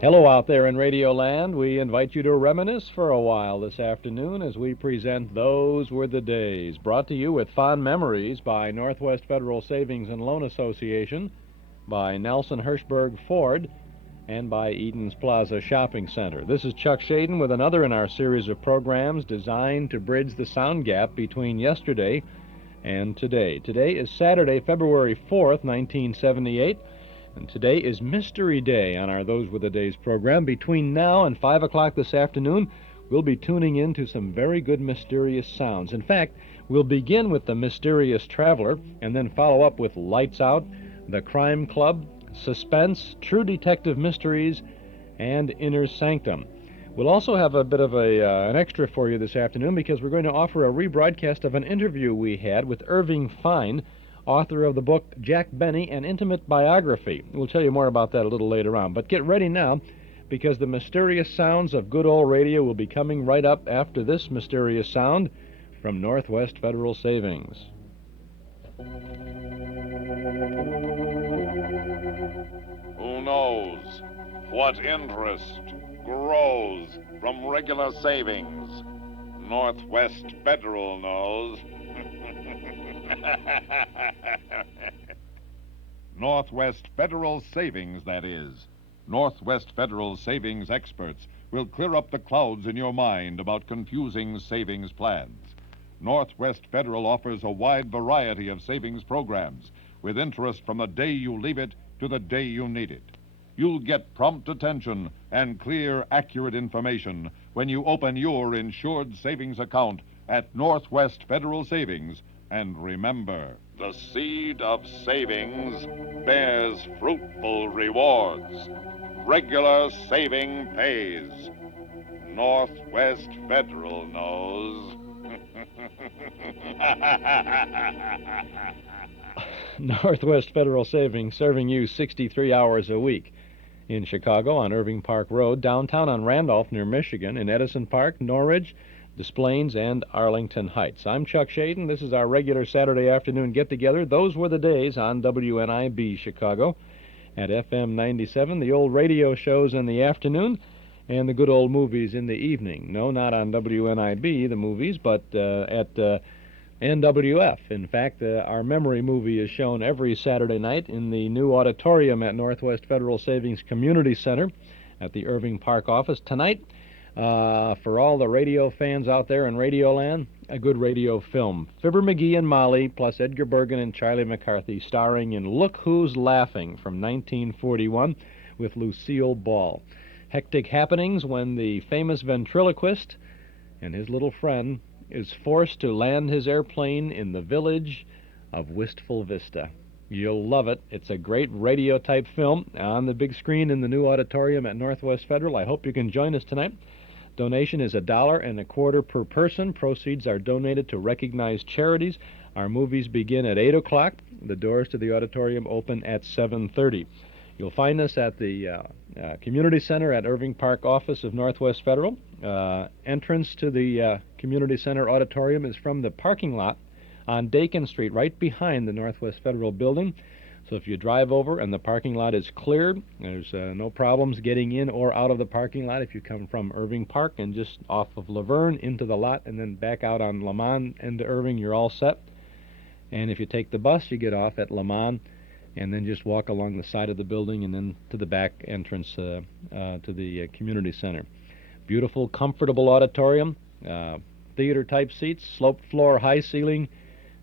Hello out there in Radio Land. We invite you to reminisce for a while this afternoon as we present Those Were the Days, brought to you with fond memories by Northwest Federal Savings and Loan Association, by Nelson Hirschberg Ford, and by Eden's Plaza Shopping Center. This is Chuck Shaden with another in our series of programs designed to bridge the sound gap between yesterday and today. Today is Saturday, February 4th, 1978. And today is Mystery Day on our Those Were the Days program. Between now and 5 o'clock this afternoon, we'll be tuning in to some very good mysterious sounds. In fact, we'll begin with The Mysterious Traveler and then follow up with Lights Out, The Crime Club, Suspense, True Detective Mysteries, and Inner Sanctum. We'll also have a bit of an extra for you this afternoon because we're going to offer a rebroadcast of an interview we had with Irving Fine, author of the book Jack Benny, An Intimate Biography. We'll tell you more about that a little later on. But get ready now, because the mysterious sounds of good old radio will be coming right up after this mysterious sound from Northwest Federal Savings. Who knows what interest grows from regular savings? Northwest Federal knows. Northwest Federal Savings, that is. Northwest Federal Savings experts will clear up the clouds in your mind about confusing savings plans. Northwest Federal offers a wide variety of savings programs with interest from the day you leave it to the day you need it. You'll get prompt attention and clear, accurate information when you open your insured savings account at Northwest Federal Savings. And remember, the seed of savings bears fruitful rewards. Regular saving pays. Northwest Federal knows. Northwest Federal Savings, serving you 63 hours a week. In Chicago on Irving Park Road, downtown on Randolph near Michigan, in Edison Park, Norridge, Des Plaines, and Arlington Heights. I'm Chuck Shaden. This is our regular Saturday afternoon get-together. Those were the days on WNIB Chicago at FM 97, the old radio shows in the afternoon, and the good old movies in the evening. No, not on WNIB, the movies, but at NWF. In fact, our memory movie is shown every Saturday night in the new auditorium at Northwest Federal Savings Community Center at the Irving Park office. Tonight, for all the radio fans out there in Radioland, a good radio film. Fibber McGee and Molly, plus Edgar Bergen and Charlie McCarthy, starring in Look Who's Laughing from 1941 with Lucille Ball. Hectic happenings when the famous ventriloquist and his little friend is forced to land his airplane in the village of Wistful Vista. You'll love it. It's a great radio-type film on the big screen in the new auditorium at Northwest Federal. I hope you can join us tonight. Donation is $1.25 per person. Proceeds are donated to recognized charities. Our movies begin at 8 o'clock. The doors to the auditorium open at 7:30. You'll find us at the Community Center at Irving Park office of Northwest Federal. Entrance to the Community Center auditorium is from the parking lot on Dakin Street, right behind the Northwest Federal building. So if you drive over and the parking lot is cleared, there's no problems getting in or out of the parking lot if you come from Irving Park and just off of Laverne into the lot and then back out on Lamont into Irving, you're all set. And if you take the bus, you get off at Lamont and then just walk along the side of the building and then to the back entrance to the community center. Beautiful, comfortable auditorium, theater-type seats, sloped floor, high ceiling,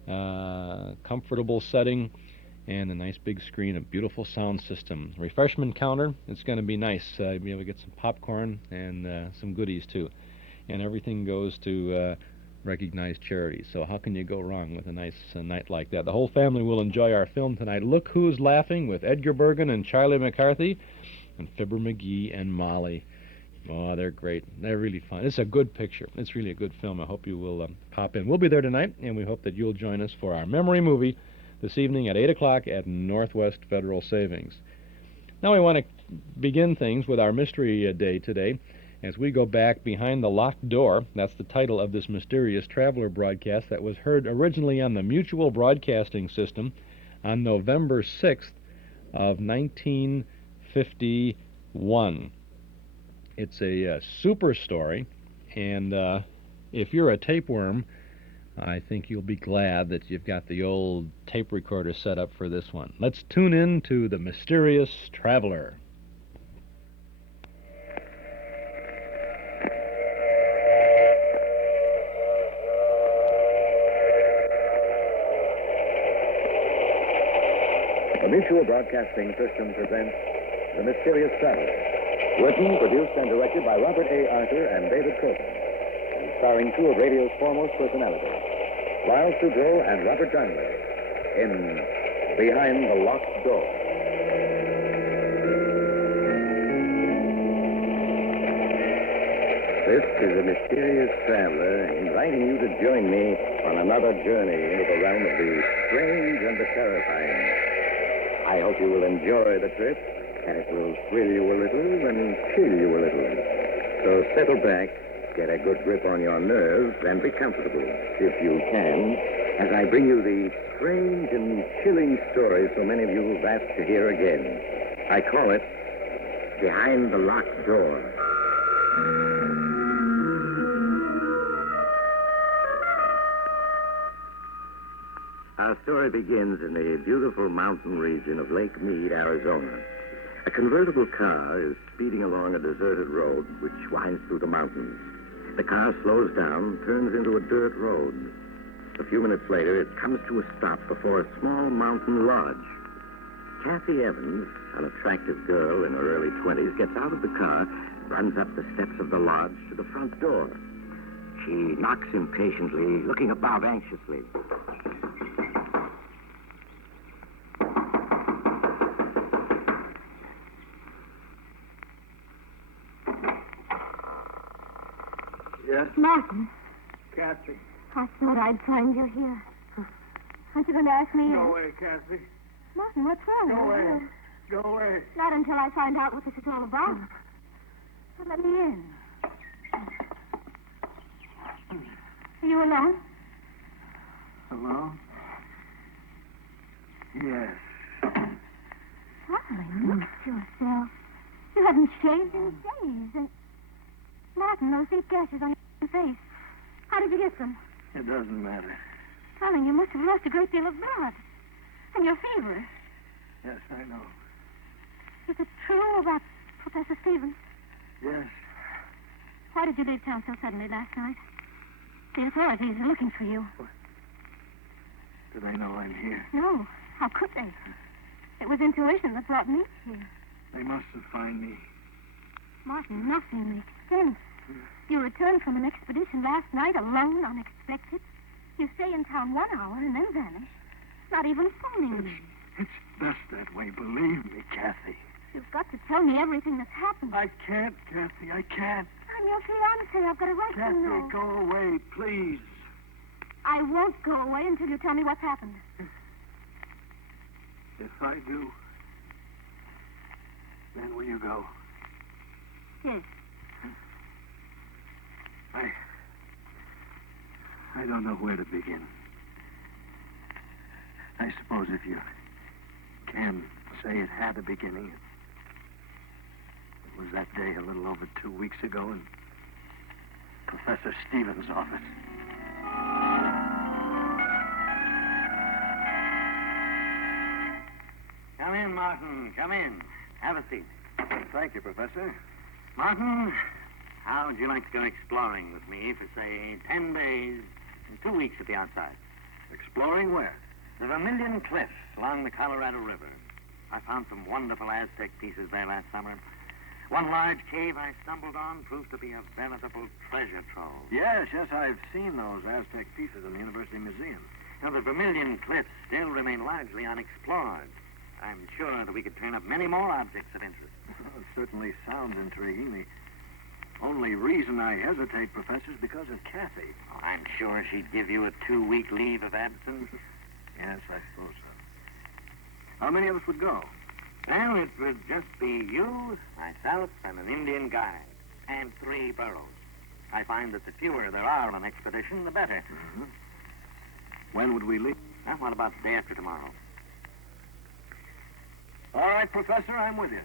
comfortable setting, and a nice big screen, a beautiful sound system. Refreshment counter, it's going to be nice. You'll be able to get some popcorn and some goodies, too. And everything goes to recognized charities. So how can you go wrong with a nice night like that? The whole family will enjoy our film tonight. Look Who's Laughing with Edgar Bergen and Charlie McCarthy and Fibber McGee and Molly. Oh, they're great. They're really fun. It's a good picture. It's really a good film. I hope you will pop in. We'll be there tonight, and we hope that you'll join us for our memory movie this evening at 8 o'clock at Northwest Federal Savings. Now we want to begin things with our Mystery Day today as we go back behind the locked door. That's the title of this Mysterious Traveler broadcast that was heard originally on the Mutual Broadcasting System on November 6th of 1951. It's a super story, and if you're a tapeworm, I think you'll be glad that you've got the old tape recorder set up for this one. Let's tune in to The Mysterious Traveler. The Mutual Broadcasting System presents The Mysterious Traveler, written, produced, and directed by Robert A. Arthur and David Coulton, and starring two of radio's foremost personalities, Lyle Sudrow and Robert Darnley, in Behind the Locked Door. This is a mysterious traveler inviting you to join me on another journey into the realm of the strange and the terrifying. I hope you will enjoy the trip, and it will thrill you a little and chill you a little. So settle back, get a good grip on your nerves, and be comfortable, if you can, as I bring you the strange and chilling story so many of you have asked to hear again. I call it Behind the Locked Door. Our story begins in the beautiful mountain region of Lake Mead, Arizona. A convertible car is speeding along a deserted road which winds through the mountains. The car slows down, turns into a dirt road. A few minutes later, it comes to a stop before a small mountain lodge. Kathy Evans, an attractive girl in her early 20s, gets out of the car, runs up the steps of the lodge to the front door. She knocks impatiently, looking about anxiously. Yes? Martin, Kathy. I thought I'd find you here. Aren't you going to ask me? Go away, Kathy. Martin, what's wrong? Go away. Go away. Not until I find out what this is all about. Well, let me in. Are you alone? Hello? Yes. Why, look at yourself. You haven't shaved in days. And Martin, those deep gashes on your face. How did you get them? It doesn't matter. Darling, you must have lost a great deal of blood. And your fever. Yes, I know. Is it true about Professor Stevens? Yes. Why did you leave town so suddenly last night? The authorities are looking for you. Do they know I'm here? No. How could they? It was intuition that brought me here. They mustn't find me. Martin, nothing makes sense. You returned from an expedition last night alone, unexpected. You stay in town 1 hour and then vanish. Not even phoning me. It's best that way, believe me, Kathy. You've got to tell me everything that's happened. I can't, Kathy, I can't. I'm your fiancé. I've got a right to Kathy, know. go away, please. I won't go away until you tell me what's happened. If I do, then will you go? Yes. I don't know where to begin. I suppose if you can say it had a beginning, it was that day a little over 2 weeks ago in Professor Stevens' office. Come in, Martin. Come in. Have a seat. Thank you, Professor. Martin, how would you like to go exploring with me for, say, 10 days and 2 weeks at the outside? Exploring where? The Vermilion Cliffs along the Colorado River. I found some wonderful Aztec pieces there last summer. One large cave I stumbled on proved to be a veritable treasure trove. Yes, I've seen those Aztec pieces in the University Museum. Now, the Vermilion Cliffs still remain largely unexplored. I'm sure that we could turn up many more objects of interest. Well, it certainly sounds intriguing. The only reason I hesitate, Professor, is because of Kathy. Oh, I'm sure she'd give you a 2-week leave of absence. Yes, I suppose so. How many of us would go? Well, it would just be you, myself, and an Indian guide, and 3 burros. I find that the fewer there are on an expedition, the better. Mm-hmm. When would we leave? Well, what about the day after tomorrow? All right, Professor, I'm with you.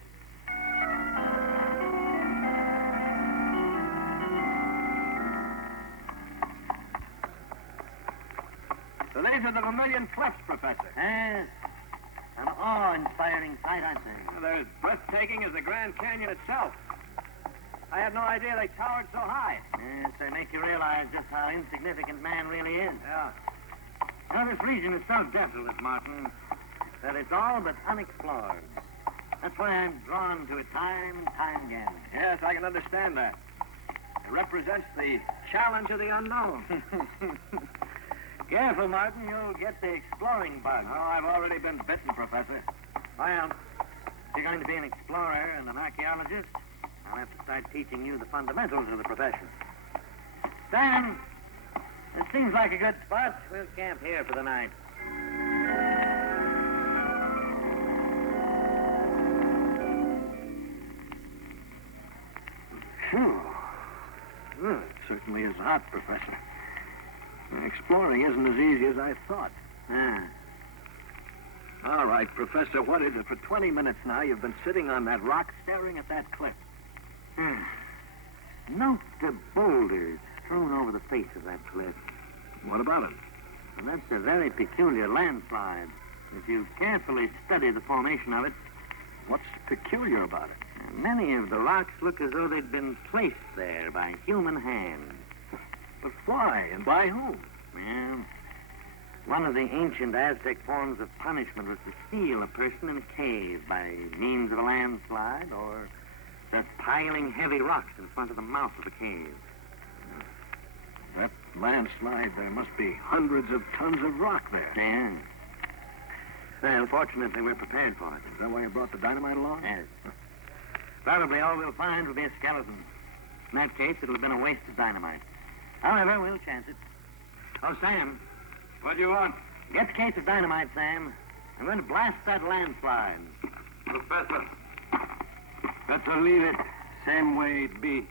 treasure the Vermilion Cliffs, Professor. Yes. An awe-inspiring sight, aren't they? They're as breathtaking as the Grand Canyon itself. I had no idea they towered so high. Yes, they make you realize just how insignificant man really is. Yeah. Now, this region is so desolate, Martin, that it's all but unexplored. That's why I'm drawn to it time and time again. Yes, I can understand that. It represents the challenge of the unknown. Careful, Martin, you'll get the exploring bug. Oh, I've already been bitten, Professor. I am. If you're going to be an explorer and an archaeologist, I'll have to start teaching you the fundamentals of the profession. Sam, it seems like a good spot. We'll camp here for the night. Phew. Well, it certainly is hot, Professor. Exploring isn't as easy as I thought. Ah. All right, Professor, what is it? For 20 minutes now, you've been sitting on that rock staring at that cliff. Note the boulders strewn over the face of that cliff. What about it? And that's a very peculiar landslide. If you carefully study the formation of it, What's peculiar about it? many of the rocks look as though they'd been placed there by human hands. But why and by whom? Well, one of the ancient Aztec forms of punishment was to seal a person in a cave by means of a landslide or just piling heavy rocks in front of the mouth of the cave. That landslide, there must be hundreds of tons of rock there. Yeah. Well, fortunately, we're prepared for it. Is that why you brought the dynamite along? Yes. Probably all we'll find will be a skeleton. In that case, it'll have been a waste of dynamite. However, we'll chance it. Oh, Sam. What do you want? Get the case of dynamite, Sam. I'm going to blast that landslide. Professor, better leave it same way it be.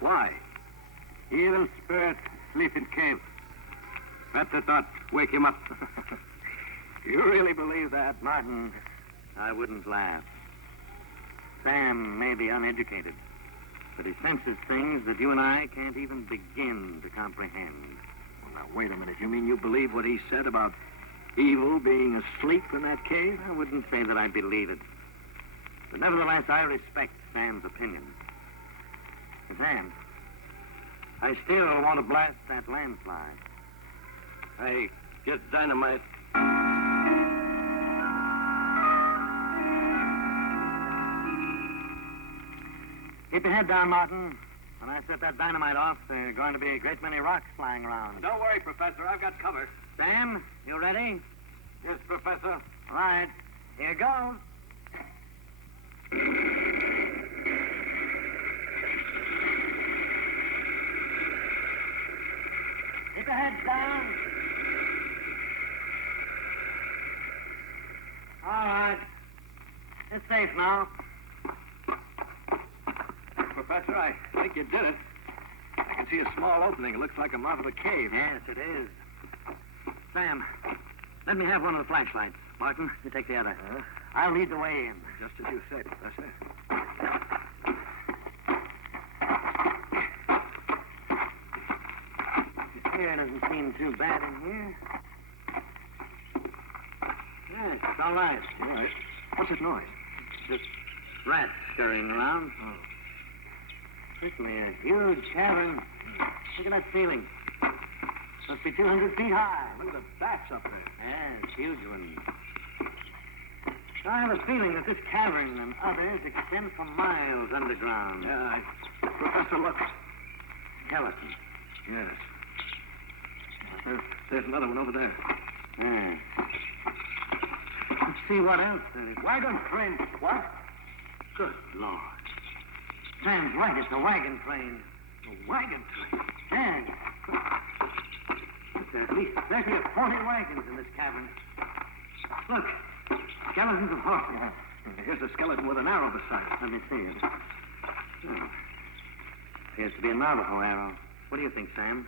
Why? Evil spirit sleep in cave. Better not wake him up. You really believe that? Martin, I wouldn't laugh. Sam may be uneducated, but he senses things that you and I can't even begin to comprehend. Well, now, wait a minute. You mean you believe what he said about evil being asleep in that cave? I wouldn't say that I believe it. But nevertheless, I respect Sam's opinion. Sam, I still want to blast that landslide. I get dynamite. Keep your head down, Martin. When I set that dynamite off, there are going to be a great many rocks flying around. Don't worry, Professor. I've got cover. Sam, you ready? Yes, Professor. All right. Here goes. Keep your heads down. All right. It's safe now. Professor, I think you did it. I can see a small opening. It looks like a mouth of a cave. Yes, it is. Sam, let me have one of the flashlights. Martin, you take the other. I'll lead the way in. Just as you say, Professor. The air doesn't seem too bad in here. Yes, it's all right. All right. What's that noise? Just rats scurrying around. Oh. Certainly a huge cavern. Look at that ceiling. Must be 200 feet high. Look at the bats up there. Yes, huge ones. I have a feeling that this cavern and others extend for miles underground. Yeah, Professor, look. Skeleton. Yes. There's another one over there. Yeah. Let's see what else there is. Wagon train. What? Good Lord. Sam's right. It's a wagon train. A wagon train? Yes. There's at least 30 or 40 wagons in this cavern. Look. Skeletons of horses. Here's a skeleton with an arrow beside it. Let me see it. Oh. Appears to be a Navajo arrow. What do you think, Sam?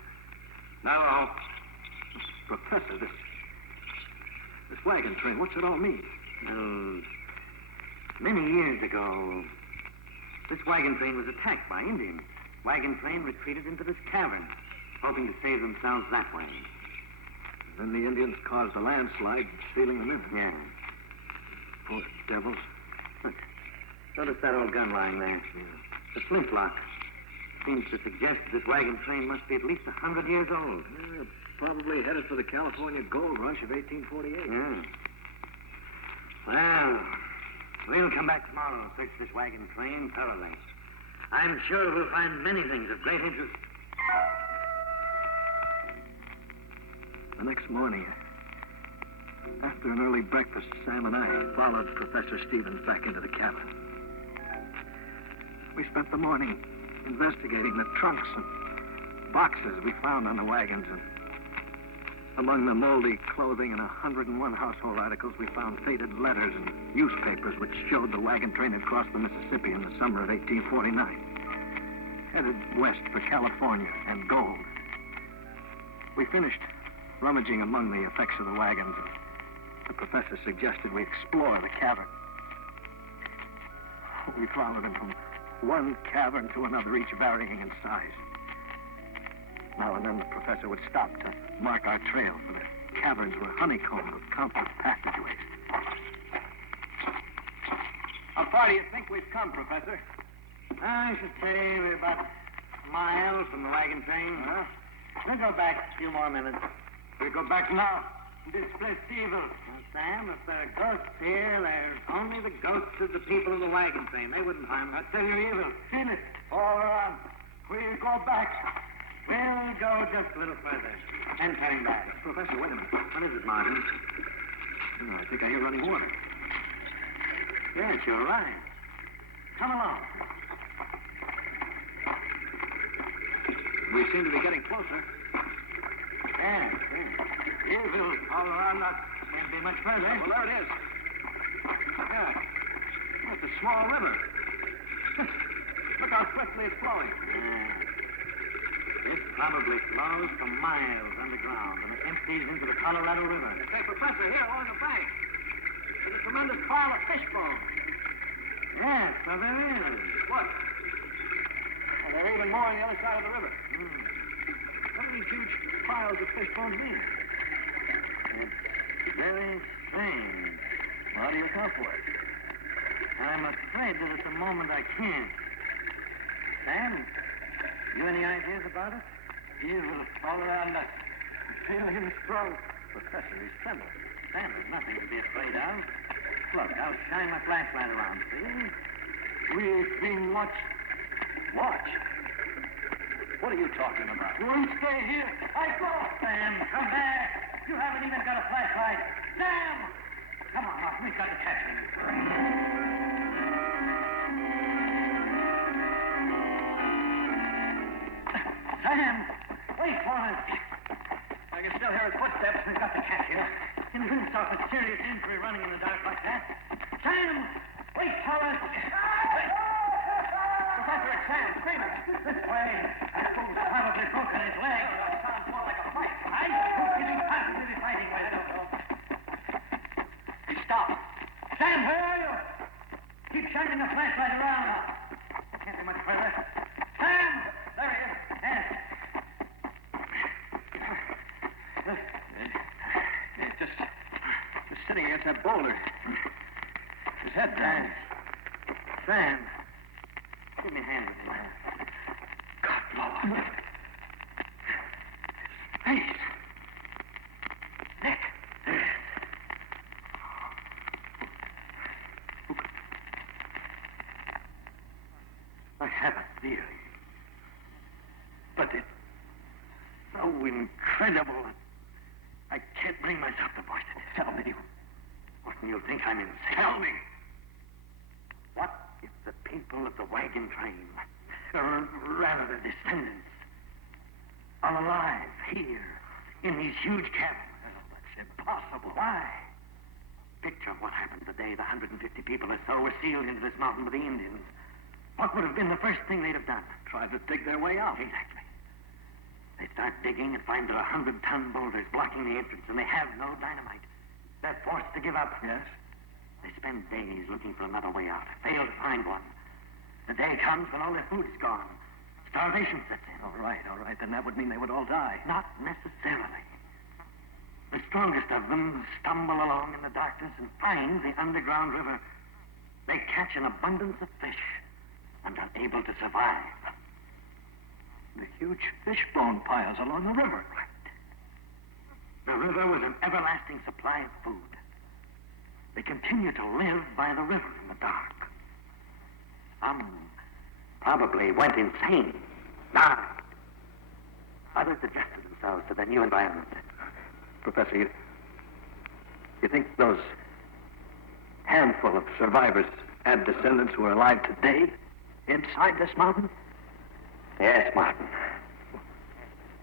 Now, Professor, this wagon train, what's it all mean? Well, many years ago, this wagon train was attacked by Indians. Wagon train retreated into this cavern, hoping to save themselves that way. Then the Indians caused a landslide, stealing them in. Yeah. Poor devils. Look. Notice that old gun lying there. The flintlock. Seems to suggest that this wagon train must be at least 100 years old. Yeah, probably headed for the California gold rush of 1848. Yeah. Well, we'll come back tomorrow and search this wagon train thoroughly. I'm sure we'll find many things of great interest. The next morning, after an early breakfast, Sam and I followed Professor Stevens back into the cabin. We spent the morning investigating the trunks and boxes we found on the wagons, and among the moldy clothing and 101 household articles, we found faded letters and newspapers which showed the wagon train had crossed the Mississippi in the summer of 1849, headed west for California and gold. We finished rummaging among the effects of the wagons, and the professor suggested we explore the cavern. We followed him from one cavern to another, each varying in size. Now and then the professor would stop to mark our trail, for the caverns were honeycombed with countless passageways. How far do you think we've come, Professor? I should say we're about a mile from the wagon train. We'll go back a few more minutes. We'll go back now. Displace evil. Sam, if there are ghosts here, they're only the ghosts of the people of the wagon train. They wouldn't harm us. I tell you, evil. Feel it. All around. We'll go back. We'll go just a little further. And turn back. Professor, wait a minute. What is it, Martin? I think I hear running water. Yes, you're right. Come along. We seem to be getting closer. Yes. Evil all around us. Can't be much further. Well, there it is. Yeah. That's a small river. Look how swiftly it's flowing. It probably flows for miles underground and it empties into the Colorado River. Hey, Professor, here along the bank. There's a tremendous pile of fish bones. Yes, so there is. What? Well, there are even more on the other side of the river. What do these huge piles of fish bones mean? It's very strange. How do you account for it? I'm afraid that at the moment I can't. Sam, you any ideas about it? Evil all around us. Feel him strong. Professor, he's trembling. Sam, there's nothing to be afraid of. Look, I'll shine my flashlight around, see? We've been watched. Watched? What are you talking about? You won't stay here. I go. Sam, come back. You haven't even got a flashlight. Sam! Come on, Mark. We've got to catch him. Sam! Wait for us. I can still hear his footsteps. We've got to catch him. Can you himself a serious injury running in the dark like that? Sam! Wait for us. Professor, it's Sam. Screaming. This way. That fool's probably broken his leg. Sounds more like a fight. Who's giving passes he's fighting with? Stop. Sam, where are you? Keep shining the flashlight around. Can't be much further. Sam! There he is. Yes. He's just sitting against that boulder. His head down. Sam. Give me a hand with him. God, Lord. Face. Neck. I have a theory. But it's so incredible. I can't bring myself to voice it. Tell me. What, you'll think I'm insane. Tell me. What if the people of the wagon train, or rather the descendants, are alive here in these huge cabins? Oh, that's impossible. Why? Picture what happened the day the 150 people or so were sealed into this mountain with the Indians. What would have been the first thing they'd have done? Tried to dig their way out. Exactly. They start digging and find there are 100-ton boulders blocking the entrance, and they have no dynamite. They're forced to give up. Yes? They spend days looking for another way out, fail to find one. The day comes when all their food's gone. Starvation sets in. All right. Then that would mean they would all die. Not necessarily. The strongest of them stumble along in the darkness and find the underground river. They catch an abundance of fish and are able to survive. The huge fish bone piles along the river. The river was an everlasting supply of food. They continue to live by the river in the dark. Some probably went insane, died. Others adjusted themselves to their new environment. Professor, you think those handful of survivors have descendants who are alive today inside this mountain? Yes, Martin.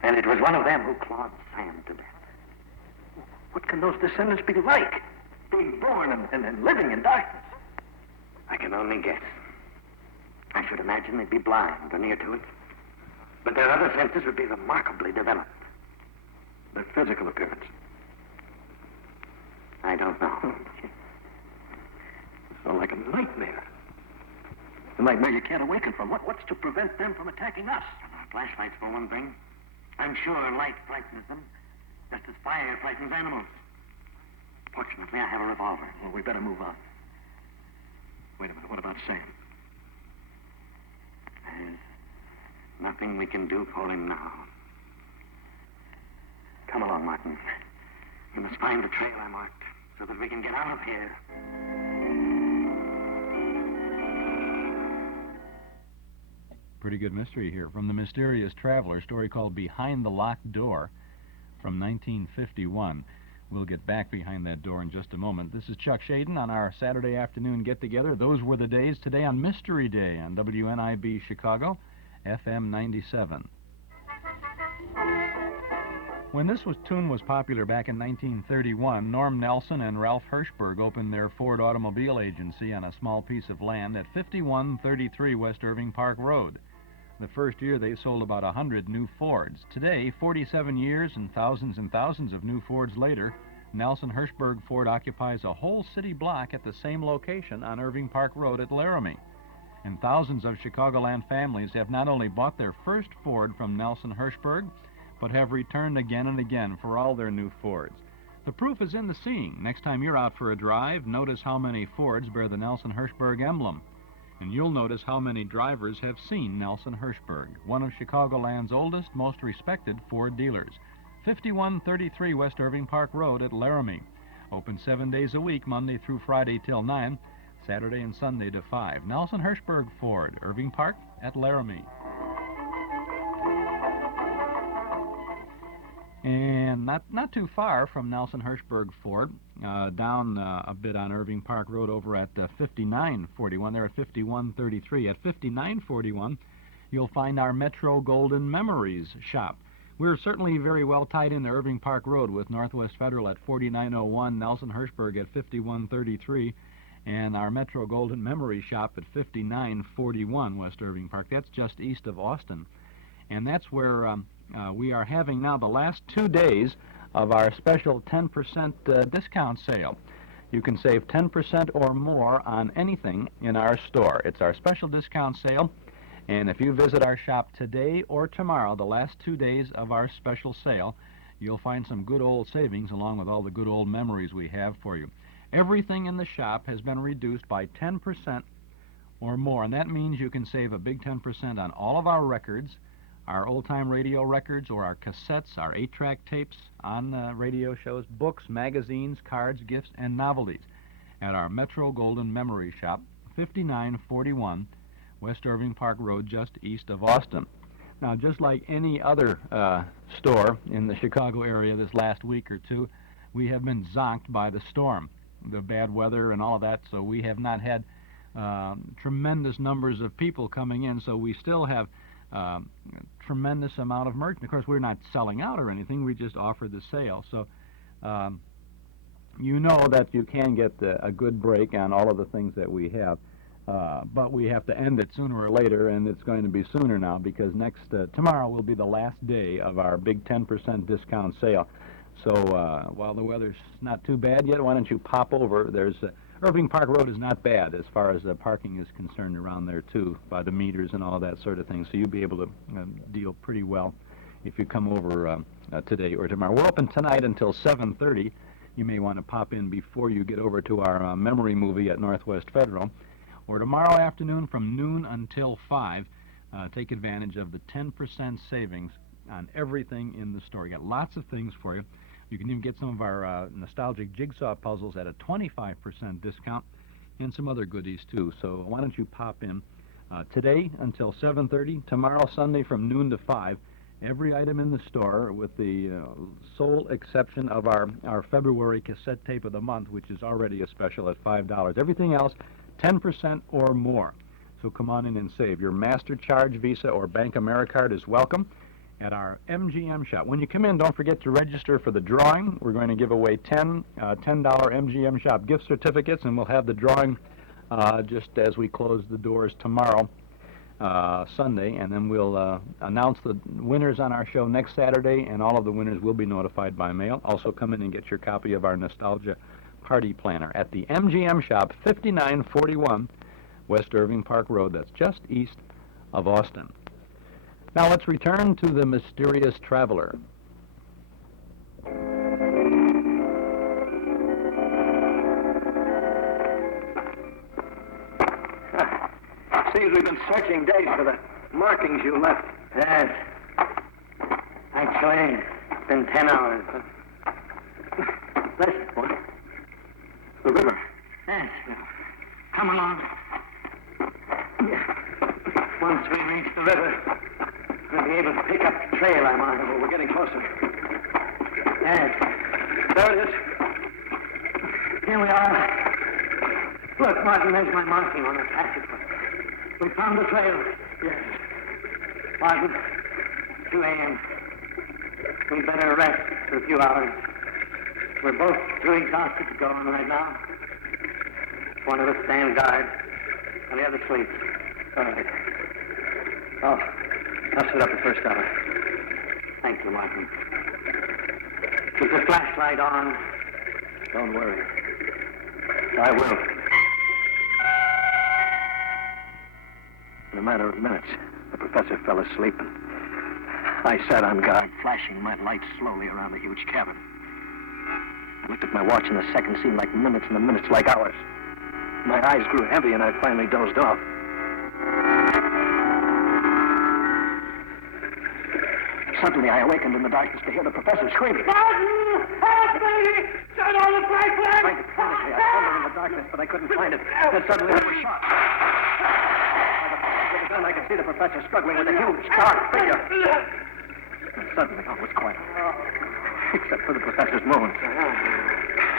And it was one of them who clawed sand to death. What can those descendants be like, being born and living in darkness? I can only guess. I should imagine they'd be blind or near to it. But their other senses would be remarkably developed. Their physical appearance? I don't know. So like a nightmare. A nightmare you can't awaken from. What's to prevent them from attacking us? Flashlights, for one thing. I'm sure light frightens them, just as fire frightens animals. Fortunately, I have a revolver. Well, we better move on. Wait a minute, what about Sam? There's nothing we can do for him now. Come along, Martin. You must find the trail I marked so that we can get out of here. Pretty good mystery here. From The Mysterious Traveler, a story called Behind the Locked Door from 1951. We'll get back behind that door in just a moment. This is Chuck Shaden on our Saturday afternoon get-together. Those were the days today on Mystery Day on WNIB Chicago, FM 97. When this tune was popular back in 1931, Norm Nelson and Ralph Hirschberg opened their Ford automobile agency on a small piece of land at 5133 West Irving Park Road. The first year they sold about 100 new Fords. Today, 47 years and thousands of new Fords later, Nelson Hirschberg Ford occupies a whole city block at the same location on Irving Park Road at Laramie. And thousands of Chicagoland families have not only bought their first Ford from Nelson Hirschberg, but have returned again and again for all their new Fords. The proof is in the seeing. Next time you're out for a drive, notice how many Fords bear the Nelson Hirschberg emblem. And you'll notice how many drivers have seen Nelson Hirschberg, one of Chicagoland's oldest, most respected Ford dealers. 5133 West Irving Park Road at Laramie. Open 7 days a week, Monday through Friday till 9, Saturday and Sunday to 5. Nelson Hirschberg Ford, Irving Park at Laramie. And not too far from Nelson Hirschberg Ford, down a bit on Irving Park Road over at 5941. They're at 5133. At 5941, you'll find our Metro Golden Memories shop. We're certainly very well tied into Irving Park Road with Northwest Federal at 4901, Nelson Hirschberg at 5133, and our Metro Golden Memories shop at 5941 West Irving Park. That's just east of Austin. And that's where we are having now the last 2 days of our special 10% discount sale. You can save 10% or more on anything in our store. It's our special discount sale, and if you visit our shop today or tomorrow, the last 2 days of our special sale, you'll find some good old savings along with all the good old memories we have for you. Everything in the shop has been reduced by 10% or more, and that means you can save a big 10% on all of our records, our old-time radio records or our cassettes, our 8-track tapes on radio shows, books, magazines, cards, gifts, and novelties at our Metro Golden Memory Shop, 5941 West Irving Park Road, just east of Austin. Now, just like any other store in the Chicago area this last week or two, we have been zonked by the storm, the bad weather and all of that, so we have not had tremendous numbers of people coming in, so we still have tremendous amount of merch. Of course, we're not selling out or anything. We just offer the sale. So you know that you can get a good break on all of the things that we have. But we have to end it sooner or later, and it's going to be sooner now because tomorrow will be the last day of our big 10% discount sale. So while the weather's not too bad yet, why don't you pop over? Irving Park Road is not bad as far as parking is concerned around there, too, by the meters and all that sort of thing. So you'll be able to deal pretty well if you come over today or tomorrow. We're open tonight until 7:30. You may want to pop in before you get over to our memory movie at Northwest Federal. Or tomorrow afternoon from noon until 5, take advantage of the 10% savings on everything in the store. You got lots of things for you. You can even get some of our nostalgic jigsaw puzzles at a 25% discount and some other goodies too. So why don't you pop in today until 7:30, tomorrow Sunday from noon to 5. Every item in the store, with the sole exception of our February cassette tape of the month, which is already a special at $5. Everything else, 10% or more. So come on in and save. Your MasterCharge, Visa, or Bank Americard is welcome at our MGM shop. When you come in, don't forget to register for the drawing. We're going to give away $10 MGM shop gift certificates, and we'll have the drawing just as we close the doors tomorrow, Sunday, and then we'll announce the winners on our show next Saturday, and all of the winners will be notified by mail. Also, come in and get your copy of our Nostalgia Party Planner at the MGM shop, 5941 West Irving Park Road. That's just east of Austin. Now let's return to the mysterious traveler. Seems we've been searching days for the markings you left. Yes. Actually, it's been 10 hours. Listen, boy. The river. Yes. Come along. Once we reach the river, we'll be able to pick up the trail I'm on. Oh, we're getting closer. Yes. There it is. Here we are. Look, Martin, there's my marking on the passageway. We found the trail. Yes. Martin, 2 a.m. We'd better rest for a few hours. We're both too exhausted to go on right now. One of us stand guard, and the other sleeps. All right. I'll sit up the first hour. Thank you, Martin. Keep the flashlight on. Don't worry. I will. In a matter of minutes, the professor fell asleep, and I sat on guard, flashing my light slowly around the huge cabin. I looked at my watch, and the seconds seemed like minutes, and the minutes like hours. My eyes grew heavy, and I finally dozed off. Suddenly, I awakened in the darkness to hear the professor screaming. Martin! Help me! Turn on the flashlight! Trying to frantically, I fumbled in the darkness, but I couldn't find it. Then suddenly, I was shot. By the gun, I could see the professor struggling with a huge, dark figure. And suddenly, all was quiet, except for the professor's moans.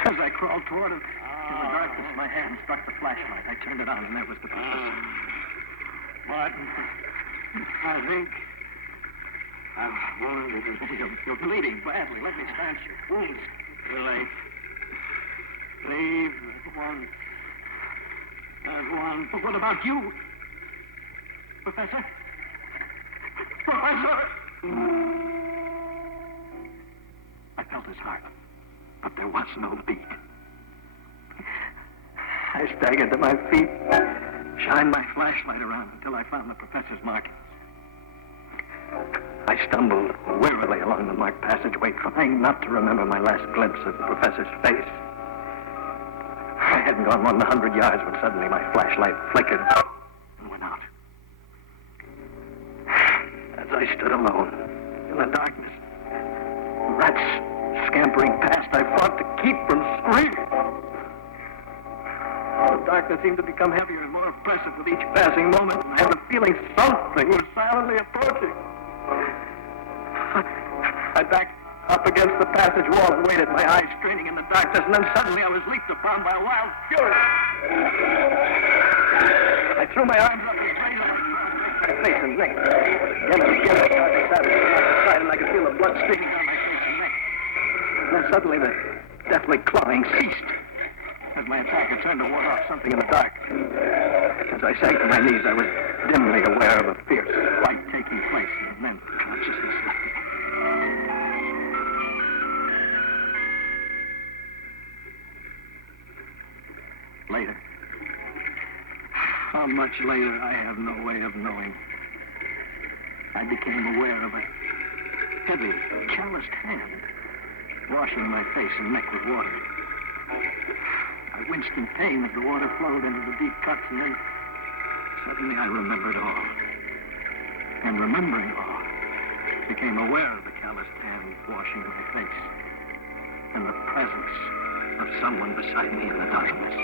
As I crawled toward him, in the darkness, my hand struck the flashlight. I turned it on, and there was the professor. Martin, I think I'm wounded. You're bleeding badly. Let me stanch your wounds. Leave at once. But what about you? Professor? Professor! I felt his heart, but there was no beat. I staggered to my feet, shined my flashlight around until I found the professor's markings. I stumbled wearily along the marked passageway, trying not to remember my last glimpse of the professor's face. I hadn't gone more than 100 yards when suddenly my flashlight flickered and went out. As I stood alone in the darkness, rats scampering past, I fought to keep from screaming. The darkness seemed to become heavier and more oppressive with each passing moment, and I had the feeling something was silently approaching. I backed up against the passage wall and waited, my eyes straining in the darkness, and then suddenly I was leaped upon by a wild fury. I threw my arms up and raised my face and neck. Then together started stabbing from side to side, and I could feel the blood streaming down my face and neck. And then suddenly the deathly clawing ceased as my attacker turned to ward off something in the dark. As I sank to my knees, I was dimly aware of a fierce fight taking place, and then consciousness left me. Later. How much later, I have no way of knowing. I became aware of a heavy, calloused hand washing my face and neck with water. I winced in pain as the water flowed into the deep cuts, and then suddenly I remembered all. And remembering all, became aware of the calloused hand washing my face and the presence of someone beside me in the darkness.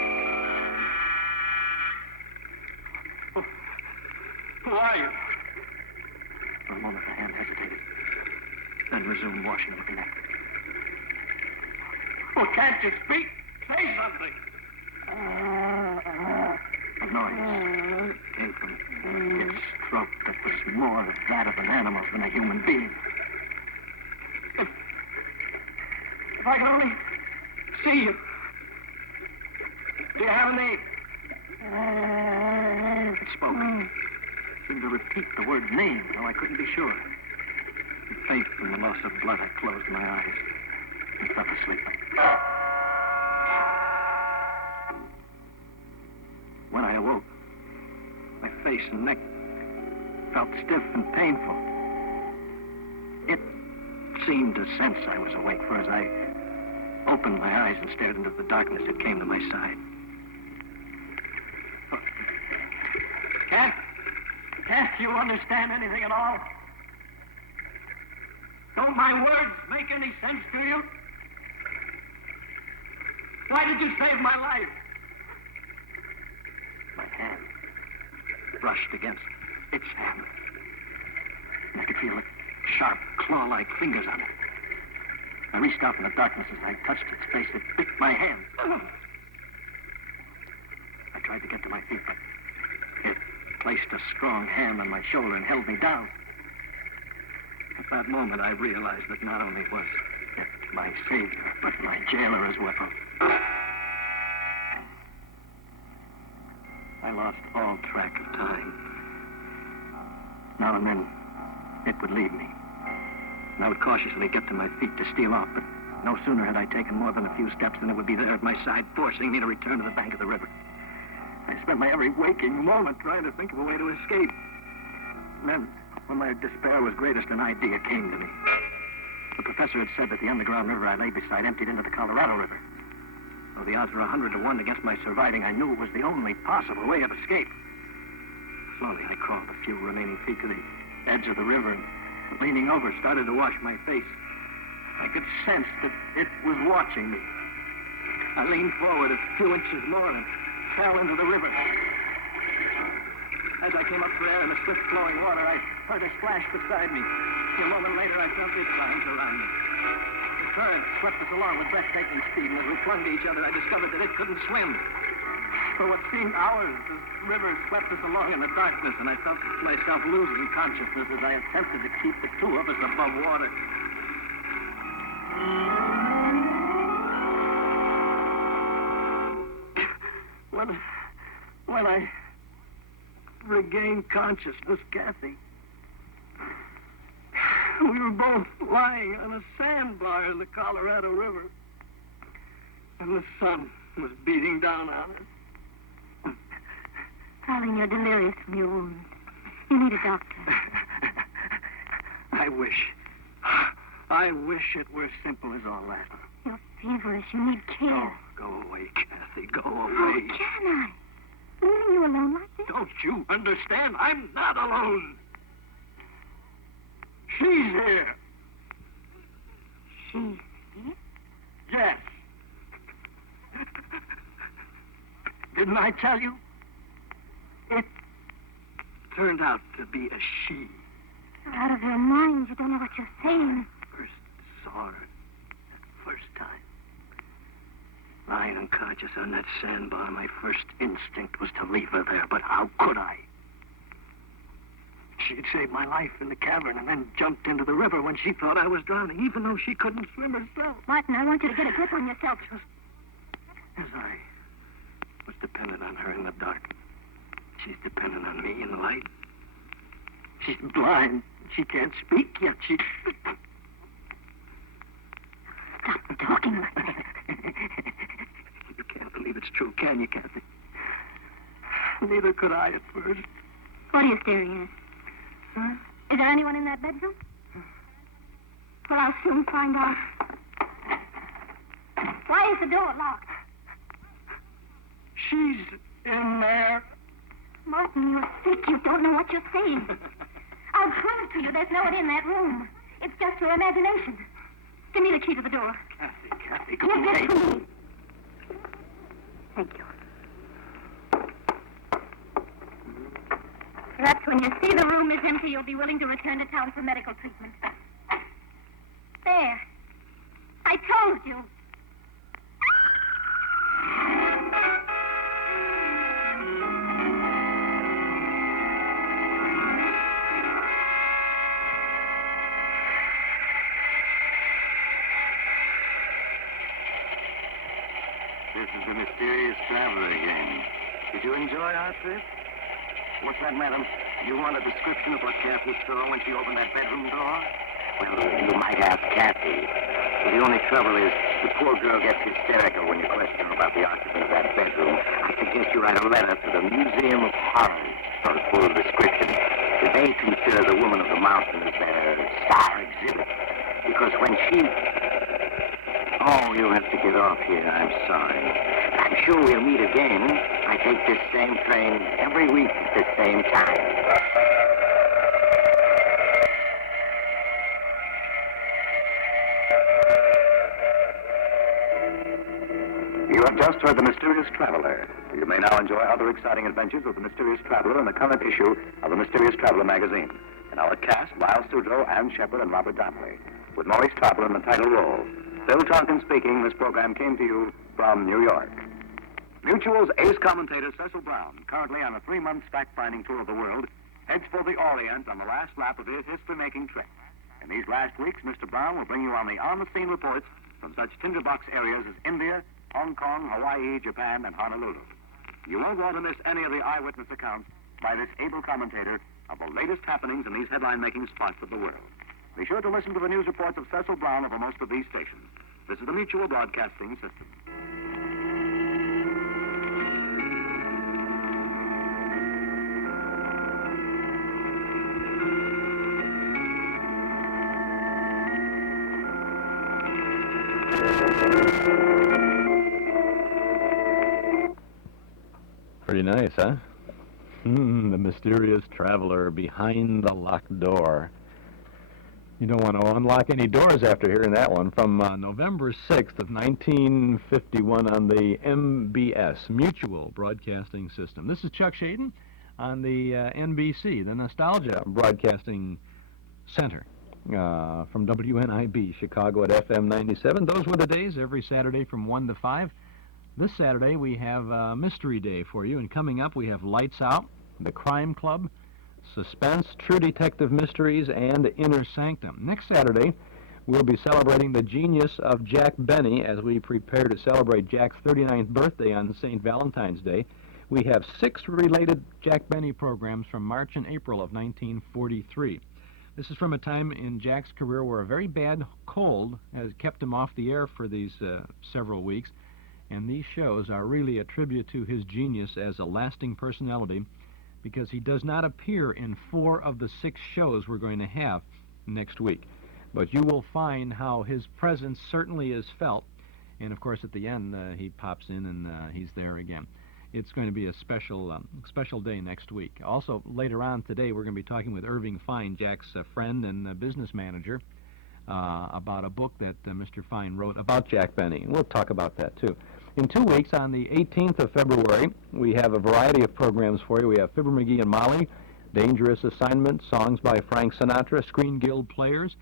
Who are you? For a moment, the hand hesitated, then resumed washing the neck. Oh, can't you speak? Say something. A noise came from his throat that was more that of an animal than a human being. If I could only see you. Do you have a name? It spoke. Seemed to repeat the word name, though I couldn't be sure. Faint from the loss of blood, I closed my eyes and fell asleep. When I awoke, my face and neck felt stiff and painful. It seemed to sense I was awake, for as I opened my eyes and stared into the darkness, it came to my side. Can't you understand anything at all? Don't my words make any sense to you? Why did you save my life? My hand brushed against its hand. And I could feel the sharp, claw-like fingers on it. I reached out in the darkness as I touched its face. It bit my hand. I tried to get to my feet, but it placed a strong hand on my shoulder and held me down. At that moment, I realized that not only was it my savior, but my jailer as well. I lost all track of time. Now and then, it would leave me. And I would cautiously get to my feet to steal off, but no sooner had I taken more than a few steps than it would be there at my side, forcing me to return to the bank of the river. I spent my every waking moment trying to think of a way to escape. And then, when my despair was greatest, an idea came to me. The professor had said that the underground river I lay beside emptied into the Colorado River. Though the odds were 100 to 1 against my surviving, I knew it was the only possible way of escape. Slowly, I crawled a few remaining feet to the edge of the river and, leaning over, started to wash my face. I could sense that it was watching me. I leaned forward a few inches more and fell into the river. As I came up for air in the swift-flowing water, I heard a splash beside me. A moment later, I felt its arms around me. The current swept us along with breathtaking speed, and as we clung to each other, I discovered that it couldn't swim. For what seemed hours, the river swept us along in the darkness, and I felt myself losing consciousness as I attempted to keep the two of us above water. When I regained consciousness, Kathy, we were both lying on a sandbar in the Colorado River, and the sun was beating down on us. Darling, you're delirious from your wound. You need a doctor. I wish it were simple as all that. You're feverish. You need care. Oh, go away, Kathy. Go away. How can I? Leaving you alone like this? Don't you understand? I'm not alone. She's here. She's here? Yes. Didn't I tell you? It turned out to be a she. You're out of your mind. You don't know what you're saying. First saw her that first time. Lying unconscious on that sandbar, my first instinct was to leave her there, but how could I? She had saved my life in the cavern and then jumped into the river when she thought I was drowning, even though she couldn't swim herself. Martin, I want you to get a grip on yourself. Just as I was dependent on her in the dark, she's dependent on me in the light. She's blind. She can't speak, yet she... Stop talking like that. You can't believe it's true, can you, Kathy? Neither could I at first. What are you staring at? Huh? Is there anyone in that bedroom? Well, I'll soon find out. Why is the door locked? She's in there. Martin, you're sick. You don't know what you're saying. I'll prove to you there's no one in that room. It's just your imagination. Give me the key to the door. Kathy, Give it to me. Thank you. Perhaps when you see the room is empty, you'll be willing to return to town for medical treatment. There. I told you. This is the mysterious traveler again. Did you enjoy our trip? What's that, madam? You want a description of what Kathy saw when she opened that bedroom door? Well, you might ask Kathy. But the only trouble is, the poor girl gets hysterical when you question her about the occupant of that bedroom. I suggest you write a letter to the Museum of Horrors for a full description. They consider the Woman of the Mountain as their star exhibit. Because when she... Oh, you'll have to get off here. I'm sorry. I'm sure we'll meet again. I take this same train every week at the same time. You have just heard The Mysterious Traveler. You may now enjoy other exciting adventures of The Mysterious Traveler in the current issue of The Mysterious Traveler magazine. In our cast, Lyle Sudrow, Ann Shepard, and Robert Donnelly, with Maurice Tarplin in the title role. Bill Tonkin speaking. This program came to you from New York. Mutual's ace commentator Cecil Brown, currently on a 3-month fact-finding tour of the world, heads for the Orient on the last lap of his history-making trip. In these last weeks, Mr. Brown will bring you on-the-scene reports from such tinderbox areas as India, Hong Kong, Hawaii, Japan, and Honolulu. You won't want to miss any of the eyewitness accounts by this able commentator of the latest happenings in these headline-making spots of the world. Be sure to listen to the news reports of Cecil Brown over most of these stations. This is the Mutual Broadcasting System. Pretty nice, huh? The mysterious traveler behind the locked door. You don't want to unlock any doors after hearing that one. From November 6th of 1951 on the MBS, Mutual Broadcasting System. This is Chuck Shaden on the NBC, the Nostalgia Broadcasting Center, from WNIB, Chicago at FM 97. Those were the days, every Saturday from 1 to 5. This Saturday we have Mystery Day for you, and coming up we have Lights Out, The Crime Club, Suspense, True Detective Mysteries, and Inner Sanctum. Next Saturday, we'll be celebrating the genius of Jack Benny as we prepare to celebrate Jack's 39th birthday on St. Valentine's Day. We have 6 related Jack Benny programs from March and April of 1943. This is from a time in Jack's career where a very bad cold has kept him off the air for these several weeks, and these shows are really a tribute to his genius as a lasting personality, because he does not appear in 4 of the 6 shows we're going to have next week. But you will find how his presence certainly is felt, and of course at the end he pops in and he's there again. It's going to be a special day next week. Also, later on today, we're going to be talking with Irving Fine, Jack's friend and business manager, about a book that Mr. Fine wrote about Jack Benny. We'll talk about that, too. In 2 weeks, on the 18th of February, we have a variety of programs for you. We have Fibber McGee and Molly, Dangerous Assignment, songs by Frank Sinatra, Screen Guild Players,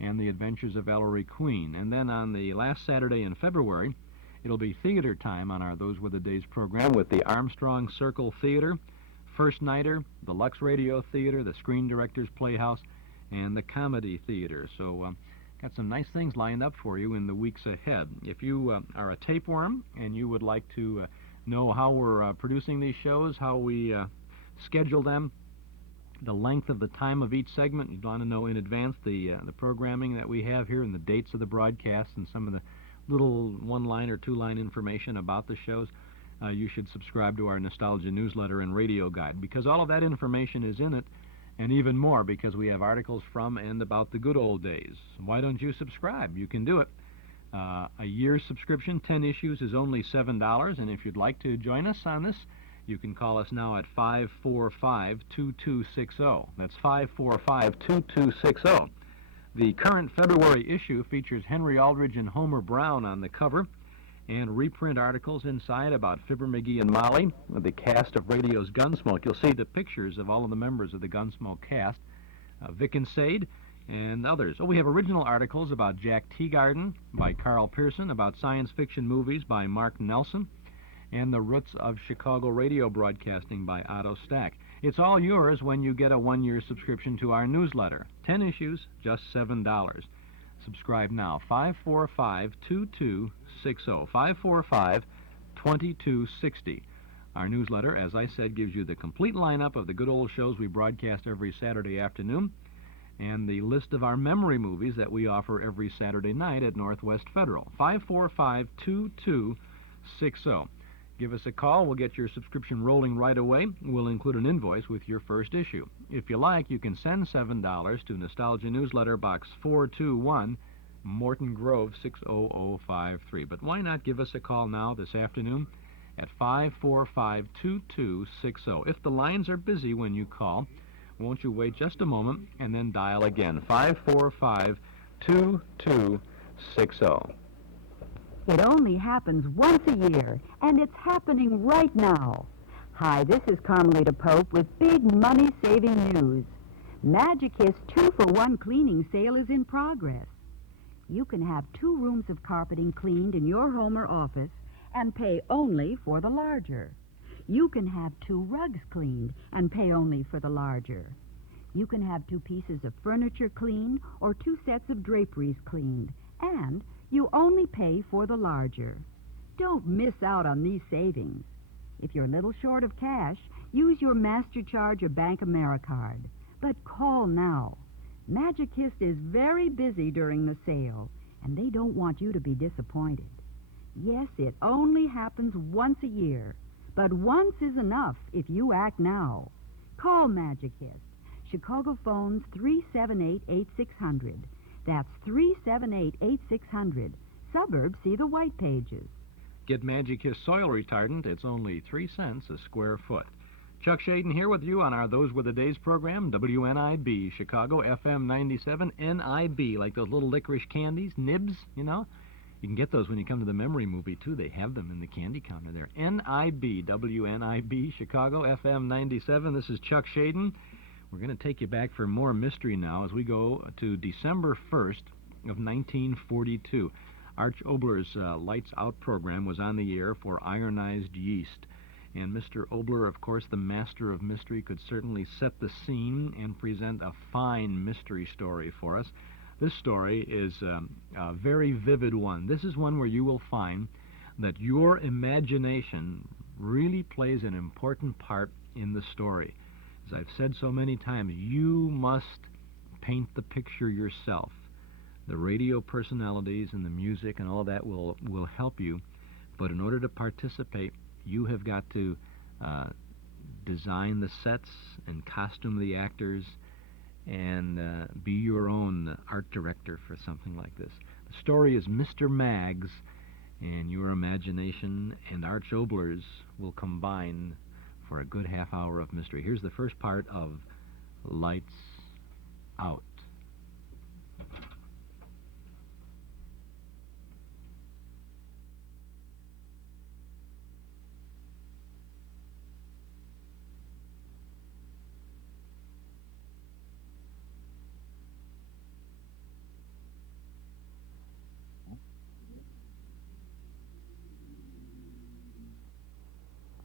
and The Adventures of Ellery Queen. And then on the last Saturday in February, it'll be theater time on our Those Were the Days program with the Armstrong Circle Theater, First Nighter, the Lux Radio Theater, the Screen Directors Playhouse, and the Comedy Theater. So got some nice things lined up for you in the weeks ahead. If you are a tapeworm and you would like to know how we're producing these shows, how we schedule them, the length of the time of each segment, you'd want to know in advance the programming that we have here and the dates of the broadcasts and some of the little 1-line or 2-line information about the shows, you should subscribe to our Nostalgia newsletter and radio guide, because all of that information is in it, and even more because we have articles from and about the good old days. Why don't you subscribe? You can do it. A year's subscription, 10 issues, is only $7, and if you'd like to join us on this, you can call us now at 545-2260. That's 545-2260. The current February issue features Henry Aldridge and Homer Brown on the cover, and reprint articles inside about Fibber McGee and Molly, the cast of Radio's Gunsmoke. You'll see the pictures of all of the members of the Gunsmoke cast, Vic and Sade, and others. Oh, we have original articles about Jack Teagarden by Carl Pearson, about science fiction movies by Mark Nelson, and the roots of Chicago radio broadcasting by Otto Stack. It's all yours when you get a one-year subscription to our newsletter. 10 issues, just $7. Subscribe now, 545-2260, 545-2260. Our newsletter, as I said, gives you the complete lineup of the good old shows we broadcast every Saturday afternoon, and the list of our memory movies that we offer every Saturday night at Northwest Federal. 545-2260. Give us a call. We'll get your subscription rolling right away. We'll include an invoice with your first issue. If you like, you can send $7 to Nostalgia Newsletter Box 421, Morton Grove 60053. But why not give us a call now this afternoon at 545-2260. If the lines are busy when you call, won't you wait just a moment and then dial again, 545-2260. It only happens once a year, and it's happening right now. Hi, this is Carmelita Pope with big money-saving news. Magicist 2-for-1 cleaning sale is in progress. You can have 2 rooms of carpeting cleaned in your home or office and pay only for the larger. You can have 2 rugs cleaned and pay only for the larger. You can have 2 pieces of furniture cleaned or 2 sets of draperies cleaned, and you only pay for the larger. Don't miss out on these savings. If you're a little short of cash, use your MasterCharge or Bank AmeriCard. But call now. Magicist is very busy during the sale, and they don't want you to be disappointed. Yes, it only happens once a year, but once is enough if you act now. Call Magicist. Chicago phones 378-8600. That's 378-8600. Suburbs see the white pages. Get Magicist soil retardant. It's only 3 cents a square foot. Chuck Shaden here with you on our Those Were the Days program, WNIB, Chicago, FM 97, NIB, like those little licorice candies, nibs, you know. You can get those when you come to the memory movie, too. They have them in the candy counter there. NIB, WNIB, Chicago, FM 97. This is Chuck Shaden. We're going to take you back for more mystery now as we go to December 1st of 1942. Arch Oboler's Lights Out program was on the air for Ironized Yeast. And Mr. Oboler, of course, the master of mystery, could certainly set the scene and present a fine mystery story for us. This story is a very vivid one. This is one where you will find that your imagination really plays an important part in the story. As I've said so many times, you must paint the picture yourself. The radio personalities and the music and all that will help you, but in order to participate, you have got to design the sets and costume the actors and be your own art director for something like this. The story is Mr. Maggs, and your imagination and Arch Oboler's will combine for a good half hour of mystery. Here's the first part of Lights Out.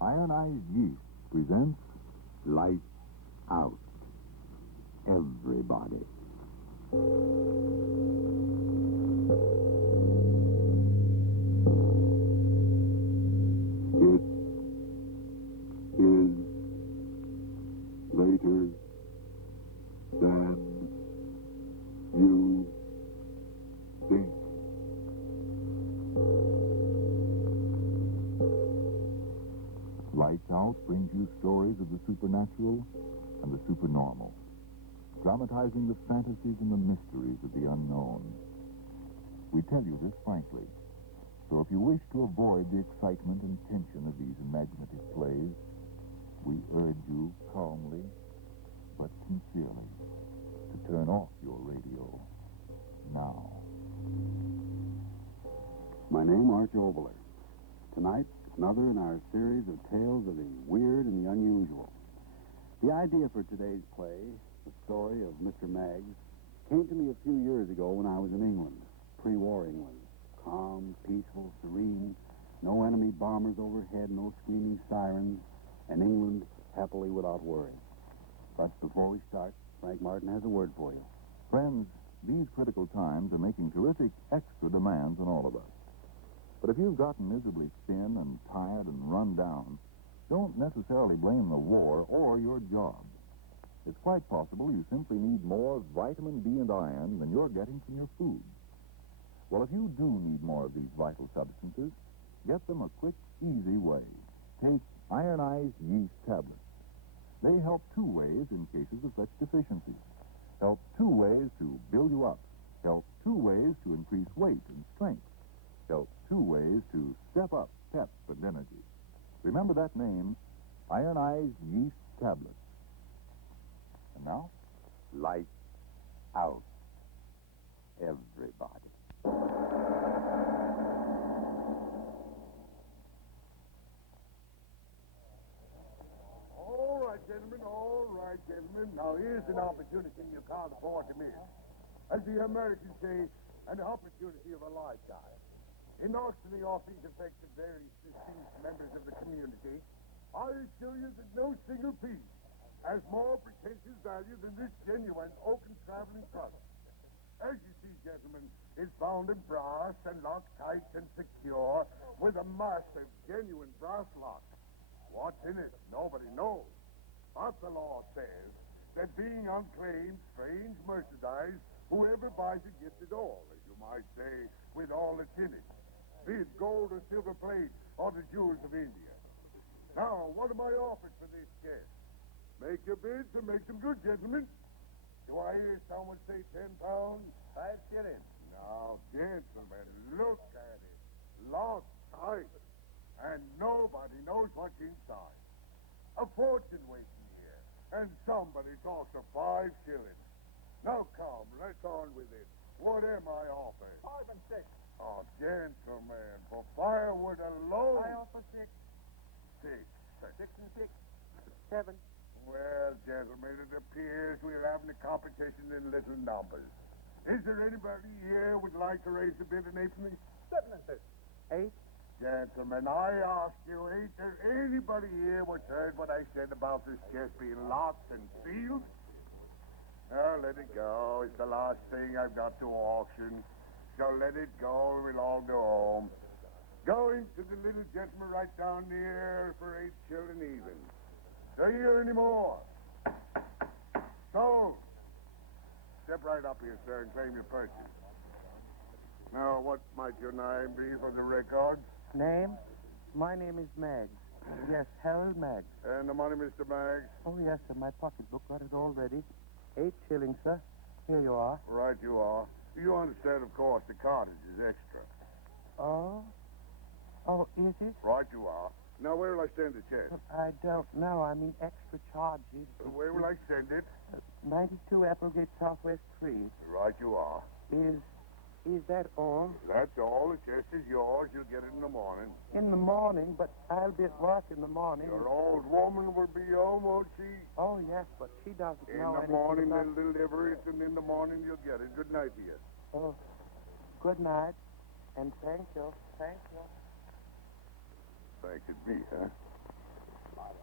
Ironized Yeast presents Lights Out. Everybody. It is later than you think. Lights Out brings you stories of the supernatural and the supernormal. dramatizing the fantasies and the mysteries of the unknown. We tell you this frankly, so if you wish to avoid the excitement and tension of these imaginative plays, we urge you calmly but sincerely to turn off your radio now. My name, Arch Oboler. Tonight, another in our series of tales of the weird and the unusual. The idea for today's play, the story of Mr. Maggs, came to me a few years ago when I was in England, pre-war England. Calm, peaceful, serene, no enemy bombers overhead, no screaming sirens, and England happily without worry. But before we start, Frank Martin has a word for you. Friends, these critical times are making terrific extra demands on all of us. But if you've gotten miserably thin and tired and run down, don't necessarily blame the war or your job. It's quite possible you simply need more vitamin D and iron than you're getting from your food. Well, if you do need more of these vital substances, get them a quick, easy way. Take Ironized Yeast tablets. They help two ways in cases of such deficiencies. Help two ways to build you up. Help two ways to increase weight and strength. Help two ways to step up pep and energy. Remember that name, Ironized Yeast tablets. And now, light out, everybody. All right, gentlemen. Now, here's an opportunity you can't afford to miss. As the Americans say, an opportunity of a lifetime. It knocks to the offbeat effects of very distinct members of the community. I assure you that no single piece has more pretentious value than this genuine oaken traveling trunk. As you see, gentlemen, it's bound in brass and locked tight and secure with a massive, genuine brass lock. What's in it? Nobody knows. But the law says that being unclaimed, strange merchandise, whoever buys it gets it all, as you might say, with all that's in it. Be it gold or silver plate or the jewels of India. Now, what am I offered for this guest? Make your bids and make them good, gentlemen. Do I hear someone say 10 pounds? 5 shillings. Now, gentlemen, look at it. Locked tight. And nobody knows what's inside. A fortune waiting here. And somebody talks of 5 shillings. Now, come, let's on with it. What am I offered? 5 and 6. Oh, gentlemen, for firewood alone. I offer 6. 6. 6 and 6. 7. Well, gentlemen, it appears we're having a competition in little numbers. Is there anybody here would like to raise the bid and aid for me? 7 and 6. 8. Gentlemen, I ask you, ain't there anybody here which heard what I said about this chest being locked and sealed? Now, let it go. It's the last thing I've got to auction. So let it go, we'll all go home. Going to the little gentleman right down there for 8 shillings even. Do you hear any more? Stone! Step right up here, sir, and claim your purchase. Now, what might your name be for the record? Name? My name is Maggs. Yes, Harold Maggs. And the money, Mr. Maggs? Oh, yes, sir. My pocketbook got it all ready. 8 shillings, sir. Here you are. Right you are. You understand, of course, the cartage is extra. Oh? Oh, is it? Right you are. Now, where will I send the check? I don't know. I mean, extra charges. Where will I send it? 92 Applegate Southwest 3. Right you are. Is that all? That's all. The chest is yours. You'll get it in the morning. In the morning, but I'll be at work in the morning. Your old woman will be home, won't she? Oh, yes, but she doesn't In know the anything morning, about... they'll deliver it, and in the morning you'll get it. Good night to you. Oh, good night, and thank you. Thank you. Thank you, me, huh?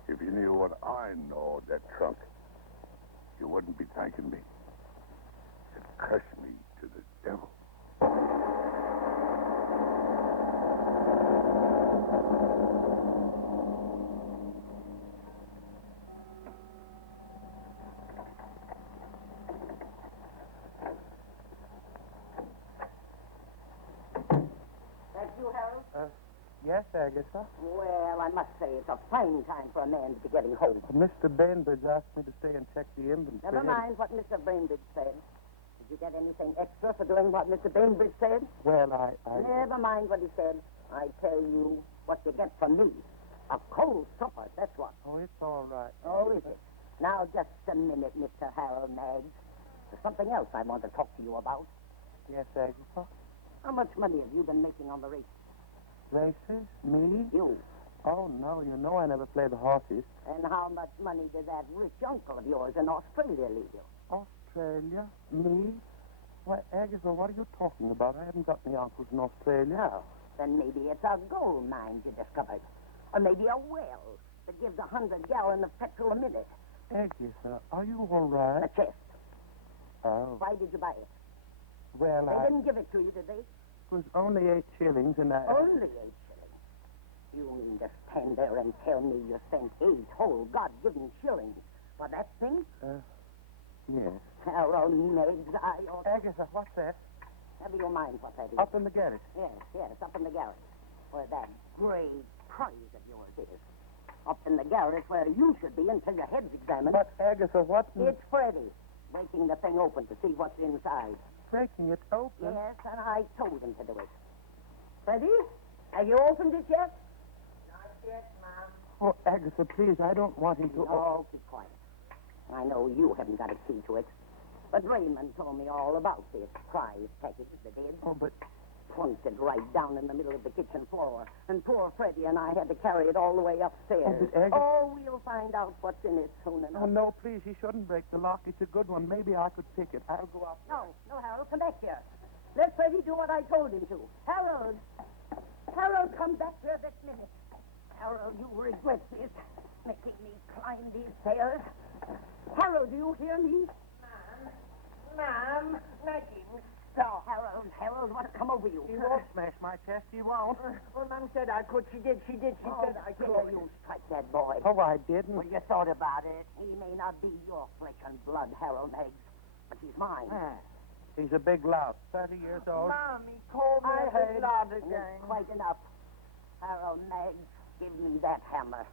If you knew what I know of that trunk, you wouldn't be thanking me. It'd curse me to the devil. Yes, Agatha. Well, I must say it's a fine time for a man to be getting home. Mr. Bainbridge asked me to stay and check the inventory. Never mind what Mr. Bainbridge said. Did you get anything extra for doing what Mr. Bainbridge said? Well, I... Never mind what he said. I tell you what you get from me. A cold supper, that's what. Oh, it's all right. Oh, is it? Now, just a minute, Mr. Harold Maggs. There's something else I want to talk to you about. Yes, Agatha? How much money have you been making on the races? Races? Me? You. Oh, no, you know I never play the horses. And how much money did that rich uncle of yours in Australia leave you? Australia? Me? Why, Agatha, what are you talking about? I haven't got any uncles in Australia. No. Then maybe it's a gold mine you discovered. Or maybe a well that gives 100 gallons of petrol a minute. Agatha, are you all right? The chest. Oh. Why did you buy it? Well, They didn't give it to you, did they? It was only 8 shillings, and I... Only 8 shillings? You mean to stand there and tell me you spent 8 whole God-given shillings for that thing? Yes. Harold Meggs, I ought... Agatha, what's that? Never you mind what that is. Up in the garage. Yes, up in the garage. Where that great prize of yours is. Up in the garage where you should be until your head's examined. But, Agatha, what... It's Freddie, breaking the thing open to see what's inside. Breaking it open? Yes, and I told him to do it. Freddie, have you opened it yet? Not yet, Mom. Oh, Agatha, please, I don't want him to... Oh, keep quiet. I know you haven't got a key to it. But Raymond told me all about this prize package that did. Oh, but... Plunked it right down in the middle of the kitchen floor. And poor Freddie and I had to carry it all the way upstairs. Oh, but Agatha... Oh, we'll find out what's in it soon enough. Oh, no, please, he shouldn't break the lock. It's a good one. Maybe I could pick it. I'll go up. No, Harold, come back here. Let Freddie do what I told him to. Harold, come back here this minute. Harold, you regret this, making me climb these stairs. Harold, do you hear me? Mom, nothing. So, Harold, what's come over you? He won't smash my chest. He won't. Well, Mom said I could. She did. She said I could. Dare you strike that boy? Oh, I didn't. Well, you thought about it. He may not be your flesh and blood, Harold Meggs, but he's mine. He's a big lout, 30 years old. Mom, he called me I a heard. big loud And again. it's quite enough. Harold Meggs, give me that hammer.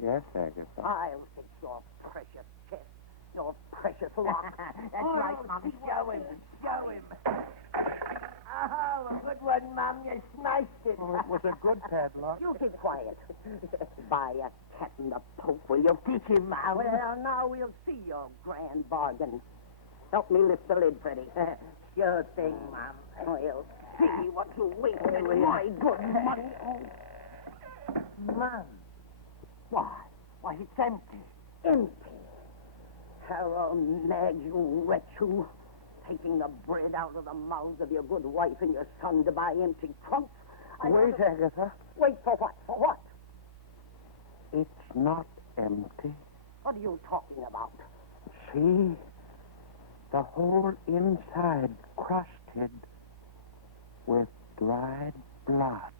Yes, Agatha. I'll fix your precious chest, your precious lock. That's right, Mom. Show him. Oh, a good one, Mom. You smashed it. Oh, it was a good padlock. You keep quiet. Buy a cat in the poke, will you? Teach him, Mom. Well, now we'll see your grand bargain. Help me lift the lid, Freddie. Sure thing, Mom. We'll see what you wasted with my good money. Mom. Why, it's empty. Empty? Harold Meggs, you wretch, you. Taking the bread out of the mouths of your good wife and your son to buy empty trunks. Wait, Agatha. Wait for what? For what? It's not empty. What are you talking about? See? The whole inside crusted with dried blood.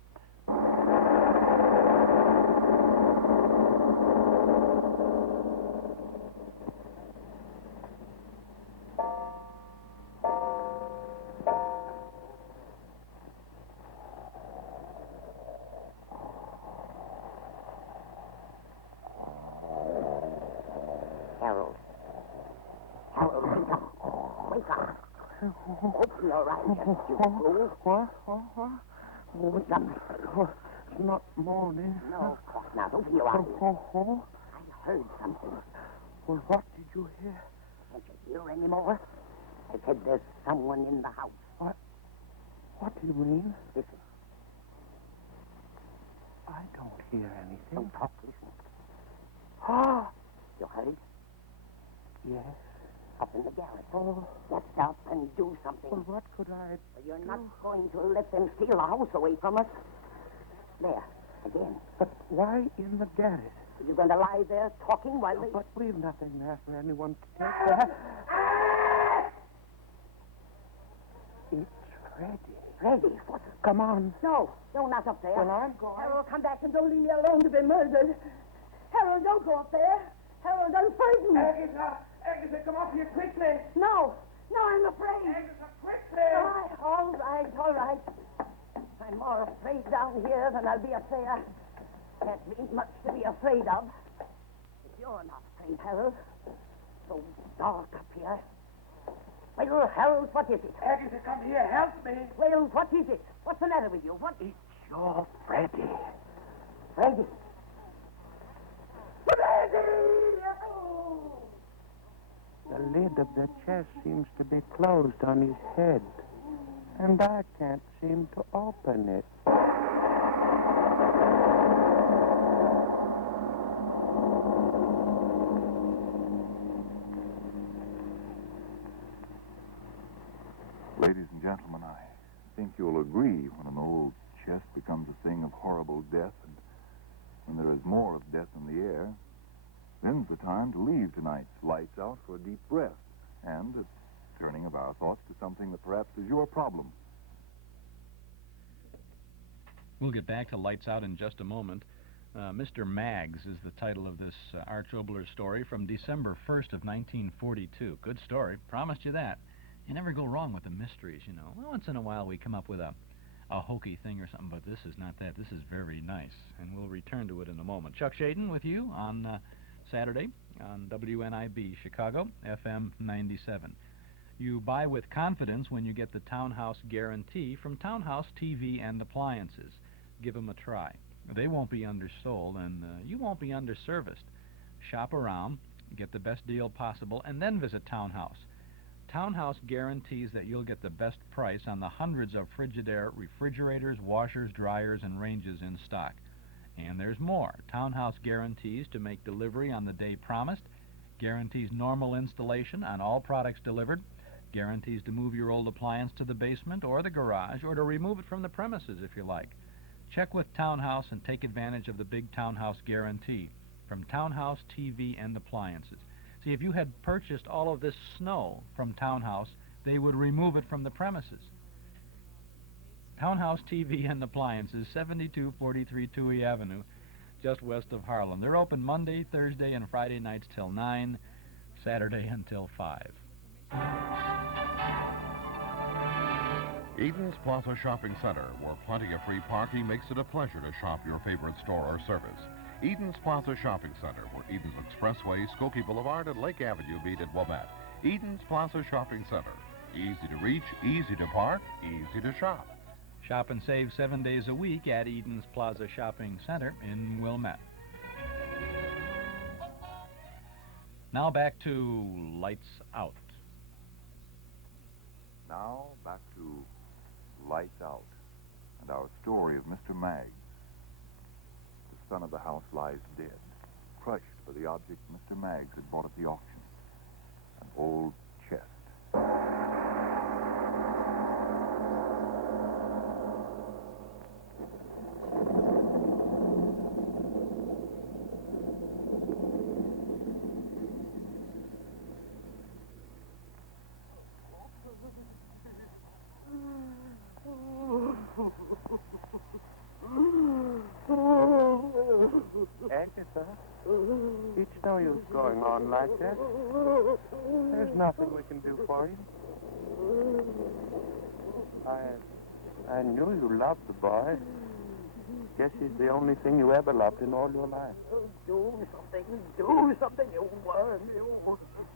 Wake up. Open your eyes, you fool. What? Wake up. It's not morning. No, of course not. Open your eyes. I heard something. Well, what did you hear? Can't you hear anymore? I said there's someone in the house. What do you mean? Listen. I don't hear anything. Don't talk. Listen. Ah! You heard? Yes. Up in the garage. Oh. Get up and do something. Well, what could I Well, you're not going to let them steal the house away from us. There, again. But why in the garage? Are you going to lie there talking while they... But we've nothing there for anyone to take that. It's Freddie. Freddie, what? Come on. No, not up there. Well, I'm going. Harold, come back and don't leave me alone to be murdered. Harold, don't go up there. Harold, I'm frightened. Agatha, come up here quickly. No, I'm afraid. Agatha, quickly. All right. I'm all more afraid down here than I'll be up there. Can't be much to be afraid of. If you're not afraid, Harold. So dark up here. Well, Harold, what is it? Agatha, come here. Help me. Well, what is it? What's the matter with you? What? It's your Freddie. Freddie. The lid of the chest seems to be closed on his head, and I can't seem to open it. Ladies and gentlemen, I think you'll agree when an old chest becomes a thing of horrible death, and when there is more of death in the air, then's the time to leave tonight's Lights Out for a deep breath and a turning of our thoughts to something that perhaps is your problem. We'll get back to Lights Out in just a moment. Mr. Maggs is the title of this Arch Oboler story from December 1st of 1942. Good story. Promised you that. You never go wrong with the mysteries, you know. Once in a while we come up with a hokey thing or something, but this is not that. This is very nice, and we'll return to it in a moment. Chuck Shaden with you on Saturday on WNIB Chicago, FM 97. You buy with confidence when you get the Townhouse Guarantee from Townhouse TV and Appliances. Give them a try. They won't be undersold, and you won't be underserviced. Shop around, get the best deal possible, and then visit Townhouse. Townhouse guarantees that you'll get the best price on the hundreds of Frigidaire refrigerators, washers, dryers, and ranges in stock. And there's more. Townhouse guarantees to make delivery on the day promised, guarantees normal installation on all products delivered, guarantees to move your old appliance to the basement or the garage, or to remove it from the premises if you like. Check with Townhouse and take advantage of the big Townhouse guarantee from Townhouse TV and Appliances. See, if you had purchased all of this snow from Townhouse, they would remove it from the premises. Townhouse TV and Appliances, 7243 Touhy Avenue, just west of Harlem. They're open Monday, Thursday, and Friday nights till 9, Saturday until 5. Eden's Plaza Shopping Center, where plenty of free parking makes it a pleasure to shop your favorite store or service. Eden's Plaza Shopping Center, where Eden's Expressway, Skokie Boulevard, and Lake Avenue meet at Wilmette. Eden's Plaza Shopping Center. Easy to reach, easy to park, easy to shop. Shop and save 7 days a week at Eden's Plaza Shopping Center in Wilmette. Now back to Lights Out. Now back to Lights Out and our story of Mr. Maggs. The son of the house lies dead, crushed by the object Mr. Maggs had bought at the auction, an old chest. Agatha, it's no use going on like that. There's nothing we can do for you. I knew you loved the boy. Guess he's the only thing you ever loved in all your life. Do something, you worm, you.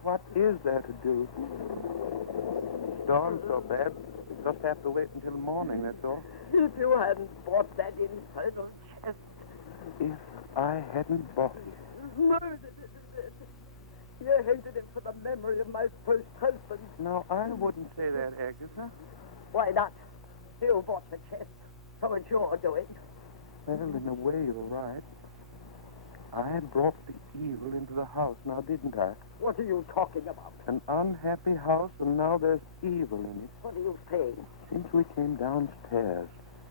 What is there to do? The storm's so bad, we just have to wait until morning, that's all. If you hadn't bought that infernal chest. If I hadn't bought it. Murdered it. You hated it for the memory of my first husband. No, I wouldn't say that, Agatha. Why not? You bought the chest, so it's your doing. Well, in a way, you're right. I brought the evil into the house, now didn't I? What are you talking about? An unhappy house, and now there's evil in it. What are you saying? Since we came downstairs,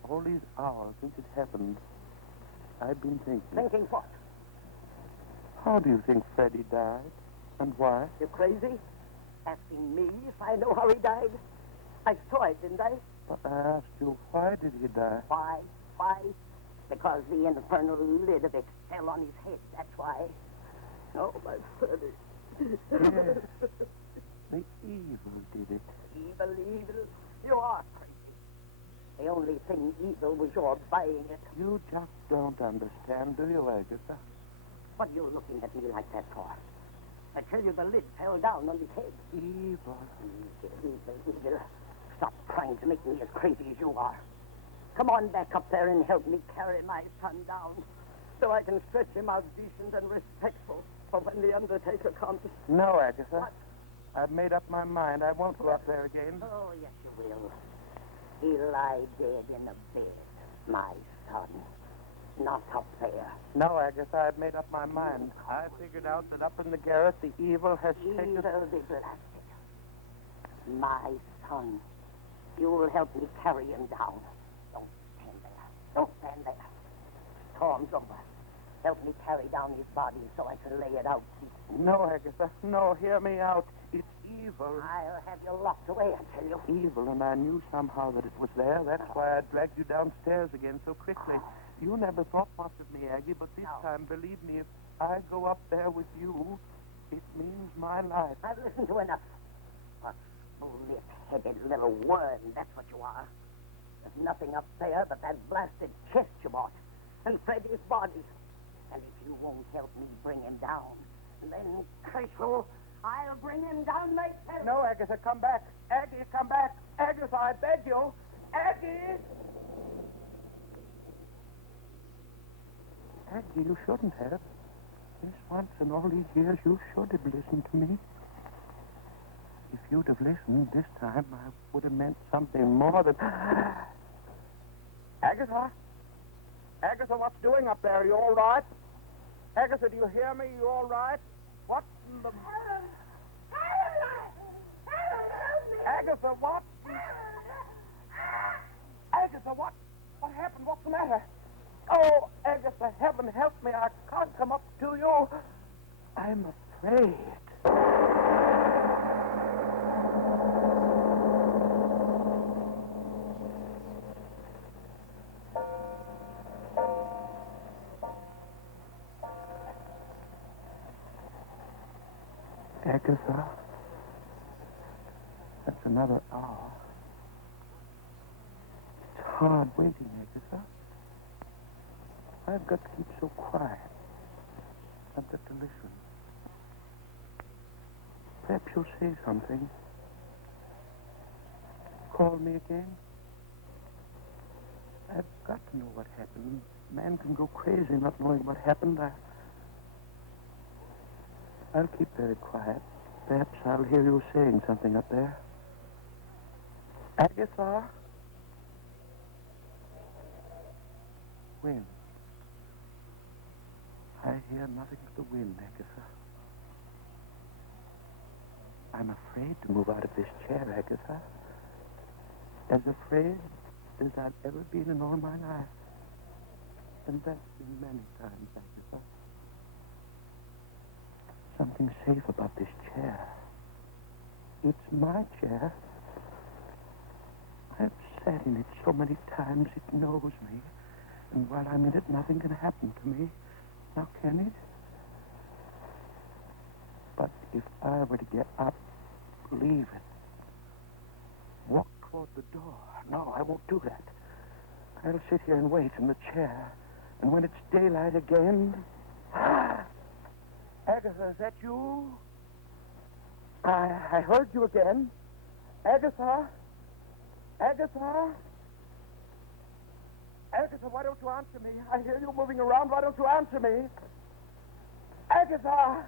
all these hours since it happened, I've been thinking. Thinking what? How do you think Freddie died? And why? You crazy? Asking me if I know how he died? I saw it, didn't I? But I asked you, why did he die? Why? Because the infernal lid of it fell on his head, that's why. Oh, my Freddie. Yes. The evil did it. Evil. You are crazy. The only thing evil was your buying it. You just don't understand, do you, Agatha? What are you looking at me like that for? I tell you the lid fell down on his head. Evil. Evil. Stop trying to make me as crazy as you are. Come on back up there and help me carry my son down so I can stretch him out decent and respectful for when the undertaker comes. No, Agatha. What? I've made up my mind. I won't go up there again. Oh, yes, you will. He'll lie dead in a bed, my son. Not up there. No, Agatha, I've made up my mind. I figured out that up in the garret, the evil has taken... Evil be blasted. My son. You will help me carry him down. Don't stand there. Don't stand there. Storm's over. Help me carry down his body so I can lay it out. No, Agatha. No, hear me out. It's evil. I'll have you locked away, I tell you. Evil, and I knew somehow that it was there. That's why I dragged you downstairs again so quickly. You never thought much of me, Aggie, but this time, believe me, if I go up there with you, it means my life. I've listened to enough. A split-headed little worm, that's what you are. There's nothing up there but that blasted chest you bought, and Freddie's body. And if you won't help me bring him down, then, curse you, I'll bring him down myself. No, Agatha, come back. Aggie, come back. Agatha, I beg you. Aggie! Aggie, you shouldn't have. This once in all these years, you should have listened to me. If you'd have listened this time, I would have meant something more than... Agatha? Agatha, what's doing up there? Are you all right? Agatha, do you hear me? You all right? What in the... Agatha, what? Agatha, what? What happened? What's the matter? Oh, Agatha, heaven help me. I can't come up to you. I'm afraid. Agatha, that's another hour. It's hard waiting, Agatha. I've got to keep so quiet. I've got to listen. Perhaps you'll say something. Call me again. I've got to know what happened. Man can go crazy not knowing what happened. I'll keep very quiet. Perhaps I'll hear you saying something up there. Agatha? Wind. I hear nothing but the wind, Agatha. I'm afraid to move out of this chair, Agatha. As afraid as I've ever been in all my life. And that's been many times, Agatha. Something safe about this chair. It's my chair. I've sat in it so many times it knows me. And while I'm in it, nothing can happen to me. Now, can it? But if I were to get up, leave it, walk toward the door. No, I won't do that. I'll sit here and wait in the chair. And when it's daylight again... Agatha, is that you? I heard you again. Agatha? Agatha? Agatha, why don't you answer me? I hear you moving around. Why don't you answer me? Agatha!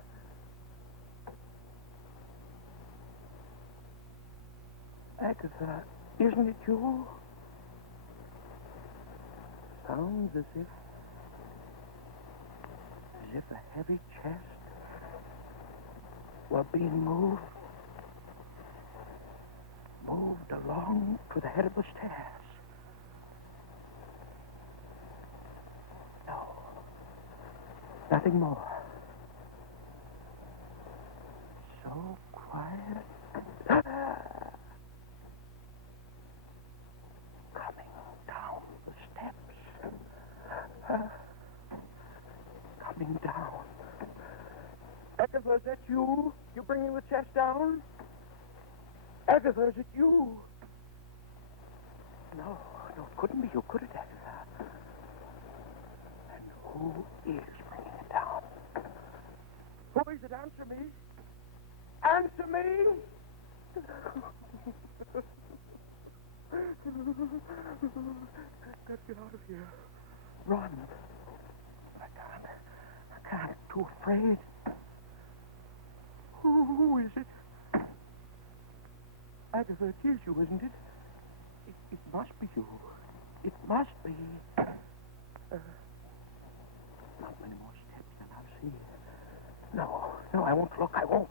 Agatha, isn't it you? Sounds as if a heavy chest were being moved along to the head of the stairs. No, nothing more. So quiet. Coming down the steps. Coming down. Agatha, is that you? You bringing the chest down? Agatha, is it you? No, No, it couldn't be you, could it, Agatha? And who is bringing it down? Who is it? Answer me. Answer me! Gotta get out of here. Run. I can't. I'm too afraid. Who is it? Agatha, it is you, isn't it? It must be you. It must be. Not many more steps, and I'll see. No, I won't look. I won't.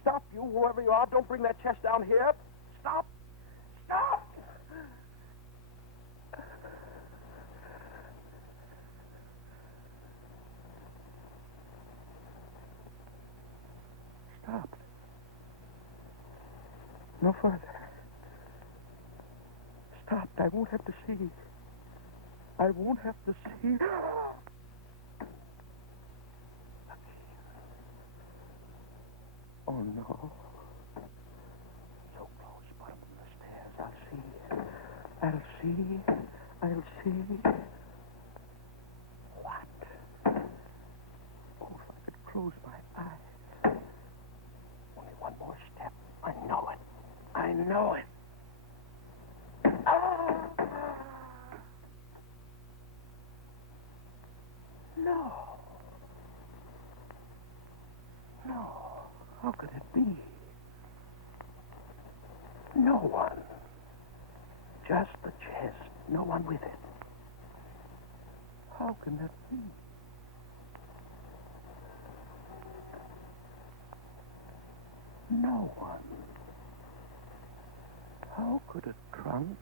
Stop, you, whoever you are. Don't bring that chest down here. Stop! Stop! Stop. No further. Stop. I won't have to see. I won't have to see. Oh, no. So close, bottom of the stairs. I'll see. What? Oh, if I could close my eyes. Only one more step. I know it. Ah! No. How could it be? No one. Just the chest. No one with it. How can that be? No one. How could a trunk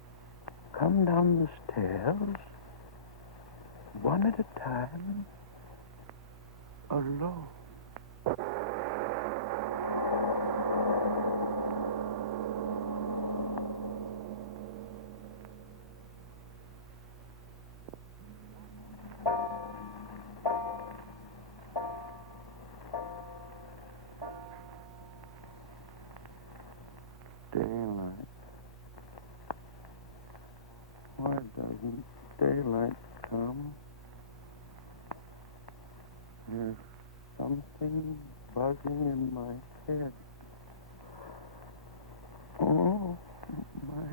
come down the stairs, one at a time, alone? Daylight. Why doesn't daylight come? There's something buzzing in my head. Oh, my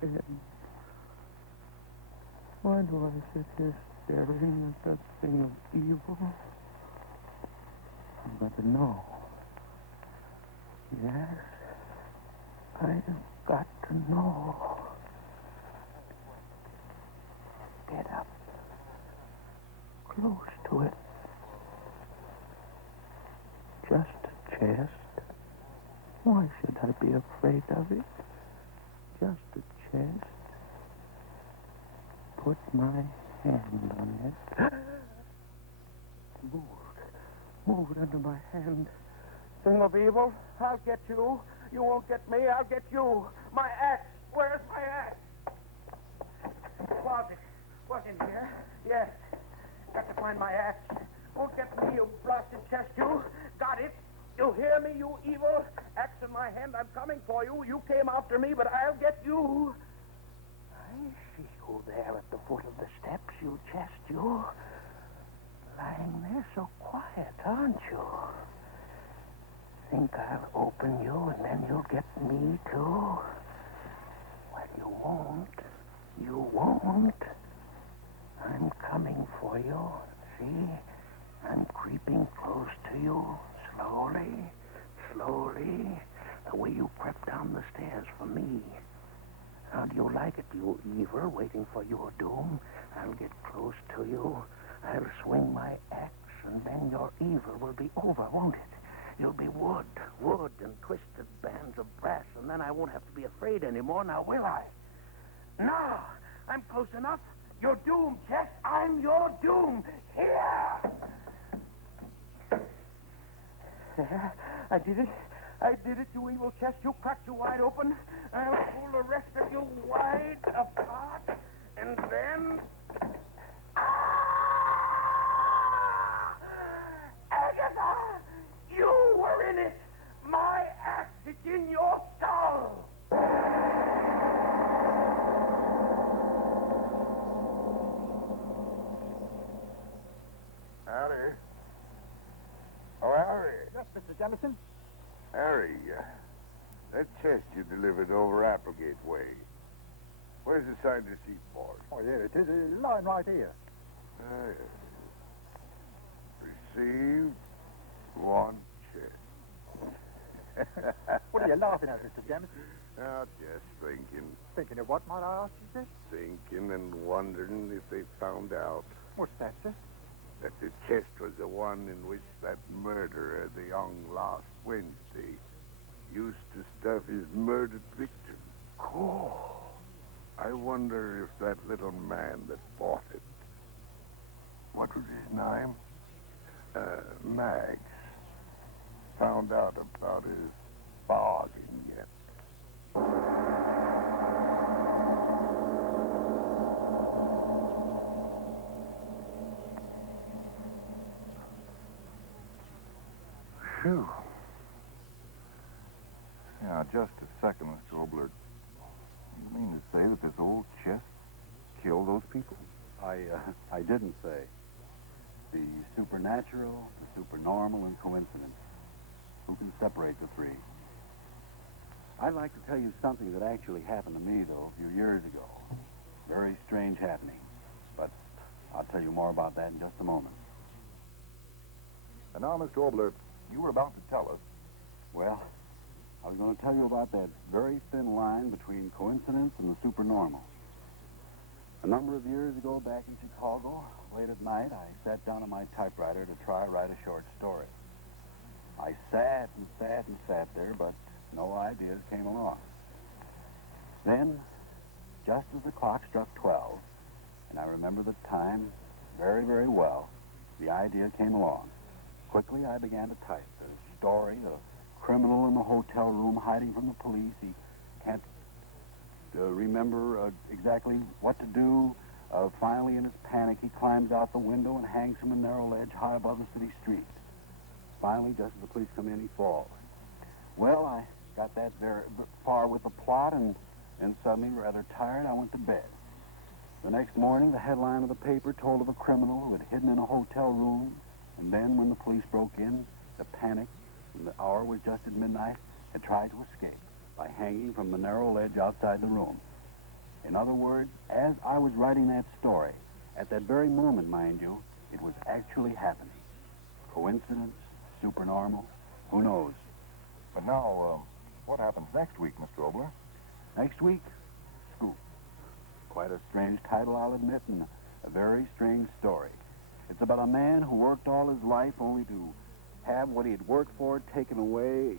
head. Why do I sit here staring at that thing of evil? I've got to know. Yes, I've got to know. Get up. Close to it. Just a chest. Why should I be afraid of it? Just a chest. Put my hand on it. Move it under my hand. Thing of evil, I'll get you. You won't get me, I'll get you. My axe. Where's my axe? Closet. Was in here. Yes. Got to find my axe. Won't get me, you blasted chest, you. Got it. You hear me, you evil? Axe in my hand, I'm coming for you. You came after me, but I'll get you. I see you there at the foot of the steps, you chest, you. Lying there so quiet, aren't you? Think I'll open you and then you'll get me, too? Well, you won't. You won't. I'm coming for you. See? I'm creeping close to you. Slowly. The way you crept down the stairs for me. How do you like it, you evil, waiting for your doom? I'll get close to you. I'll swing my axe, and then your evil will be over, won't it? You'll be wood and twisted bands of brass, and then I won't have to be afraid anymore, now will I? No, I'm close enough. You're doomed, Jess. I'm your doom. Here! I did it, you evil chest. You cracked you wide open. I'll pull the rest of you wide apart, and then... Agatha! You were in it! My axe is in your skull! Mr. Jemison? Harry, that chest you delivered over Applegate Way. Where's the signed receipt for it? Oh, yeah, it is. It's lying right here. Ah, yes. Received one chest. What are you laughing at, Mr. Jemison? Now, just thinking. Thinking of what, might I ask you, sir? Thinking and wondering if they found out What's that, sir? that the chest was the one in which that murderer, the young last Wednesday, used to stuff his murdered victim. Cool. I wonder if that little man that bought it, what was his name? Mags, found out about his bargain yet. Phew. Now, just a second, Mr. Oboler. You mean to say that this old chest killed those people? I didn't say. The supernatural, the supernormal, and coincidence. Who can separate the three? I'd like to tell you something that actually happened to me, though, a few years ago. Very strange happening. But I'll tell you more about that in just a moment. And now, Mr. Oboler, you were about to tell us. Well, I was going to tell you about that very thin line between coincidence and the supernormal. A number of years ago, back in Chicago, late at night, I sat down on my typewriter to try to write a short story. I sat and sat and sat there, but no ideas came along. Then, just as the clock struck 12, and I remember the time very, very well, the idea came along. Quickly, I began to type a story, a criminal in the hotel room hiding from the police. He can't remember exactly what to do. Finally, in his panic, he climbs out the window and hangs from a narrow ledge high above the city street. Finally, just as the police come in, he falls. Well, I got that very far with the plot, and suddenly, rather tired, I went to bed. The next morning, the headline of the paper told of a criminal who had hidden in a hotel room, and then, when the police broke in, the panic, when the hour was just at midnight, had tried to escape by hanging from the narrow ledge outside the room. In other words, as I was writing that story, at that very moment, mind you, it was actually happening. Coincidence, supernormal, who knows? But now, what happens next week, Mr. Oboler? Next week, Scoop. Quite a strange title, I'll admit, and a very strange story. It's about a man who worked all his life only to have what he had worked for taken away.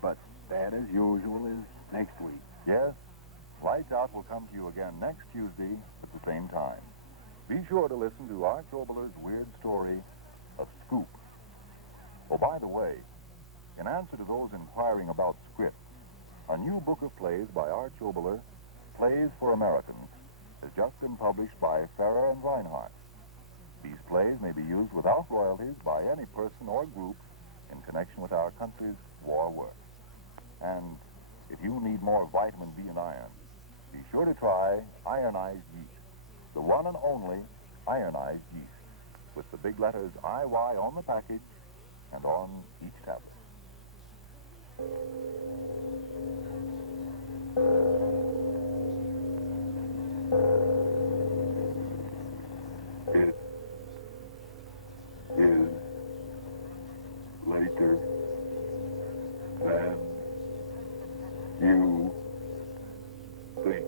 But that, as usual, is next week. Yes. Lights Out will come to you again next Tuesday at the same time. Be sure to listen to Arch Oboler's weird story, A Scoop. Oh, by the way, in answer to those inquiring about scripts, a new book of plays by Arch Oboler, Plays for Americans, has just been published by Farrer and Reinhardt. These plays may be used without royalties by any person or group in connection with our country's war work. And if you need more vitamin B and iron, be sure to try Ironized Yeast, the one and only Ironized Yeast, with the big letters IY on the package and on each tablet. It is later than you think.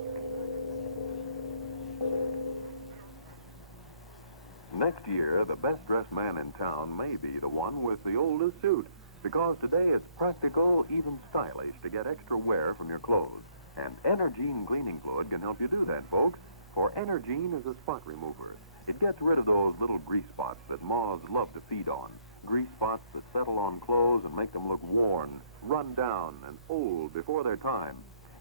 Next year, the best-dressed man in town may be the one with the oldest suit, because today it's practical, even stylish, to get extra wear from your clothes. And Energine cleaning fluid can help you do that, folks, for Energine is a spot remover. It gets rid of those little grease spots that moths love to feed on. Grease spots that settle on clothes and make them look worn, run down, and old before their time.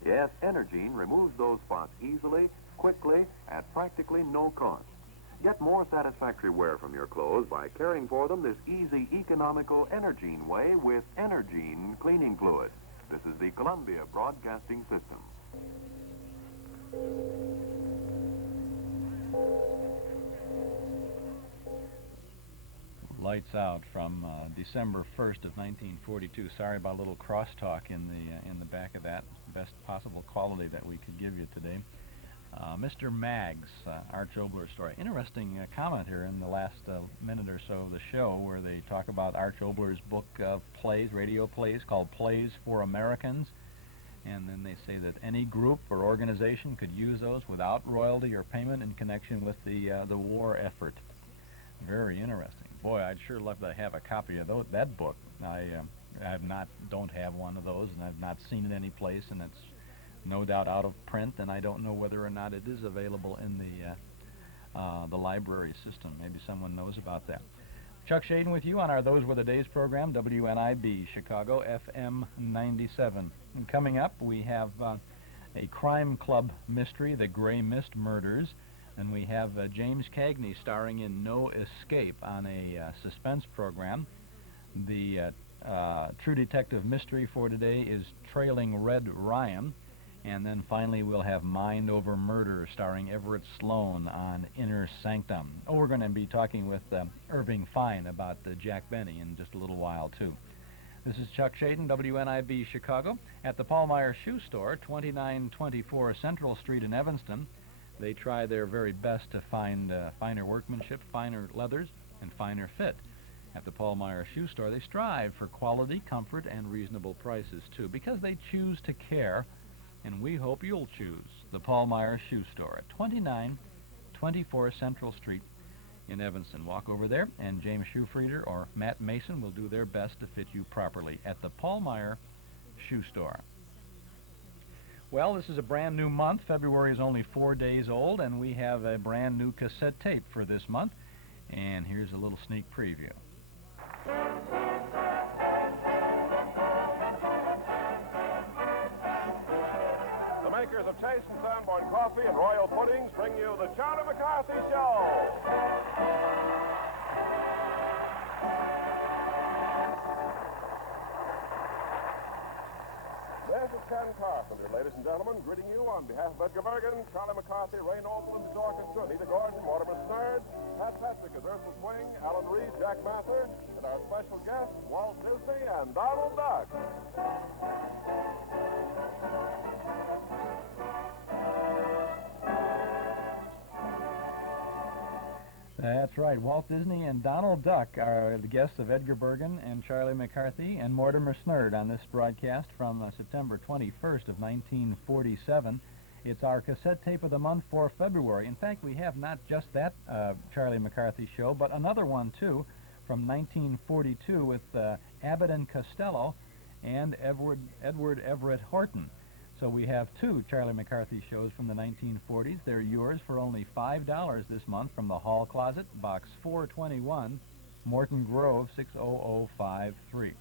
Yes, Energine removes those spots easily, quickly, at practically no cost. Get more satisfactory wear from your clothes by caring for them this easy, economical Energine way with Energine cleaning fluid. This is the Columbia Broadcasting System. Lights Out from December 1st of 1942. Sorry about a little crosstalk in the back of that. Best possible quality that we could give you today. Mr. Maggs, Arch Oboler story. Interesting comment here in the last minute or so of the show where they talk about Arch Oboler's book of plays, radio plays, called Plays for Americans. And then they say that any group or organization could use those without royalty or payment in connection with the war effort. Very interesting. Boy, I'd sure love to have a copy of that book. Don't have one of those, and I've not seen it any place, and it's no doubt out of print, and I don't know whether or not it is available in the library system. Maybe someone knows about that. Chuck Shaden with you on our Those Were the Days program, WNIB, Chicago, FM 97. And coming up, we have a crime club mystery, The Gray Mist Murders, and we have James Cagney starring in No Escape on a suspense program. The True Detective mystery for today is Trailing Red Ryan. And then finally we'll have Mind Over Murder starring Everette Sloan on Inner Sanctum. Oh, we're going to be talking with Irving Fine about Jack Benny in just a little while, too. This is Chuck Shaden, WNIB Chicago, at the Paul Meyer Shoe Store, 2924 Central Street in Evanston. They try their very best to find finer workmanship, finer leathers, and finer fit. At the Paul Meyer Shoe Store, they strive for quality, comfort, and reasonable prices, too, because they choose to care. And we hope you'll choose the Paul Meyer Shoe Store at 2924 Central Street in Evanston. Walk over there, and James Shoefrieder or Matt Mason will do their best to fit you properly at the Paul Meyer Shoe Store. Well, this is a brand new month. February is only 4 days old, and we have a brand new cassette tape for this month. And here's a little sneak preview. Makers of Chase and Sanborn Coffee and Royal Puddings bring you the Charlie McCarthy Show. This is Ken Carpenter, ladies and gentlemen, greeting you on behalf of Edgar Bergen, Charlie McCarthy, Ray Noble, and his orchestra, Nita Gordon, Mortimer Snerd, Pat Patrick as Ursula Swing, Alan Reed, Jack Mather, and our special guests, Walt Disney and Donald Duck. That's right. Walt Disney and Donald Duck are the guests of Edgar Bergen and Charlie McCarthy and Mortimer Snerd on this broadcast from September 21st of 1947. It's our cassette tape of the month for February. In fact, we have not just that Charlie McCarthy show, but another one, too, from 1942 with Abbott and Costello and Edward Everett Horton. So we have two Charlie McCarthy shows from the 1940s. They're yours for only $5 this month from the Hall Closet, Box 421, Morton Grove, 60053.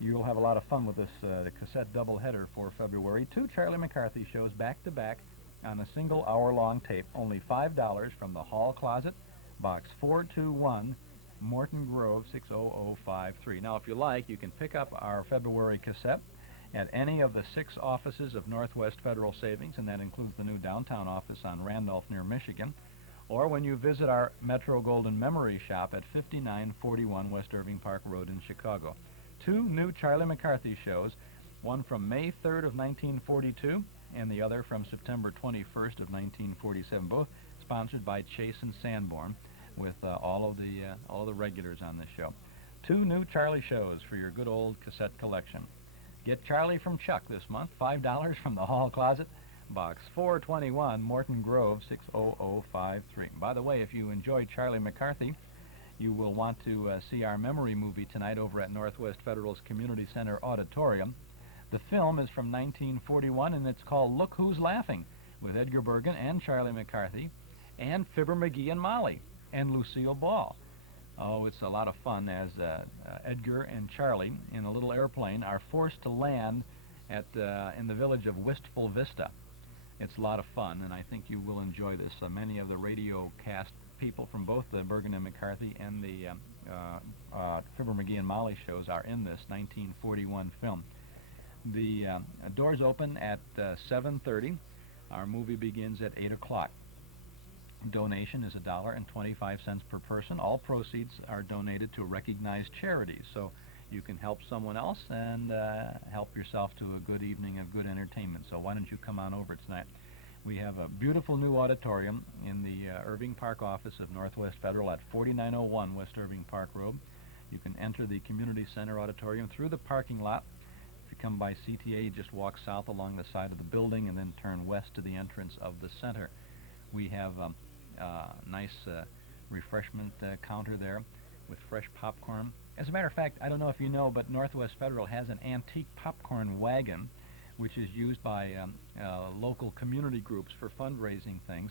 You'll have a lot of fun with this cassette doubleheader for February. Two Charlie McCarthy shows back-to-back on a single hour-long tape. Only $5 from the Hall Closet, Box 421, Morton Grove, 60053. Now, if you like, you can pick up our February cassette at any of the 6 offices of Northwest Federal Savings, and that includes the new downtown office on Randolph near Michigan, or when you visit our Metro Golden Memory Shop at 5941 West Irving Park Road in Chicago. Two new Charlie McCarthy shows, one from May 3rd of 1942 and the other from September 21st of 1947, both sponsored by Chase and Sanborn with all of the regulars on this show. Two new Charlie shows for your good old cassette collection. Get Charlie from Chuck this month, $5 from the Hall Closet, Box 421, Morton Grove, 60053. By the way, if you enjoy Charlie McCarthy, you will want to see our memory movie tonight over at Northwest Federal's Community Center Auditorium. The film is from 1941, and it's called Look Who's Laughing, with Edgar Bergen and Charlie McCarthy, and Fibber McGee and Molly, and Lucille Ball. Oh, it's a lot of fun as Edgar and Charlie, in a little airplane, are forced to land in the village of Wistful Vista. It's a lot of fun, and I think you will enjoy this. Many of the radio cast people from both the Bergen and McCarthy and the Fibber McGee and Molly shows are in this 1941 film. The doors open at 7:30. Our movie begins at 8 o'clock. donation is $1.25 per person. All proceeds are donated to recognized charities, so you can help someone else and help yourself to a good evening of good entertainment. So why don't you come on over tonight? We have a beautiful new auditorium in the Irving Park office of Northwest Federal at 4901 West Irving Park Road. You can enter the Community Center Auditorium through the parking lot. If you come by CTA, you just walk south along the side of the building and then turn west to the entrance of the center. We have a nice refreshment counter there with fresh popcorn. As a matter of fact, I don't know if you know, but Northwest Federal has an antique popcorn wagon, which is used by local community groups for fundraising things.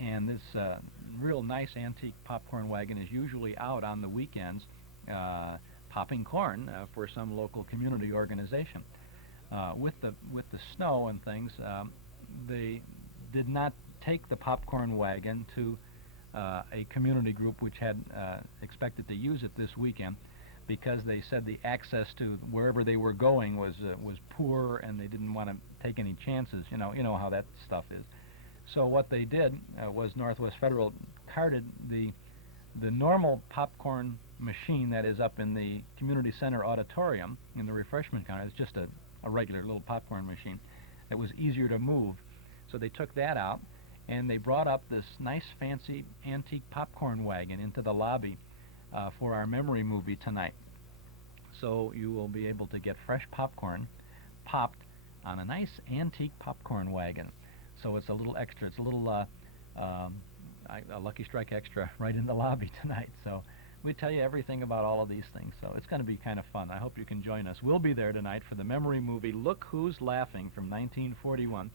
And this real nice antique popcorn wagon is usually out on the weekends popping corn for some local community organization. With the snow and things, they did not take the popcorn wagon to a community group which had expected to use it this weekend, because they said the access to wherever they were going was poor, and they didn't want to take any chances. You know how that stuff is. So what they did was Northwest Federal carted the normal popcorn machine that is up in the community center auditorium in the refreshment counter. It's just a regular little popcorn machine that was easier to move. So they took that out, and they brought up this nice fancy antique popcorn wagon into the lobby for our memory movie tonight. So you will be able to get fresh popcorn popped on a nice antique popcorn wagon. So it's a little extra. It's a little a Lucky Strike extra right in the lobby tonight. So we tell you everything about all of these things. So it's going to be kind of fun. I hope you can join us. We'll be there tonight for the memory movie Look Who's Laughing from 1941.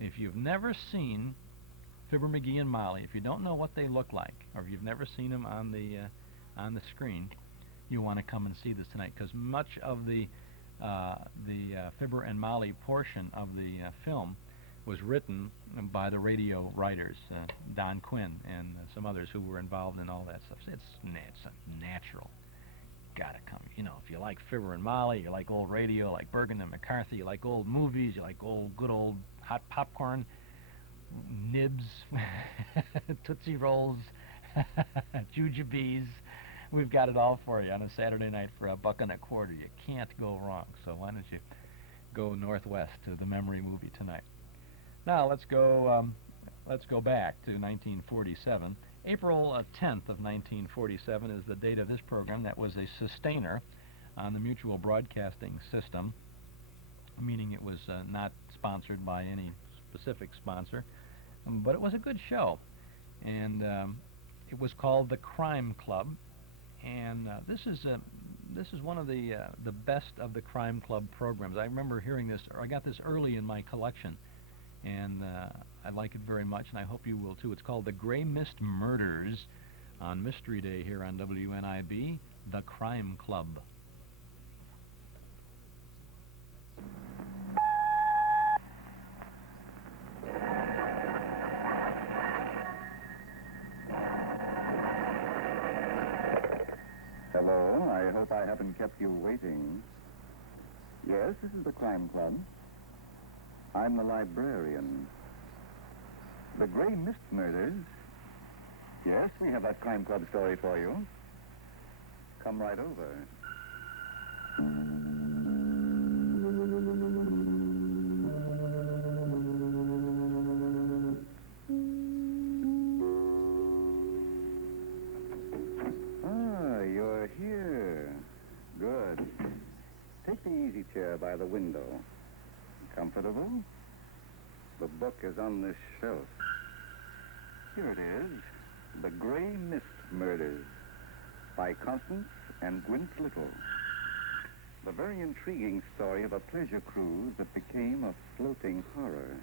If you've never seen Fibber McGee and Molly, if you don't know what they look like, or if you've never seen them on the screen, you want to come and see this tonight, because much of the Fibber and Molly portion of the film was written by the radio writers, Don Quinn and some others who were involved in all that stuff. It's natural. Gotta come. You know, if you like Fibber and Molly, you like old radio, like Bergen and McCarthy, you like old movies, you like good old hot popcorn, nibs, Tootsie Rolls, jujubes. We've got it all for you on a Saturday night for $1.25. You can't go wrong. So why don't you go northwest to the memory movie tonight? Now let's go back to 1947. April 10th of 1947 is the date of this program. That was a sustainer on the Mutual Broadcasting System, meaning it was not sponsored by any specific sponsor, but it was a good show, and it was called The Crime Club, and this is one of the best of the Crime Club programs. I remember hearing this, or I got this early in my collection, and I like it very much, and I hope you will too. It's called The Gray Mist Murders on Mystery Day here on WNIB, The Crime Club. Hello, I hope I haven't kept you waiting. Yes, this is the Crime Club. I'm the librarian. The Gray Mist Murders? Yes, we have that Crime Club story for you. Come right over. Ah, you're here. Good. Take the easy chair by the window. Comfortable? The book is on this shelf. Here it is. The Gray Mist Murders by Constance and Gwyneth Little. The very intriguing story of a pleasure cruise that became a floating horror.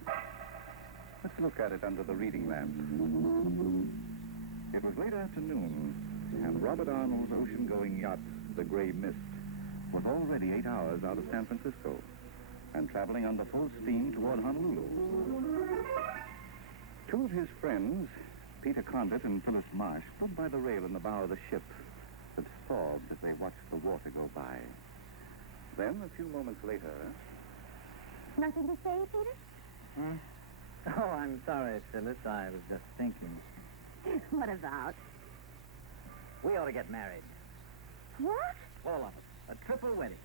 Let's look at it under the reading lamp. It was late afternoon, and Robert Arnold's ocean-going yacht, the Gray Mist, was already 8 hours out of San Francisco and traveling under full steam toward Honolulu. Two of his friends, Peter Condit and Phyllis Marsh, stood by the rail in the bow of the ship that sobbed as they watched the water go by. Then, a few moments later... Nothing to say, Peter? Oh, I'm sorry, Phyllis. I was just thinking. What about? We ought to get married. What? All of us. A triple wedding.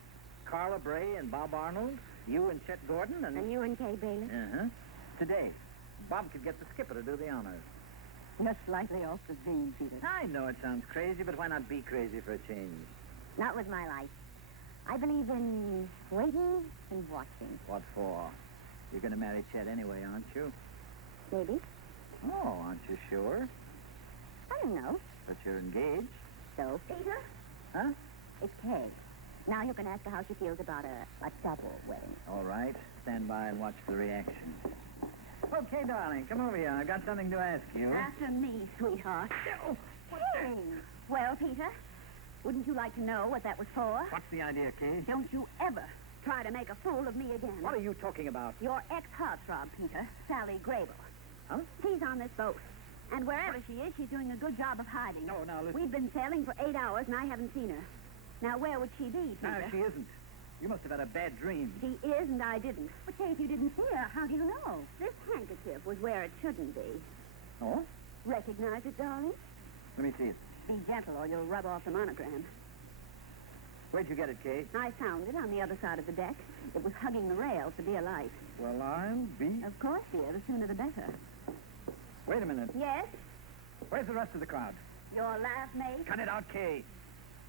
Carla Bray and Bob Arnold, you and Chet Gordon, and... And you and Kay Bailey? Uh-huh. Today. Bob could get the skipper to do the honors. You're slightly off the beam, Peter. I know it sounds crazy, but why not be crazy for a change? Not with my life. I believe in waiting and watching. What for? You're going to marry Chet anyway, aren't you? Maybe. Oh, aren't you sure? I don't know. But you're engaged. So, Peter? Huh? It's Kay. Now you can ask her how she feels about a double wedding. All right. Stand by and watch the reaction. Okay, darling, come over here. I've got something to ask you. After me, sweetheart. Hey. Well, Peter, wouldn't you like to know what that was for? What's the idea, Kay? Don't you ever try to make a fool of me again. What are you talking about? Your ex-heartthrob, Peter, Sally Grable. Huh? She's on this boat. And wherever she is, she's doing a good job of hiding. No, now, listen. We've been sailing for 8 hours, and I haven't seen her. Now, where would she be, Peter? No, she isn't. You must have had a bad dream. She is, and I didn't. But, Kay, if you didn't see her, how do you know? This handkerchief was where it shouldn't be. Oh? Recognize it, darling? Let me see it. Be gentle, or you'll rub off the monogram. Where'd you get it, Kay? I found it on the other side of the deck. It was hugging the rail to be a light. Well, I'll be... Of course, dear. The sooner the better. Wait a minute. Yes? Where's the rest of the crowd? Your laugh, mate? Cut it out, Kay.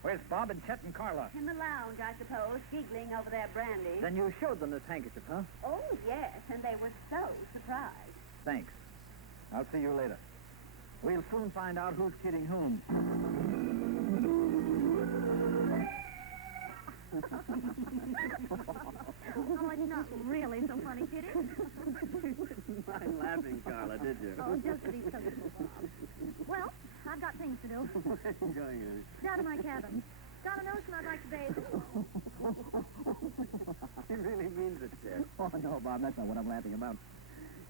Where's Bob and Chet and Carla? In the lounge, I suppose, giggling over their brandy. Then you showed them this handkerchief, huh? Oh, yes, and they were so surprised. Thanks. I'll see you later. We'll soon find out who's kidding whom. Oh, it's not really so funny, did it? I'm laughing, Carla, did you? Oh, just to be so Bob. Well, I've got things to do. Where are you going? Down to my cabin. Got a notion I'd like to bathe. He really means it, Chet. Oh, no, Bob, that's not what I'm laughing about.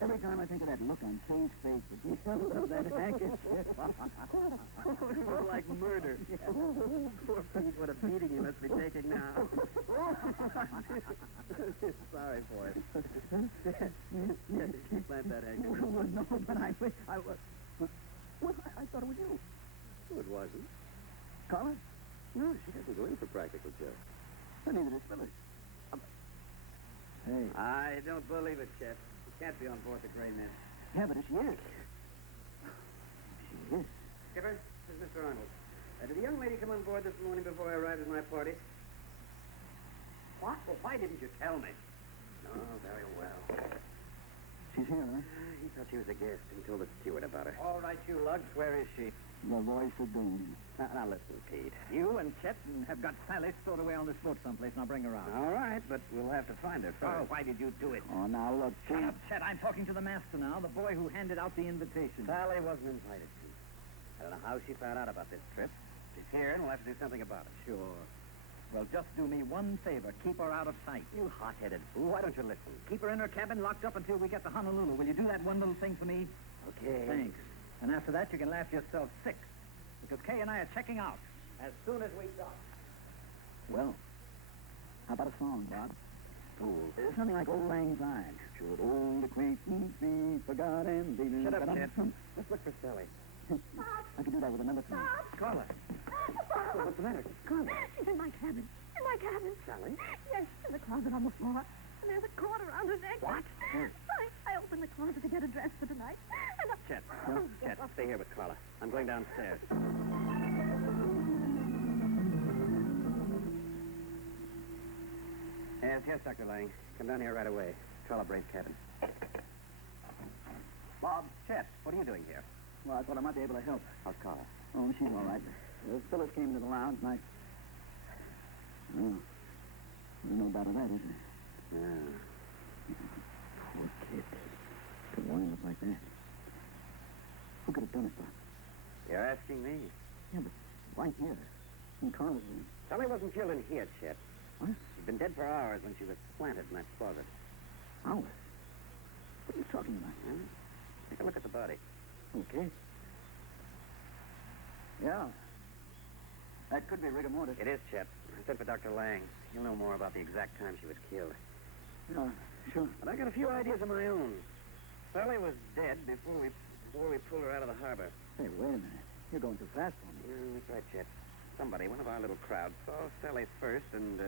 Every time I think of that look on Kay's face as he held up that handkerchief. It was like murder. Poor Pete, what a beating he must be taking now. Sorry for it. Yes, plant that handkerchief. Oh, no, but I wish I was... Well, I thought it was you. It wasn't. Carla? No, she doesn't go in for practical jokes. Well, neither does Phyllis. Hey. I don't believe it, Chet. She can't be on board the Gray Man. Yeah, but she is. She is. Skipper, this is Mr. Arnold. Did the young lady come on board this morning before I arrived at my party? What? Well, why didn't you tell me? Oh, very well. She's here, huh? He thought she was a guest and told the steward about her. All right, you lugs. Where is she? The voice of doom. Now, listen, Pete. You and Chet have got Sally stowed away on this boat someplace, and I'll bring her out. All right, but we'll have to find her first. Oh, why did you do it? Oh, now, look, Shut up, Chet. I'm talking to the master now, the boy who handed out the invitation. Sally wasn't invited, Pete. I don't know how she found out about this trip. She's here, and we'll have to do something about it. Sure. Well, just do me one favor. Keep her out of sight. You hot-headed fool. Why don't you listen? Keep her in her cabin locked up until we get to Honolulu. Will you do that one little thing for me? Okay. Thanks. And after that, you can laugh yourself sick. Because Kay and I are checking out as soon as we dock. Well, how about a song, Bob? Fool. Something like Old Lang Syne. Should old acquaintance be forgotten? Shut up, Chet. Let's look for Sally. I could do that with another song. Carla. Bob. What's the matter? Carla. She's in my cabin. In my cabin. Sally? Yes, in the closet on the floor. And there's a cord around her neck. What? I opened the closet to get her dressed for tonight. And Chet, stay here with Carla. I'm going downstairs. Yes, Dr. Lang. Come down here right away. Carla Bray's cabin. Bob, Chet, what are you doing here? Well, I thought I might be able to help. How's Carla? Oh, she's all right. Phyllis came into the lounge, and I... Oh, there's no doubt of that, is there? Yeah. Poor kid. To wind up like that. Who could have done it, Bob? You're asking me? Yeah, but right here. In Carla's room. Sally wasn't killed in here, Chet. What? She'd been dead for hours when she was planted in that closet. Hours? What are you talking about? Huh? Take a look at the body. Okay. Yeah. That could be rigor mortis. It is, Chet. I sent for Dr. Lang. He'll know more about the exact time she was killed. Yeah, sure. But I got a few ideas of my own. Sally was dead before we pulled her out of the harbor. Hey, wait a minute. You're going too fast for me. That's right, Chet. Somebody, one of our little crowd, saw Sally first, and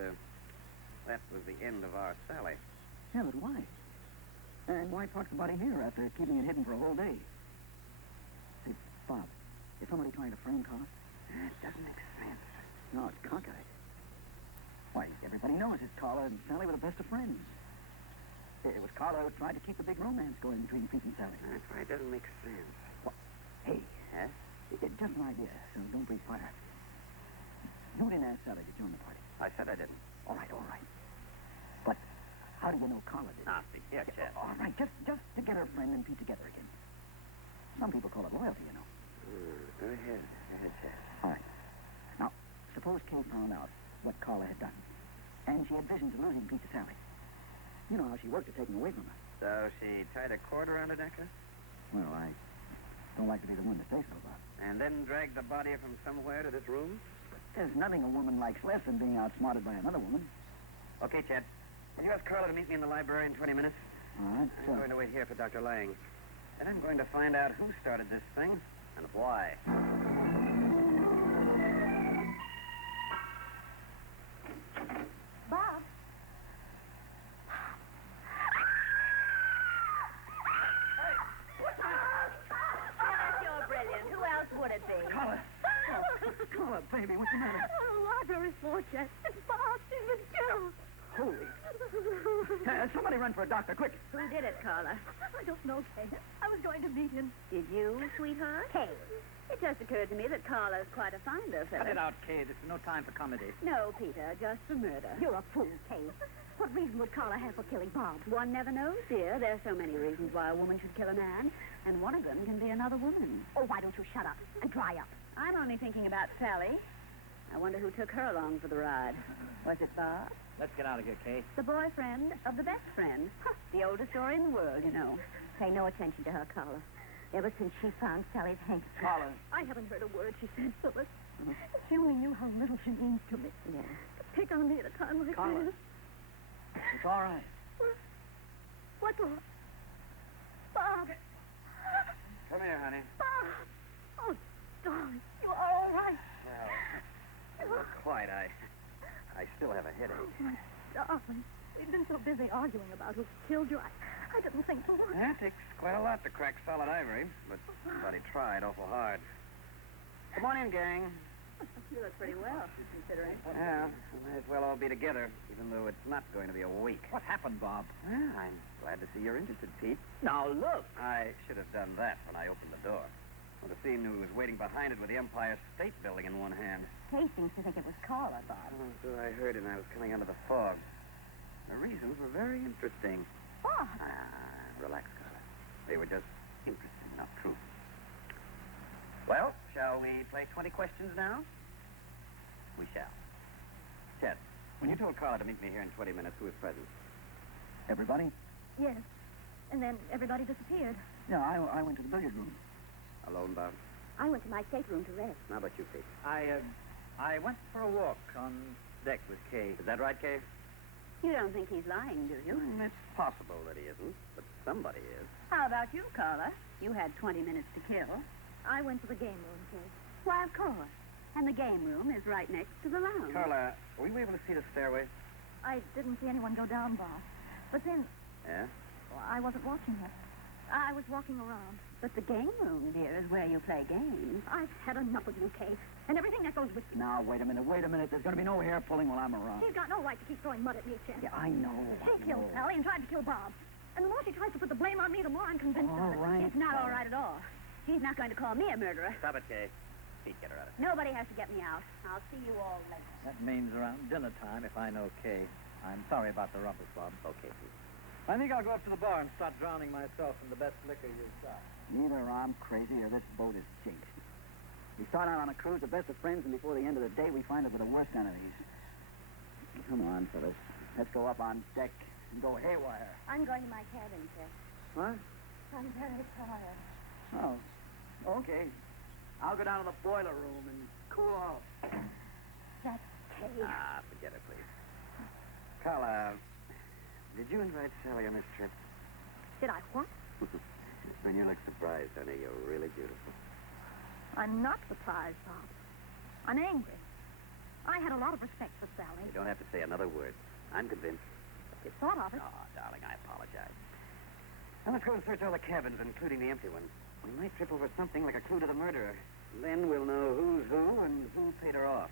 that was the end of our Sally. Yeah, but why? And why park the body here after keeping it hidden for a whole day? Say, Bob, is somebody trying to frame Carla? That doesn't make sense. No, it's cockeyed. Why, everybody knows it's Carla and Sally were the best of friends. It was Carla who tried to keep the big romance going between Pete and Sally. That's right, doesn't make sense. What? Hey, Huh? Just an idea, so don't breathe fire. You didn't ask Sally to join the party. I said I didn't. All right. But how do you know Carla did? Now, see here, Chet. All right, just to get her friend and Pete together again. Some people call it loyalty, you know. Go ahead, Chet. All right. Now, suppose Kay found out what Carla had done, and she had visions of losing Pete to Sally. You know how she worked to take him away from her. So she tied a cord around her necklace? Well, I don't like to be the one to say so about it. And then dragged the body from somewhere to this room? There's nothing a woman likes less than being outsmarted by another woman. Okay, Chet. Will you ask Carla to meet me in the library in 20 minutes? All right, I'm going to wait here for Dr. Lang. And I'm going to find out who started this thing and why. Bob. You're brilliant. Who else would it be? Carla! Carla, baby, what's the matter? Oh, library floor, Chet. It's Bob. He's been killed. Holy. Somebody run for a doctor, quick. Who did it, Carla? I don't know, Kay. I was going to meet him. Did you, sweetheart? Kay. It just occurred to me that Carla's quite a finder, Cut it out, Kay. This is no time for comedy. No, Peter, just for murder. You're a fool, Kay. What reason would Carla have for killing Bob? One never knows, dear. There's so many reasons why a woman should kill a man, and one of them can be another woman. Oh, why don't you shut up and dry up? I'm only thinking about Sally. I wonder who took her along for the ride. Was it Bob? Let's get out of here, Kay. The boyfriend of the best friend. Huh, the oldest story in the world, you know. Pay no attention to her, Carla. Ever since she found Sally's handkerchief. Carla. I haven't heard a word she said, Phyllis. If you only knew how little she means to me. Yeah. To pick on me at a time like Carla. this. It's all right. What's wrong? Bob. Come here, honey. Bob. Oh, darling. You are all right. Well, not quite. I still have a headache. Oh, my darling. We've been so busy arguing about who killed you. I didn't think to look. Yeah, it takes quite a lot to crack solid ivory, but somebody tried awful hard. Come on in, gang. You look pretty well, considering. Yeah, we may as well all be together, even though it's not going to be a week. What happened, Bob? Well, I'm glad to see you're interested, Pete. Now, look. I should have done that when I opened the door. I would have seen who was waiting behind it with the Empire State Building in one hand. Kay seems to think it was Carla, Bob. So I heard it when I was coming under the fog. The reasons were very interesting. Bob. Relax, Carla. They were just interesting, not true. Well, shall we play 20 questions now? We shall. Chet, when you told Carla to meet me here in 20 minutes, who was present? Everybody? Yes. And then everybody disappeared. Yeah, I went to the billiard room. Alone, Bob? I went to my stateroom to rest. How about you, Pete? I went for a walk on deck with Kay. Is that right, Kay? You don't think he's lying, do you? It's possible that he isn't, but somebody is. How about you, Carla? You had 20 minutes to kill. I went to the game room, Kay. Why, of course. And the game room is right next to the lounge. Carla, were you able to see the stairway? I didn't see anyone go down, Bob. But then, Yeah? well, I wasn't watching her. I was walking around. But the game room, dear, is where you play games. I've had enough of you, Kay. And everything that goes with you. Now, wait a minute. There's going to be no hair pulling while I'm around. She's got no right to keep throwing mud at me, Chet. Yeah, I know. She killed Sally and tried to kill Bob. And the more she tries to put the blame on me, the more I'm convinced All of it. right. It's not all right at all. She's not going to call me a murderer. Stop it, Kay. Pete, get her out of here. Nobody has to get me out. I'll see you all later. That means around dinner time if I know Kay. I'm sorry about the rumpus, Bob. Okay, Pete. I think I'll go up to the bar and start drowning myself in the best liquor you've got. Either I'm crazy or this boat is jinxed. We start out on a cruise, the best of friends, and before the end of the day, we find it with the worst enemies. Come on, fellas. Let's go up on deck and go haywire. I'm going to my cabin, Chet. What? I'm very tired. Oh, okay. I'll go down to the boiler room and cool off. That's Kay. Forget it, please. Carla, did you invite Sally on this trip? Did I what? When you look surprised, honey, you're really beautiful. I'm not surprised, Bob. I'm angry. I had a lot of respect for Sally. You don't have to say another word. I'm convinced. You thought of it. Oh, darling, I apologize. Now let's go and search all the cabins, including the empty ones. We might trip over something like a clue to the murderer. Then we'll know who's who and who paid her off.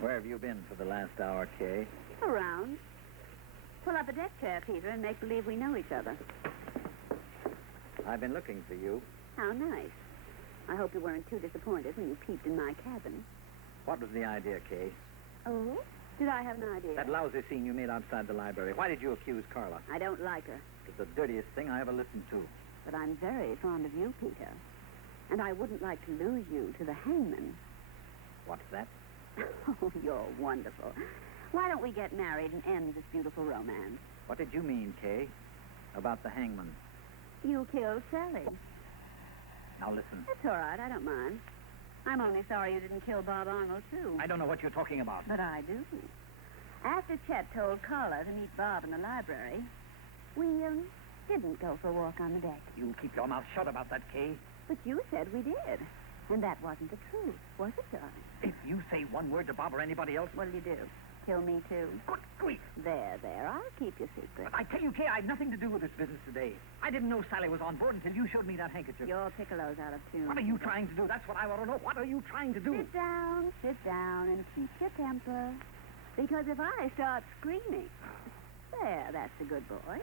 Where have you been for the last hour, Kay? Around. Pull up a deck chair, Peter, and make believe we know each other. I've been looking for you. How nice. I hope you weren't too disappointed when you peeped in my cabin. What was the idea, Kay? Oh? Did I have an idea? That lousy scene you made outside the library. Why did you accuse Carla? I don't like her. It's the dirtiest thing I ever listened to. But I'm very fond of you, Peter. And I wouldn't like to lose you to the hangman. What's that? Oh, you're wonderful. Why don't we get married and end this beautiful romance? What did you mean, Kay, about the hangman? You killed Sally. Now listen. That's all right. I don't mind. I'm only sorry you didn't kill Bob Arnold, too. I don't know what you're talking about. But I do. After Chet told Carla to meet Bob in the library, we didn't go for a walk on the deck. You keep your mouth shut about that, Kay. But you said we did. And that wasn't the truth, was it, darling? If you say one word to Bob or anybody else... What'll you do? Kill me, too? Good grief! There. I'll keep your secret. But I tell you, Kay, I had nothing to do with this business today. I didn't know Sally was on board until you showed me that handkerchief. Your piccolo's out of tune. What are you trying to do? That's what I want to know. What are you trying to do? Sit down, and keep your temper. Because if I start screaming... There, that's a good boy.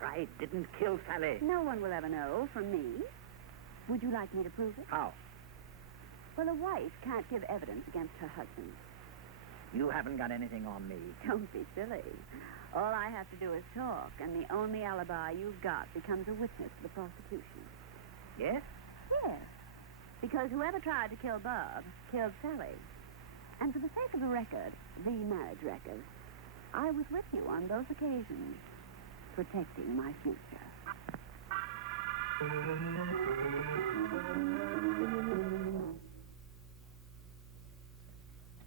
I didn't kill Sally. No one will ever know from me. Would you like me to prove it? How? Well, a wife can't give evidence against her husband. You haven't got anything on me. Don't be silly. All I have to do is talk, and the only alibi you've got becomes a witness to the prosecution. Yes? Yes. Because whoever tried to kill Bob killed Sally. And for the sake of the record, the marriage record, I was with you on those occasions, protecting my future.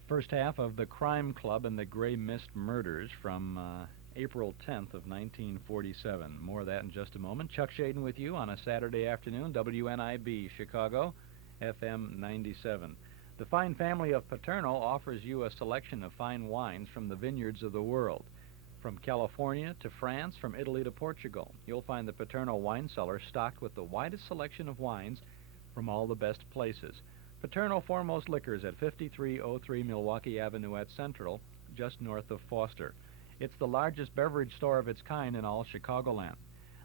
First half of The Crime Club and the Gray Mist Murders from April 10th of 1947. More of that in just a moment. Chuck Shaden with you on a Saturday afternoon, WNIB, Chicago, FM 97. The fine family of Paterno offers you a selection of fine wines from the vineyards of the world. From California to France, from Italy to Portugal, you'll find the Paterno wine cellar stocked with the widest selection of wines from all the best places. Paterno Foremost Liquors at 5303 Milwaukee Avenue at Central, just north of Foster. It's the largest beverage store of its kind in all Chicagoland.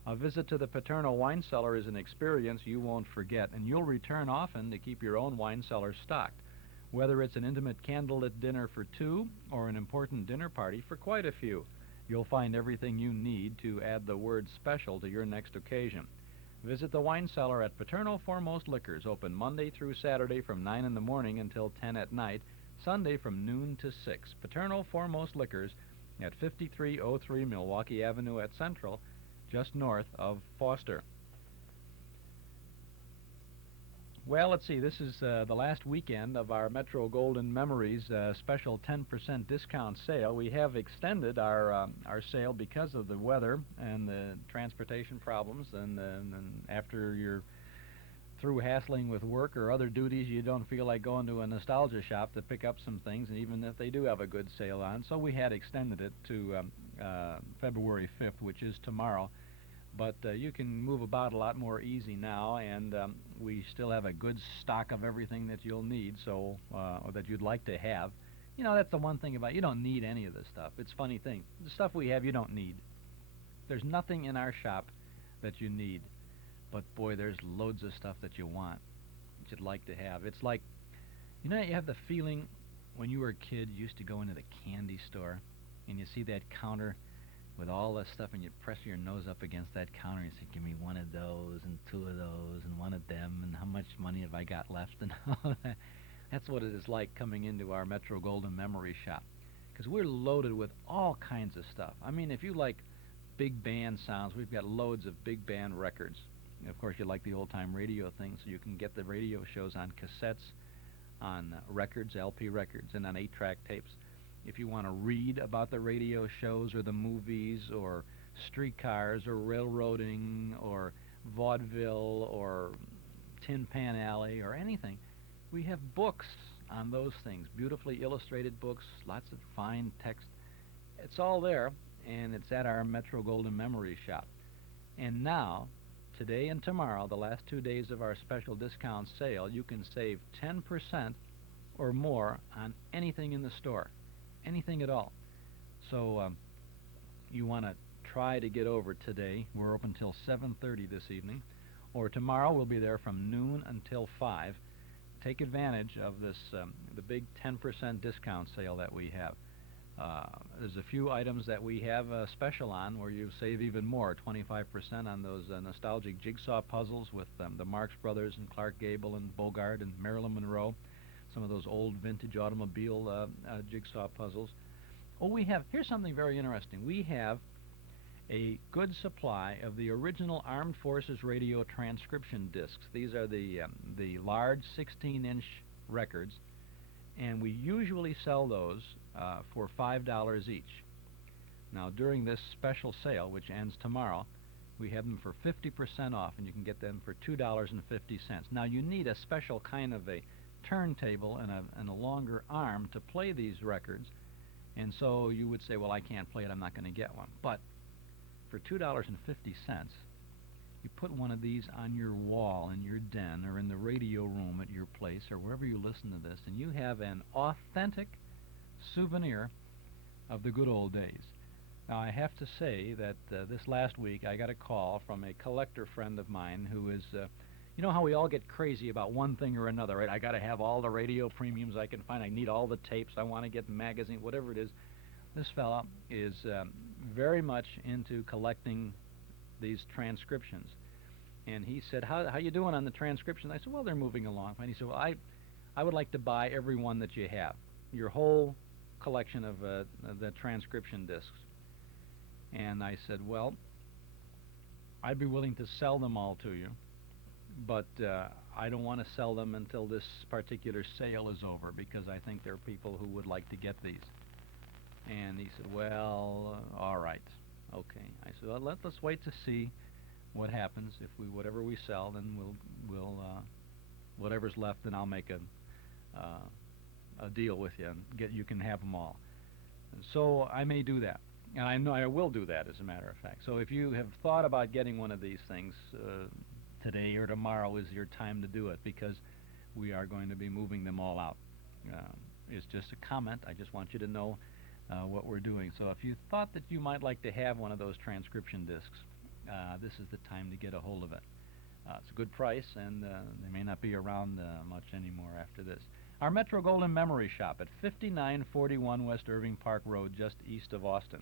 A visit to the Paterno wine cellar is an experience you won't forget, and you'll return often to keep your own wine cellar stocked. Whether it's an intimate candlelit dinner for two or an important dinner party for quite a few, you'll find everything you need to add the word special to your next occasion. Visit the wine cellar at Paterno Foremost Liquors, open Monday through Saturday from 9 in the morning until 10 at night, Sunday from noon to 6. Paterno Foremost Liquors at 5303 Milwaukee Avenue at Central, just north of Foster. Well, let's see, this is the last weekend of our Metro Golden Memories special 10% discount sale. We have extended our sale because of the weather and the transportation problems, and after you're through hassling with work or other duties, you don't feel like going to a nostalgia shop to pick up some things, and even if they do have a good sale on. So we had extended it to February 5th, which is tomorrow. But you can move about a lot more easy now, and we still have a good stock of everything that you'll need, so or that you'd like to have. You know, that's the one thing about you don't need any of this stuff. It's a funny thing. The stuff we have you don't need. There's nothing in our shop that you need. But boy, there's loads of stuff that you want, that you'd like to have. It's like, you know, you have the feeling when you were a kid, you used to go into the candy store, and you see that counter with all this stuff, and you press your nose up against that counter, and you say, give me one of those, and two of those, and one of them, and how much money have I got left, and all that. That's what it is like coming into our Metro Golden Memory Shop, because we're loaded with all kinds of stuff. I mean, if you like big band sounds, we've got loads of big band records. of course, you like the old-time radio things, so you can get the radio shows on cassettes, on records, LP records, and on 8-track tapes. If you want to read about the radio shows or the movies or streetcars or railroading or vaudeville or Tin Pan Alley or anything, we have books on those things, beautifully illustrated books, lots of fine text. It's all there, and it's at our Metro Golden Memory Shop. And now, today and tomorrow, the last 2 days of our special discount sale, you can save 10% or more on anything in the store, anything at all. So you want to try to get over today. We're open till 7:30 this evening, or tomorrow we'll be there from noon until 5. Take advantage of this, the big 10% discount sale that we have. There's a few items that we have a special on where you save even more, 25% on those nostalgic jigsaw puzzles with the Marx Brothers and Clark Gable and Bogart and Marilyn Monroe, some of those old vintage automobile jigsaw puzzles. Oh, here's something very interesting. We have a good supply of the original Armed Forces radio transcription discs. These are the large 16-inch records, and we usually sell those for $5 each. Now, during this special sale, which ends tomorrow, we have them for 50% off, and you can get them for $2.50. Now, you need a special kind of a turntable and a longer arm to play these records, and so you would say, well, I can't play it, I'm not going to get one. But for $2.50, you put one of these on your wall in your den or in the radio room at your place or wherever you listen to this, and you have an authentic souvenir of the good old days. Now, I have to say that this last week I got a call from a collector friend of mine who is, you know how we all get crazy about one thing or another, right? I got to have all the radio premiums I can find. I need all the tapes. I want to get the magazine, whatever it is. This fella is very much into collecting these transcriptions. And he said, how you doing on the transcriptions? I said, well, they're moving along. And he said, well, I would like to buy every one that you have, your whole collection of the transcription discs. And I said, well, I'd be willing to sell them all to you, but I don't want to sell them until this particular sale is over, because I think there are people who would like to get these. And he said, well, all right, okay. I said, well, let's wait to see what happens. If whatever we sell, then we'll whatever's left, then I'll make a deal with you and you can have them all. And so I may do that, and I know I will do that, as a matter of fact. So if you have thought about getting one of these things, today or tomorrow is your time to do it, because we are going to be moving them all out. It's just a comment. I just want you to know what we're doing. So if you thought that you might like to have one of those transcription discs, this is the time to get a hold of it. It's a good price, and they may not be around much anymore after this. Our Metro Golden Memory Shop at 5941 West Irving Park Road, just east of Austin.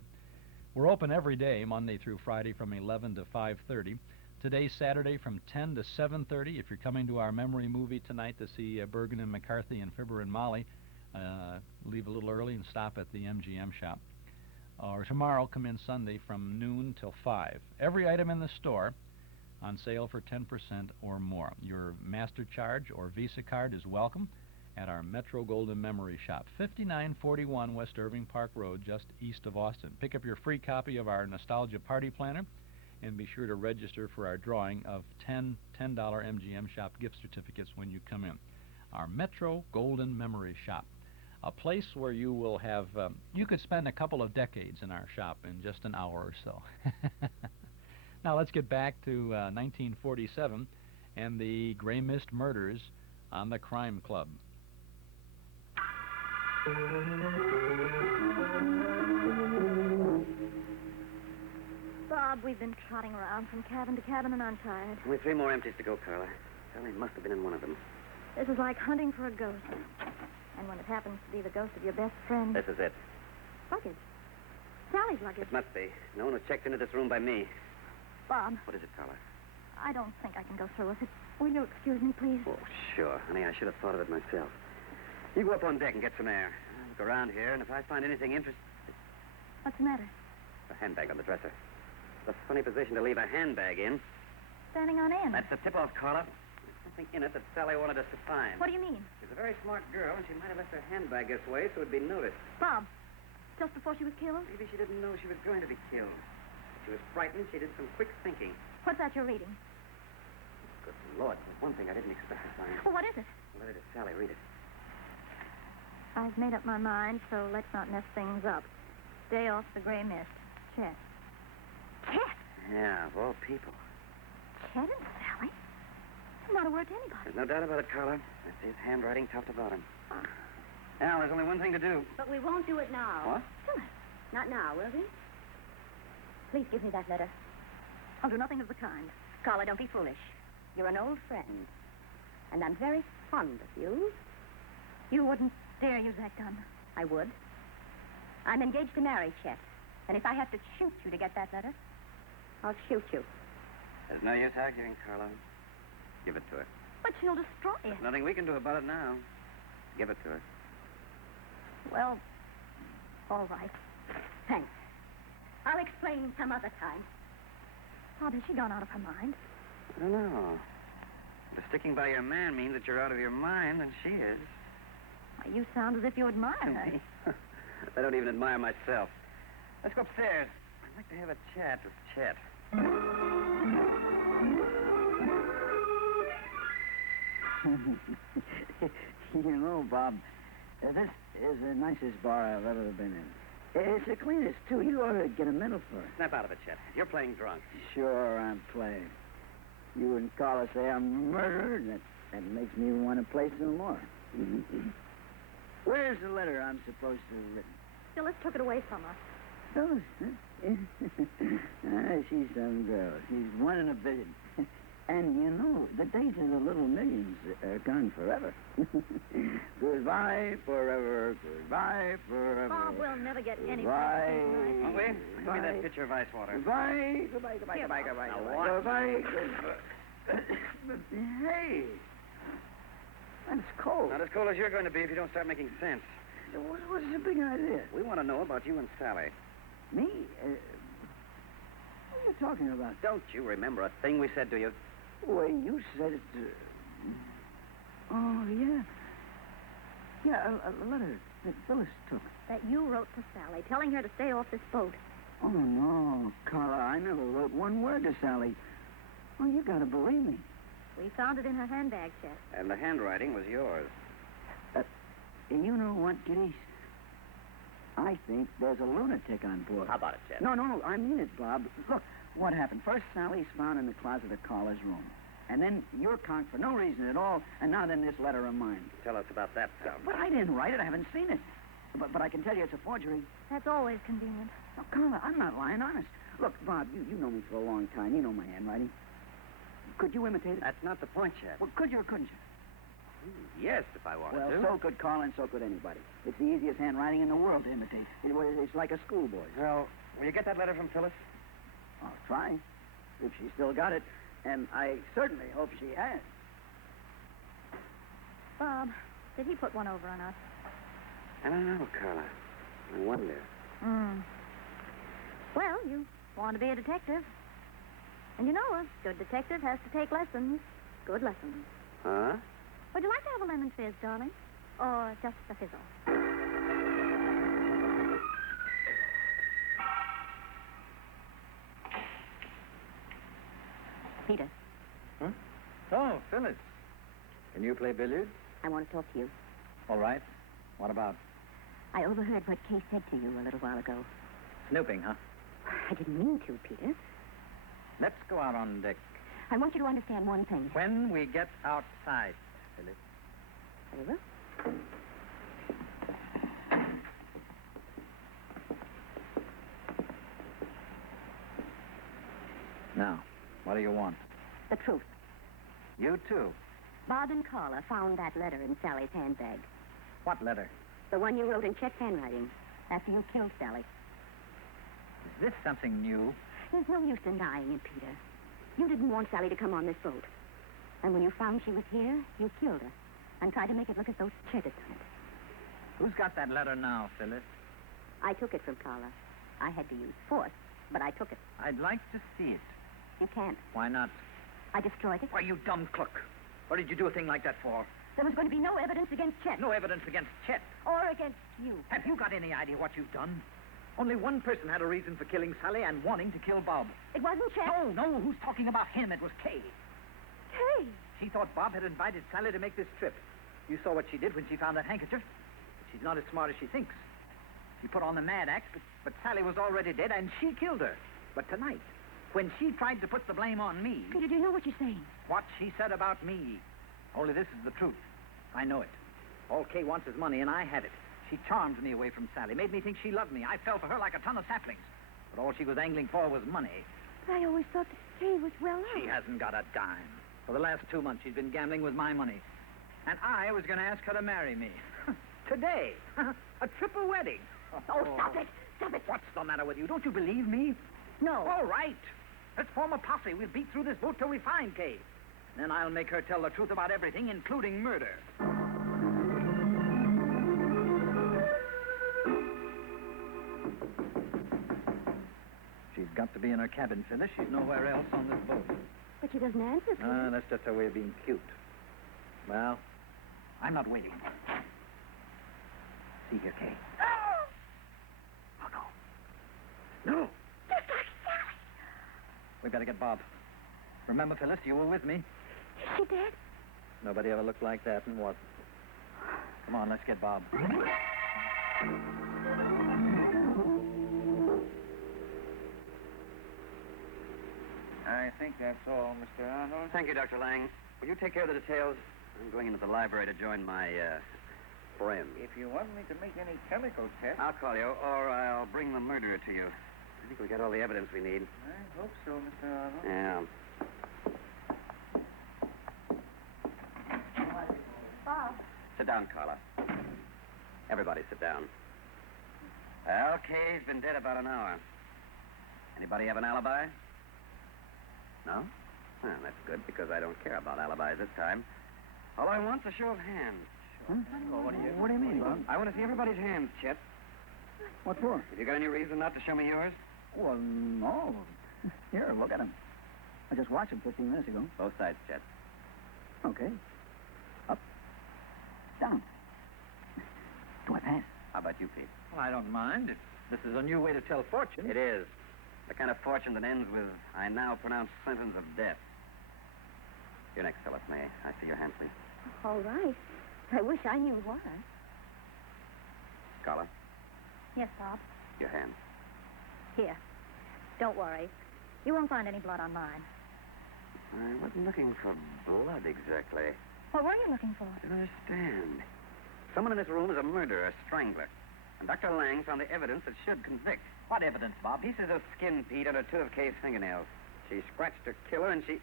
We're open every day, Monday through Friday, from 11 to 5:30. Today, Saturday, from 10 to 7:30. If you're coming to our memory movie tonight to see Bergen and McCarthy and Fibber and Molly, leave a little early and stop at the MGM shop. Or tomorrow, come in Sunday from noon till 5. Every item in the store on sale for 10% or more. Your Master Charge or Visa card is welcome at our Metro Golden Memory Shop, 5941 West Irving Park Road, just east of Austin. Pick up your free copy of our Nostalgia Party Planner, and be sure to register for our drawing of 10 $10 MGM Shop gift certificates when you come in. Our Metro Golden Memory Shop, a place where you will have, you could spend a couple of decades in our shop in just an hour or so. Now let's get back to 1947 and the Gray Mist murders on the Crime Club. Bob, we've been trotting around from cabin to cabin, and I'm tired. Only 3 more empties to go, Carla. Sally must have been in one of them. This is like hunting for a ghost. And when it happens to be the ghost of your best friend... This is it. Luggage. Sally's luggage. It must be. No one was checked into this room by me. Bob. What is it, Carla? I don't think I can go through with it. Will you excuse me, please? Oh, sure. Honey, I should have thought of it myself. You go up on deck and get some air. I'll look around here, and if I find anything interesting... What's the matter? A handbag on the dresser. It's a funny position to leave a handbag in. standing on end. That's the tip-off, Carla. There's something in it that Sally wanted us to find. What do you mean? She's a very smart girl, and she might have left her handbag this way so it'd be noticed. Bob, just before she was killed? Maybe she didn't know she was going to be killed. She was frightened. She did some quick thinking. What's that you're reading? Good Lord, there's one thing I didn't expect to find. Well, what is it? Let it to Sally. Read it. I've made up my mind, so let's not mess things up. Stay off the gray mist. Chet. Chet? Yeah, of all people. Chet and Sally? Not a word to anybody. There's no doubt about it, Carla. That's his handwriting top to bottom. Now, there's only one thing to do. But we won't do it now. What? Phyllis. Not now, will we? Please give me that letter. I'll do nothing of the kind. Carla, don't be foolish. You're an old friend. And I'm very fond of you. You wouldn't dare use that gun. I would. I'm engaged to marry Chet. And if I have to shoot you to get that letter, I'll shoot you. There's no use arguing, Carla. Give it to her. But she'll destroy it. There's nothing we can do about it now. Give it to her. Well, all right. Thanks. I'll explain some other time. Bob, has she gone out of her mind? I don't know. If sticking by your man means that you're out of your mind, then she is. Why, you sound as if you admire her. I don't even admire myself. Let's go upstairs. I'd like to have a chat with Chet. You know, Bob, this is the nicest bar I've ever been in. It's the cleanest, too. You ought to get a medal for it. Snap out of it, Chet. You're playing drunk. Sure, I'm playing. You and Carla say I'm murdered, that makes me want to play some more. Where's the letter I'm supposed to have written? Phyllis took it away from her. Phyllis, huh? She's some girl. She's one in a billion. And, you know, the days of the little millions are gone forever. Goodbye forever, goodbye forever. Bob, we'll never get any goodbye. Won't we? Give me that pitcher of ice water. Goodbye, goodbye, goodbye, Here, goodbye, goodbye, Now goodbye, what? goodbye. Hey, that's cold. Not as cold as you're going to be if you don't start making sense. What's the big idea? We want to know about you and Sally. Me? What are you talking about? Don't you remember a thing we said to you? Well, you said it. Oh, yeah. Yeah, a letter that Phyllis took. That you wrote to Sally, telling her to stay off this boat. Oh, no, Carla, I never wrote one word to Sally. Oh, you gotta believe me. We found it in her handbag, Chet. And the handwriting was yours. You know what, kiddies? I think there's a lunatic on board. How about it, Chet? No, I mean it, Bob. Look, what happened? First, Sally's found in the closet of Carla's room. And then you're conked for no reason at all, and now then this letter of mine. Tell us about that, Sal. But I didn't write it. I haven't seen it. But I can tell you it's a forgery. That's always convenient. No, Carla, I'm not lying, honest. Look, Bob, you know me for a long time. You know my handwriting. Could you imitate it? That's not the point, Chet. Well, could you or couldn't you? Yes, if I wanted to. Well, so could Carla and so could anybody. It's the easiest handwriting in the world to imitate. It's like a schoolboy. Well, will you get that letter from Phyllis? I'll try, if she's still got it. And I certainly hope she has. Bob, did he put one over on us? I don't know, Carla. I wonder. Well, you want to be a detective. And you know, a good detective has to take lessons. Good lessons. Huh? Would you like to have a lemon fizz, darling? Or just a fizzle? Peter. Huh? Oh, Phyllis. Can you play billiards? I want to talk to you. All right. What about? I overheard what Kay said to you a little while ago. Snooping, huh? I didn't mean to, Peter. Let's go out on deck. I want you to understand one thing. When we get outside, Phyllis. Very well. Now, what do you want? The truth. You too. Bob and Carla found that letter in Sally's handbag. What letter? The one you wrote in Chet's handwriting after you killed Sally. Is this something new? There's no use denying it, Peter. You didn't want Sally to come on this boat. And when you found she was here, you killed her and tried to make it look as though Chet had done it. Who's got that letter now, Phyllis? I took it from Carla. I had to use force, but I took it. I'd like to see it. You can't. Why not? I destroyed it. Why, you dumb crook. What did you do a thing like that for? There was going to be no evidence against Chet. No evidence against Chet. Or against you. Have you got any idea what you've done? Only one person had a reason for killing Sally and wanting to kill Bob. It wasn't Chet. No, who's talking about him? It was Kay. Kay? She thought Bob had invited Sally to make this trip. You saw what she did when she found that handkerchief. But she's not as smart as she thinks. She put on the mad act, but Sally was already dead, and she killed her. But tonight, when she tried to put the blame on me... Peter, do you know what you're saying? What she said about me. Only this is the truth. I know it. All Kay wants is money, and I had it. She charmed me away from Sally, made me think she loved me. I fell for her like a ton of saplings. But all she was angling for was money. But I always thought that Kay was well off. She hasn't got a dime. For the last 2 months, she's been gambling with my money. And I was going to ask her to marry me. Today. A triple wedding. Oh, stop it. Stop it. What's the matter with you? Don't you believe me? No. All right. Let's form a posse. We'll beat through this boat till we find Kay. Then I'll make her tell the truth about everything, including murder. She's got to be in her cabin, Phyllis. She's nowhere else on this boat. But she doesn't answer, Peter. That's just her way of being cute. Well, I'm not waiting. See here, Kay. Oh, no. No! Just like Sally. We've got to get Bob. Remember, Phyllis, you were with me. Is she dead? Nobody ever looked like that and wasn't. Come on, let's get Bob. I think that's all, Mr. Arnold. Thank you, Dr. Lang. Will you take care of the details? I'm going into the library to join my friend. If you want me to make any chemical tests... I'll call you, or I'll bring the murderer to you. I think we got all the evidence we need. I hope so, Mr. Arnold. Yeah. Bob. Sit down, Carla. Everybody sit down. Well, Kay's been dead about an hour. Anybody have an alibi? No? Well, that's good, because I don't care about alibis this time. All I want's a show of hands. What do you mean, Bob? I want to see everybody's hands, Chet. What for? Have you got any reason not to show me yours? Well, no. Here, look at him. I just watched him 15 minutes ago. Both sides, Chet. Okay. Up. Down. Do I pass? How about you, Pete? Well, I don't mind. This is a new way to tell fortune. It is. The kind of fortune that ends with, I now pronounce sentence of death. You're next, Phyllis. May I see your hand, please? All right. I wish I knew why. Carla, Yes, Bob. your hand. Here. Don't worry. You won't find any blood on mine. I wasn't looking for blood exactly. What were you looking for? I don't understand. Someone in this room is a murderer, a strangler. And Dr. Lang found the evidence that should convict. What evidence, Bob? Pieces of skin, Pete, under two of Kay's fingernails. She scratched her killer and she...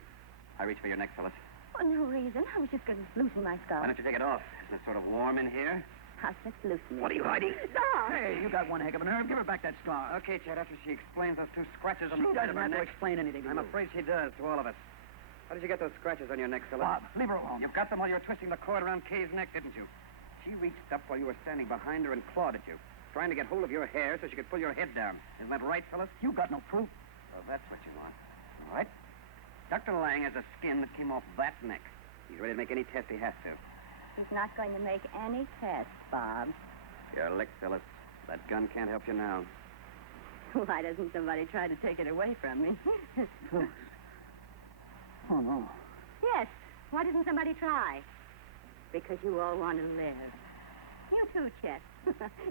I reach for your neck, Phyllis. For no reason. I was just going to loosen my scarf. Why don't you take it off? Isn't it sort of warm in here? I'll just loosen it. What are you hiding? Stop! Hey, you got one heck of a nerve. Give her back that scar. Okay, Chet, after she explains those two scratches on She the side of doesn't her have to neck. explain anything to I'm you. afraid she does, to all of us. How did you get those scratches on your neck, Phyllis? Bob, leave her alone. You got them while you were twisting the cord around Kay's neck, didn't you? She reached up while you were standing behind her and clawed at you, trying to get hold of your hair so she could pull your head down. Isn't that right, Phyllis? You got no proof. Well, that's what you want. All right. Dr. Lang has a skin that came off that neck. He's ready to make any test he has to. He's not going to make any tests, Bob. You're licked, Phyllis. That gun can't help you now. Why doesn't somebody try to take it away from me? Oh, no. Yes. Why doesn't somebody try? Because you all want to live. You too, Chet.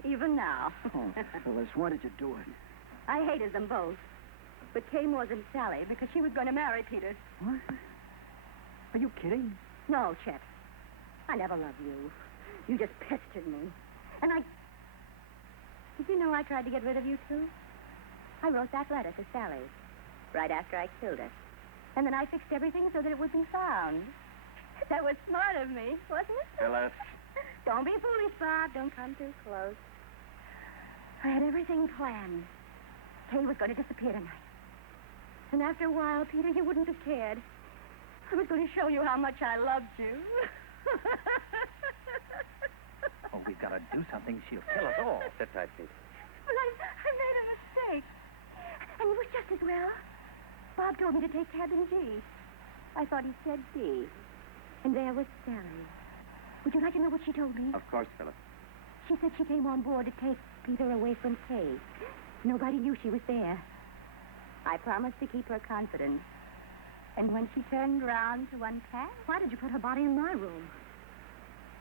Even now. Oh, Phyllis, why did you do it? I hated them both. But Kay more than Sally because she was going to marry Peter. What? Are you kidding? No, Chet. I never loved you. You just pestered me. And I... Did you know I tried to get rid of you, too? I wrote that letter to Sally right after I killed her. And then I fixed everything so that it would be found. That was smart of me, wasn't it? Phyllis. Don't be foolish, Bob. Don't come too close. I had everything planned. Kay was going to disappear tonight. And after a while, Peter, you wouldn't have cared. I was going to show you how much I loved you. Oh, we've got to do something. She'll kill us all. Sit tight, Pete. But I made a mistake. And it was just as well. Bob told me to take cabin G. I thought he said D. And there was Sally. Would you like to know what she told me? Of course, Phyllis. She said she came on board to take Peter away from Kay. Nobody knew she was there. I promised to keep her confidence. And when she turned round to unpack... Why did you put her body in my room?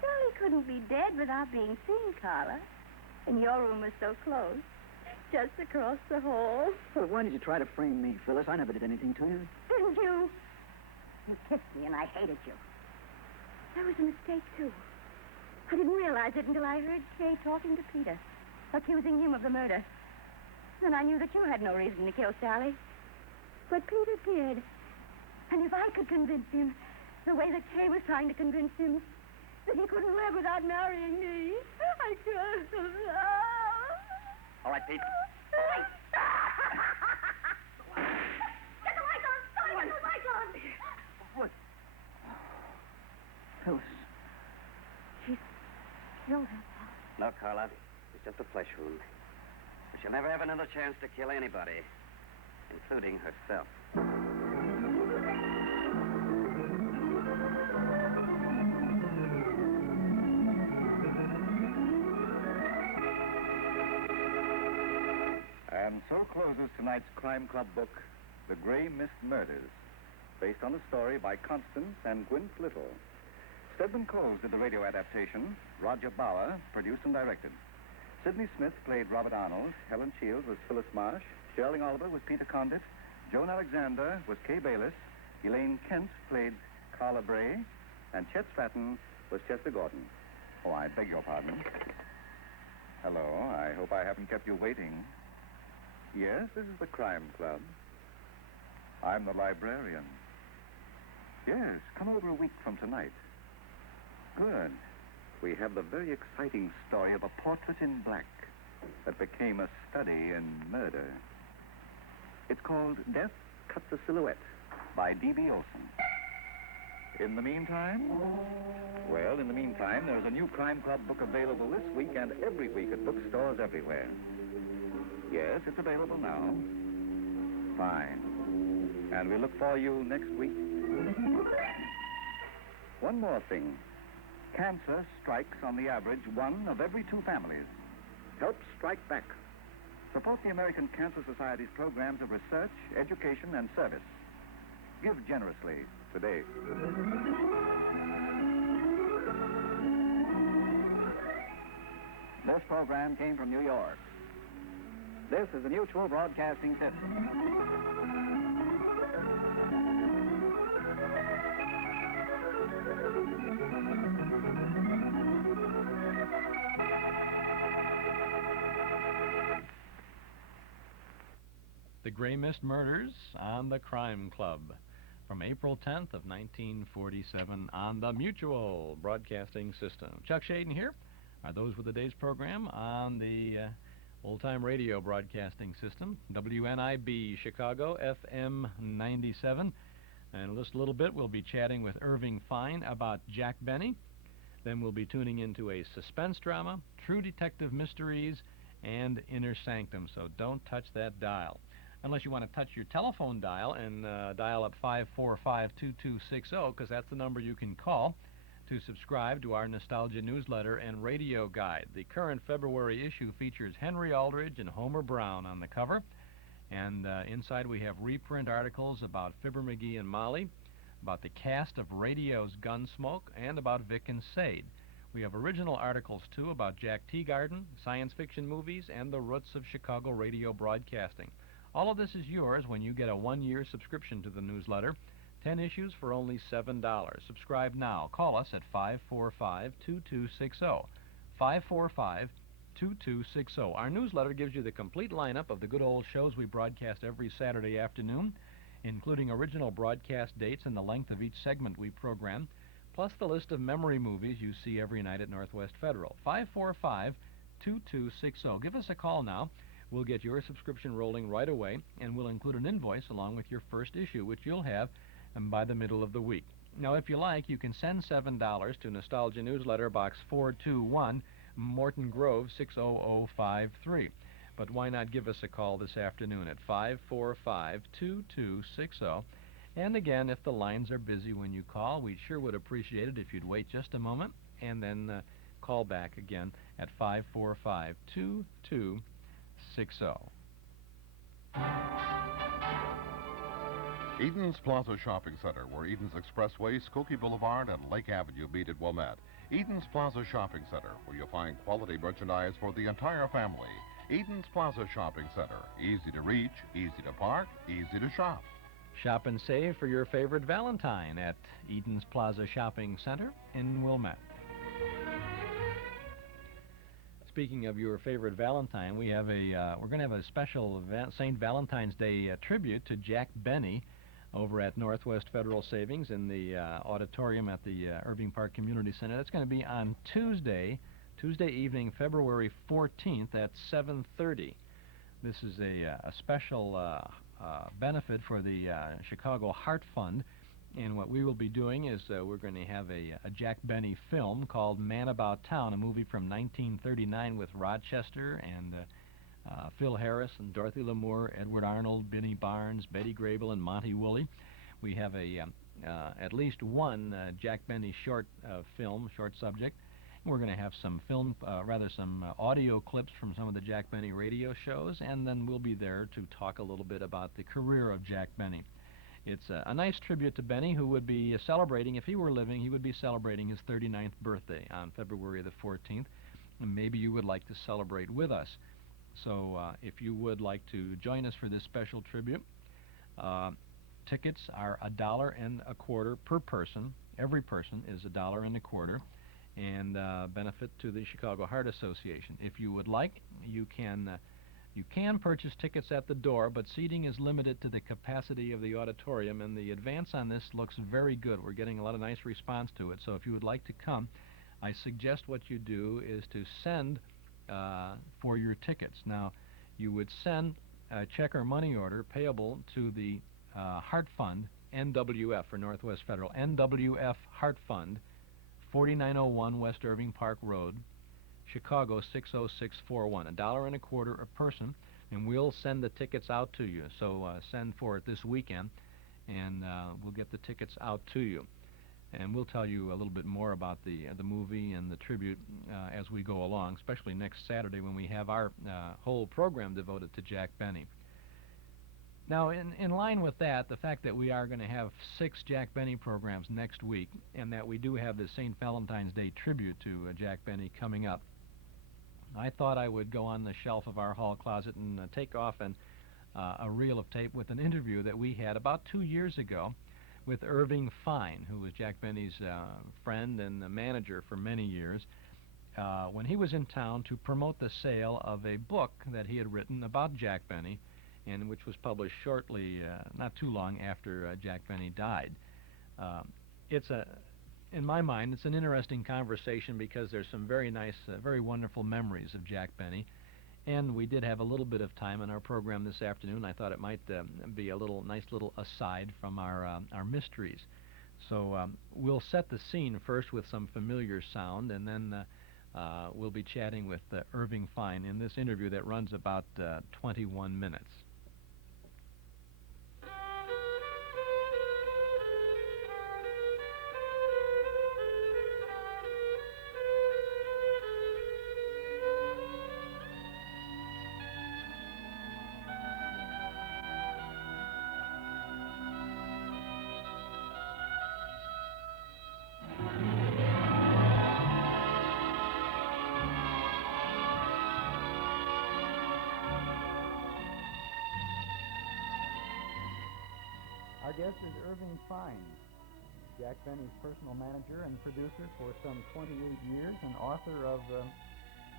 Sally couldn't be dead without being seen, Carla. And your room was so close. Just across the hall. Well, why did you try to frame me, Phyllis? I never did anything to you. Didn't you? You kissed me and I hated you. That was a mistake, too. I didn't realize it until I heard Kay talking to Peter, accusing him of the murder. Then I knew that you had no reason to kill Sally. But Peter did. And if I could convince him, the way that Kay was trying to convince him, that he couldn't live without marrying me, I could. All right, Pete. Get the light on! Sonny, get the light on! What? Phyllis. She's killed herself. No, Carla. It's just a flesh wound. She'll never have another chance to kill anybody, including herself. And so closes tonight's Crime Club book, The Gray Mist Murders, based on a story by Constance and Gwyneth Little. Stedman Coles did the radio adaptation. Roger Bauer produced and directed. Sidney Smith played Robert Arnold. Helen Shields was Phyllis Marsh. Sterling Oliver was Peter Condit. Joan Alexander was Kay Bayless. Elaine Kent played Carla Bray. And Chet Stratton was Chester Gordon. Oh, I beg your pardon. Hello, I hope I haven't kept you waiting. Yes, this is the Crime Club. I'm the librarian. Yes, come over a week from tonight. Good. We have the very exciting story of a portrait in black that became a study in murder. It's called Death Cuts a Silhouette by D.B. Olson. In the meantime? Well, in the meantime, there's a new Crime Club book available this week and every week at bookstores everywhere. Yes, it's available now. Fine. And we look for you next week. One more thing. Cancer strikes on the average 1 of every 2 families. Help strike back. Support the American Cancer Society's programs of research, education, and service. Give generously today. This program came from New York. This is the Mutual Broadcasting System. The Gray Mist Murders on the Crime Club from April 10th of 1947 on the Mutual Broadcasting System. Chuck Shaden here. Are those with the day's program on the old-time radio broadcasting system, WNIB Chicago, FM 97. And in just a little bit, we'll be chatting with Irving Fine about Jack Benny. Then we'll be tuning into a suspense drama, True Detective Mysteries, and Inner Sanctum. So don't touch that dial. Unless you want to touch your telephone dial and dial up 545-2260, because that's the number you can call to subscribe to our Nostalgia newsletter and radio guide. The current February issue features Henry Aldridge and Homer Brown on the cover. And inside we have reprint articles about Fibber McGee and Molly, about the cast of Radio's Gunsmoke, and about Vic and Sade. We have original articles, too, about Jack Teagarden, science fiction movies, and the roots of Chicago radio broadcasting. All of this is yours when you get a 1-year subscription to the newsletter. 10 issues for only $7. Subscribe now. Call us at 545-2260. 545-2260. Our newsletter gives you the complete lineup of the good old shows we broadcast every Saturday afternoon, including original broadcast dates and the length of each segment we program, plus the list of memory movies you see every night at Northwest Federal. 545-2260. Give us a call now. We'll get your subscription rolling right away, and we'll include an invoice along with your first issue, which you'll have by the middle of the week. Now, if you like, you can send $7 to Nostalgia Newsletter, Box 421, Morton Grove, 60053. But why not give us a call this afternoon at 545-2260, And again, if the lines are busy when you call, we sure would appreciate it if you'd wait just a moment and then call back again at 545-2260. Eden's Plaza Shopping Center, where Eden's Expressway, Skokie Boulevard, and Lake Avenue meet at Wilmette. Eden's Plaza Shopping Center, where you'll find quality merchandise for the entire family. Eden's Plaza Shopping Center, easy to reach, easy to park, easy to shop. Shop and save for your favorite Valentine at Eden's Plaza Shopping Center in Wilmette. Speaking of your favorite Valentine, we have we're going to have a special St. Valentine's Day tribute to Jack Benny over at Northwest Federal Savings in the auditorium at the Irving Park Community Center. That's going to be on Tuesday evening, February 14th at 7:30. This is a special benefit for the Chicago Heart Fund, and what we will be doing is we're going to have a Jack Benny film called Man About Town, a movie from 1939 with Rochester and Phil Harris and Dorothy Lamour, Edward Arnold, Benny Barnes, Betty Grable, and Monty Woolley. We have at least one Jack Benny short subject. We're going to have some some audio clips from some of the Jack Benny radio shows, and then we'll be there to talk a little bit about the career of Jack Benny. It's a nice tribute to Benny, who would be celebrating, if he were living, he would be celebrating his 39th birthday on February the 14th, and maybe you would like to celebrate with us. So if you would like to join us for this special tribute, tickets are $1.25 per person. Every person is $1.25, and benefit to the Chicago Heart Association. If you would like, you can purchase tickets at the door, but seating is limited to the capacity of the auditorium, and the advance on this looks very good. We're getting a lot of nice response to it. So if you would like to come, I suggest what you do is to send for your tickets. Now, you would send a check or money order payable to the Heart Fund, NWF for Northwest Federal, NWF Heart Fund, 4901 West Irving Park Road, Chicago 60641. $1.25 a person, and we'll send the tickets out to you. So send for it this weekend, and we'll get the tickets out to you. And we'll tell you a little bit more about the movie and the tribute as we go along, especially next Saturday when we have our whole program devoted to Jack Benny. Now, in line with that, the fact that we are going to have 6 Jack Benny programs next week, and that we do have the St. Valentine's Day tribute to Jack Benny coming up, I thought I would go on the shelf of our hall closet and take off a reel of tape with an interview that we had about 2 years ago with Irving Fine, who was Jack Benny's friend and manager for many years, when he was in town to promote the sale of a book that he had written about Jack Benny, and which was published shortly, not too long after Jack Benny died. In my mind, it's an interesting conversation because there's some very nice, very wonderful memories of Jack Benny. And we did have a little bit of time in our program this afternoon. I thought it might be a nice little aside from our mysteries. So we'll set the scene first with some familiar sound, and then we'll be chatting with Irving Fine in this interview that runs about 21 minutes. Our guest is Irving Fine, Jack Benny's personal manager and producer for some 28 years, and author of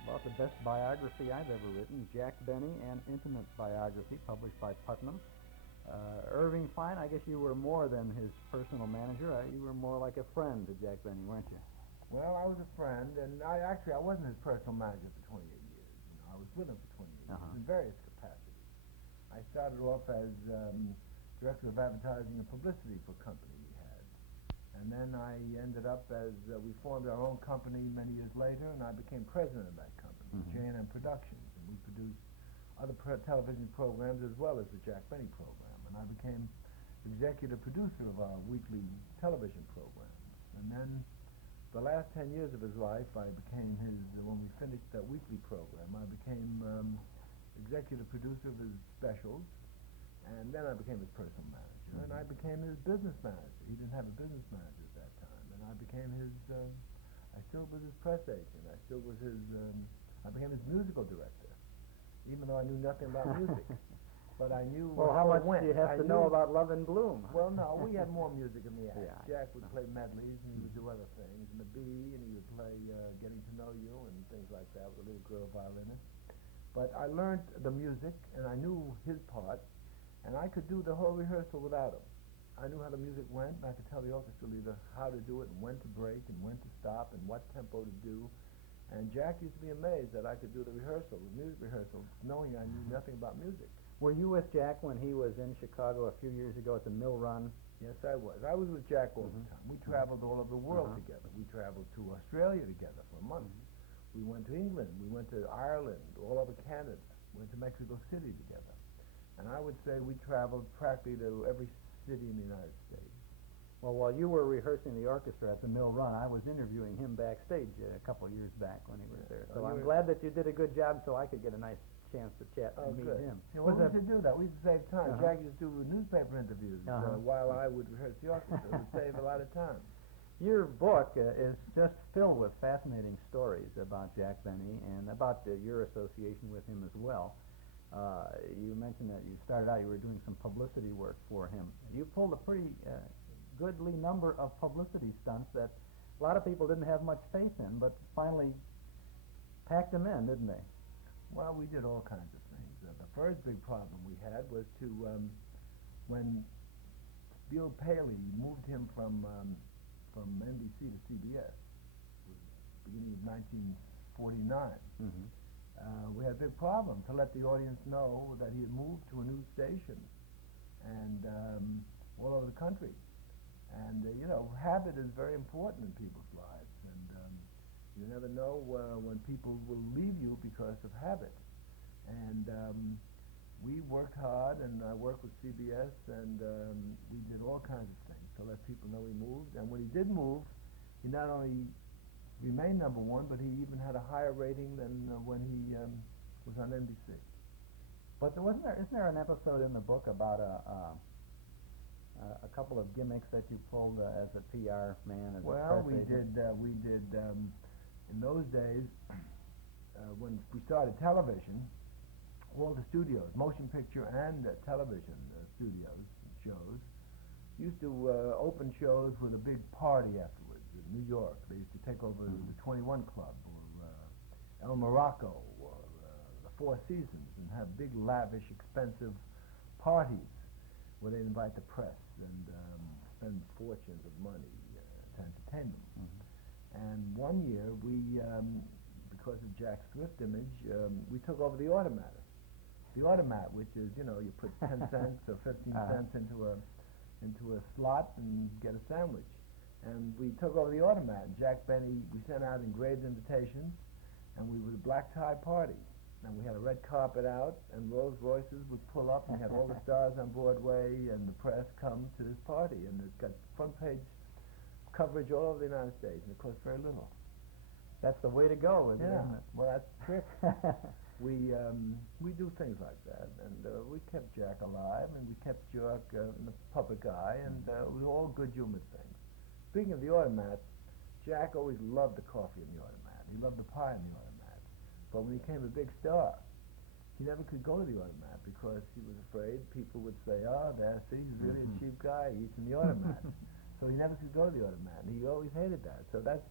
about the best biography I've ever written, Jack Benny, an intimate biography published by Putnam. Irving Fine, I guess you were more than his personal manager. You were more like a friend to Jack Benny, weren't you? Well, I was a friend, and I wasn't his personal manager for 28 years. I was with him for 28 years in various capacities. I started off as director of advertising and publicity for a company we had. And then I ended up as, we formed our own company many years later, and I became president of that company, J&M Productions. And we produced other television programs as well as the Jack Benny program. And I became executive producer of our weekly television programs. And then the last 10 years of his life, I became when we finished that weekly program, I became executive producer of his specials, and then I became his personal manager, and I became his business manager. He didn't have a business manager at that time, and I became his, I still was his press agent. I still was his, I became his musical director, even though I knew nothing about music. But I knew Well, how much went. do you have to know about Love in Bloom? Well, no, we had more music in the act. Yeah. Jack would play medleys, and he would do other things, and the Bee, and he would play Getting to Know You and things like that with a little girl violinist. But I learned the music, and I knew his part, and I could do the whole rehearsal without him. I knew how the music went, and I could tell the orchestra leader how to do it, and when to break, and when to stop, and what tempo to do. And Jack used to be amazed that I could do the rehearsal, the music rehearsal, knowing I knew nothing about music. Were you with Jack when he was in Chicago a few years ago at the Mill Run? Yes, I was. I was with Jack all the time. We traveled all over the world together. We traveled to Australia together for a month. We went to England. We went to Ireland, all over Canada. We went to Mexico City together. And I would say we traveled practically to every city in the United States. Well, while you were rehearsing the orchestra at the Mill Run, I was interviewing him backstage a couple of years back when he was there. So I'm glad that you did a good job so I could get a nice chance to chat and meet him. Yeah, well, we used to do that. We used to save time. Jack used to do newspaper interviews while I would rehearse the orchestra. It would save a lot of time. Your book is just filled with fascinating stories about Jack Benny and about your association with him as well. You mentioned that you started out, you were doing some publicity work for him. You pulled a pretty goodly number of publicity stunts that a lot of people didn't have much faith in, but finally packed them in, didn't they? Well, we did all kinds of things. The first big problem we had was to, when Bill Paley moved him from NBC to CBS, beginning of 1949, we had a big problem to let the audience know that he had moved to a new station and all over the country. And, you know, habit is very important in people's lives. And you never know when people will leave you because of habit. And we worked hard, and I worked with CBS, and we did all kinds of things to let people know he moved. And when he did move, he not only remained number one, but he even had a higher rating than when he was on NBC. But isn't there an episode in the book about a couple of gimmicks that you pulled as a PR man? As well, a press agent? we did. In those days, when we started television, all the studios, motion picture and television studios, shows, used to open shows with a big party afterwards in New York. They used to take over the 21 Club or El Morocco or the Four Seasons and have big, lavish, expensive parties where they'd invite the press and spend fortunes of money to entertain them. And one year, we, because of Jack's thrift image, we took over the automat. The automat, which is, you know, you put 10 cents or 15 cents into a slot and get a sandwich. And we took over the automat. And Jack Benny, we sent out engraved invitations, and we was a black tie party. And we had a red carpet out, and Rolls Royces would pull up, and we had all the stars on Broadway, and the press come to this party. And it's got front page coverage all over the United States, and it costs very little. That's the way to go, isn't it? Well, that's the trick. We do things like that, and we kept Jack alive, and we kept Jack in the public eye, and we were all good humored things. Speaking of the automat, Jack always loved the coffee in the automat. He loved the pie in the automat. But when he became a big star, he never could go to the automat because he was afraid people would say, "Oh, there, see, he's really a cheap guy. He eats in the automat." So he never could go to the automat, and he always hated that. So that's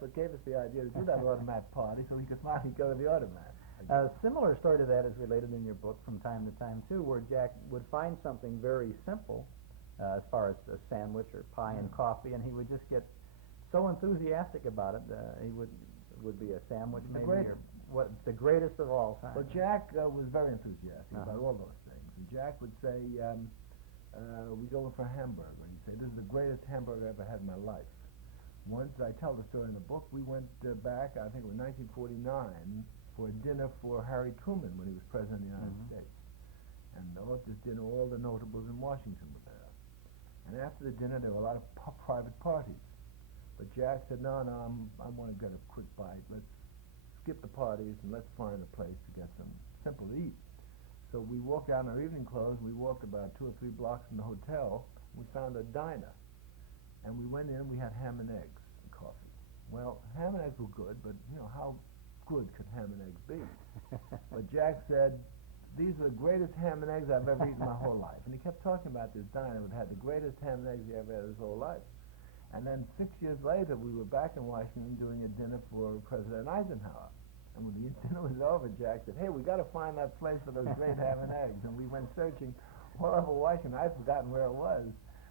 what gave us the idea to do that automat party, so he could finally go to the automat. A similar story to that is related in your book from time to time, too, where Jack would find something very simple, as far as a sandwich or pie and coffee, and he would just get so enthusiastic about it. He would be a sandwich, maybe, or the greatest of all time. Well, Jack was very enthusiastic about all those things. And Jack would say, we go in for a hamburger, and he'd say, "This is the greatest hamburger I ever had in my life." Once, I tell the story in the book, we went back, I think it was 1949, for a dinner for Harry Truman when he was president of the United States. And at this dinner, all the notables in Washington were there. And after the dinner, there were a lot of private parties. But Jack said, no, I want to get a quick bite. Let's skip the parties and let's find a place to get some simple to eat. So we walked out in our evening clothes. We walked about 2 or 3 blocks from the hotel. We found a diner. And we went in, we had ham and eggs and coffee. Well, ham and eggs were good, but, how good could ham and eggs be? But Jack said, these are the greatest ham and eggs I've ever eaten my whole life. And he kept talking about this diner that had the greatest ham and eggs he ever had his whole life. And then 6 years later, we were back in Washington doing a dinner for President Eisenhower. And when the dinner was over, Jack said, hey, we got to find that place for those great ham and eggs. And we went searching all over Washington. I'd forgotten where it was.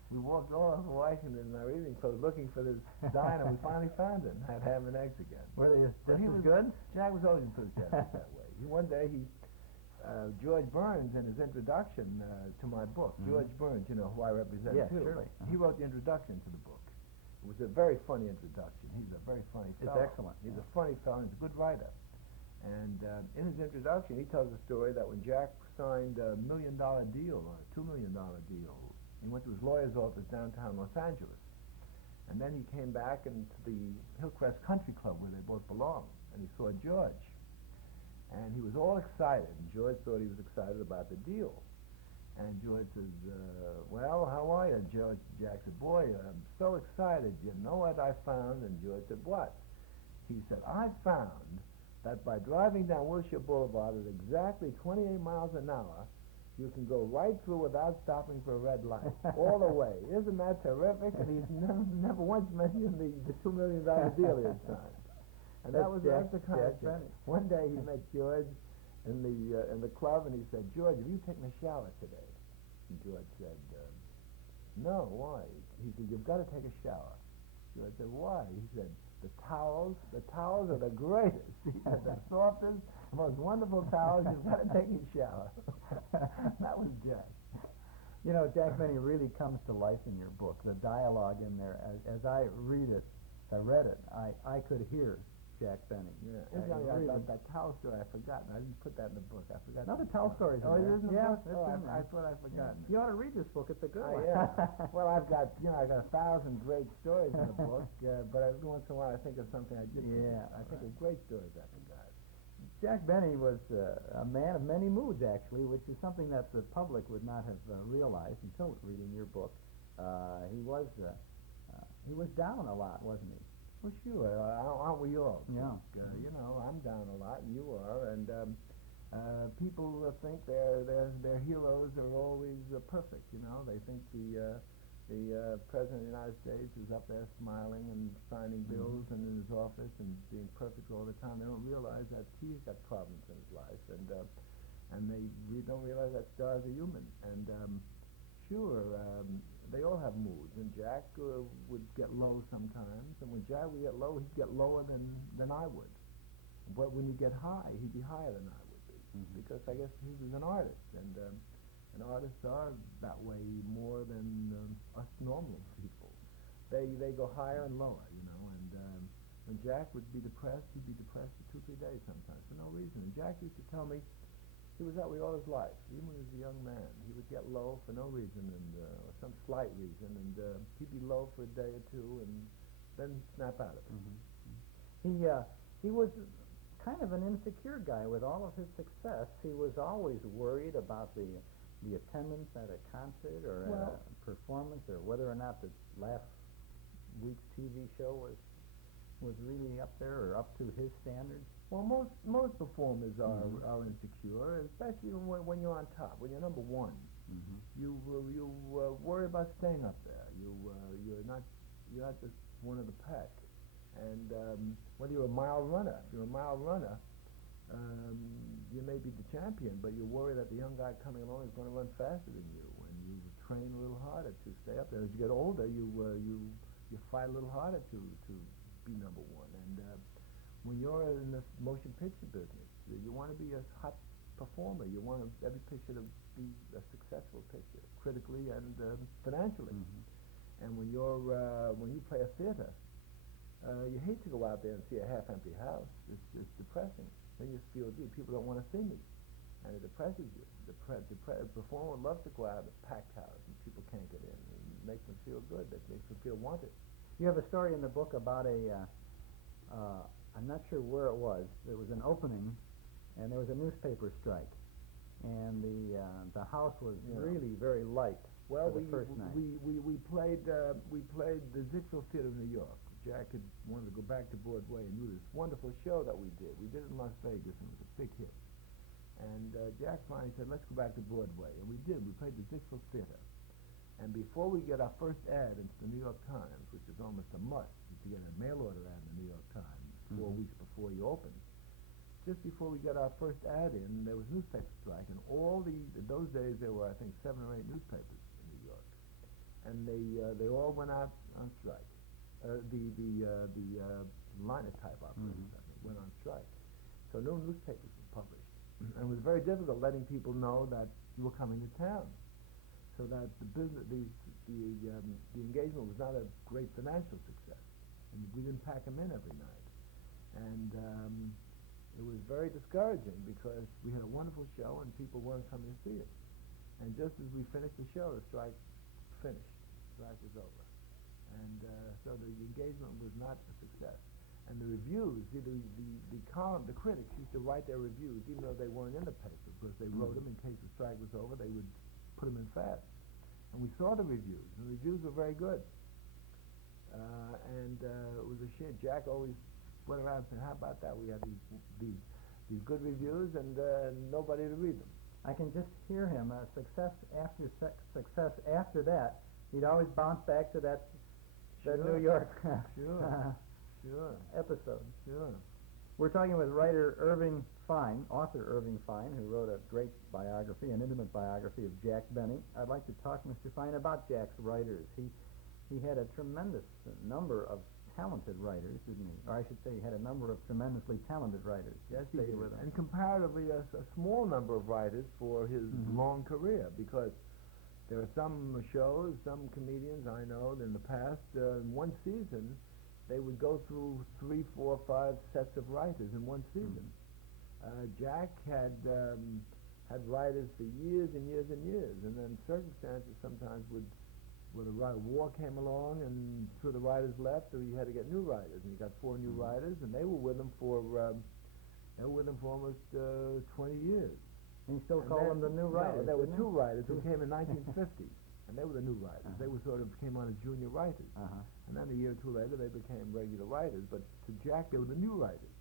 We walked all over Washington in our evening clothes looking for this diner. We finally found it and had ham and eggs again. Were they just as good? Jack was always enthusiastic that way. One day, George Burns, in his introduction to my book, George Burns, who I represent too, surely. He wrote the introduction to the book. It was a very funny introduction. He's a very funny fellow. It's excellent. He's a funny fellow. He's a good writer. And in his introduction, he tells a story that when Jack signed a $1 million deal or a $2 million deal, he went to his lawyer's office downtown Los Angeles. And then he came back into the Hillcrest Country Club where they both belong. And he saw George. And he was all excited. And George thought he was excited about the deal. And George says, well, how are you, George? Jack said, boy, I'm so excited. You know what I found? And George said, what? He said, I found that by driving down Wilshire Boulevard at exactly 28 miles an hour, you can go right through without stopping for a red light, all the way. Isn't that terrific? And he's never once mentioned the $2 million deal he had signed. And that was the kind of thing. One day he met George in the club, and he said, George, have you taken a shower today? And George said, no, why? He said, you've got to take a shower. George said, why? He said, the towels are the greatest. He said, the softest, most wonderful towels, you've got to take a shower. That was Jack. Jack Benny really comes to life in your book. The dialogue in there, as I read it, I could hear Jack Benny. Yeah. That towel story, I've forgotten. I didn't put that in the book. I forgot. No, the towel story's in there. Oh, it is in the book? It's in there. I thought I'd forgotten. You ought to read this book. It's a good one. Yeah. Well, I've got 1,000 great stories in the book, but every once in a while I think of something I did. Yeah. I think of great stories I forgot. Jack Benny was a man of many moods, actually, which is something that the public would not have realized until reading your book. He was down a lot, wasn't he? Well, sure. Aren't we all? Yeah. I'm down a lot, and you are, and people think their heroes are always perfect. They think the President of the United States is up there smiling and signing bills and in his office and being perfect all the time. They don't realize that he's got problems in his life, and they don't realize that stars are human. And they all have moods, and Jack would get low sometimes, and when Jack would get low, he'd get lower than I would. But when you get high, he'd be higher than I would be, because I guess he was an artist, and artists are that way more than us normal people. They go higher and lower, and when Jack would be depressed, he'd be depressed for 2-3 days sometimes for no reason. And Jack used to tell me he was that way all his life. Even when he was a young man, he would get low for no reason or some slight reason, and he'd be low for a day or two, and then he'd snap out of it. He was kind of an insecure guy. With all of his success, he was always worried about the attendance at a concert or at a performance, or whether or not the last week's TV show was really up there or up to his standards. Well, most performers are insecure, especially when you're on top, when you're number one. You worry about staying up there. You're not just one of the pack. And whether you're a mile runner, if you're a mile runner, you may be the champion, but you're worried that the young guy coming along is going to run faster than you, and you train a little harder to stay up there. As you get older, you fight a little harder to be number one. And when you're in the motion picture business, you want to be a hot performer. You want every picture to be a successful picture, critically and financially. And when you play a theater, you hate to go out there and see a half-empty house. It's depressing. Then you feel, gee, people don't want to see me, and it depresses you. The performer loves to go out of a packed house, and people can't get in. And makes them feel good. It makes them feel wanted. You have a story in the book about I'm not sure where it was. There was an opening, and there was a newspaper strike, and the house was really very light. Well, for the first night. we played the Ziegfeld Theater in New York. Jack had wanted to go back to Broadway and do this wonderful show that we did. We did it in Las Vegas, and it was a big hit. And Jack finally said, let's go back to Broadway. And we did. We played the Ziegfeld Theater. And before we get our first ad into the New York Times, which is almost a must, to get a mail order ad in the New York Times 4 weeks before you open, just before we got our first ad in, there was newspaper strike. And those days there were, I think, 7 or 8 newspapers in New York. And they all went out on strike. The linotype operators, I think, went on strike. So no newspapers were published. And it was very difficult letting people know that you were coming to town. So that the business, the engagement was not a great financial success. And we didn't pack them in every night. And it was very discouraging because we had a wonderful show and people weren't coming to see it. And just as we finished the show, the strike finished. The strike was over. And so the engagement was not a success. And the reviews, the critics used to write their reviews even though they weren't in the paper because they wrote them in case the strike was over. They would put them in fast. And we saw the reviews, and the reviews were very good. It was a shame. Jack always went around and said, how about that? We had these good reviews and nobody to read them. I can just hear him. Success after that, he'd always bounce back to that New York episode. Sure. We're talking with writer author Irving Fine, who wrote a great biography, an intimate biography of Jack Benny. I'd like to talk, Mr. Fine, about Jack's writers. He had a tremendous number of talented writers, didn't he? Or I should say he had a number of tremendously talented writers. Yes, he did. And comparatively a small number of writers for his long career, because there are some shows, some comedians I know that in the past, in one season, they would go through 3, 4, 5 sets of writers in one season. Jack had writers for years and years and years, and then circumstances sometimes would a war came along and so the writers left, or he had to get new writers, and he got 4 new writers, and they were with him for almost 20 years. And you still call them the new writers? No, there were 2 writers who came in 1950, and they were the new writers. They were sort of came on as junior writers, and then a year or 2 later they became regular writers. But to Jack, they were the new writers.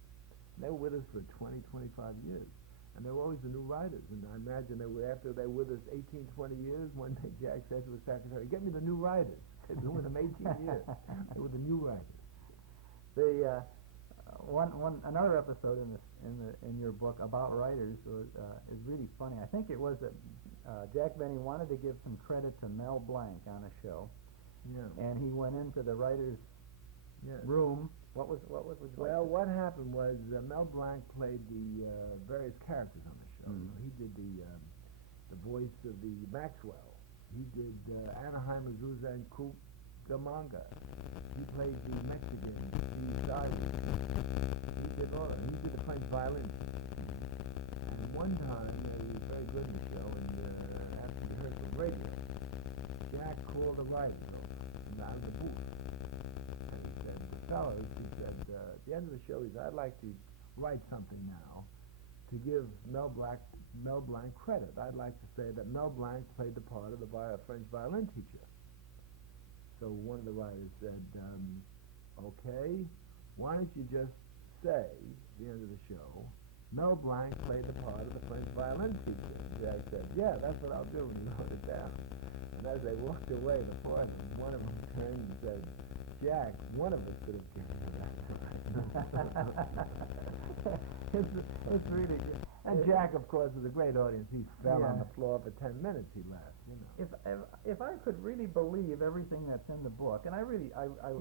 And they were with us for 20, 25 years. And they were always the new writers. And I imagine after they were with us 18, 20 years, one day Jack said to his secretary, get me the new writers. They've been with them 18 years. They were the new writers. Another episode in your book about writers is really funny. I think it was that Jack Benny wanted to give some credit to Mel Blanc on a show. Yeah. And he went into the writer's room. What was what happened was Mel Blanc played the various characters on the show. He did the voice of the Maxwell. He did Anaheim, Azusa, and Cucamonga. He played the Mexican, the Irish. He did all that. He did the French violin. And one time, he was very good in the show, and after we heard the radio, Jack called the writers over out of the booth. And he said, fellas, at the end of the show, he said, I'd like to write something now to give Mel Blanc credit. I'd like to say that Mel Blanc played the part of the French violin teacher. So one of the writers said, okay, why don't you just say, at the end of the show, Mel Blanc played the part of the French violin teacher. Jack said, yeah, that's what I'll do, and he wrote it down. And as they walked away, the four of them, one of them turned and said, Jack, one of us could have given you that time. It's really good. And Jack, of course, was a great audience. He fell on the floor for 10 minutes. He laughed, you know. If I could really believe everything that's in the book, and I really,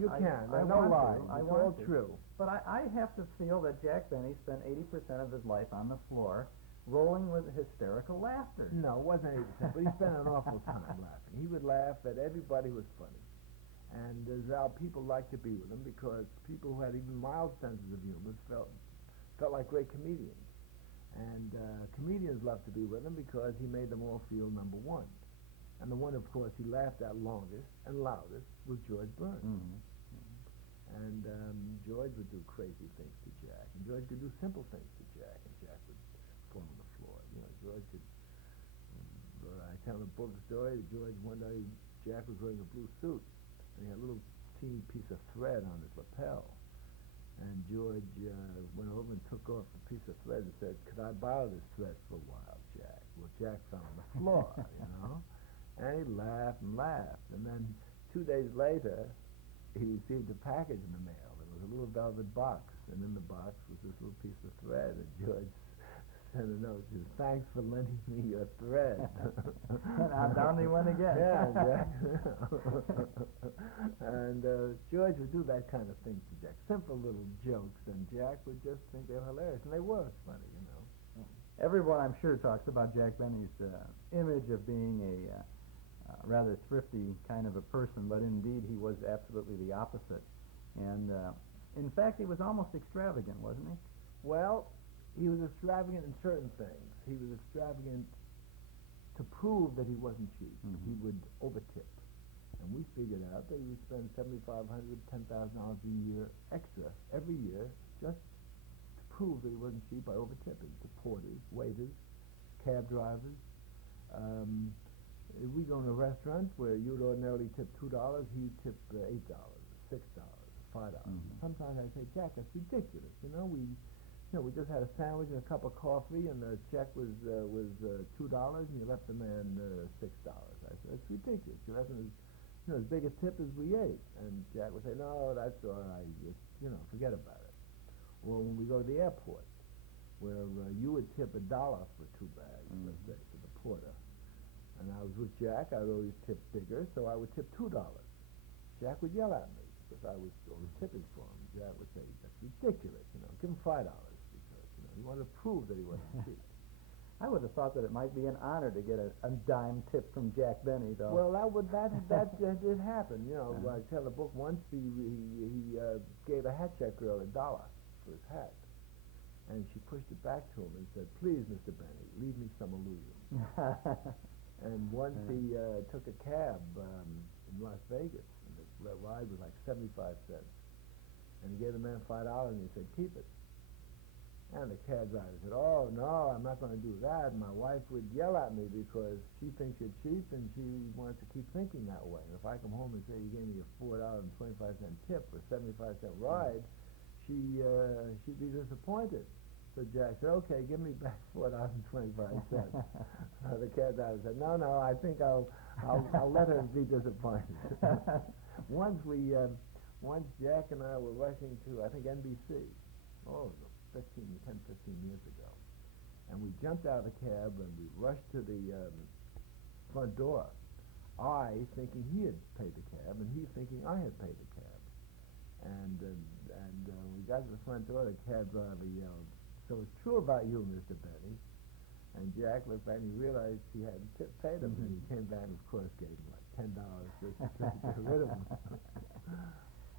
you can. There's no lie. It's all true. But I have to feel that Jack Benny spent 80% of his life on the floor, rolling with hysterical laughter. No, it wasn't 80%, but he spent an awful time laughing. He would laugh at everybody who was funny. And people liked to be with him because people who had even mild senses of humor felt like great comedians. And comedians loved to be with him because he made them all feel number one. And the one, of course, he laughed at longest and loudest was George Burns. And George would do crazy things to Jack, and George could do simple things to Jack, and Jack would fall on the floor. You know, George could. I tell the book story. George, one day, Jack was wearing a blue suit, and he had a little teeny piece of thread on his lapel. And George went over and took off a piece of thread and said, "Could I borrow this thread for a while, Jack?" Well, Jack fell on the floor, you know, and he laughed and laughed. And then 2 days later, he received a package in the mail. It was a little velvet box, and in the box was this little piece of thread. And George sent a note, says, "Thanks for lending me your thread." And down he went again. Yeah, Jack. And George would do that kind of thing to Jack, simple little jokes, and Jack would just think they were hilarious, and they were funny, you know. Everyone, I'm sure, talks about Jack Benny's image of being a rather thrifty kind of a person, but indeed he was absolutely the opposite. And in fact, he was almost extravagant, wasn't he? Well, he was extravagant in certain things. He was extravagant to prove that he wasn't cheap. He would overtip. And we figured out that he would spend $7,500, $10,000 a year extra every year just to prove that he wasn't cheap by overtipping to porters, waiters, cab drivers. If we go to a restaurant where you'd ordinarily tip $2, he'd tip $8, $6, $5. Sometimes I'd say, "Jack, that's ridiculous. You know, we just had a sandwich and a cup of coffee, and the check was $2, and you left the man $6." I said, "It's ridiculous. You're letting as big a tip as we ate." And Jack would say, "No, that's all right. Just, forget about it." Or when we go to the airport, where you would tip $1 for 2 bags, let's say, to the porter. And I was with Jack. I would always tip bigger, so I would tip $2. Jack would yell at me because I was always tipping for him. Jack would say, "That's ridiculous. Give him $5 because he wanted to prove that he wasn't cheap." I would have thought that it might be an honor to get a dime tip from Jack Benny, though. Well, that did happen. I tell the book once he gave a hat check girl $1 for his hat, and she pushed it back to him and said, "Please, Mr. Benny, leave me some illusion." And once he took a cab in Las Vegas, and the ride was like 75 cents, and he gave the man $5 and he said, "Keep it." And the cab driver said, "Oh, no, I'm not going to do that. My wife would yell at me because she thinks you're cheap and she wants to keep thinking that way. And if I come home and say you gave me a $4.25 tip for a 75-cent ride, she'd be disappointed." So Jack said, "Okay, give me back $4.25. The cab driver said, "No, I think I'll let her be disappointed." Once Jack and I were rushing to, I think, NBC. Oh, 15 years ago. And we jumped out of the cab and we rushed to the front door. I thinking he had paid the cab and he thinking I had paid the cab. And we got to the front door, the cab driver yelled, "So it's true about you, Mr. Benny?" And Jack looked back and he realized he hadn't paid him. And he came back and, of course, gave him like $10 just to get rid of him.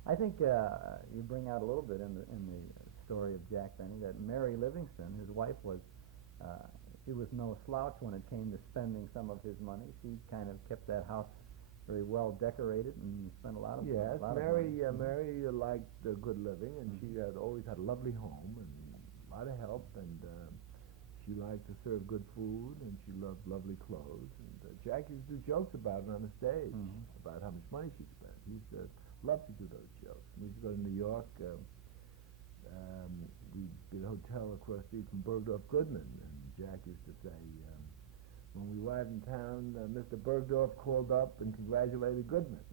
I think you bring out a little bit in the story of Jack Benny that Mary Livingston, his wife, she was no slouch when it came to spending some of his money. She kind of kept that house very well decorated and spent a lot of yes. money. Mary liked good living, and she had always had a lovely home and a lot of help, and she liked to serve good food, and she loved lovely clothes. And Jack used to do jokes about it on the stage, about how much money she spent. He used to love to do those jokes. We used to go to New York. We'd be at a hotel across the street from Bergdorf Goodman, and Jack used to say, when we arrived in town, Mr. Bergdorf called up and congratulated Goodman.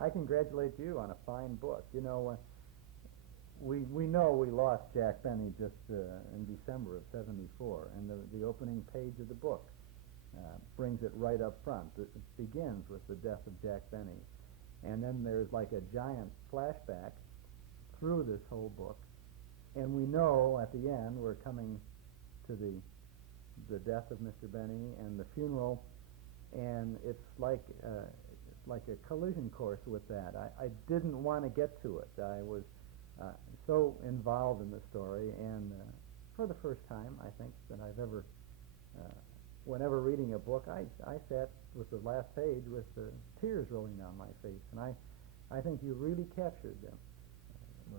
I congratulate you on a fine book. We know we lost Jack Benny just in December of '74, and the opening page of the book brings it right up front. It begins with the death of Jack Benny. And then there's like a giant flashback through this whole book. And we know at the end we're coming to the death of Mr. Benny and the funeral, and it's like a collision course with that. I didn't want to get to it. I was so involved in the story, and for the first time, I think, that I've ever whenever reading a book, I sat with the last page with tears rolling down my face, and I think you really captured them.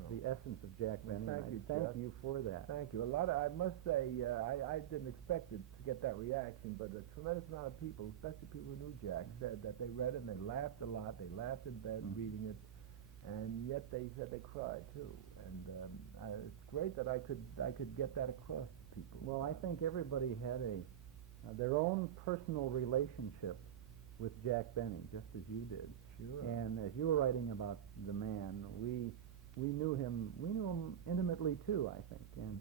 The essence of Jack Benny. Thank you for that. Thank you. I must say, I didn't expect it to get that reaction, but a tremendous amount of people, especially people who knew Jack, said that they read it and they laughed a lot. They laughed in bed reading it, and yet they said they cried too. And it's great that I could get that across to people. Well, I think everybody had their own personal relationship with Jack Benny, just as you did. Sure. And as you were writing about the man, we knew him intimately too, I think, and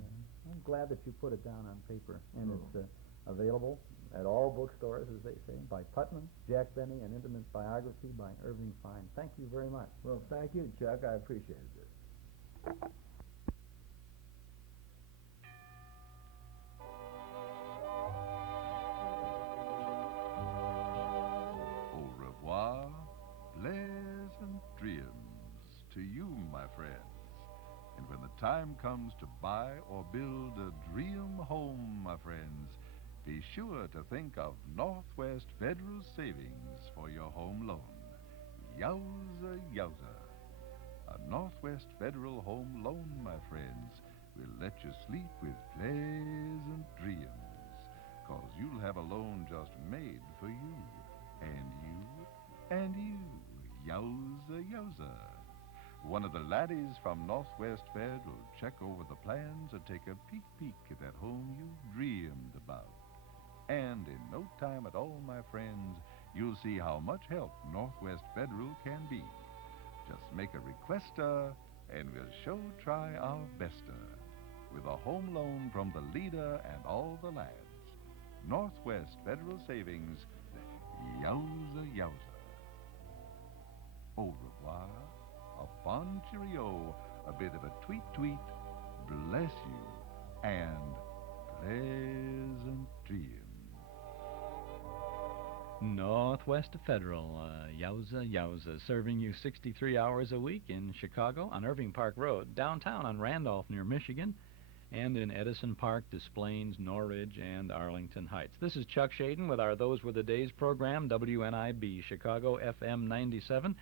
I'm glad that you put it down on paper, and it's available at all bookstores, as they say, by Putnam, Jack Benny, an intimate biography by Irving Fine. Thank you very much. Well, thank you, Chuck. I appreciate it. Au revoir, pleasant dreams to you, my friends. And when the time comes to buy or build a dream home, my friends, be sure to think of Northwest Federal Savings for your home loan. Yowza, yowza. A Northwest Federal Home Loan, my friends, will let you sleep with pleasant dreams, 'cause you'll have a loan just made for you, and you, and you. Yowza, yowza. One of the laddies from Northwest Fed will check over the plans and take a peek at that home you dreamed about. And in no time at all, my friends, you'll see how much help Northwest Federal can be. Just make a request, and we'll sure try our best, with a home loan from the leader and all the lads. Northwest Federal Savings, yowza, yowza. Au revoir, a bon cheerio, a bit of a tweet, bless you, and pleasant dreams. Northwest Federal, yowza, yowza, serving you 63 hours a week in Chicago on Irving Park Road, downtown on Randolph near Michigan, and in Edison Park, Des Plaines, Norridge, and Arlington Heights. This is Chuck Shaden with our Those Were the Days program, WNIB, Chicago FM 97.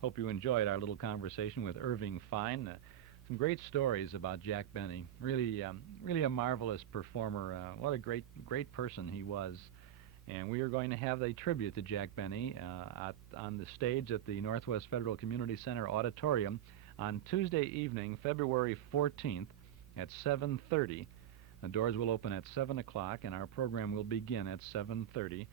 Hope you enjoyed our little conversation with Irving Fine. Some great stories about Jack Benny. Really a marvelous performer. What a great person he was. And we are going to have a tribute to Jack Benny on the stage at the Northwest Federal Community Center Auditorium on Tuesday evening, February 14th at 7:30. The doors will open at 7 o'clock, and our program will begin at 7:30.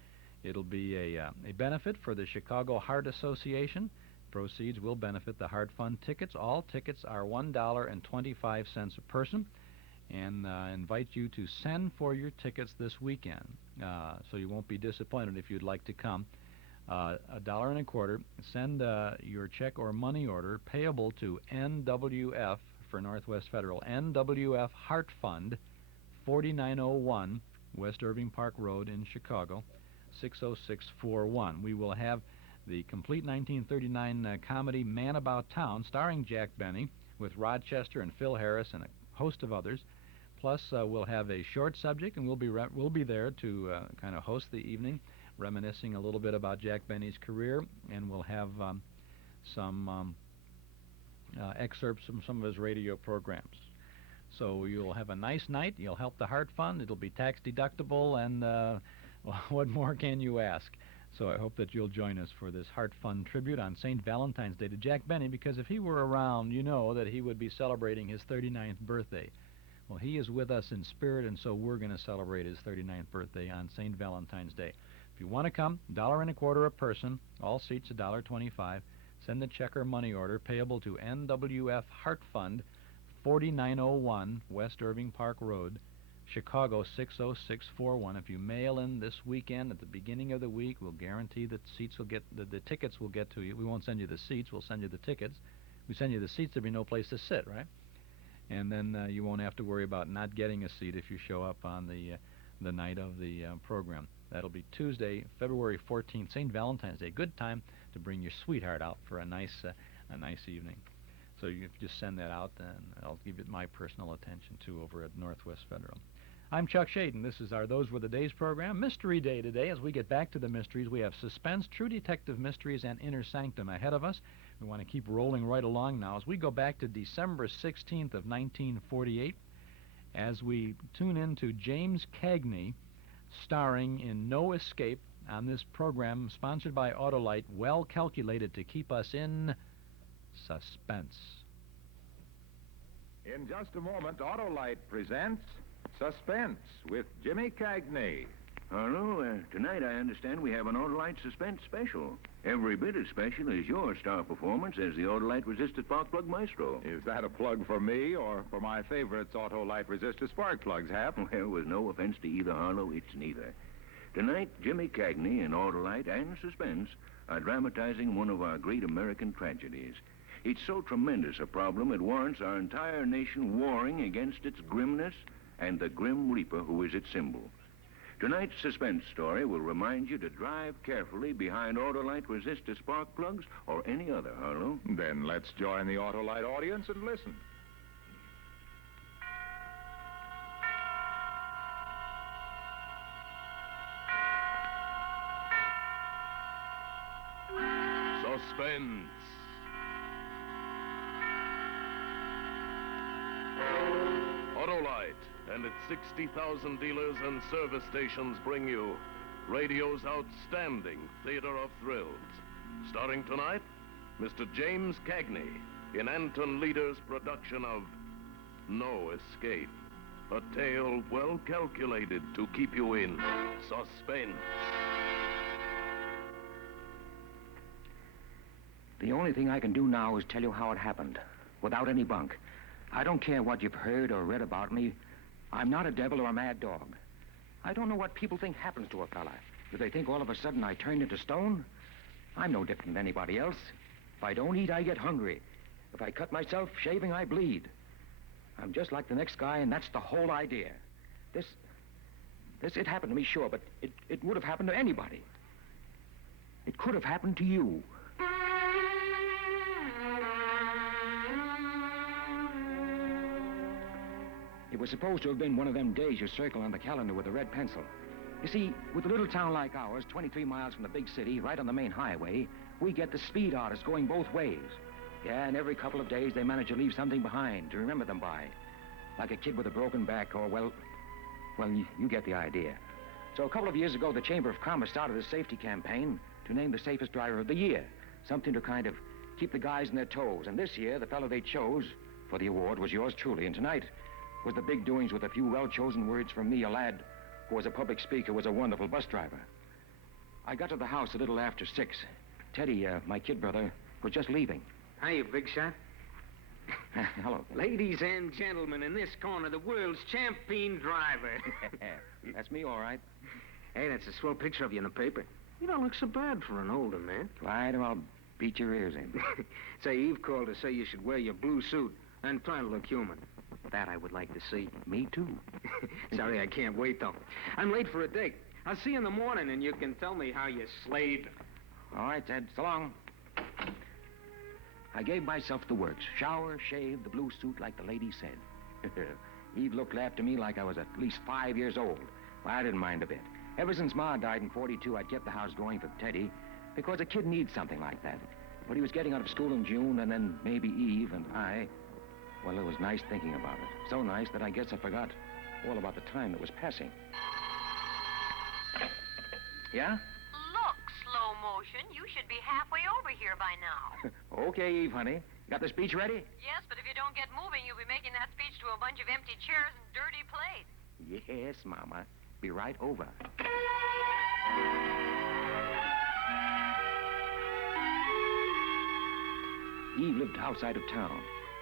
It'll be a benefit for the Chicago Heart Association. Proceeds will benefit the Heart Fund tickets. All tickets are $1.25 a person, and invite you to send for your tickets this weekend, so you won't be disappointed if you'd like to come. $1.25. Send your check or money order payable to NWF for Northwest Federal, NWF Heart Fund, 4901 West Irving Park Road in Chicago, 60641. We will have the complete 1939 comedy Man About Town, starring Jack Benny, with Rochester and Phil Harris and a host of others. Plus, we'll have a short subject, and we'll be there to kind of host the evening, reminiscing a little bit about Jack Benny's career, and we'll have some excerpts from some of his radio programs. So you'll have a nice night. You'll help the Heart Fund. It'll be tax deductible, and well, what more can you ask? So I hope that you'll join us for this Heart Fund tribute on St. Valentine's Day to Jack Benny, because if he were around, you know that he would be celebrating his 39th birthday. Well, he is with us in spirit, and so we're going to celebrate his 39th birthday on St. Valentine's Day. If you want to come, $1.25 a person, all seats $1.25. Send the check or money order payable to NWF Heart Fund, 4901 West Irving Park Road, Chicago 60641. If you mail in this weekend at the beginning of the week, we'll guarantee that seats will get the tickets will get to you. We won't send you the seats, we'll send you the tickets. We send you the seats, there'll be no place to sit, right? And then you won't have to worry about not getting a seat if you show up on the night of the program. That'll be Tuesday, February 14th, St. Valentine's Day. Good time to bring your sweetheart out for a nice evening. So you just send that out, and I'll give it my personal attention, too, over at Northwest Federal. I'm Chuck Shaden. This is our Those Were the Days program. Mystery Day today. As we get back to the mysteries, we have Suspense, True Detective Mysteries, and Inner Sanctum ahead of us. We want to keep rolling right along now as we go back to December 16th of 1948 as we tune into James Cagney starring in No Escape on this program sponsored by Lite, well calculated to keep us in suspense. In just a moment, Lite presents Suspense with Jimmy Cagney. Hello. Tonight I understand we have an Lite Suspense special. Every bit as special as your star performance as the Lite Resistor Spark Plug Maestro. Is that a plug for me or for my favorites Lite Resistor Spark Plugs, Hap? Well, with no offense to either, Harlow, it's neither. Tonight, Jimmy Cagney in Lite and Suspense are dramatizing one of our great American tragedies. It's so tremendous a problem it warrants our entire nation warring against its grimness and the Grim Reaper who is its symbol. Tonight's suspense story will remind you to drive carefully behind Lite Resistor Spark Plugs or any other, Harlow. Then let's join the Lite audience and listen. Suspense. Lite and its 60,000 dealers and service stations bring you radio's outstanding theater of thrills. Starring tonight, Mr. James Cagney in Anton Leader's production of No Escape, a tale well calculated to keep you in suspense. The only thing I can do now is tell you how it happened, without any bunk. I don't care what you've heard or read about me. I'm not a devil or a mad dog. I don't know what people think happens to a fella. Do they think all of a sudden I turned into stone? I'm no different than anybody else. If I don't eat, I get hungry. If I cut myself shaving, I bleed. I'm just like the next guy, and that's the whole idea. It happened to me, sure, but it would have happened to anybody. It could have happened to you. It was supposed to have been one of them days you circle on the calendar with a red pencil. You see, with a little town like ours, 23 miles from the big city, right on the main highway, we get the speed artists going both ways. Yeah, and every couple of days they manage to leave something behind to remember them by. Like a kid with a broken back or, well, you get the idea. So a couple of years ago, the Chamber of Commerce started a safety campaign to name the safest driver of the year. Something to kind of keep the guys on their toes. And this year, the fellow they chose for the award was yours truly. And tonight was the big doings with a few well-chosen words from me, a lad who was a public speaker, was a wonderful bus driver. I got to the house a little after 6. Teddy, my kid brother, was just leaving. Hiya, big shot. Hello. Ladies and gentlemen, in this corner, the world's champion driver. That's me, all right. Hey, that's a swell picture of you in the paper. You don't look so bad for an older man. Right, or I'll beat your ears in. Say, Eve called to say you should wear your blue suit and try to look human. That I would like to see. Me, too. Sorry, I can't wait, though. I'm late for a date. I'll see you in the morning, and you can tell me how you slayed. All right, Ted. So long. I gave myself the works. Shower, shave, the blue suit, like the lady said. Eve looked after me like I was at least 5 years old. Well, I didn't mind a bit. Ever since Ma died in 42, I'd kept the house going for Teddy, because a kid needs something like that. But he was getting out of school in June, and then maybe Eve and I... Well, it was nice thinking about it. So nice that I guess I forgot all about the time that was passing. Yeah? Look, slow motion. You should be halfway over here by now. Okay, Eve, honey. Got the speech ready? Yes, but if you don't get moving, you'll be making that speech to a bunch of empty chairs and dirty plates. Yes, Mama. Be right over. Eve lived outside of town.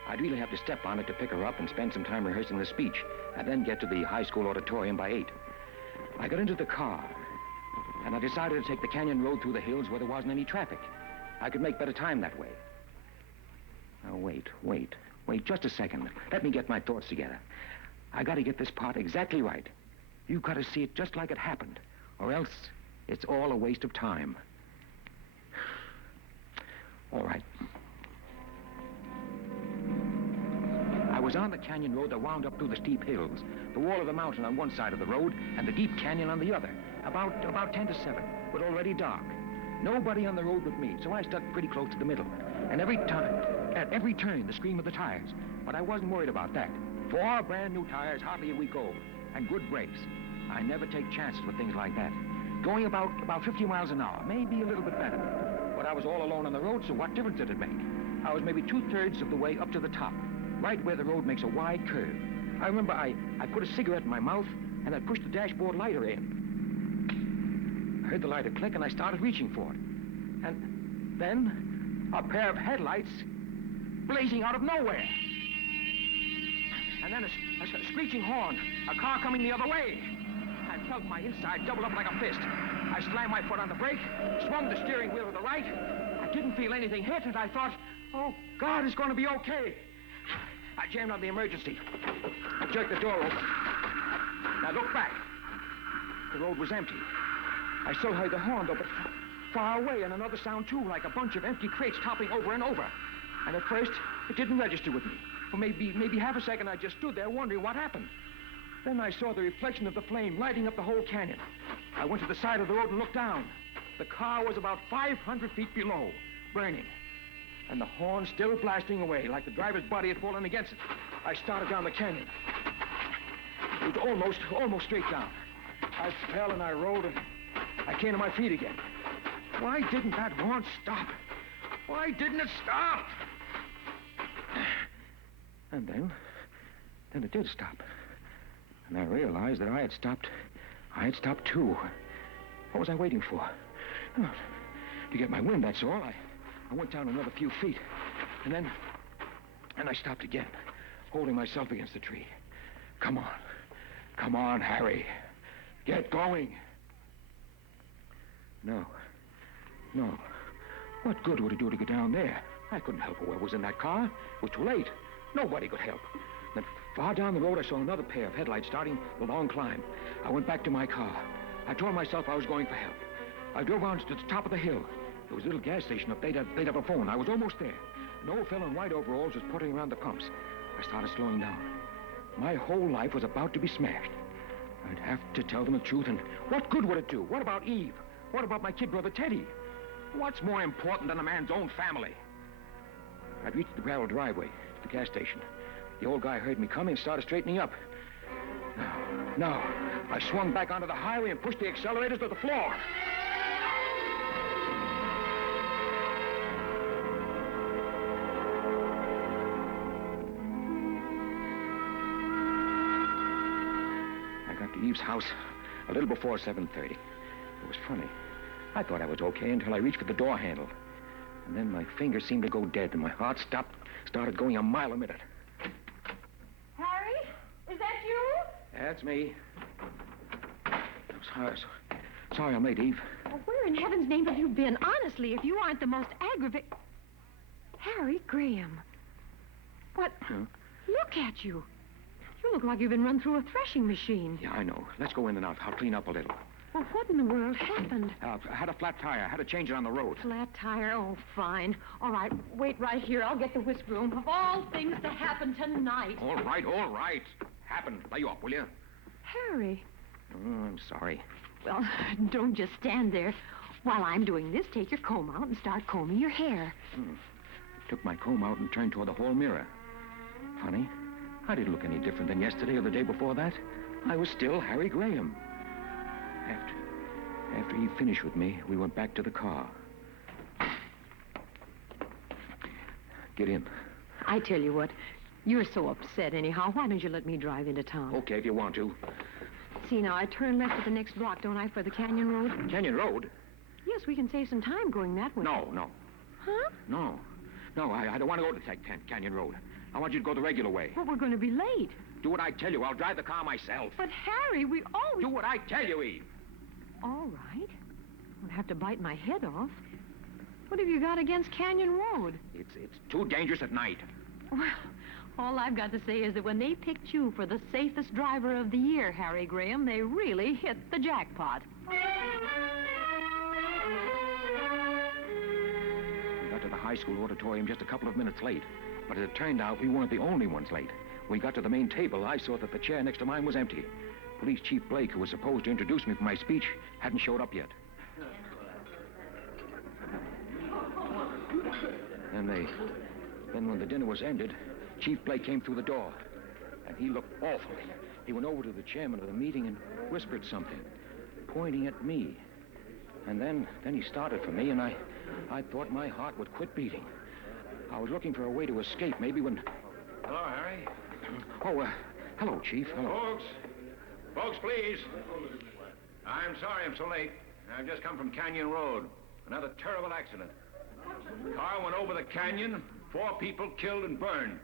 I'd really have to step on it to pick her up and spend some time rehearsing the speech, and then get to the high school auditorium by 8. I got into the car, and I decided to take the canyon road through the hills where there wasn't any traffic. I could make better time that way. Now, wait just a second. Let me get my thoughts together. I got to get this part exactly right. You've got to see it just like it happened, or else it's all a waste of time. All right. I was on the canyon road that wound up through the steep hills, the wall of the mountain on one side of the road, and the deep canyon on the other. About 10 to 7, but already dark. Nobody on the road but me, so I stuck pretty close to the middle. And at every turn, the scream of the tires. But I wasn't worried about that. 4 brand new tires, hardly a week old, and good brakes. I never take chances with things like that. Going about 50 miles an hour, maybe a little bit better. But I was all alone on the road, so what difference did it make? I was maybe 2/3 of the way up to the top, right where the road makes a wide curve. I remember I put a cigarette in my mouth, and I pushed the dashboard lighter in. I heard the lighter click, and I started reaching for it. And then a pair of headlights blazing out of nowhere. And then a screeching horn, a car coming the other way. I felt my inside double up like a fist. I slammed my foot on the brake, swung the steering wheel to the right. I didn't feel anything hit, and I thought, oh, God, it's going to be okay. I jammed on the emergency. I jerked the door open. I looked back. The road was empty. I still heard the horn, though, but far away, and another sound, too, like a bunch of empty crates toppling over and over. And at first, it didn't register with me. For maybe half a second, I just stood there wondering what happened. Then I saw the reflection of the flame lighting up the whole canyon. I went to the side of the road and looked down. The car was about 500 feet below, burning. And the horn still blasting away, like the driver's body had fallen against it. I started down the canyon. It was almost straight down. I fell and I rolled and I came to my feet again. Why didn't that horn stop? Why didn't it stop? And then it did stop. And I realized that I had stopped too. What was I waiting for? Oh, to get my wind, that's all. I went down another few feet. And then I stopped again, holding myself against the tree. Come on, Harry. Get going. No. What good would it do to go down there? I couldn't help whoever was in that car. It was too late. Nobody could help. Then far down the road, I saw another pair of headlights starting the long climb. I went back to my car. I told myself I was going for help. I drove on to the top of the hill. There was a little gas station up there. They'd have a phone. I was almost there. An old fellow in white overalls was putting around the pumps. I started slowing down. My whole life was about to be smashed. I'd have to tell them the truth, and what good would it do? What about Eve? What about my kid brother Teddy? What's more important than a man's own family? I'd reached the gravel driveway to the gas station. The old guy heard me coming and started straightening up. No. I swung back onto the highway and pushed the accelerators to the floor. I got to Eve's house a little before 7:30. It was funny. I thought I was okay until I reached for the door handle. And then my fingers seemed to go dead, and my heart started going a mile a minute. Harry? Is that you? That's me. Sorry I'm late, Eve. Oh, where in heaven's name have you been? Honestly, if you aren't the most aggravating... Harry Graham. What? Huh? Look at you. You look like you've been run through a threshing machine. Yeah, I know. Let's go in and out. I'll clean up a little. Well, what in the world happened? I had a flat tire. I had to change it on the road. Flat tire? Oh, fine. All right, wait right here. I'll get the whisk broom. Of all things to happen tonight. All right. Happen. Lay you up, will you? Harry. Oh, I'm sorry. Well, don't just stand there. While I'm doing this, take your comb out and start combing your hair. I took my comb out and turned toward the hall mirror. Funny. I didn't look any different than yesterday or the day before that. I was still Harry Graham. After he finished with me, we went back to the car. Get in. I tell you what, you're so upset anyhow. Why don't you let me drive into town? Okay, if you want to. See, now, I turn left at the next block, don't I, for the Canyon Road? Canyon Road? Yes, we can save some time going that way. No. Huh? No, I don't want to go to Canyon Road. I want you to go the regular way. But we're going to be late. Do what I tell you. I'll drive the car myself. But, Harry, we always... Do what I tell you, Eve. All right. I'll have to bite my head off. What have you got against Canyon Road? It's too dangerous at night. Well, all I've got to say is that when they picked you for the safest driver of the year, Harry Graham, they really hit the jackpot. We got to the high school auditorium just a couple of minutes late. But as it turned out, we weren't the only ones late. When we got to the main table, I saw that the chair next to mine was empty. Police Chief Blake, who was supposed to introduce me for my speech, hadn't showed up yet. Then when the dinner was ended, Chief Blake came through the door, and he looked awful. He went over to the chairman of the meeting and whispered something, pointing at me. And then he started for me, and I thought my heart would quit beating. I was looking for a way to escape, maybe when... Hello, Harry. Oh, hello, Chief. Hello. Folks, please. I'm sorry I'm so late. I've just come from Canyon Road. Another terrible accident. The car went over the canyon. 4 people killed and burned.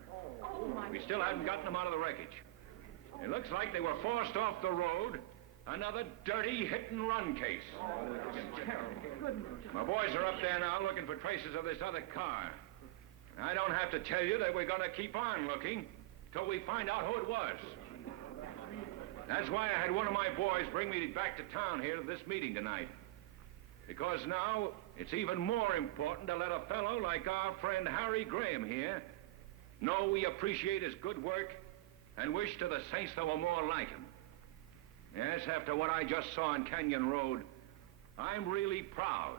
We still haven't gotten them out of the wreckage. It looks like they were forced off the road. Another dirty hit-and-run case. My boys are up there now looking for traces of this other car. I don't have to tell you that we're going to keep on looking till we find out who it was. That's why I had one of my boys bring me back to town here to this meeting tonight. Because now it's even more important to let a fellow like our friend Harry Graham here know we appreciate his good work and wish to the saints there were more like him. Yes, after what I just saw on Canyon Road, I'm really proud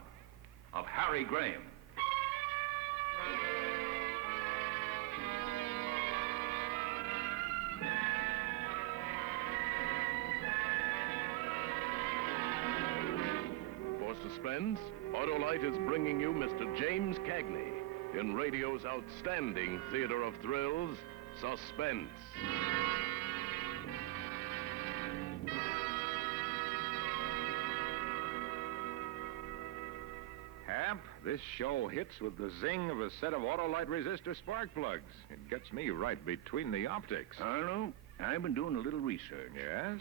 of Harry Graham. For Suspense, Autolite is bringing you Mr. James Cagney in radio's outstanding theater of thrills, Suspense. Hap, this show hits with the zing of a set of Autolite resistor spark plugs. It gets me right between the optics. Arlo, I've been doing a little research. Yes?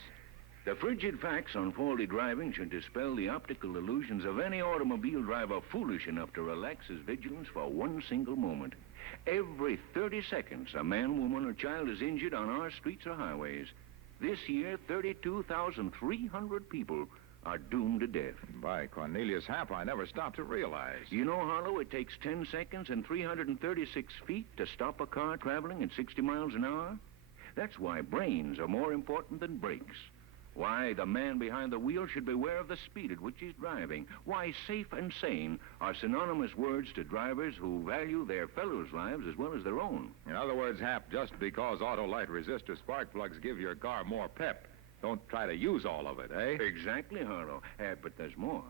The frigid facts on faulty driving should dispel the optical illusions of any automobile driver foolish enough to relax his vigilance for one single moment. Every 30 seconds, a man, woman, or child is injured on our streets or highways. This year, 32,300 people are doomed to death. By Cornelius Hap, I never stopped to realize. You know, Harlow, it takes 10 seconds and 336 feet to stop a car traveling at 60 miles an hour. That's why brains are more important than brakes. Why the man behind the wheel should beware of the speed at which he's driving. Why safe and sane are synonymous words to drivers who value their fellows' lives as well as their own. In other words, Hap, just because Autolite resistor spark plugs give your car more pep, don't try to use all of it, eh? Exactly, Harlow. But there's more.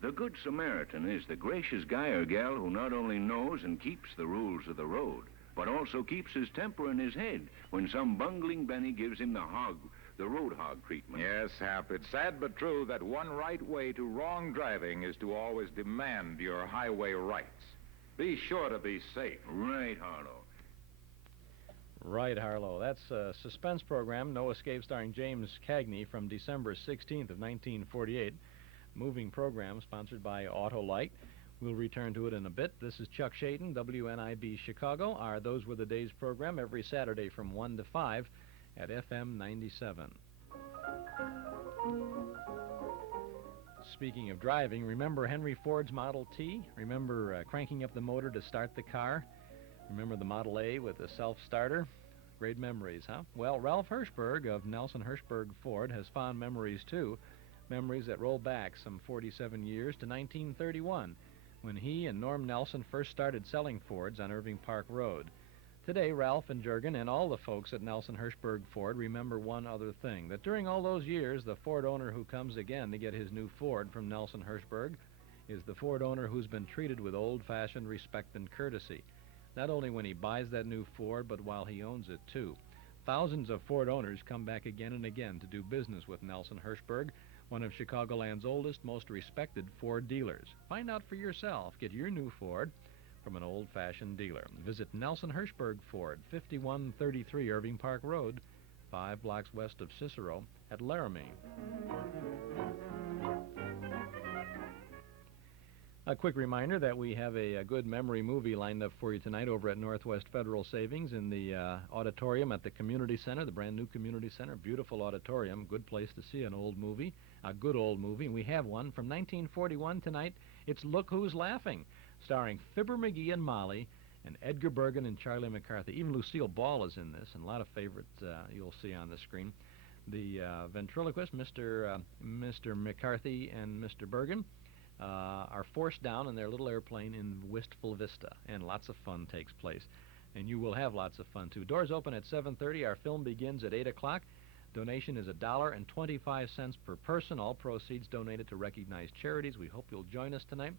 The Good Samaritan is the gracious guy or gal who not only knows and keeps the rules of the road, but also keeps his temper in his head when some bungling Benny gives him the road hog treatment. Yes, Hap, it's sad but true that one right way to wrong driving is to always demand your highway rights. Be sure to be safe. Right, Harlow. Right, Harlow. That's a suspense program, No Escape, starring James Cagney, from December 16th of 1948. Moving program sponsored by Autolite. We'll return to it in a bit. This is Chuck Shaden, WNIB Chicago. Our Those Were the Days program every Saturday from 1 to 5 at FM 97. Speaking of driving, remember Henry Ford's Model T? Remember cranking up the motor to start the car? Remember the Model A with the self-starter? Great memories, huh? Well, Ralph Hirschberg of Nelson Hirschberg Ford has fond memories, too. Memories that roll back some 47 years to 1931, when he and Norm Nelson first started selling Fords on Irving Park Road. Today, Ralph and Jurgen and all the folks at Nelson Hirschberg Ford remember one other thing, that during all those years, the Ford owner who comes again to get his new Ford from Nelson Hirschberg is the Ford owner who's been treated with old-fashioned respect and courtesy. Not only when he buys that new Ford, but while he owns it, too. Thousands of Ford owners come back again and again to do business with Nelson Hirschberg, one of Chicagoland's oldest, most respected Ford dealers. Find out for yourself. Get your new Ford from an old-fashioned dealer. Visit Nelson Hirschberg Ford, 5133 Irving Park Road, 5 blocks west of Cicero at Laramie. A quick reminder that we have a good memory movie lined up for you tonight over at Northwest Federal Savings in the auditorium at the Community Center, the brand new Community Center. Beautiful auditorium, good place to see an old movie, a good old movie. We have one from 1941 tonight. It's Look Who's Laughing, starring Fibber McGee and Molly and Edgar Bergen and Charlie McCarthy. Even Lucille Ball is in this, and a lot of favorites you'll see on the screen. The ventriloquist, Mr. McCarthy and Mr. Bergen, are forced down in their little airplane in Wistful Vista, and lots of fun takes place. And you will have lots of fun, too. Doors open at 7:30. Our film begins at 8 o'clock. Donation is $1.25 per person. All proceeds donated to recognized charities. We hope you'll join us tonight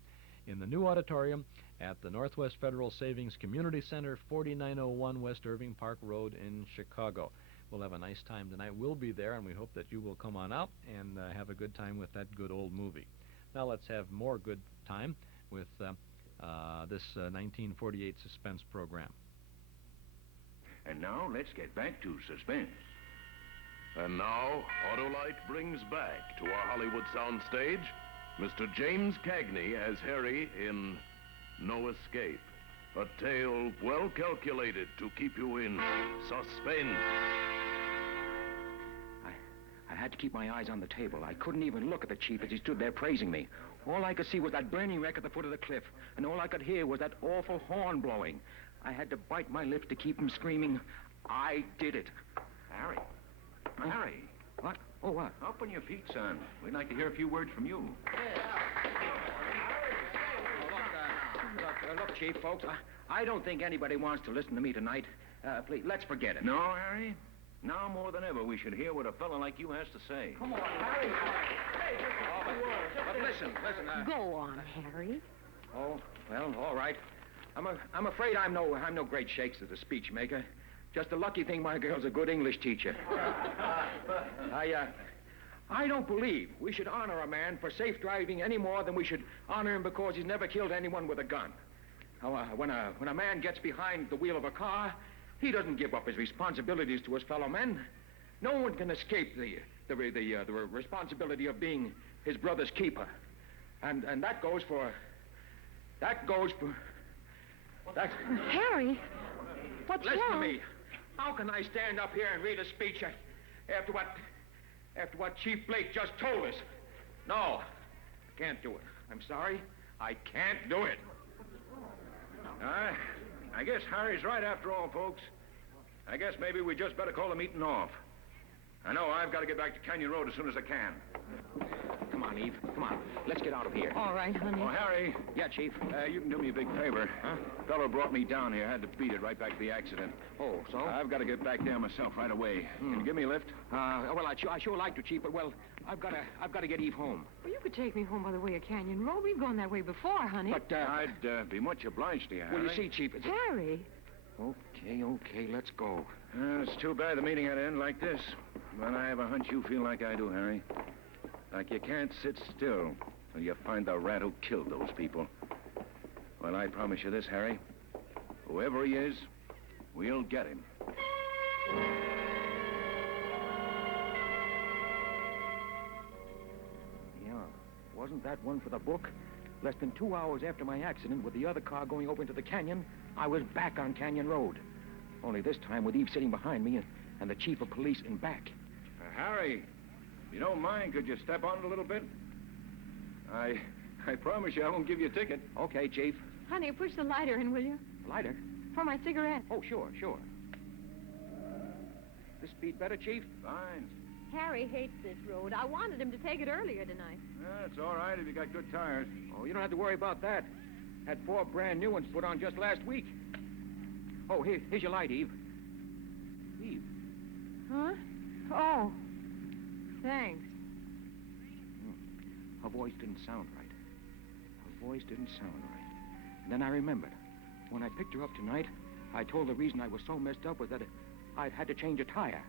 in the new auditorium at the Northwest Federal Savings Community Center, 4901 West Irving Park Road in Chicago. We'll have a nice time tonight. We'll be there, and we hope that you will come on out and have a good time with that good old movie. Now let's have more good time with this 1948 suspense program. And now let's get back to Suspense. And now, Autolite brings back to our Hollywood soundstage Mr. James Cagney as Harry in No Escape, a tale well calculated to keep you in suspense. I had to keep my eyes on the table. I couldn't even look at the chief as he stood there praising me. All I could see was that burning wreck at the foot of the cliff, and all I could hear was that awful horn blowing. I had to bite my lips to keep from screaming, "I did it." Harry. Harry. What? Oh, what? Open your feet, son. We'd like to hear a few words from you. Look, Chief, folks, I don't think anybody wants to listen to me tonight. Please, let's forget it. No, Harry? Now more than ever, we should hear what a fellow like you has to say. Come on, Harry. But listen. Go on, Harry. Oh, well, all right. I'm afraid I'm no great shakes as a speech maker. Just a lucky thing my girl's a good English teacher. I don't believe we should honor a man for safe driving any more than we should honor him because he's never killed anyone with a gun. When a man gets behind the wheel of a car, he doesn't give up his responsibilities to his fellow men. No one can escape the responsibility of being his brother's keeper. And that goes for... Harry, what's Listen wrong? to me. How can I stand up here and read a speech after what Chief Blake just told us? No, I can't do it. I'm sorry. I can't do it. I guess Harry's right after all, folks. I guess maybe we just better call the meeting off. I know I've got to get back to Canyon Road as soon as I can. Come on, Eve. Come on. Let's get out of here. All right, honey. Oh, Harry. Yeah, Chief. You can do me a big favor. Huh? Fellow brought me down here. Had to beat it right back to the accident. Oh, so? I've got to get back there myself right away. Can you give me a lift? Well, I sure like to, Chief, but, well, I've got to get Eve home. Well, you could take me home by the way of Canyon Road. We've gone that way before, honey. But, I'd be much obliged to you, Harry. Well, you see, Chief... Harry. Okay, let's go. It's too bad the meeting had to end like this. But I have a hunch you feel like I do, Harry. Like you can't sit still till you find the rat who killed those people. Well, I promise you this, Harry. Whoever he is, we'll get him. Yeah, wasn't that one for the book? Less than 2 hours after my accident with the other car going over into the canyon, I was back on Canyon Road. Only this time with Eve sitting behind me and the chief of police in back. Harry, if you don't mind, could you step on it a little bit? I promise you I won't give you a ticket. Okay, Chief. Honey, push the lighter in, will you? Lighter? For my cigarette. Oh, sure. This speed better, Chief? Fine. Harry hates this road. I wanted him to take it earlier tonight. It's all right if you got good tires. Oh, you don't have to worry about that. Had 4 brand new ones put on just last week. Oh, here's your light, Eve. Eve. Huh? Oh. Thanks. Her voice didn't sound right. And then I remembered. When I picked her up tonight, I told the reason I was so messed up was that I'd had to change a tire.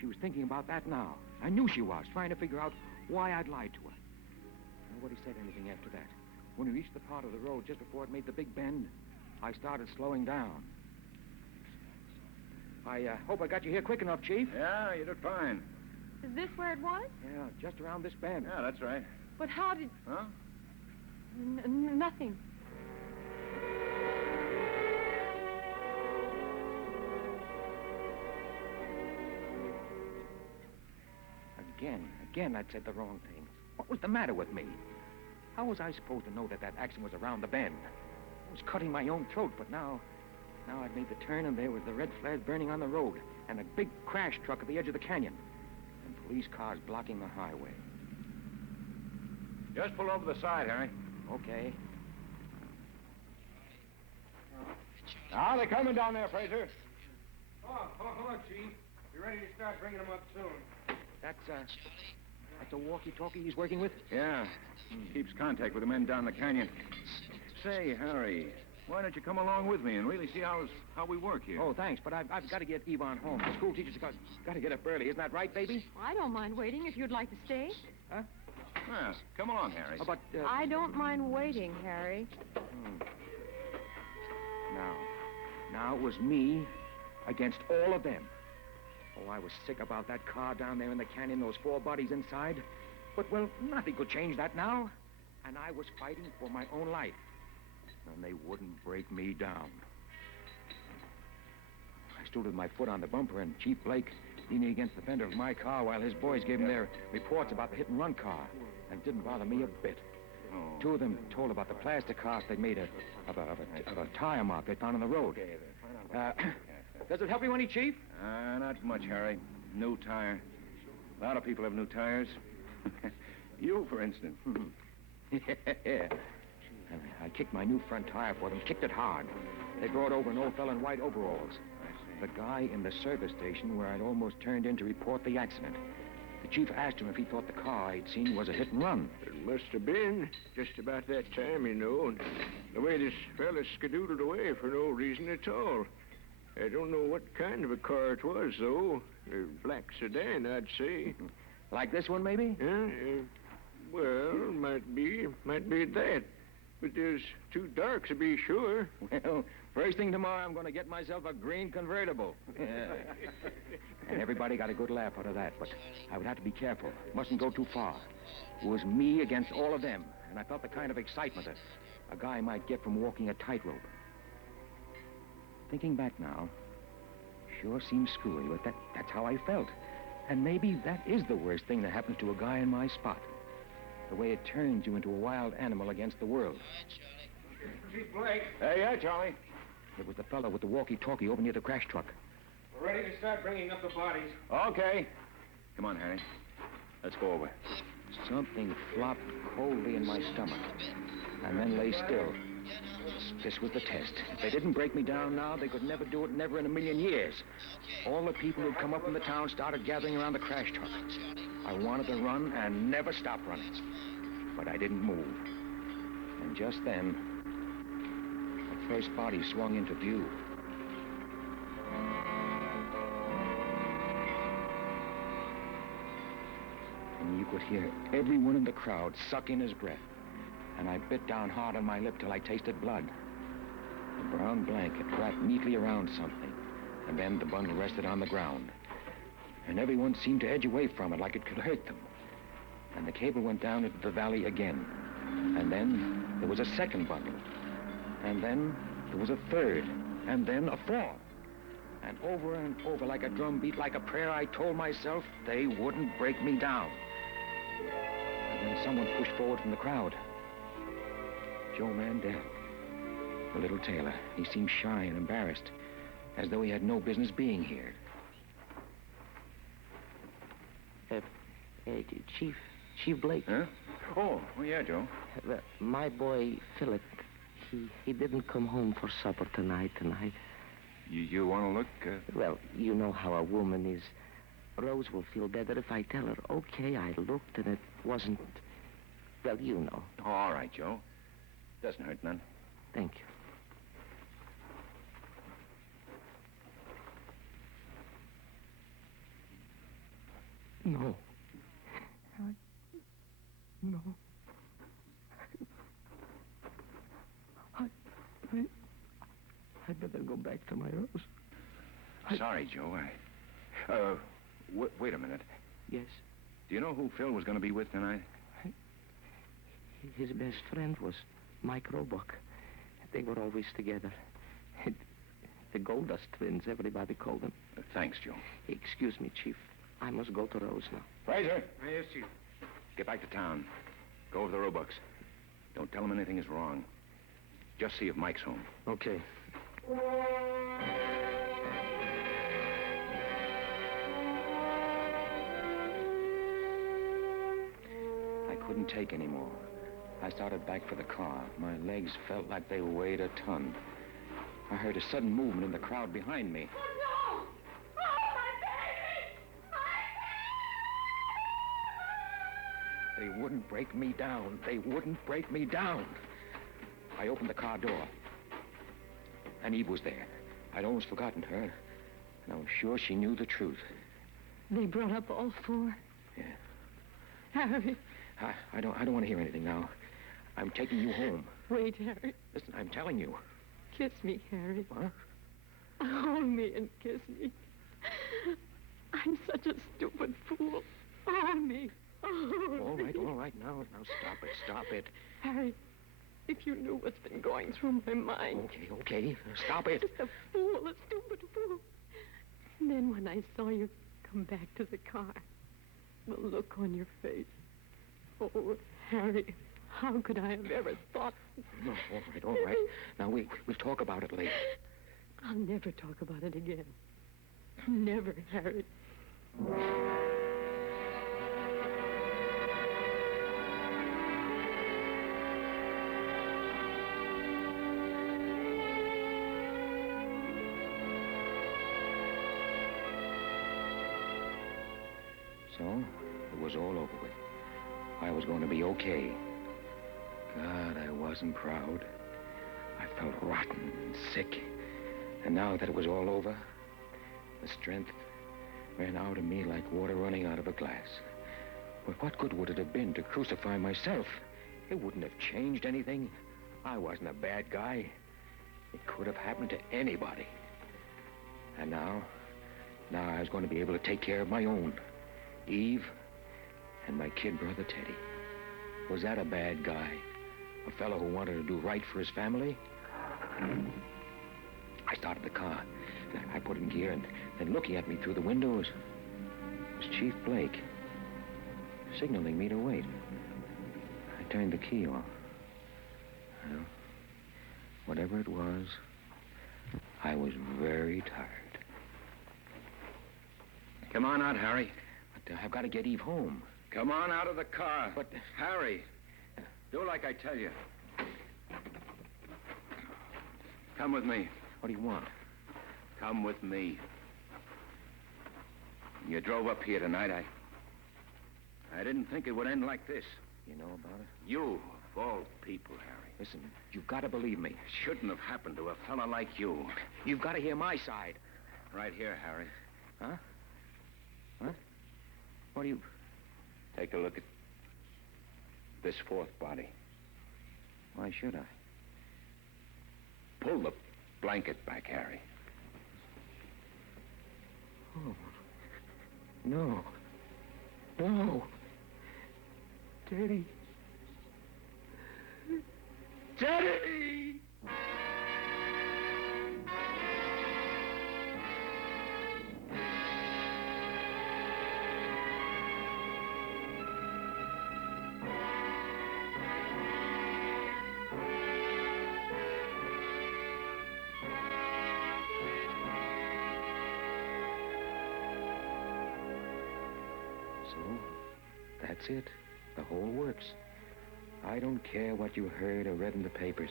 She was thinking about that now. I knew she was, trying to figure out why I'd lied to her. Nobody said anything after that. When we reached the part of the road just before it made the big bend, I started slowing down. I hope I got you here quick enough, Chief. Yeah, you did fine. Is this where it was? Yeah, just around this bend. Yeah, that's right. But how did... Huh? Nothing. Again, I'd said the wrong thing. What was the matter with me? How was I supposed to know that accident was around the bend? I was cutting my own throat, but now Now I'd made the turn, and there was the red flares burning on the road, and a big crash truck at the edge of the canyon, and police cars blocking the highway. Just pull over the side, Harry. Okay. Now they're coming down there, Fraser. Hello, Chief. We're ready to start bringing them up soon. That's a walkie-talkie he's working with? Yeah. Keeps contact with the men down the canyon. Say, Harry, why don't you come along with me and really see how we work here? Oh, thanks, but I've got to get Yvonne home. The school teacher's got to get up early. Isn't that right, baby? I don't mind waiting if you'd like to stay. Huh? Well, come along, Harry. Oh, but, I don't mind waiting, Harry. Now it was me against all of them. Oh, I was sick about that car down there in the canyon, those 4 bodies inside. But, well, nothing could change that now. And I was fighting for my own life. And they wouldn't break me down. I stood with my foot on the bumper, and Chief Blake leaning against the fender of my car while his boys gave him their reports about the hit-and-run car. And it didn't bother me a bit. 2 of them told about the plastic cast they'd made of a tire mark they found on the road. Does it help you any, Chief? Not much, Harry. New tire. A lot of people have new tires. You, for instance. Yeah. I kicked my new front tire for them, kicked it hard. They brought over an old fellow in white overalls. The guy in the service station where I'd almost turned in to report the accident. The chief asked him if he thought the car I'd seen was a hit and run. It must have been just about that time, you know, and the way this fella skedoodled away for no reason at all. I don't know what kind of a car it was, though. A black sedan, I'd say. Like this one, maybe? Well, might be that. But there's too dark to be sure. Well, first thing tomorrow, I'm going to get myself a green convertible. And everybody got a good laugh out of that, but I would have to be careful. Mustn't go too far. It was me against all of them, and I felt the kind of excitement that a guy might get from walking a tightrope. Thinking back now, sure seems screwy, but that's how I felt. And maybe that is the worst thing that happens to a guy in my spot. The way it turns you into a wild animal against the world. Chief Blake. Hey, yeah, Charlie. It was the fellow with the walkie-talkie over near the crash truck. We're ready to start bringing up the bodies. Okay. Come on, Harry. Let's go over. Something flopped coldly in my stomach, and then lay still. This was the test. If they didn't break me down now, they could never do it, never in a million years. All the people who'd come up from the town started gathering around the crash truck. I wanted to run and never stop running. But I didn't move. And just then, the first body swung into view. And you could hear everyone in the crowd suck in his breath. And I bit down hard on my lip till I tasted blood. A brown blanket wrapped neatly around something. And then the bundle rested on the ground. And everyone seemed to edge away from it like it could hurt them. And the cable went down into the valley again. And then there was a second bundle. And then there was a third. And then a fourth. And over like a drum beat, like a prayer, I told myself they wouldn't break me down. And then someone pushed forward from the crowd. Joe Mandel, the little tailor. He seemed shy and embarrassed, as though he had no business being here. Chief Blake. Huh? Oh, yeah, Joe. My boy, Philip, he didn't come home for supper tonight. You want to look? Well, you know how a woman is. Rose will feel better if I tell her, okay, I looked and it wasn't, well, you know. Oh, all right, Joe. Doesn't hurt none. Thank you. No. No. I better go back to my house. Sorry, Joe. Wait a minute. Yes? Do you know who Phil was going to be with tonight? His best friend was Mike Roebuck. They were always together. The Goldust twins, everybody called them. Thanks, Joe. Excuse me, Chief. I must go to Rose now. Fraser. Yes, Chief. Get back to town. Go over the Roebucks. Don't tell them anything is wrong. Just see if Mike's home. Okay. I couldn't take any more. I started back for the car. My legs felt like they weighed a ton. I heard a sudden movement in the crowd behind me. Oh, no! Oh, my baby! They wouldn't break me down. They wouldn't break me down. I opened the car door. And Eve was there. I'd almost forgotten her. And I was sure she knew the truth. They brought up all four? Yeah. Harry. I don't want to hear anything now. I'm taking you home. Wait, Harry. Listen, I'm telling you. Kiss me, Harry. What? Hold me and kiss me. I'm such a stupid fool. Hold me. All right. Now stop it. Harry, if you knew what's been going through my mind. Okay. Stop it. Just a fool, a stupid fool. And then when I saw you come back to the car, the look on your face. Oh, Harry, how could I have ever thought... No, all right. Now, we'll talk about it later. I'll never talk about it again. Never, Harry. So, it was all over with. I was going to be okay. God, I wasn't proud. I felt rotten and sick. And now that it was all over, the strength ran out of me like water running out of a glass. But what good would it have been to crucify myself? It wouldn't have changed anything. I wasn't a bad guy. It could have happened to anybody. And now I was going to be able to take care of my own. Eve and my kid brother Teddy. Was that a bad guy? A fellow who wanted to do right for his family? I started the car. I put in gear, and then looking at me through the windows was Chief Blake, signaling me to wait. I turned the key off. Well, whatever it was, I was very tired. Come on out, Harry. But I've got to get Eve home. Come on out of the car. But... Harry, do like I tell you. Come with me. What do you want? Come with me. You drove up here tonight. I didn't think it would end like this. You know about it? You, of all people, Harry. Listen, you've got to believe me. Shouldn't have happened to a fella like you. You've got to hear my side. Right here, Harry. Huh? What? What do you... Take a look at this fourth body. Why should I? Pull the blanket back, Harry. Oh. No. No. Teddy. Teddy! So, that's it. The whole works. I don't care what you heard or read in the papers.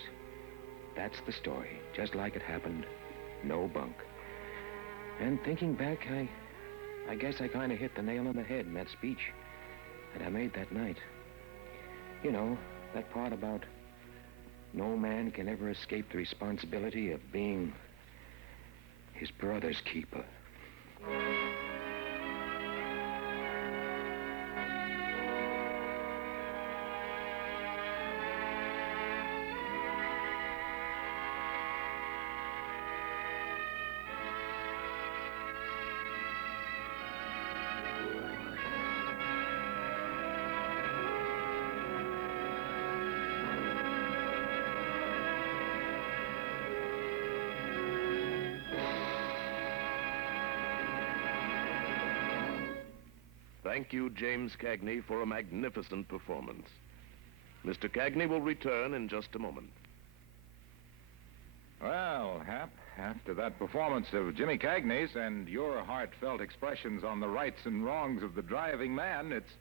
That's the story, just like it happened. No bunk. And thinking back, I guess I kind of hit the nail on the head in that speech that I made that night. You know, that part about no man can ever escape the responsibility of being his brother's keeper. Thank you, James Cagney, for a magnificent performance. Mr. Cagney will return in just a moment. Well, Hap, after that performance of Jimmy Cagney's and your heartfelt expressions on the rights and wrongs of the driving man, it's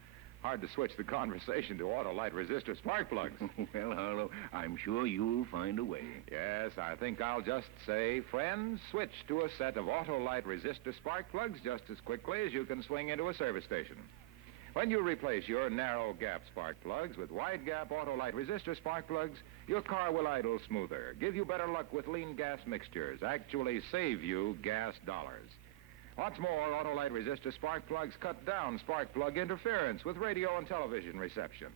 hard to switch the conversation to Autolite resistor spark plugs. Well, Harlow, I'm sure you'll find a way. Yes, I think I'll just say, friends, switch to a set of Autolite resistor spark plugs just as quickly as you can swing into a service station. When you replace your narrow gap spark plugs with wide gap Autolite resistor spark plugs, your car will idle smoother, give you better luck with lean gas mixtures, actually save you gas dollars. What's more, Autolite resistor spark plugs cut down spark plug interference with radio and television reception.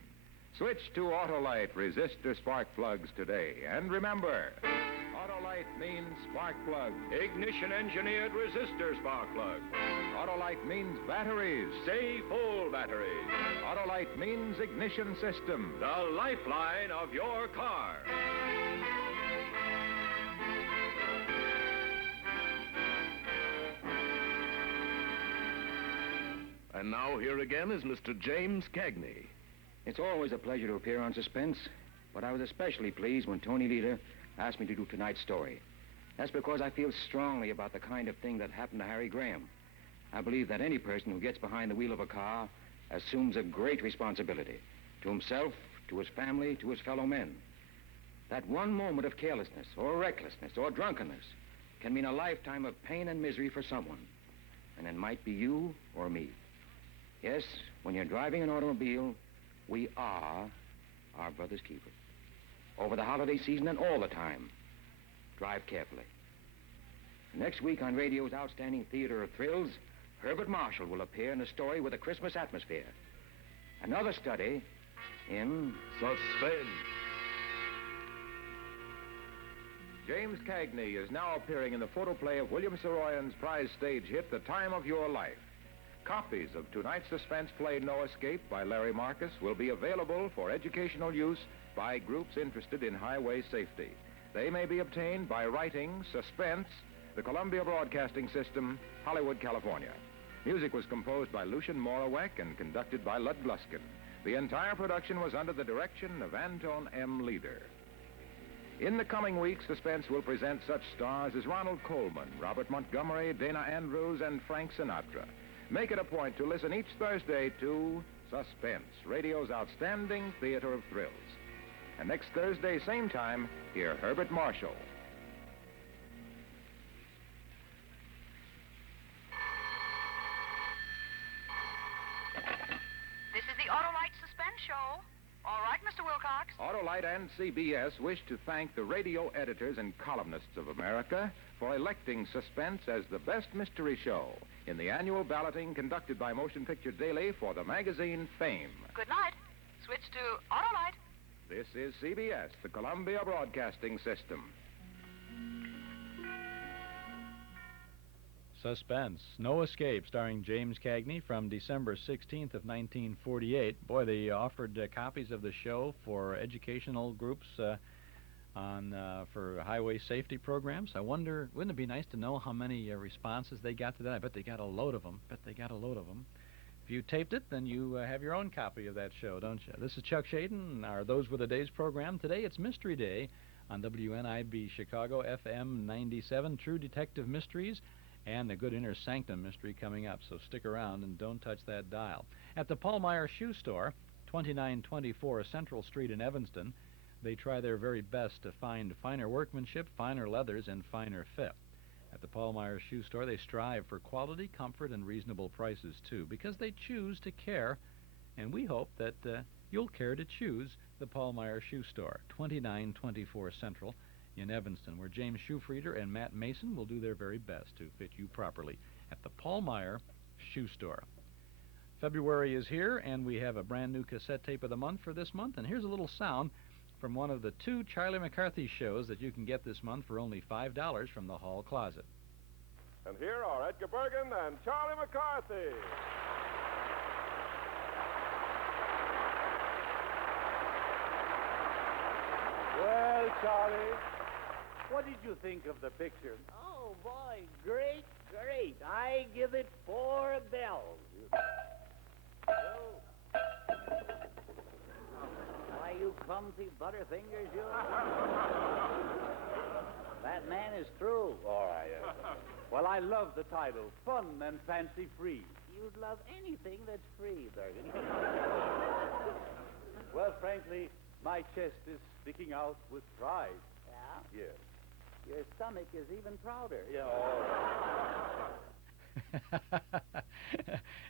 Switch to Autolite resistor spark plugs today. And remember, Autolite means spark plug. Ignition-engineered resistor spark plug. Autolite means batteries. Stay full batteries. Autolite means ignition system. The lifeline of your car. And now here again is Mr. James Cagney. It's always a pleasure to appear on Suspense, but I was especially pleased when Tony Leader asked me to do tonight's story. That's because I feel strongly about the kind of thing that happened to Harry Graham. I believe that any person who gets behind the wheel of a car assumes a great responsibility to himself, to his family, to his fellow men. That one moment of carelessness or recklessness or drunkenness can mean a lifetime of pain and misery for someone, and it might be you or me. Yes, when you're driving an automobile, we are our brother's keeper. Over the holiday season and all the time, drive carefully. Next week on radio's outstanding theater of thrills, Herbert Marshall will appear in a story with a Christmas atmosphere. Another study in Suspense. James Cagney is now appearing in the photoplay of William Saroyan's prize stage hit, The Time of Your Life. Copies of tonight's suspense play, No Escape, by Larry Marcus, will be available for educational use by groups interested in highway safety. They may be obtained by writing Suspense, the Columbia Broadcasting System, Hollywood, California. Music was composed by Lucian Morawek and conducted by Lud Gluskin. The entire production was under the direction of Anton M. Leader. In the coming weeks, Suspense will present such stars as Ronald Coleman, Robert Montgomery, Dana Andrews, and Frank Sinatra. Make it a point to listen each Thursday to Suspense, radio's outstanding theater of thrills. And next Thursday, same time, hear Herbert Marshall. This is the Autolite Suspense Show. All right, Mr. Wilcox. Autolite and CBS wish to thank the radio editors and columnists of America for electing Suspense as the best mystery show in the annual balloting conducted by Motion Picture Daily for the magazine Fame. Good night. Switch to Autolite. This is CBS, the Columbia Broadcasting System. Suspense, No Escape, starring James Cagney, from December 16th of 1948. Boy, they offered copies of the show for educational groups for highway safety programs. I wonder, wouldn't it be nice to know how many responses they got to that? I bet they got a load of them. If you taped it, then you have your own copy of that show, don't you? This is Chuck Shaden, our Those Were the Days program. Today it's Mystery Day on WNIB Chicago, FM 97, True Detective Mysteries, and the good inner sanctum mystery coming up, so stick around and don't touch that dial. At the Paul Meyer Shoe Store, 2924 Central Street in Evanston, they try their very best to find finer workmanship, finer leathers, and finer fit. At the Paul Meyer Shoe Store, they strive for quality, comfort, and reasonable prices, too, because they choose to care, and we hope that you'll care to choose the Paul Meyer Shoe Store, 2924 Central in Evanston, where James Schufrieder and Matt Mason will do their very best to fit you properly at the Paul Meyer Shoe Store. February is here, and we have a brand new cassette tape of the month for this month, and here's a little sound from one of the 2 Charlie McCarthy shows that you can get this month for only $5 from the Hall Closet. And here are Edgar Bergen and Charlie McCarthy. Well, Charlie, what did you think of the picture? Oh, boy, great. I give it 4 bells. Why, you clumsy butterfingers, you. That man is through. All right. Well, I love the title, Fun and Fancy Free. You'd love anything that's free, Bergen. Well, frankly, my chest is sticking out with pride. Yeah? Yes. Your stomach is even prouder. Yeah.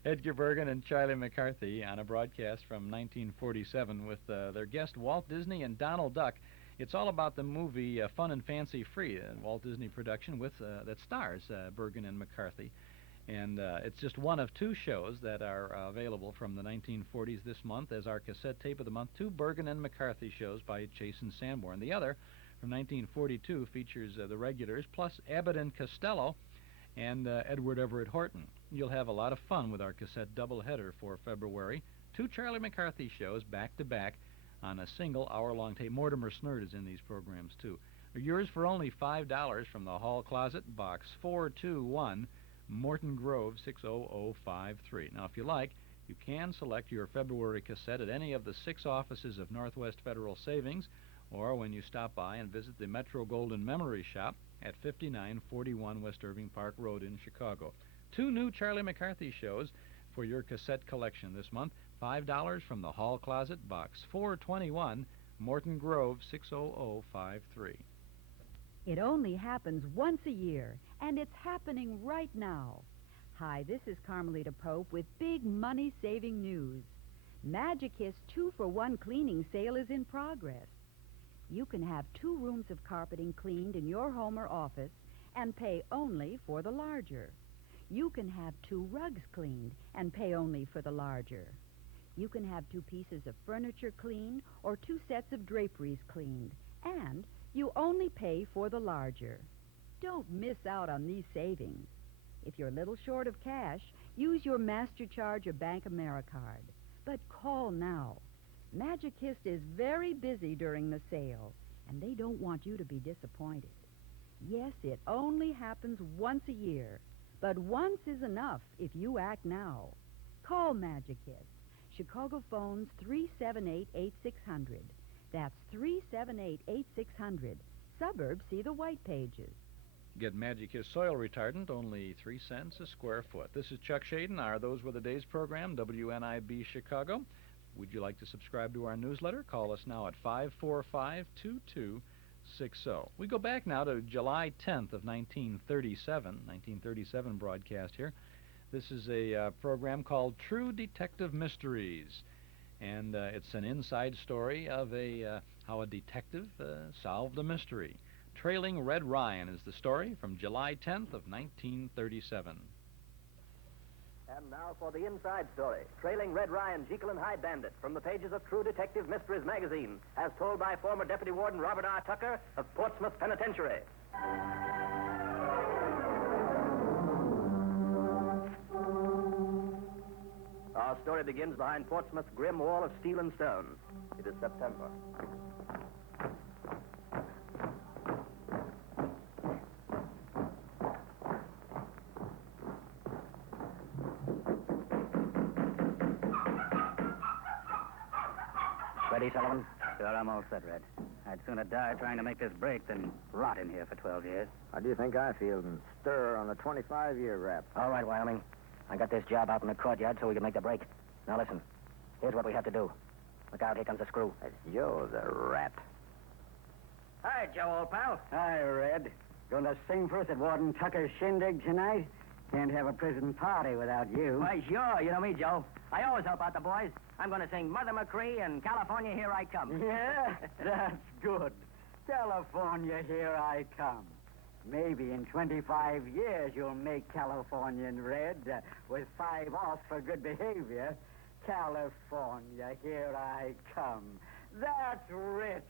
Edgar Bergen and Charlie McCarthy on a broadcast from 1947 with their guest Walt Disney and Donald Duck. It's all about the movie Fun and Fancy Free, a Walt Disney production with that stars Bergen and McCarthy. And it's just one of two shows that are available from the 1940s this month as our cassette tape of the month. Two Bergen and McCarthy shows by Jason Sanborn. The other, from 1942, features the regulars, plus Abbott and Costello and Edward Everett Horton. You'll have a lot of fun with our cassette doubleheader for February. Two Charlie McCarthy shows back-to-back on a single hour-long tape. Mortimer Snerd is in these programs, too. Yours for only $5 from the Hall Closet, Box 421, Morton Grove, 60053. Now, if you like, you can select your February cassette at any of the 6 offices of Northwest Federal Savings, or when you stop by and visit the Metro-Goldwyn Memory Shop at 5941 West Irving Park Road in Chicago. Two new Charlie McCarthy shows for your cassette collection this month. $5 from the Hall Closet, Box 421, Morton Grove, 60053. It only happens once a year, and it's happening right now. Hi, this is Carmelita Pope with big money-saving news. Magicist 2-for-1 cleaning sale is in progress. You can have 2 rooms of carpeting cleaned in your home or office and pay only for the larger. You can have 2 rugs cleaned and pay only for the larger. You can have 2 pieces of furniture cleaned or 2 sets of draperies cleaned, and you only pay for the larger. Don't miss out on these savings. If you're a little short of cash, use your MasterCharge or Bank AmeriCard. But call now. Magicist is very busy during the sale, and they don't want you to be disappointed. Yes, it only happens once a year, but once is enough if you act now. Call Magicist. Chicago phones 378-8600. That's 378-8600. Suburbs see the white pages. Get Magicist soil retardant, only 3 cents a square foot. This is Chuck Shaden. Those were the day's program, WNIB Chicago. Would you like to subscribe to our newsletter? Call us now at 545-2260. We go back now to July 10th of 1937 broadcast here. This is a program called True Detective Mysteries, and it's an inside story of how a detective solved a mystery. Trailing Red Ryan is the story from July 10th of 1937. And now for the inside story. Trailing Red Ryan, Jekyll and Hyde Bandit, from the pages of True Detective Mysteries magazine, as told by former Deputy Warden Robert R. Tucker of Portsmouth Penitentiary. Our story begins behind Portsmouth's grim wall of steel and stone. It is September. Ready, Sullivan? Sure, I'm all set, Red. I'd sooner die trying to make this break than rot in here for 12 years. How do you think I feel and stir on the 25-year rap? All right, Wyoming. I got this job out in the courtyard so we can make the break. Now, listen. Here's what we have to do. Look out, here comes the screw. That's Joe, the rat. Hi, Joe, old pal. Hi, Red. Going to sing for us at Warden Tucker's shindig tonight? Can't have a prison party without you. Why, sure. You know me, Joe. I always help out the boys. I'm going to sing Mother McCree and California, Here I Come. Yeah, that's good. California, here I come. Maybe in 25 years you'll make Californian red with 5 off for good behavior. California, here I come. That's rich.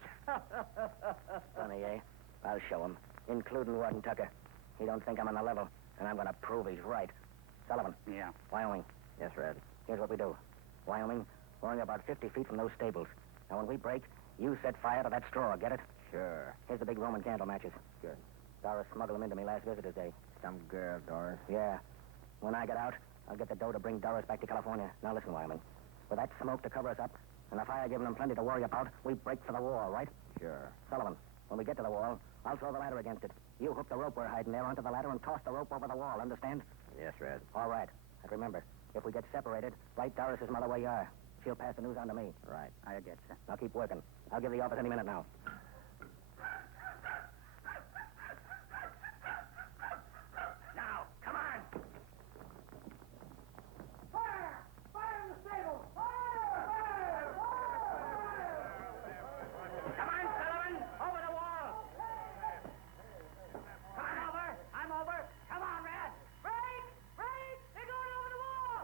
Funny, eh? I'll show him, including Warden Tucker. He don't think I'm on the level, and I'm going to prove he's right. Sullivan. Yeah. Wyoming. Yes, Red. Here's what we do. Wyoming, we're only about 50 feet from those stables. Now, when we break, you set fire to that straw, get it? Sure. Here's the big Roman candle matches. Good. Doris smuggled them into me last visitor's day. Some girl, Doris. Yeah. When I get out, I'll get the dough to bring Doris back to California. Now, listen, Wyoming. With that smoke to cover us up, and the fire giving them plenty to worry about, we break for the war, right? Sure. Sullivan, When we get to the wall, I'll throw the ladder against it. You hook the rope we're hiding there onto the ladder and toss the rope over the wall, understand? Yes, Red. All right. And remember, if we get separated, write Doris's mother where you are. She'll pass the news on to me. Right. I get you. Now keep working. I'll give the office any minute now. Now, come on! Fire! Fire in the stable! Fire! Come on, Sullivan! Over the wall! Come on, over! I'm over! Come on, Red! Break! Break! They're going over the wall!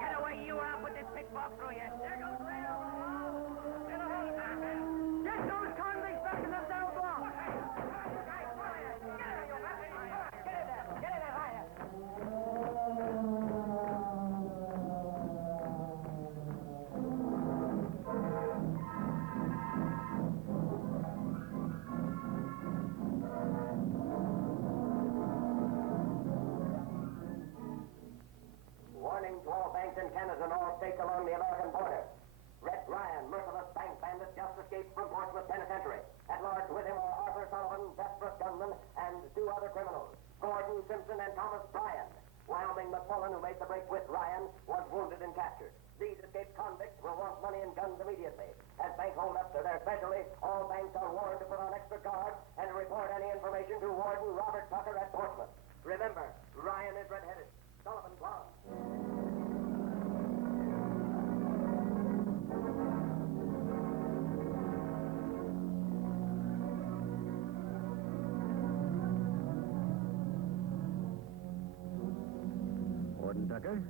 Get away, you, or I'll put this pitchfork through you. There goes Red over the wall! Get a hold of that, man! Get those convicts back in the cell block! Get in there, higher! Warning to all banks in Canada and all states along the American border. Red Ryan, merciless bank bandit, just escaped from Portsmouth Penitentiary. At large with him are Arthur Sullivan, desperate gunman, and 2 other criminals, Gordon Simpson and Thomas Bryan. Wyoming McMullen, who made the break with Ryan, was wounded and captured. These escaped convicts will want money and guns immediately. As bank holdups are their specialty, all banks are warned to put on extra guard and to report any information to Warden Robert Tucker at Portsmouth. Remember, Ryan is red-headed, Sullivan blonde. Warden Tucker,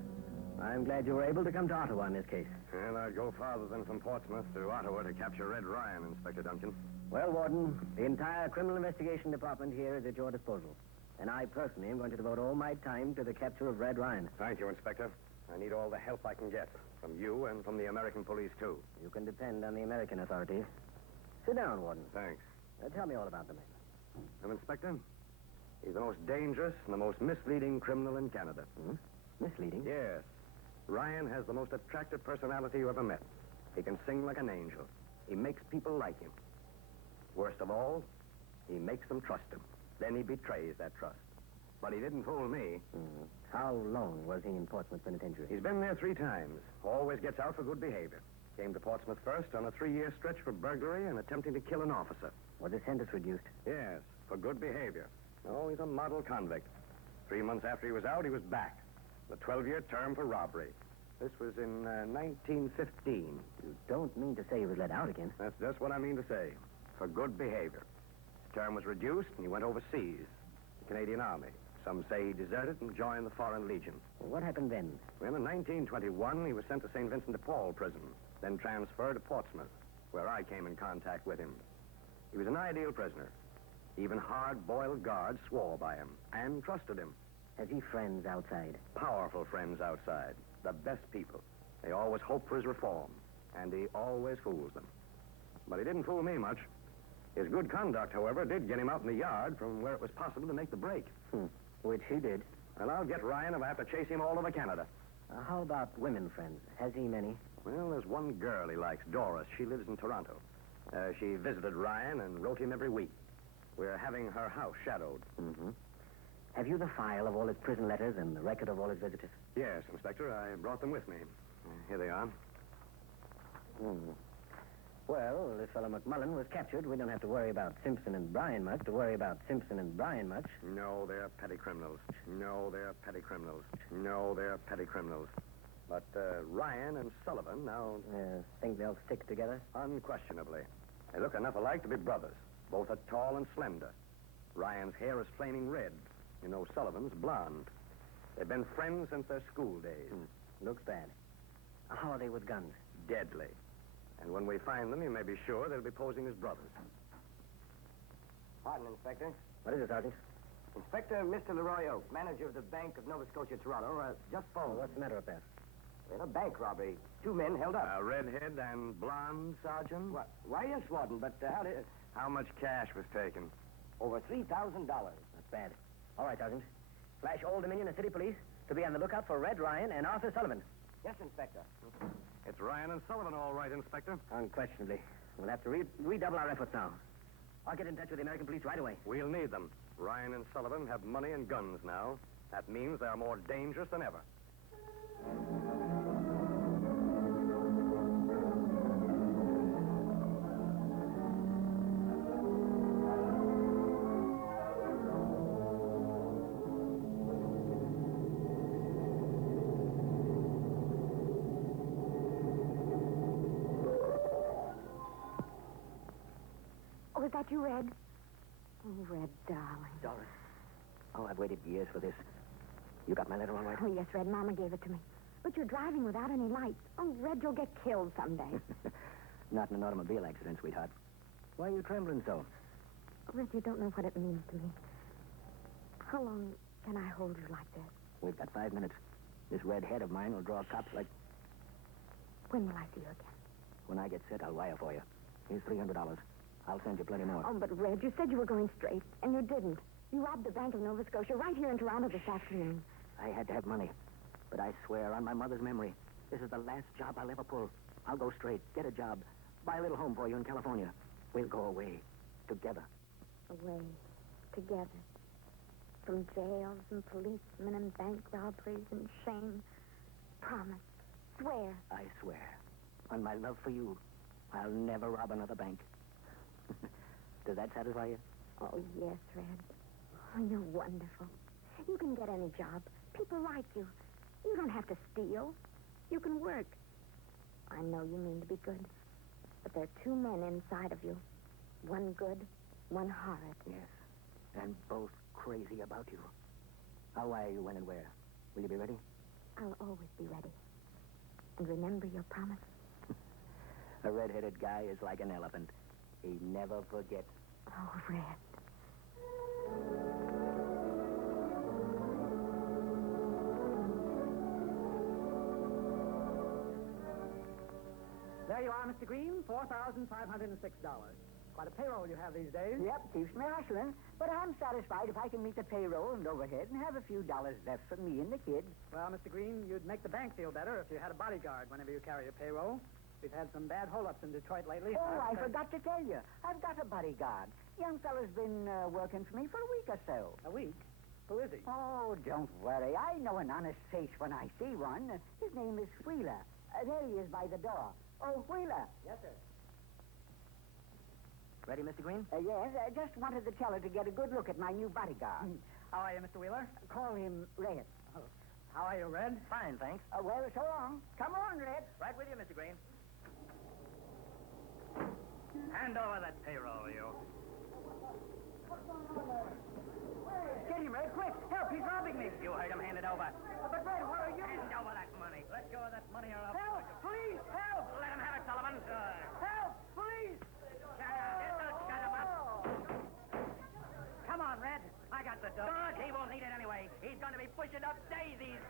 I'm glad you were able to come to Ottawa in this case. Well, I'd go farther than from Portsmouth to Ottawa to capture Red Ryan, Inspector Duncan. Well, Warden, the entire criminal investigation department here is at your disposal. And I personally am going to devote all my time to the capture of Red Ryan. Thank you, Inspector. I need all the help I can get, from you and from the American police, too. You can depend on the American authorities. Sit down, Warden. Thanks. Tell me all about the man. Well, Inspector, he's the most dangerous and the most misleading criminal in Canada. Hmm? Misleading? Yes. Ryan has the most attractive personality you ever met. He can sing like an angel. He makes people like him. Worst of all, he makes them trust him. Then he betrays that trust. But he didn't fool me. Hmm. How long was he in Portsmouth Penitentiary? He's been there 3 times. Always gets out for good behavior. Came to Portsmouth first on a 3-year stretch for burglary and attempting to kill an officer. Was his sentence reduced? Yes, for good behavior. Oh, he's a model convict. 3 months after he was out, he was back. The 12-year term for robbery. This was in 1915. You don't mean to say he was let out again? That's just what I mean to say. For good behavior. His term was reduced, and he went overseas. The Canadian Army. Some say he deserted and joined the Foreign Legion. Well, what happened then? Well, in 1921, he was sent to St. Vincent de Paul prison, then transferred to Portsmouth, where I came in contact with him. He was an ideal prisoner. Even hard-boiled guards swore by him and trusted him. Has he friends outside? Powerful friends outside. The best people. They always hope for his reform, and he always fools them. But he didn't fool me much. His good conduct, however, did get him out in the yard from where it was possible to make the break. Which he did. Well, I'll get Ryan if I have to chase him all over Canada. How about women friends? Has he many? Well, there's one girl he likes, Doris. She lives in Toronto. She visited Ryan and wrote him every week. We're having her house shadowed. Mm-hmm. Have you the file of all his prison letters and the record of all his visitors? Yes, Inspector. I brought them with me. Here they are. Well, this fellow McMullen was captured. We don't have to worry about Simpson and Bryan much. No, they're petty criminals. No, they're petty criminals. But Ryan and Sullivan now... think they'll stick together? Unquestionably. They look enough alike to be brothers. Both are tall and slender. Ryan's hair is flaming red. You know, Sullivan's blonde. They've been friends since their school days. Looks bad. How are they with guns? Deadly. And when we find them, you may be sure they'll be posing as brothers. Pardon, Inspector. What is it, Sergeant? Inspector, Mr. Leroy Oak, manager of the Bank of Nova Scotia, Toronto, just phoned. What's the matter up there? Well, a bank robbery. 2 men held up. Redhead and blonde, Sergeant? What? Why, yes, Warden, but how much cash was taken? Over $3,000. That's bad. All right, Sergeant. Flash Old Dominion and City Police to be on the lookout for Red Ryan and Arthur Sullivan. Yes, Inspector. It's Ryan and Sullivan, all right, Inspector. Unquestionably. We'll have to redouble our efforts now. I'll get in touch with the American police right away. We'll need them. Ryan and Sullivan have money and guns now. That means they're more dangerous than ever. Oh, is that you, Red? Oh, Red, darling. Doris. Oh, I've waited years for this. You got my letter all right? Oh, yes, Red. Mama gave it to me. But you're driving without any lights. Oh, Red, you'll get killed someday. Not in an automobile accident, sweetheart. Why are you trembling so? Red, you don't know what it means to me. How long can I hold you like this? We've got 5 minutes. This red head of mine will draw cops like... When will I see you again? When I get set, I'll wire for you. Here's $300. I'll send you plenty more. Oh, but Red, you said you were going straight, and you didn't. You robbed the Bank of Nova Scotia right here in Toronto this afternoon. I had to have money. But I swear on my mother's memory, this is the last job I'll ever pull. I'll go straight, get a job, buy a little home for you in California. We'll go away, together. Away, together. From jails and policemen and bank robberies and shame. Promise. Swear. I swear. On my love for you, I'll never rob another bank. Does that satisfy you? Oh, yes, Red. Oh, you're wonderful. You can get any job. People like you. You don't have to steal. You can work. I know you mean to be good. But there are two men inside of you. One good, one horrid. Yes. And both crazy about you. I'll wire you when and where. Will you be ready? I'll always be ready. And remember your promise. A red-headed guy is like an elephant. He never forgets. Oh, Red. There you are, Mr. Green, $4,506. Quite a payroll you have these days. Yep, keeps me hustling. But I'm satisfied if I can meet the payroll and overhead and have a few dollars left for me and the kids. Well, Mr. Green, you'd make the bank feel better if you had a bodyguard whenever you carry a payroll. We've had some bad holdups in Detroit lately. Oh, I forgot to tell you. I've got a bodyguard. Young fella's been working for me for a week or so. A week? Who is he? Oh, don't worry. I know an honest face when I see one. His name is Wheeler. There he is by the door. Oh, Wheeler. Yes, sir. Ready, Mr. Green? Yes, I just wanted to tell her to get a good look at my new bodyguard. How are you, Mr. Wheeler? Call him Red. Oh. How are you, Red? Fine, thanks. Well, so long. Come on, Red. Right with you, Mr. Green. Hand over that payroll, you. Get him, Red, quick. Help, he's robbing me. You heard him. Hand it over. But, Red, what are you... Hand over that money. Let go of that money or I'll... Help, please, help. Let him have it, Sullivan. Help, please. Shut him up. Come on, Red. I got the dough. Good, he won't need it anyway. He's going to be pushing up daisies.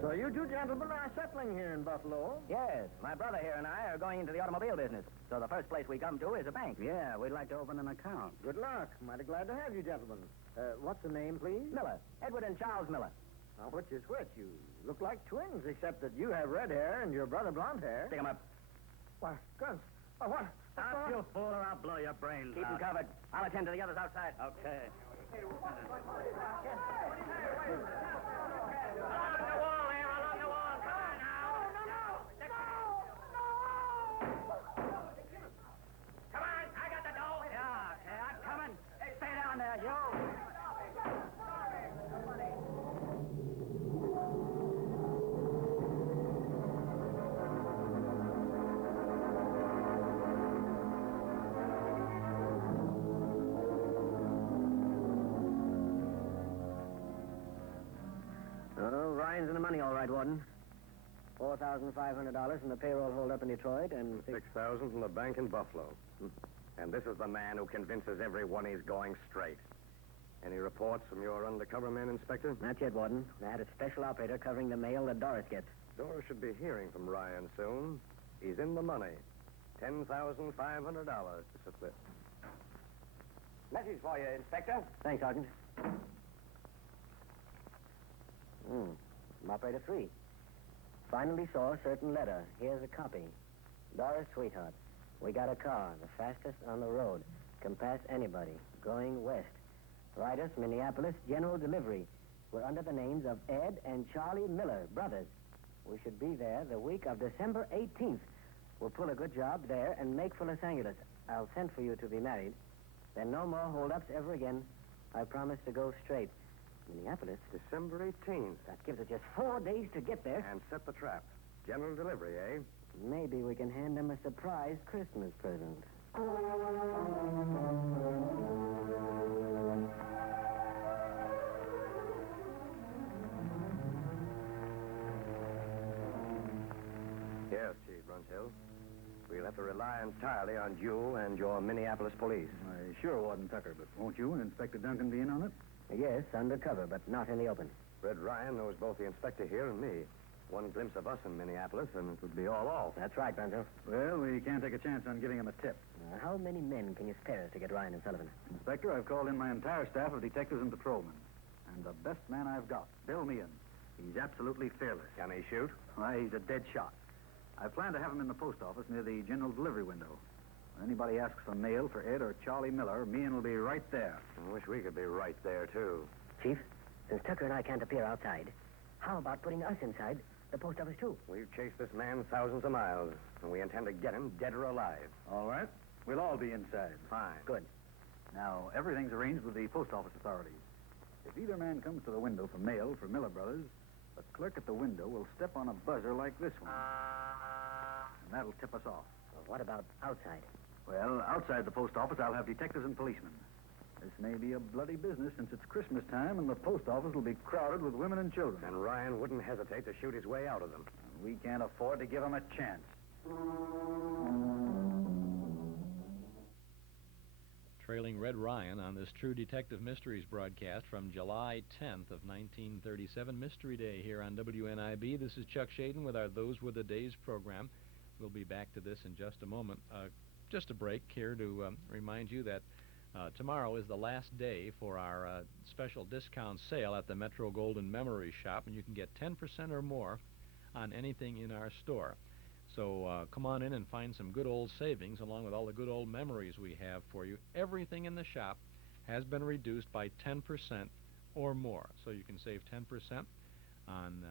So you two gentlemen are settling here in Buffalo? Yes, my brother here and I are going into the automobile business. So the first place we come to is a bank. Yeah, we'd like to open an account. Good luck. Mighty glad to have you, gentlemen. What's the name, please? Miller. Edward and Charles Miller. Now, which is which? You look like twins, except that you have red hair and your brother blonde hair. Stick 'em up. Why, guns. Oh, what? Stop, you fool, or I'll blow your brains Keep 'em out. covered. I'll attend to the others outside. Okay. Oh, Ryan's in the money all right, Warden. $4,500 from the payroll hold-up in Detroit and... $6,000 from the bank in Buffalo. And this is the man who convinces everyone he's going straight. Any reports from your undercover men, Inspector? Not yet, Warden. I had a special operator covering the mail that Doris gets. Doris should be hearing from Ryan soon. He's in the money. $10,500 to split. Message for you, Inspector. Thanks, Sergeant. From Operator 3. Finally saw a certain letter. Here's a copy. Doris, sweetheart, we got a car, the fastest on the road. Can pass anybody. Going west. Write us, Minneapolis, general delivery. We're under the names of Ed and Charlie Miller, brothers. We should be there the week of December 18th. We'll pull a good job there and make for Los Angeles. I'll send for you to be married. Then no more hold-ups ever again. I promise to go straight. Minneapolis? December 18th. That gives us just 4 days to get there. And set the trap. General delivery, eh? Maybe we can hand them a surprise Christmas present. Yes, Chief Brunhill. We'll have to rely entirely on you and your Minneapolis police. Sure, Warden Tucker, but won't you and Inspector Duncan be in on it? Yes, undercover, but not in the open. Red Ryan knows both the inspector here and me. One glimpse of us in Minneapolis, and it would be all off. That's right, Brunhill. Well, we can't take a chance on giving him a tip. How many men can you spare to get Ryan and Sullivan? Inspector, I've called in my entire staff of detectives and patrolmen. And the best man I've got, Bill Meehan. He's absolutely fearless. Can he shoot? Why, he's a dead shot. I plan to have him in the post office near the general delivery window. When anybody asks for mail for Ed or Charlie Miller, Meehan will be right there. I wish we could be right there, too. Chief, since Tucker and I can't appear outside, how about putting us inside the post office, too? We've chased this man thousands of miles, and we intend to get him dead or alive. All right. We'll all be inside. Fine. Good. Now, everything's arranged with the post office authorities. If either man comes to the window for mail for Miller Brothers, the clerk at the window will step on a buzzer like this one. And that'll tip us off. Well, what about outside? Well, outside the post office, I'll have detectives and policemen. This may be a bloody business since it's Christmas time and the post office will be crowded with women and children. And Ryan wouldn't hesitate to shoot his way out of them. And we can't afford to give him a chance. Trailing Red Ryan on this True Detective Mysteries broadcast from July 10th of 1937, Mystery Day here on WNIB. This is Chuck Shaden with our Those Were the Days program. We'll be back to this in just a moment. Just a break here to remind you that tomorrow is the last day for our special discount sale at the Metro Golden Memory Shop, and you can get 10% or more on anything in our store. So come on in and find some good old savings along with all the good old memories we have for you. Everything in the shop has been reduced by 10% or more. So you can save 10% on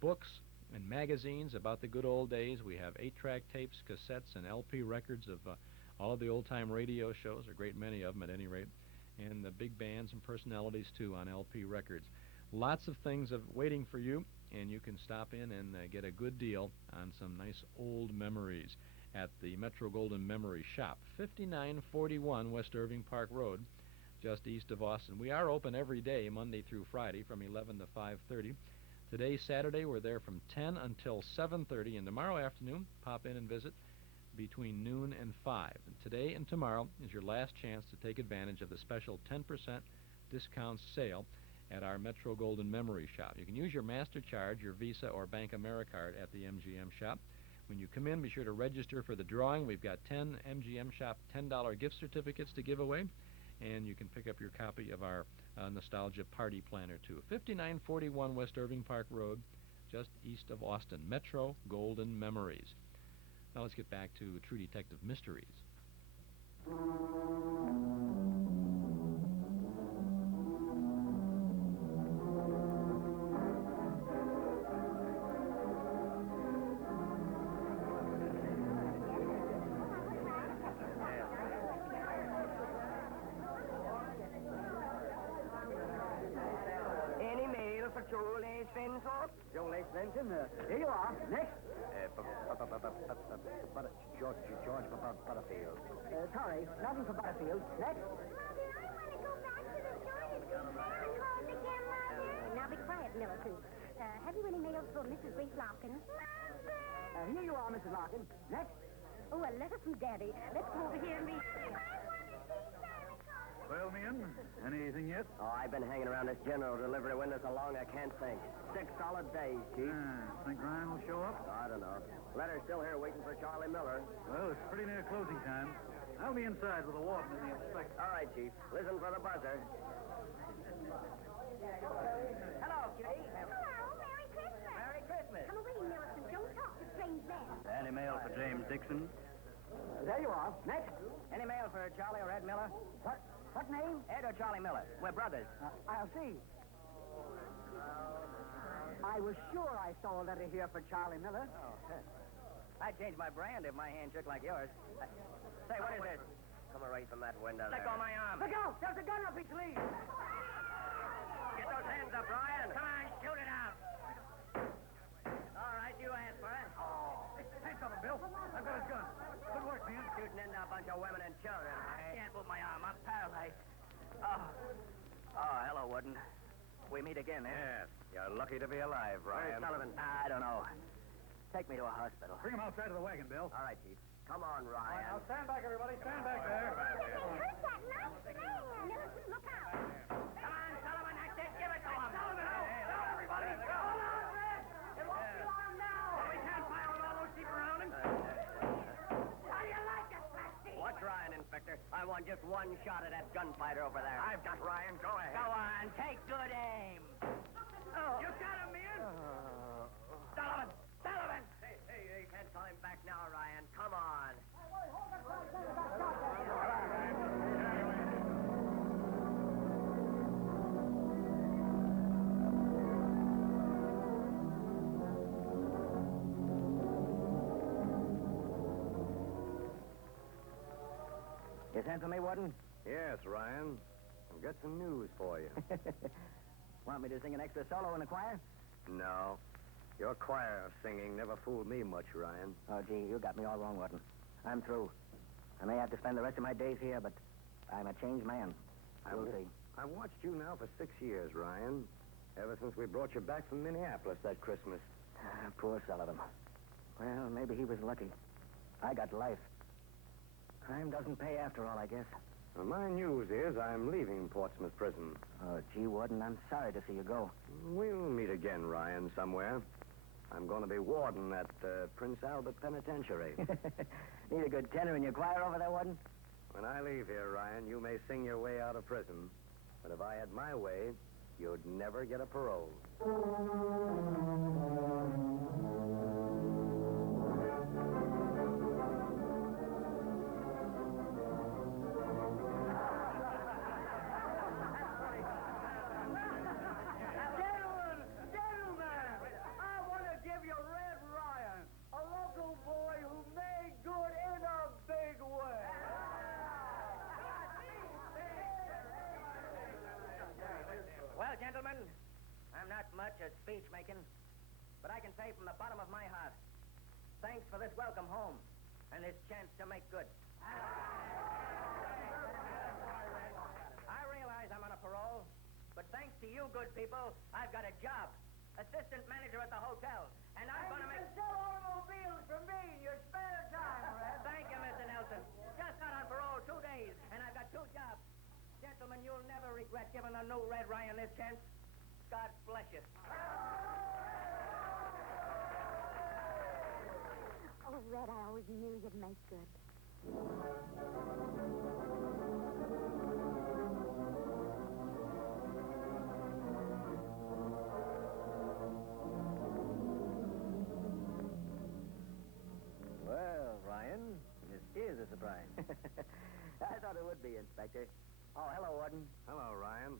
books and magazines about the good old days. We have 8-track tapes, cassettes, and LP records of all of the old-time radio shows, a great many of them at any rate, and the big bands and personalities, too, on LP records. Lots of things waiting for you, and you can stop in and get a good deal on some nice old memories at the Metro Golden Memory Shop, 5941 West Irving Park Road, just east of Austin. We are open every day, Monday through Friday, from 11 to 5:30. Today, Saturday, we're there from 10 until 7:30, and tomorrow afternoon, pop in and visit between noon and 5. And today and tomorrow is your last chance to take advantage of the special 10% discount sale at our Metro Golden Memory Shop. You can use your MasterCard, your Visa, or Bank Americard at the MGM Shop. When you come in, be sure to register for the drawing. We've got 10 MGM Shop $10 gift certificates to give away, and you can pick up your copy of our Nostalgia Party Planner, too. 5941 West Irving Park Road, just east of Austin. Metro Golden Memories. Now let's get back to True Detective Mysteries. Any mail for Julie Svensson? Julie Svensson? Here you are. Next. George Butterfield. Sorry, nothing for Butterfield. Next. Now be quiet, Millicent. Have you any mail for Mrs. Grace Larkin? Here you are, Mrs. Larkin. Next. Oh, a letter from Daddy. Let's go over here and read. Well, Meehan, anything yet? Oh, I've been hanging around this general delivery window so long I can't think. 6 solid days, Chief. Think Ryan will show up? I don't know. Letter's still here waiting for Charlie Miller. Well, it's pretty near closing time. I'll be inside with the warden and the inspector. All right, Chief. Listen for the buzzer. Hello, Kitty. Hello, Merry Christmas. Merry Christmas. Come away, Millicent. Don't talk to strange men. Any mail for James Dixon? There you are. Next. Any mail for Charlie or Ed Miller? What name? Ed or Charlie Miller. We're brothers. I'll see. I was sure I saw a letter here for Charlie Miller. Oh, I'd change my brand if my hand shook like yours. Say, what is this? Come away from that window Let there. go of my arm. Let go! There's a gun up his sleeve. Get those hands up, Ryan. Come on, shoot it out. All right, you asked for it. Hands up, Bill. I've got his gun. Good work, Meehan. Shooting into a bunch of women and children. I can't move my arm. I'm paralyzed. Hello, Warden. We meet again, eh? Yes. You're lucky to be alive, Ryan. Where's Sullivan? I don't know. Take me to a hospital. Bring him outside of the wagon, Bill. All right, Chief. Come on, Ryan. Now stand back, everybody. Stand back there. Hurt that nice man. Millicent, look out. Come on, Sullivan. That's it. Give it to him. Sullivan, out, everybody. Hold on, Red. It won't be long now. We can't fire with all those people around him. How do you like it, Plasty? Watch Ryan, Inspector. I want just one shot at that gunfighter over there. I've got Ryan. Go ahead. Go on. Take good aim. You got him, Meehan. Sullivan. Sullivan. Hey, can't call him back now, Ryan. Come on. You sent for me, Warden? Yes, Ryan. I've got some news for you. Want me to sing an extra solo in the choir? No. Your choir of singing never fooled me much, Ryan. Oh, gee, you got me all wrong, Warden. I'm through. I may have to spend the rest of my days here, but I'm a changed man. We'll see. I've watched you now for 6 years, Ryan. Ever since we brought you back from Minneapolis that Christmas. Poor Sullivan. Well, maybe he was lucky. I got life. Crime doesn't pay after all, I guess. Well, my news is I'm leaving Portsmouth Prison. Oh, gee, Warden, I'm sorry to see you go. We'll meet again, Ryan, somewhere. I'm going to be warden at Prince Albert Penitentiary. Need a good tenor in your choir over there, Warden? When I leave here, Ryan, you may sing your way out of prison. But if I had my way, you'd never get a parole. Well, gentlemen, I'm not much at speech making, but I can say from the bottom of my heart, thanks for this welcome home and this chance to make good. I realize I'm on a parole, but thanks to you good people, I've got a job. Assistant manager at the hotel, and I'm going to make... sell automobiles for me in your spare time, Red. Thank you, Mr. Nelson. Just got on parole 2 days, and I've got 2 jobs. Gentlemen, you'll never regret giving the new Red Ryan this chance. God bless you. Oh, Red, I always knew you'd make good. Well, Ryan, this is a surprise. I thought it would be, Inspector. Oh, hello, Warden. Hello, Ryan.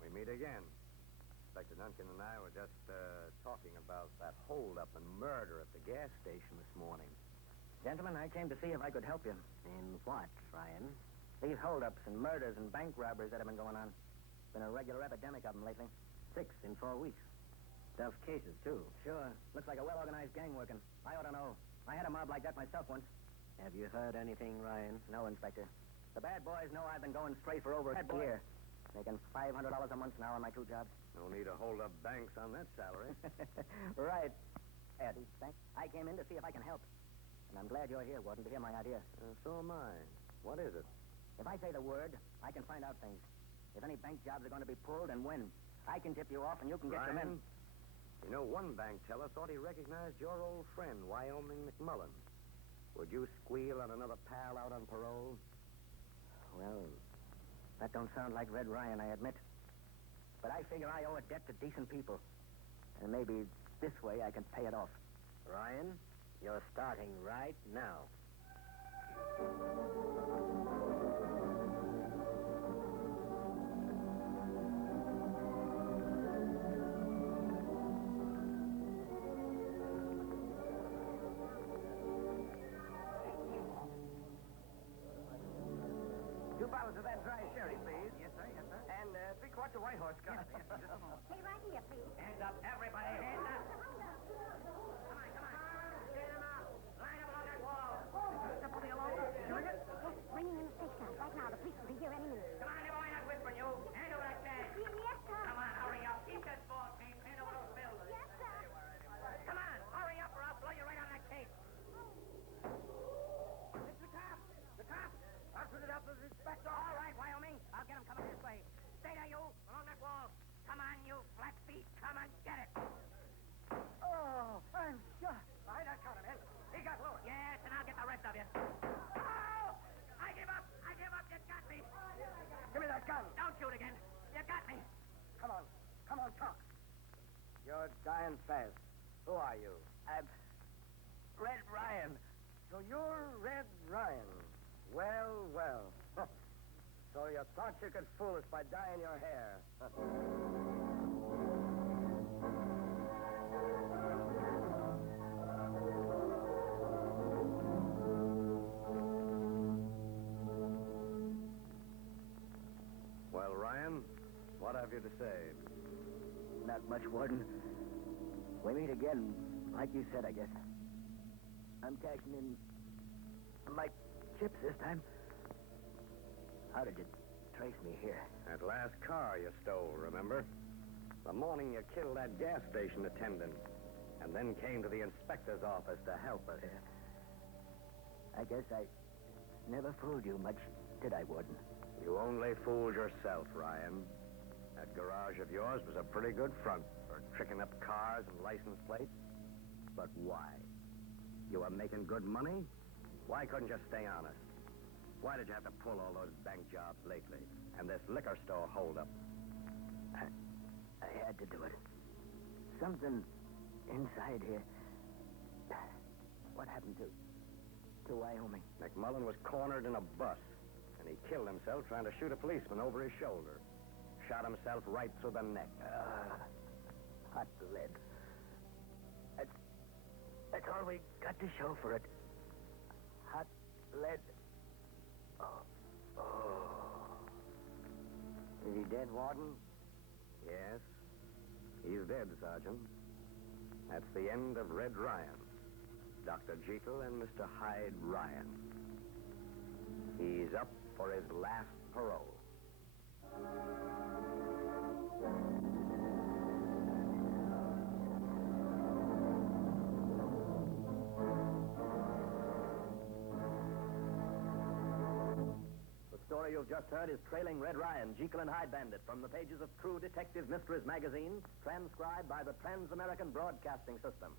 We meet again. Inspector Duncan and I were just talking about that holdup and murder at the gas station this morning. Gentlemen, I came to see if I could help you. In what, Ryan? These holdups and murders and bank robberies that have been going on. Been a regular epidemic of them lately. 6 in 4 weeks. Tough cases, too. Sure. Looks like a well-organized gang working. I ought to know. I had a mob like that myself once. Have you heard anything, Ryan? No, Inspector. The bad boys know I've been going straight for over a year. Making $500 a month now on my 2 jobs. No need to hold up banks on that salary. Right. Eddie, thanks. I came in to see if I can help. And I'm glad you're here, Warden, to hear my idea. So am I. What is it? If I say the word, I can find out things. If any bank jobs are going to be pulled and when. I can tip you off and you can get your men. Ryan, you know, one bank teller thought he recognized your old friend, Wyoming McMullen. Would you squeal on another pal out on parole? Well, that don't sound like Red Ryan, I admit. But I figure I owe a debt to decent people. And maybe this way I can pay it off. Ryan, you're starting right now. Two bottles of that dry sherry, please. Yes, sir. Yes, sir. And 3 quarts of White Horse Scotch. Yes, sir. Just a moment. Hey, right here, please. Hands up, everybody. Hands up. Come on, come on. Get them out. Line up along that wall. Step on the alarm. Doing it? Yes, bringing in the stage guns right now. The police will be here any minute. Come on, never mind that whispering, you. Hand over that cash. Yes, sir. Come on, hurry up. Keep that ball, Kate. Hand over those bills. Yes, sir. Come on, hurry up or I'll blow you right on that case. It's the cop. The cop. I'll put it up as inspector. All right, Wyoming. I'll get him coming this way. Stay there, you. Along that wall. Come on, you flat feet. Come and get it. Oh, I'm shot. I got him, He got loose. Yes, and I'll get the rest of you. Oh! I give up. I give up. You got me. Give me that gun. Don't shoot again. You got me. Come on. Come on, talk. You're dying fast. Who are you? I'm Red Ryan. So you're Red Ryan. Well, well. So you thought you could fool us by dyeing your hair. Well, Ryan, what have you to say? Not much, Warden. We meet again, like you said, I guess. I'm cashing in my chips this time. How did you trace me here? That last car you stole, remember? The morning you killed that gas station attendant, and then came to the inspector's office to help us. I guess I never fooled you much, did I, Warden? You only fooled yourself, Ryan. That garage of yours was a pretty good front for tricking up cars and license plates. But why? You were making good money? Why couldn't you stay honest? Why did you have to pull all those bank jobs lately? And this liquor store holdup? I had to do it. Something inside here. What happened to Wyoming? McMullen was cornered in a bus, and he killed himself trying to shoot a policeman over his shoulder. Shot himself right through the neck. Hot lead. That's all we got to show for it. Hot lead. Oh. Is he dead, Warden? Yes. He's dead, Sergeant. That's the end of Red Ryan. Dr. Jekyll and Mr. Hyde Ryan. He's up for his last parole. The story you've just heard is Trailing Red Ryan, Jekyll and Hyde Bandit, from the pages of True Detective Mysteries magazine, transcribed by the Trans-American Broadcasting System.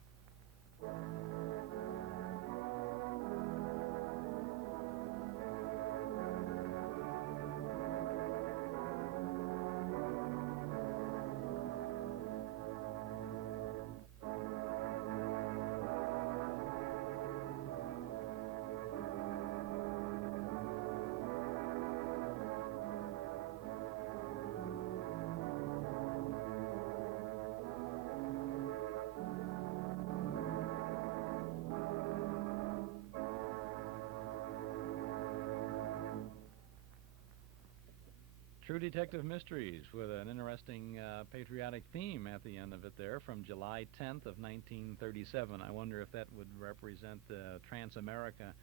True Detective Mysteries, with an interesting patriotic theme at the end of it there, from July 10th of 1937. I wonder if that would represent the Trans-America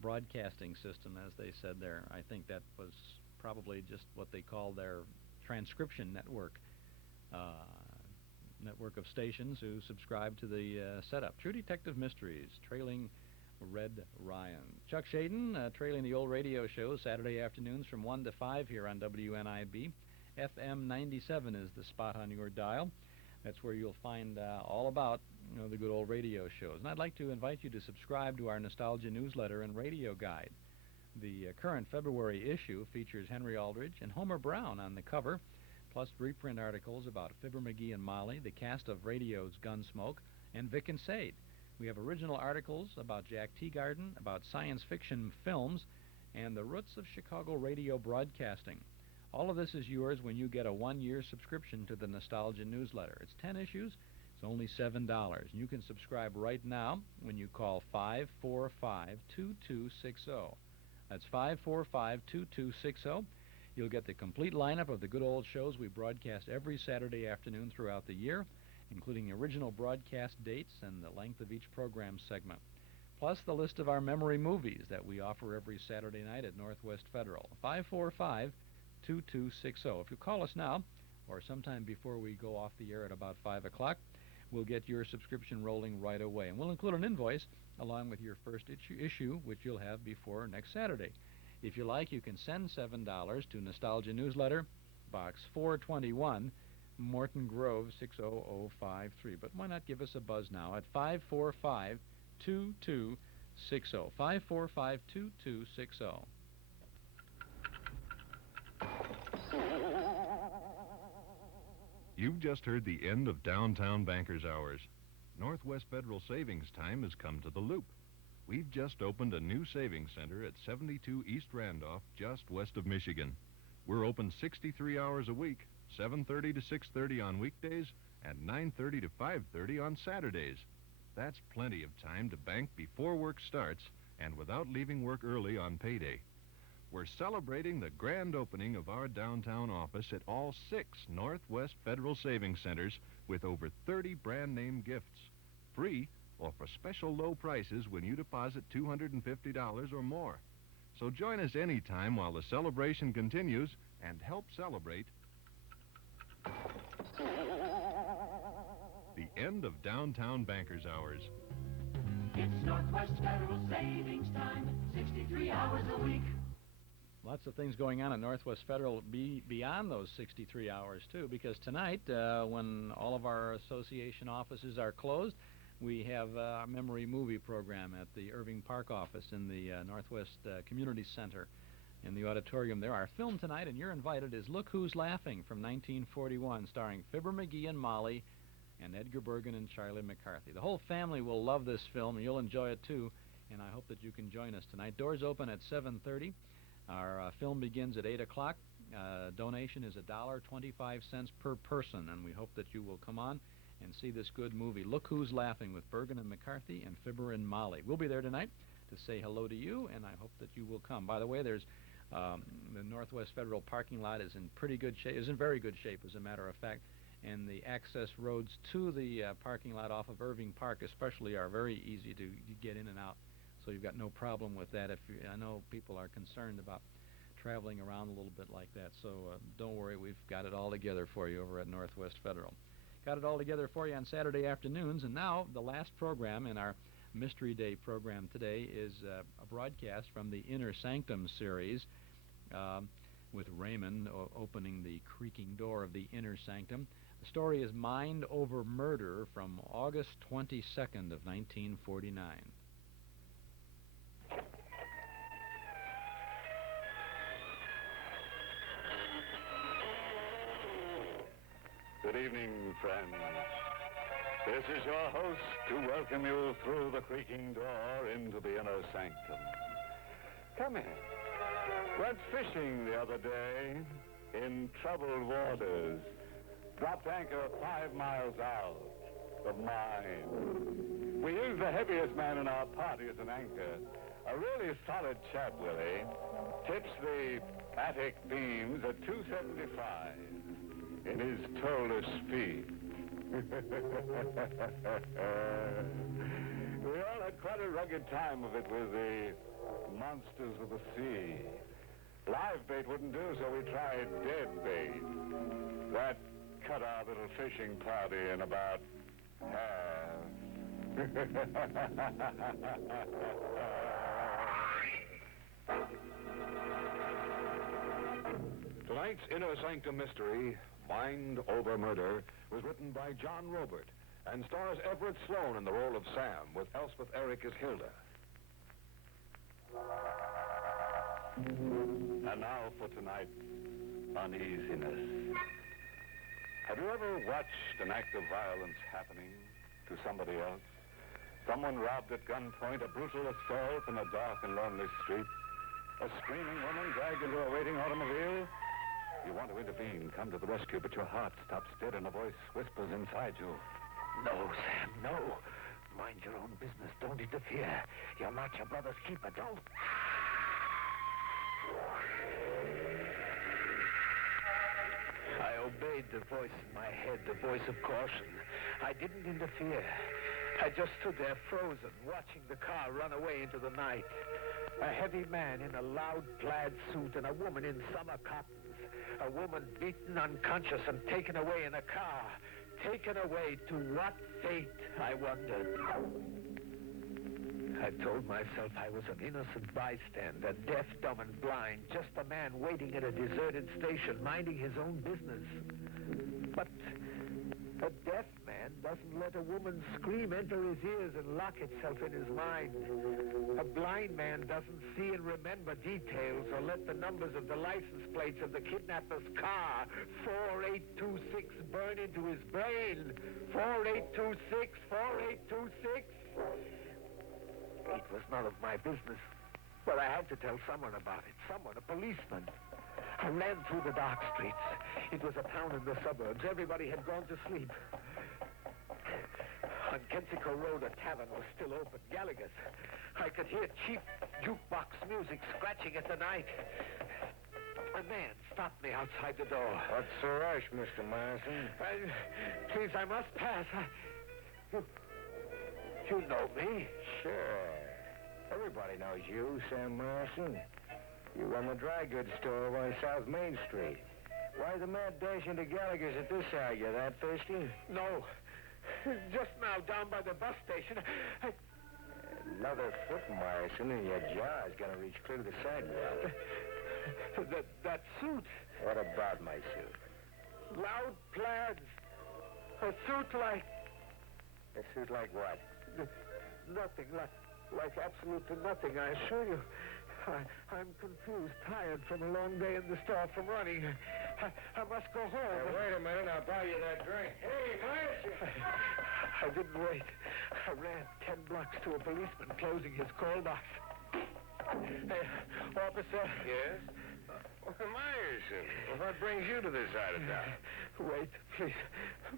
Broadcasting System, as they said there. I think that was probably just what they call their transcription network, network of stations who subscribe to the setup. True Detective Mysteries, trailing Red Ryan. Chuck Shaden, trailing the old radio shows Saturday afternoons from 1 to 5 here on WNIB. FM 97 is the spot on your dial. That's where you'll find all about the good old radio shows. And I'd like to invite you to subscribe to our Nostalgia newsletter and radio guide. The current February issue features Henry Aldridge and Homer Brown on the cover, plus reprint articles about Fibber McGee and Molly, the cast of Radio's Gunsmoke, and Vic and Sade. We have original articles about Jack Teagarden, about science fiction films, and the roots of Chicago radio broadcasting. All of this is yours when you get a one-year subscription to the Nostalgia newsletter. It's 10 issues. It's only $7. And you can subscribe right now when you call 545-2260. That's 545-2260. You'll get the complete lineup of the good old shows we broadcast every Saturday afternoon throughout the year, including the original broadcast dates and the length of each program segment, plus the list of our memory movies that we offer every Saturday night at Northwest Federal. 545-2260. If you call us now, or sometime before we go off the air at about 5 o'clock, we'll get your subscription rolling right away. And we'll include an invoice along with your first issue, which you'll have before next Saturday. If you like, you can send $7 to Nostalgia Newsletter, Box 421, Morton Grove 60053. But why not give us a buzz now at 545-2260. 545-2260. You've just heard the end of Downtown Bankers Hours. Northwest Federal Savings Time has come to the Loop. We've just opened a new savings center at 72 East Randolph, just west of Michigan. We're open 63 hours a week, 7:30 to 6:30 on weekdays, and 9:30 to 5:30 on Saturdays. That's plenty of time to bank before work starts and without leaving work early on payday. We're celebrating the grand opening of our downtown office at all 6 Northwest Federal Savings Centers with over 30 brand-name gifts, free or for special low prices when you deposit $250 or more. So join us anytime while the celebration continues and help celebrate the end of Downtown Bankers Hours. It's Northwest Federal Savings Time, 63 hours a week. Lots of things going on at Northwest Federal beyond those 63 hours, too, because tonight, when all of our association offices are closed, we have a memory movie program at the Irving Park office in the Northwest Community Center in the auditorium there. Our film tonight, and you're invited, is Look Who's Laughing from 1941, starring Fibber McGee and Molly and Edgar Bergen and Charlie McCarthy. The whole family will love this film, and you'll enjoy it, too, and I hope that you can join us tonight. Doors open at 7:30. Our film begins at 8 o'clock. Donation is $1.25 per person, and we hope that you will come on and see this good movie, Look Who's Laughing, with Bergen and McCarthy and Fibber and Molly. We'll be there tonight to say hello to you, and I hope that you will come. By the way, there's the Northwest Federal parking lot is in pretty good shape, is in very good shape, as a matter of fact, and the access roads to the parking lot off of Irving Park especially are very easy to get in and out. So you've got no problem with that. I know people are concerned about traveling around a little bit like that, so don't worry, we've got it all together for you over at Northwest Federal. Got it all together for you on Saturday afternoons, and now the last program in our Mystery Day program today is a broadcast from the Inner Sanctum series with Raymond opening the creaking door of the Inner Sanctum. The story is Mind Over Murder from August 22nd of 1949. Good evening, friends. This is your host to welcome you through the creaking door into the Inner Sanctum. Come in. Went fishing the other day in troubled waters. Dropped anchor 5 miles out of mine. We used the heaviest man in our party as an anchor. A really solid chap, Willie. Tips the attic beams at 275 in his toeless feet. We all had quite a rugged time of it with the monsters of the sea. Live bait wouldn't do, so we tried dead bait. That cut our little fishing party in about half. Tonight's Inner Sanctum mystery, Mind Over Murder, was written by John Robert and stars Everette Sloan in the role of Sam, with Elspeth Eric as Hilda. And now for tonight, uneasiness. Have you ever watched an act of violence happening to somebody else? Someone robbed at gunpoint, a brutal assault in a dark and lonely street, a screaming woman dragged into a waiting automobile. You want to intervene, come to the rescue, but your heart stops dead and a voice whispers inside you. No, Sam, no. Mind your own business. Don't interfere. You're not your brother's keeper. Don't. I obeyed the voice in my head, the voice of caution. I didn't interfere. I just stood there frozen, watching the car run away into the night. A heavy man in a loud plaid suit and a woman in summer cottons. A woman beaten unconscious and taken away in a car. Taken away to what fate, I wondered. I told myself I was an innocent bystander, deaf, dumb, and blind, just a man waiting at a deserted station, minding his own business. But a deaf man doesn't let a woman's scream enter his ears and lock itself in his mind. A blind man doesn't see and remember details or let the numbers of the license plates of the kidnapper's car, 4826, burn into his brain. 4826, 4826. It was none of my business, but I had to tell someone about it. Someone, a policeman. I ran through the dark streets. It was a town in the suburbs. Everybody had gone to sleep. On Kensico Road, a tavern was still open, Gallagher's. I could hear cheap jukebox music scratching at the night. A man stopped me outside the door. What's the rush, Mr. Morrison? Please, I must pass. You know me? Sure. Everybody knows you, Sam Morrison. You run the dry goods store over on South Main Street. Why the mad dash into Gallagher's at this hour? You that thirsty? No. Just now, down by the bus station. Another foot, Morrison, and your jaw is going to reach clear to the sidewalk. That suit. What about my suit? Loud plaids. A suit like... A suit like what? Nothing. Like absolute to nothing, I assure you. I'm confused, tired from a long day in the store, from running. I must go home. Hey, wait a minute, I'll buy you that drink. Hey, Morrison! I didn't wait. I ran 10 blocks to a policeman closing his call box. Hey, officer. Yes? Morrison, what brings you to this side of town? Wait, please.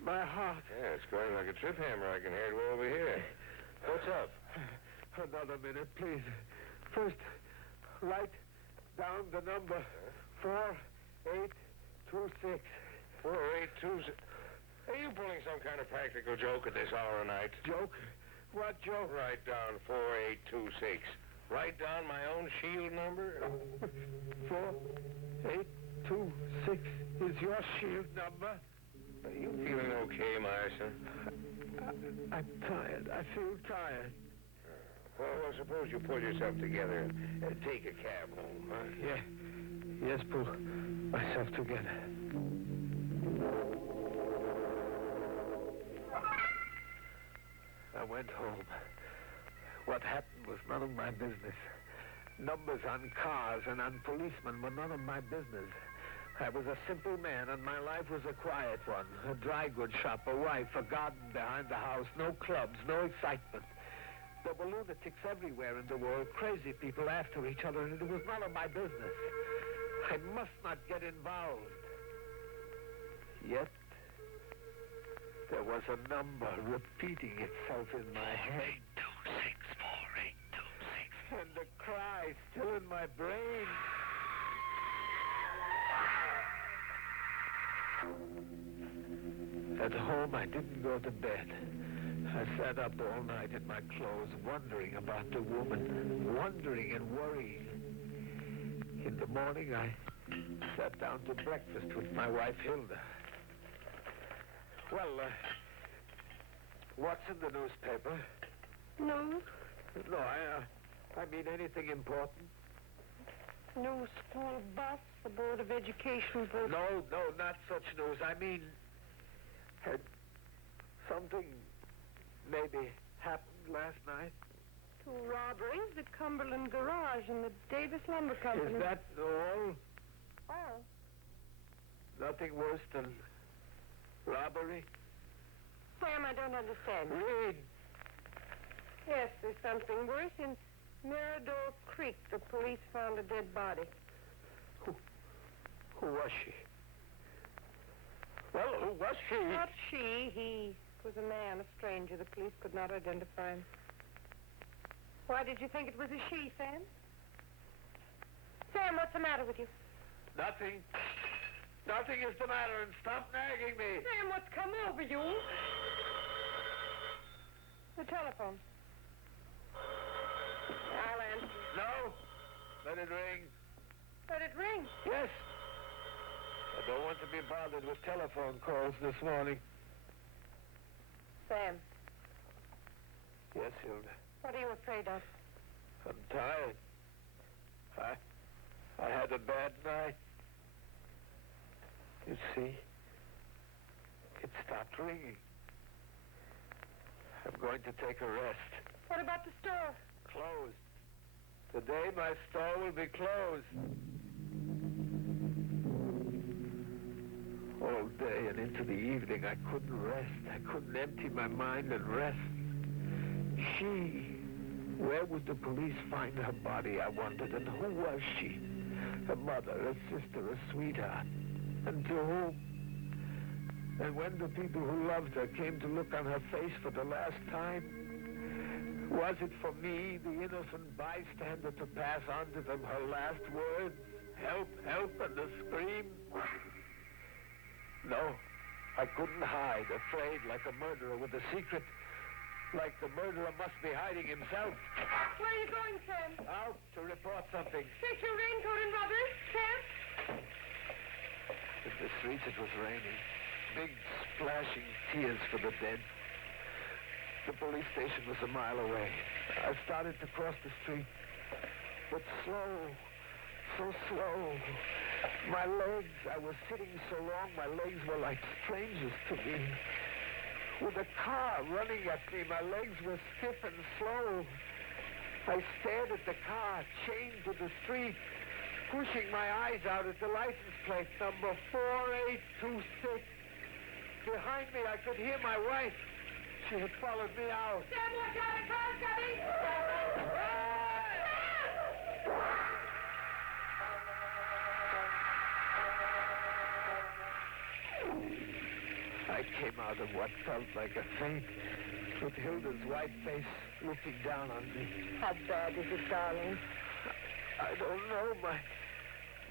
My heart. Yeah, it's going like a trip hammer. I can hear it way over here. What's up? Another minute, please. First, write down the number 4826. 4826. Are you pulling some kind of practical joke at this hour of night? Joke? What joke? Write down 4826. Write down my own shield number. 4826 is your shield number. Are you feeling okay, Morrison? I'm tired. I feel tired. Well, suppose you pull yourself together and take a cab home, huh? Yeah. Yes, pull myself together. I went home. What happened was none of my business. Numbers on cars and on policemen were none of my business. I was a simple man, and my life was a quiet one. A dry goods shop, a wife, a garden behind the house, no clubs, no excitement. There were lunatics everywhere in the world, crazy people after each other, and it was none of my business. I must not get involved. Yet, there was a number repeating itself in my head. 4826, 4826. And the cry still in my brain. At home, I didn't go to bed. I sat up all night in my clothes, wondering about the woman, wondering and worrying. In the morning, I sat down to breakfast with my wife, Hilda. Well, what's in the newspaper? No. No, I mean anything important. No school bus, the Board of Education book. No, not such news. I mean, had something maybe happened last night? 2 robberies, the Cumberland Garage and the Davis Lumber Company. Is that all? All? Nothing worse than robbery? Sam, I don't understand. Read. Yes, there's something worse. In Mirador Creek, the police found a dead body. Who was she? Well, who was she? Not she. He was a man, a stranger. The police could not identify him. Why did you think it was a she, Sam? Sam, what's the matter with you? Nothing. Nothing is the matter, and stop nagging me. Sam, what's come over you? The telephone. I'll answer. No. Let it ring. Let it ring? Yes. I don't want to be bothered with telephone calls this morning. Sam. Yes, Hilda. What are you afraid of? I'm tired. I had a bad night. You see, it stopped ringing. I'm going to take a rest. What about the store? Closed. Today my store will be closed. All day and into the evening I couldn't rest. I couldn't empty my mind and rest. Where would the police find her body, I wondered, and who was she? A mother, a sister, a sweetheart. And to whom? And when the people who loved her came to look on her face for the last time, was it for me, the innocent bystander, to pass on to them her last words? Help, help, and a scream? No, I couldn't hide, afraid like a murderer with a secret. Like the murderer must be hiding himself. Where are you going, Sam? Out to report something. Take your raincoat and rubbers, Sam. In the streets it was raining. Big splashing tears for the dead. The police station was a mile away. I started to cross the street. But slow, so slow. My legs, I was sitting so long, my legs were like strangers to me. With a car running at me, my legs were stiff and slow. I stared at the car, chained to the street, pushing my eyes out at the license plate, number 4826. Behind me, I could hear my wife. She had followed me out. Sam, watch out, a car's coming! I came out of what felt like a faint, with Hilda's white face looking down on me. How bad is it, darling? I don't know.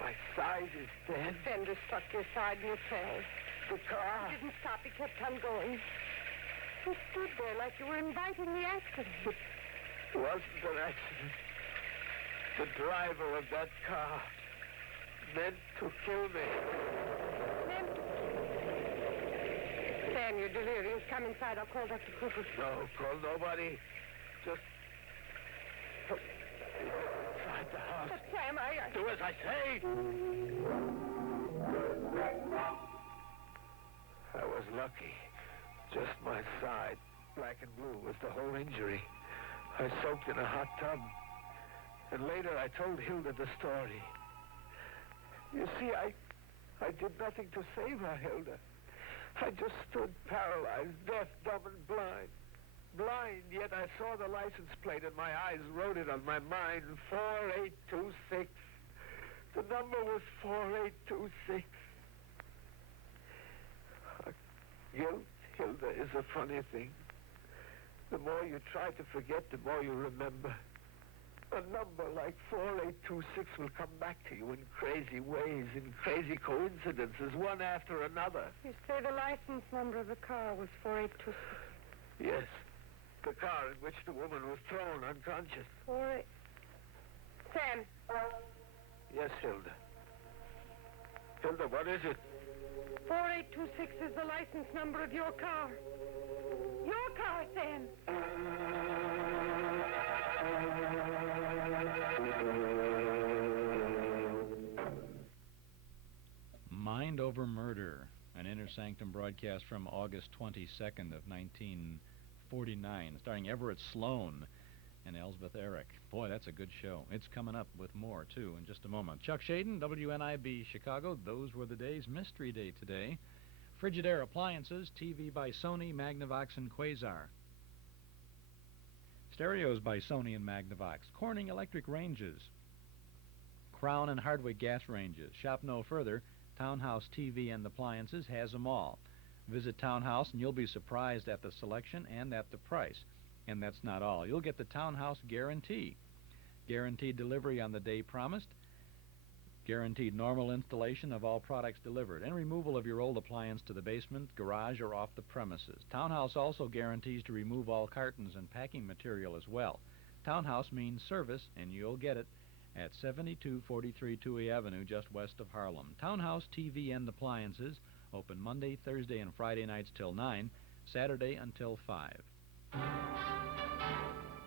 My side is dead. Fender struck your side and you fell. The car. He didn't stop. He kept on going. You stood there like you were inviting the accident. It wasn't an accident. The driver of that car meant to kill me. Sam, you're delirious. Come inside. I'll call Dr. Cooper. No, call nobody. Just inside the house. But Sam, Do as I say. I was lucky. Just my side, black and blue, was the whole injury. I soaked in a hot tub. And later I told Hilda the story. You see, I did nothing to save her, Hilda. I just stood paralyzed, deaf, dumb, and blind. Blind, yet I saw the license plate and my eyes wrote it on my mind, 4826. The number was 4826. Guilt, Hilda, is a funny thing. The more you try to forget, the more you remember. A number like 4826 will come back to you in crazy ways, in crazy coincidences, one after another. You say the license number of the car was 4826? Yes. The car in which the woman was thrown unconscious. Sam. Yes, Hilda. Hilda, what is it? 4826 is the license number of your car. Your car, Sam. Over Murder, an Inner Sanctum broadcast from August 22nd of 1949, starring Everette Sloan and Elsbeth Eric. Boy, that's a good show. It's coming up with more, too, in just a moment. Chuck Shaden, WNIB Chicago. Those were the days. Mystery Day today. Frigidaire Appliances, TV by Sony, Magnavox, and Quasar. Stereos by Sony and Magnavox. Corning Electric Ranges. Crown and Hardwick Gas Ranges. Shop no further. Townhouse TV and Appliances has them all. Visit Townhouse and you'll be surprised at the selection and at the price. And that's not all. You'll get the Townhouse Guarantee. Guaranteed delivery on the day promised. Guaranteed normal installation of all products delivered. And removal of your old appliance to the basement, garage, or off the premises. Townhouse also guarantees to remove all cartons and packing material as well. Townhouse means service, and you'll get it at 7243 Touhy Avenue, just west of Harlem. Townhouse TV and Appliances, open Monday, Thursday, and Friday nights till 9, Saturday until 5.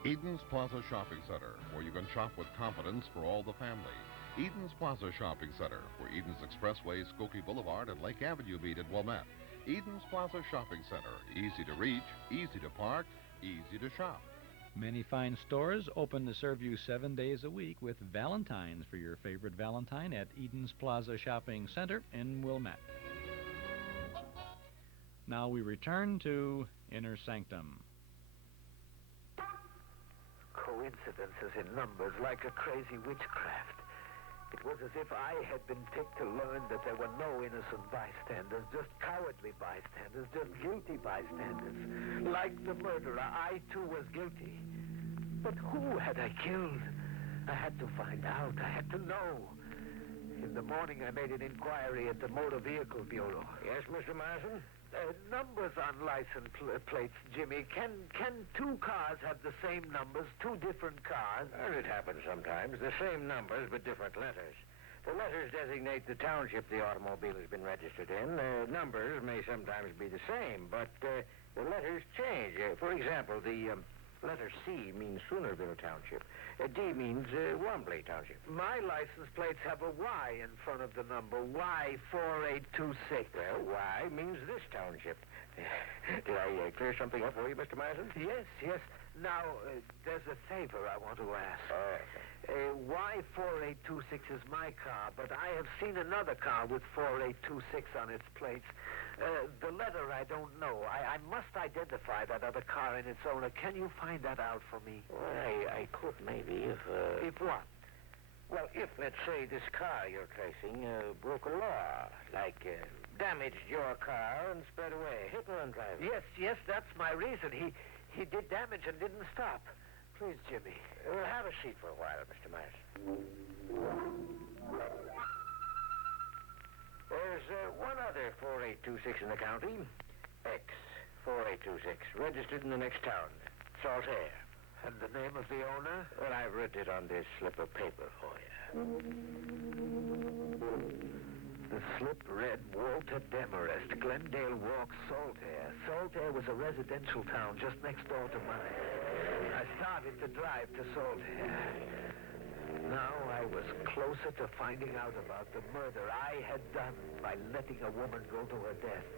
Eden's Plaza Shopping Center, where you can shop with confidence for all the family. Eden's Plaza Shopping Center, where Eden's Expressway, Skokie Boulevard, and Lake Avenue meet at Wilmette. Eden's Plaza Shopping Center, easy to reach, easy to park, easy to shop. Many fine stores open to serve you 7 days a week with Valentines for your favorite Valentine at Eden's Plaza Shopping Center in Wilmette. Now we return to Inner Sanctum. Coincidences in numbers like a crazy witchcraft. It was as if I had been picked to learn that there were no innocent bystanders, just cowardly bystanders, just guilty bystanders. Like the murderer, I too was guilty. But who had I killed? I had to find out. I had to know. In the morning, I made an inquiry at the Motor Vehicle Bureau. Yes, Mr. Marsden? Numbers on license plates, Jimmy. Can two cars have the same numbers, two different cars? Well, it happens sometimes. The same numbers, but different letters. The letters designate the township the automobile has been registered in. The numbers may sometimes be the same, but the letters change. For example, the letter C means Soonerville Township. D means Wambley Township. My license plates have a Y in front of the number, Y4826. Well, Y means this township. Did I clear something up for you, Mr. Marsden? Yes. Now, there's a favor I want to ask. Y4826 is my car, but I have seen another car with 4826 on its plates. The letter I don't know. I must identify that other car and its owner. Can you find that out for me? Well, I could maybe if... If what? Well, if, let's say, this car you're tracing broke a law, like damaged your car and sped away, hit and run driving. Yes, that's my reason. He did damage and didn't stop. Please, Jimmy. We'll have a seat for a while, Mr. Marsden. There's one other 4826 in the county. X 4826, registered in the next town, Saltaire. And the name of the owner? Well, I've written it on this slip of paper for you. The slip read Walter Demarest, Glendale Walk, Saltaire. Saltaire was a residential town just next door to mine. I started to drive to Saltaire. Now I was closer to finding out about the murder I had done by letting a woman go to her death.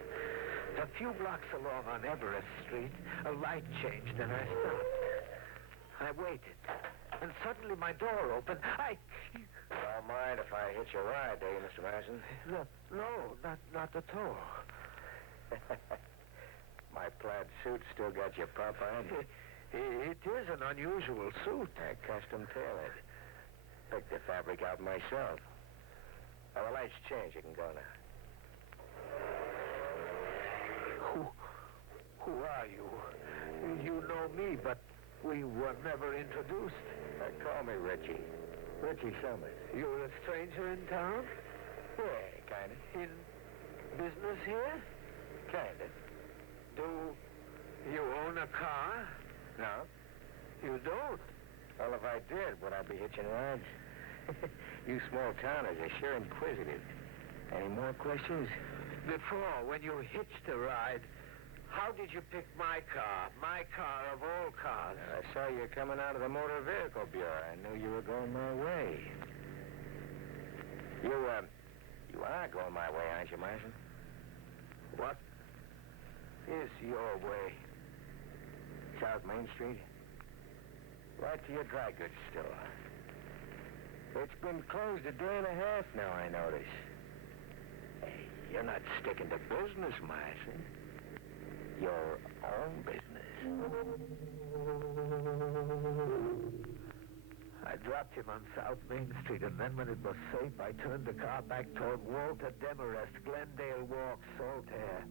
A few blocks along on Everett Street, a light changed and I stopped. I waited, and suddenly my door opened. Don't mind if I hitch a ride, do you, Mr. Marsden? No, not at all. My plaid suit still got your pop on? It is an unusual suit. Custom tailored. Picked the fabric out myself. Now, the light's changed. You can go now. Who are you? You know me, but we were never introduced. Call me Richie. Richie Summers. You're a stranger in town? Yeah, kind of. In business here? Kind of. Do you own a car? No. You don't? Well, if I did, would I be hitching rides? You small towners are sure inquisitive. Any more questions? Before, when you hitched a ride, how did you pick my car? My car of all cars. I saw you coming out of the Motor Vehicle Bureau. I knew you were going my way. You are going my way, aren't you, Marson? What is your way? South Main Street? Right to your dry goods store. It's been closed a day and a half now, I notice. Hey, you're not sticking to business, Marson. Your own business. I dropped him on South Main Street, and then when it was safe, I turned the car back toward Walter Demarest, Glendale Walk, Saltaire.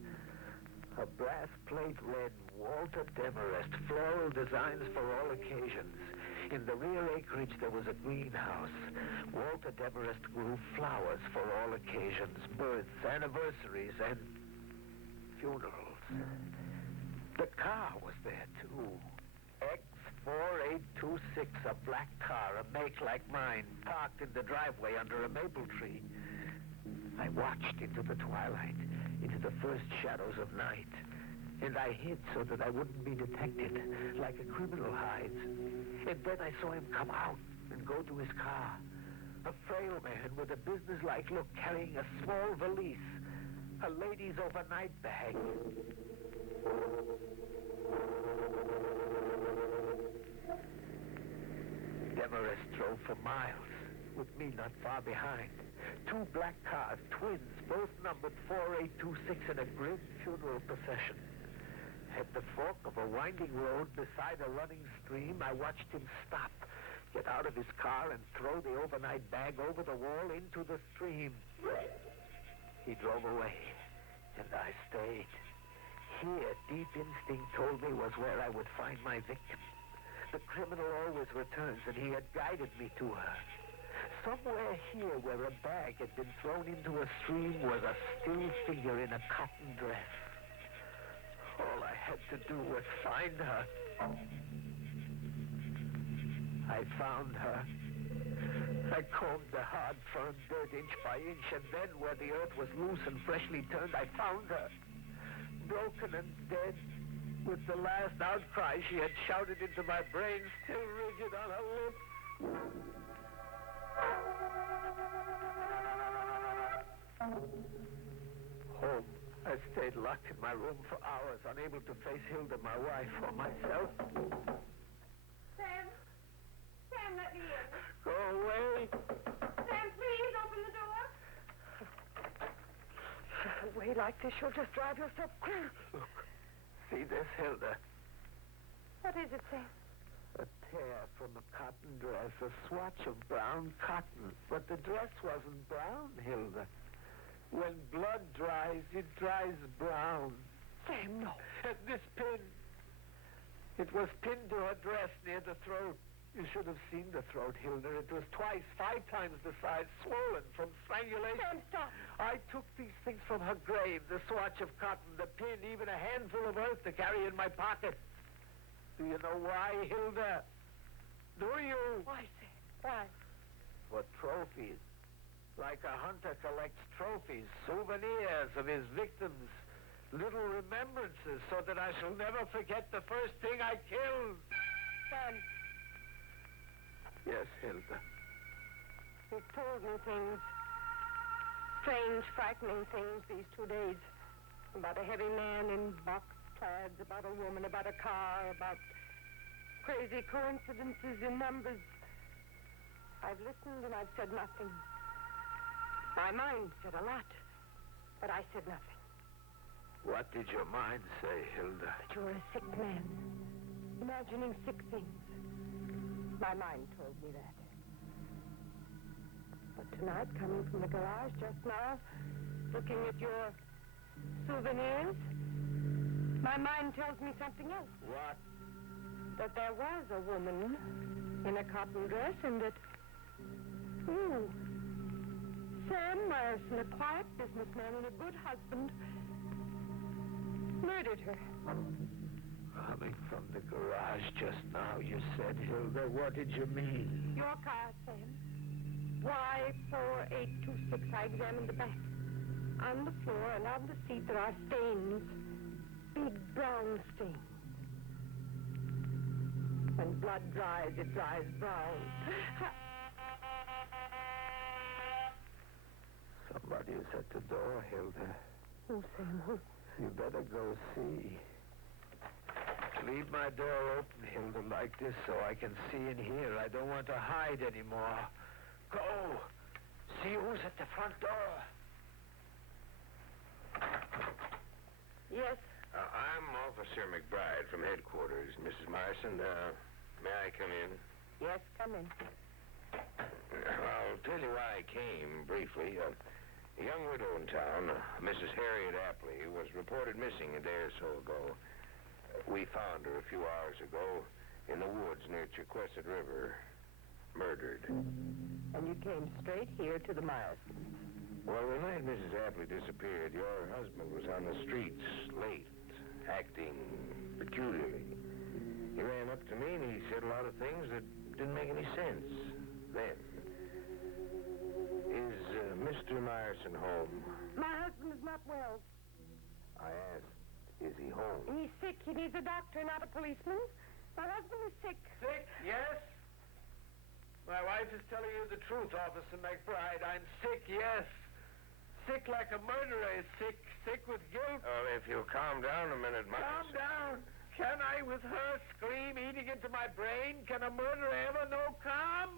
A brass plate read, Walter Demarest, floral designs for all occasions. In the rear acreage, there was a greenhouse. Walter Demarest grew flowers for all occasions, births, anniversaries, and funerals. The car was there, too. X4826, a black car, a make like mine, parked in the driveway under a maple tree. I watched into the twilight, into the first shadows of night, and I hid so that I wouldn't be detected, like a criminal hides. And then I saw him come out and go to his car. A frail man with a businesslike look, carrying a small valise, a lady's overnight bag. Demarest drove for miles, with me not far behind. Two black cars, twins, both numbered 4826, in a grim funeral procession. At the fork of a winding road beside a running stream, I watched him stop, get out of his car, and throw the overnight bag over the wall into the stream. He drove away, and I stayed. Here, deep instinct told me was where I would find my victim. The criminal always returns, and he had guided me to her. Somewhere here where a bag had been thrown into a stream was a still figure in a cotton dress. All I had to do was find her. I found her. I combed the hard, firm dirt inch by inch, and then where the earth was loose and freshly turned, I found her. Broken and dead, with the last outcry she had shouted into my brain still rigid on her lips. Home. I stayed locked in my room for hours, unable to face Hilda, my wife, or myself. Sam? Sam, let me in. Go away. Sam, please open the door. Away like this, you'll just drive yourself crazy. Look. See this, Hilda? What is it, Sam? A tear from a cotton dress, a swatch of brown cotton. But the dress wasn't brown, Hilda. When blood dries, it dries brown. Sam, no. And this pin. It was pinned to her dress near the throat. You should have seen the throat, Hilda. It was 5 times the size, swollen from strangulation. Sam, stop. I took these things from her grave, the swatch of cotton, the pin, even a handful of earth to carry in my pocket. Do you know why, Hilda? Do you? Why, Sam? Why? For trophies. Like a hunter collects trophies, souvenirs of his victims, little remembrances, so that I shall never forget the first thing I killed. Sam. Yes, Hilda. You've told me things. Strange, frightening things these 2 days. About a heavy man in box plaids, about a woman, about a car, about crazy coincidences in numbers. I've listened and I've said nothing. My mind said a lot, but I said nothing. What did your mind say, Hilda? That you're a sick man, imagining sick things. My mind told me that. But tonight, coming from the garage just now, looking at your souvenirs, my mind tells me something else. What? That there was a woman in a cotton dress and that... Ooh. Sam Myerson, a quiet businessman and a good husband, murdered her. Coming from the garage just now, you said, Hilda. What did you mean? Your car, Sam. Y4826. I examined the back. On the floor and on the seat there are stains. Big brown stains. When blood dries, it dries brown. Some Somebody is at the door, Hilda. Who, Sam? Who? You better go see. Leave my door open, Hilda, like this so I can see and hear. I don't want to hide anymore. Go. See who's at the front door. Yes? I'm Officer McBride from headquarters. Mrs. Myerson, may I come in? Yes, come in. I'll tell you why I came, briefly. A young widow in town, Mrs. Harriet Apley, was reported missing a day or so ago. We found her a few hours ago in the woods near Chequesset River, murdered. And you came straight here to the Myersons. Well, the night Mrs. Apley disappeared, your husband was on the streets, late, acting peculiarly. He ran up to me and he said a lot of things that didn't make any sense then. Is Mr. Myerson home? My husband is not well. I asked, is he home? He's sick. He needs a doctor, not a policeman. My husband is sick. Sick, yes? My wife is telling you the truth, Officer McBride. I'm sick, yes. Sick like a murderer is sick. Sick with guilt. Oh, if you'll calm down a minute, Myerson. Calm down. Can I, with her scream eating into my brain? Can a murderer ever know calm?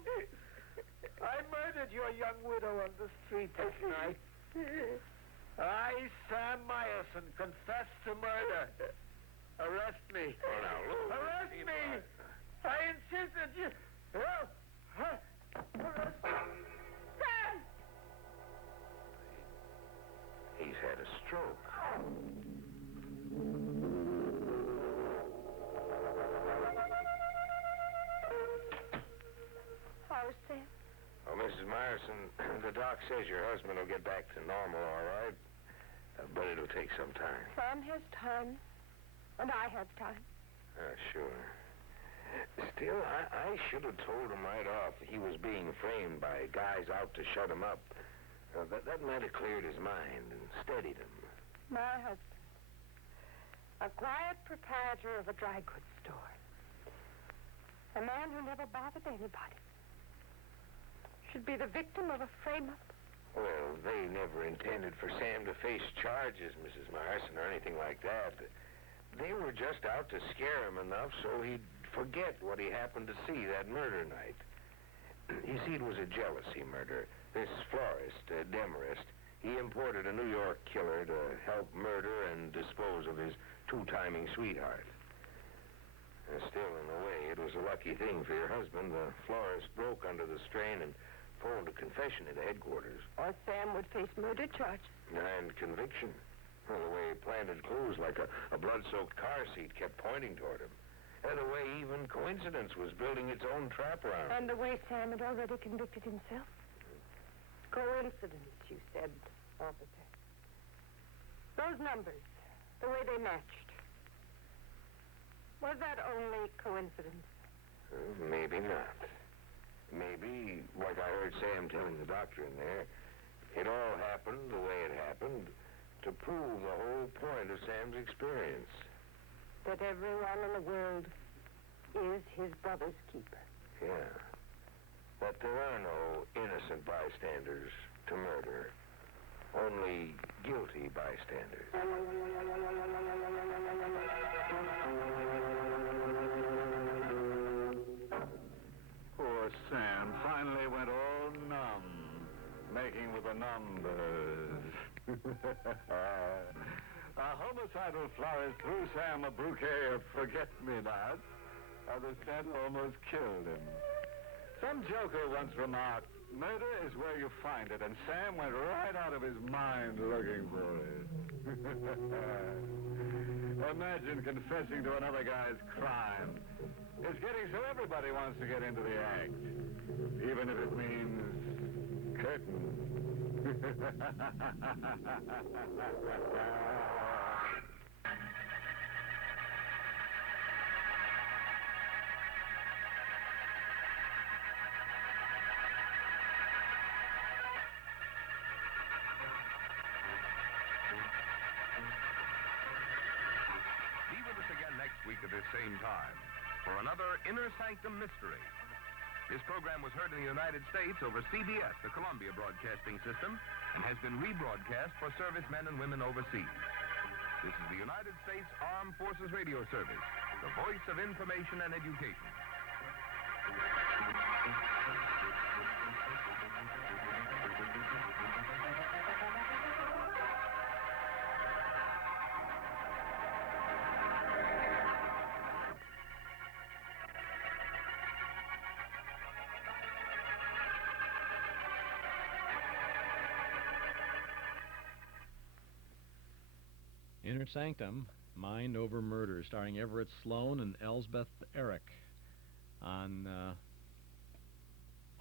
I murdered your young widow on the street this night. I, Sam Myerson, confess to murder. Arrest me. Oh, now, look. Arrest me. I insist that you... Arrest me. Sam! He's had a stroke. How's Sam? Oh, Mrs. Myerson, the doc says your husband will get back to normal, all right? But it'll take some time. Sam has time. And I have time. Sure. Still, I should have told him right off he was being framed by guys out to shut him up. That might have cleared his mind and steadied him. My husband, a quiet proprietor of a dry goods store, a man who never bothered anybody, should be the victim of a frame-up. Well, they never intended for Sam to face charges, Mrs. Myerson, or anything like that. They were just out to scare him enough so he'd forget what he happened to see that murder night. You see, it was a jealousy murder. This florist, Demarest, he imported a New York killer to help murder and dispose of his two-timing sweetheart. Still, in a way, it was a lucky thing for your husband. The florist broke under the strain and phoned a confession into headquarters. Or Sam would face murder charges. And conviction. Well, the way he planted clues like a blood-soaked car seat kept pointing toward him. And the way even coincidence was building its own trap around him. And the way Sam had already convicted himself. Coincidence, you said, officer. Those numbers, the way they matched. Was that only coincidence? Maybe not. Maybe, like I heard Sam telling the doctor in there, it all happened the way it happened to prove the whole point of Sam's experience. That everyone in the world is his brother's keeper. Yeah. That there are no innocent bystanders to murder. Only guilty bystanders. Poor Sam finally went all numb, making with the numbers. A homicidal florist threw Sam a bouquet of forget-me-nots, and the scent almost killed him. Some joker once remarked, murder is where you find it, and Sam went right out of his mind looking for it. Imagine confessing to another guy's crime. It's getting so everybody wants to get into the act, even if it means curtain. Be with us again next week at this same time for another Inner Sanctum Mystery. This program was heard in the United States over CBS, the Columbia Broadcasting System, and has been rebroadcast for servicemen and women overseas. This is the United States Armed Forces Radio Service, the voice of information and education. Inner Sanctum, Mind Over Murder, starring Everette Sloan and Elsbeth Eric on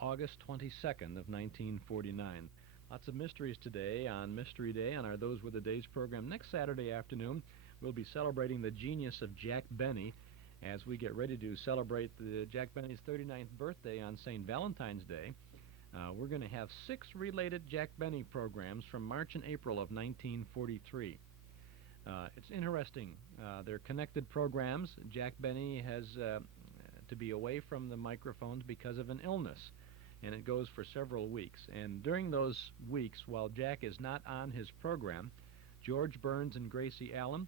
August 22nd of 1949. Lots of mysteries today on Mystery Day on our Those Were the Days program. Next Saturday afternoon, we'll be celebrating the genius of Jack Benny as we get ready to celebrate Jack Benny's 39th birthday on St. Valentine's Day. We're going to have 6 related Jack Benny programs from March and April of 1943. It's interesting. They're connected programs. Jack Benny has to be away from the microphones because of an illness, and it goes for several weeks. And during those weeks, while Jack is not on his program, George Burns and Gracie Allen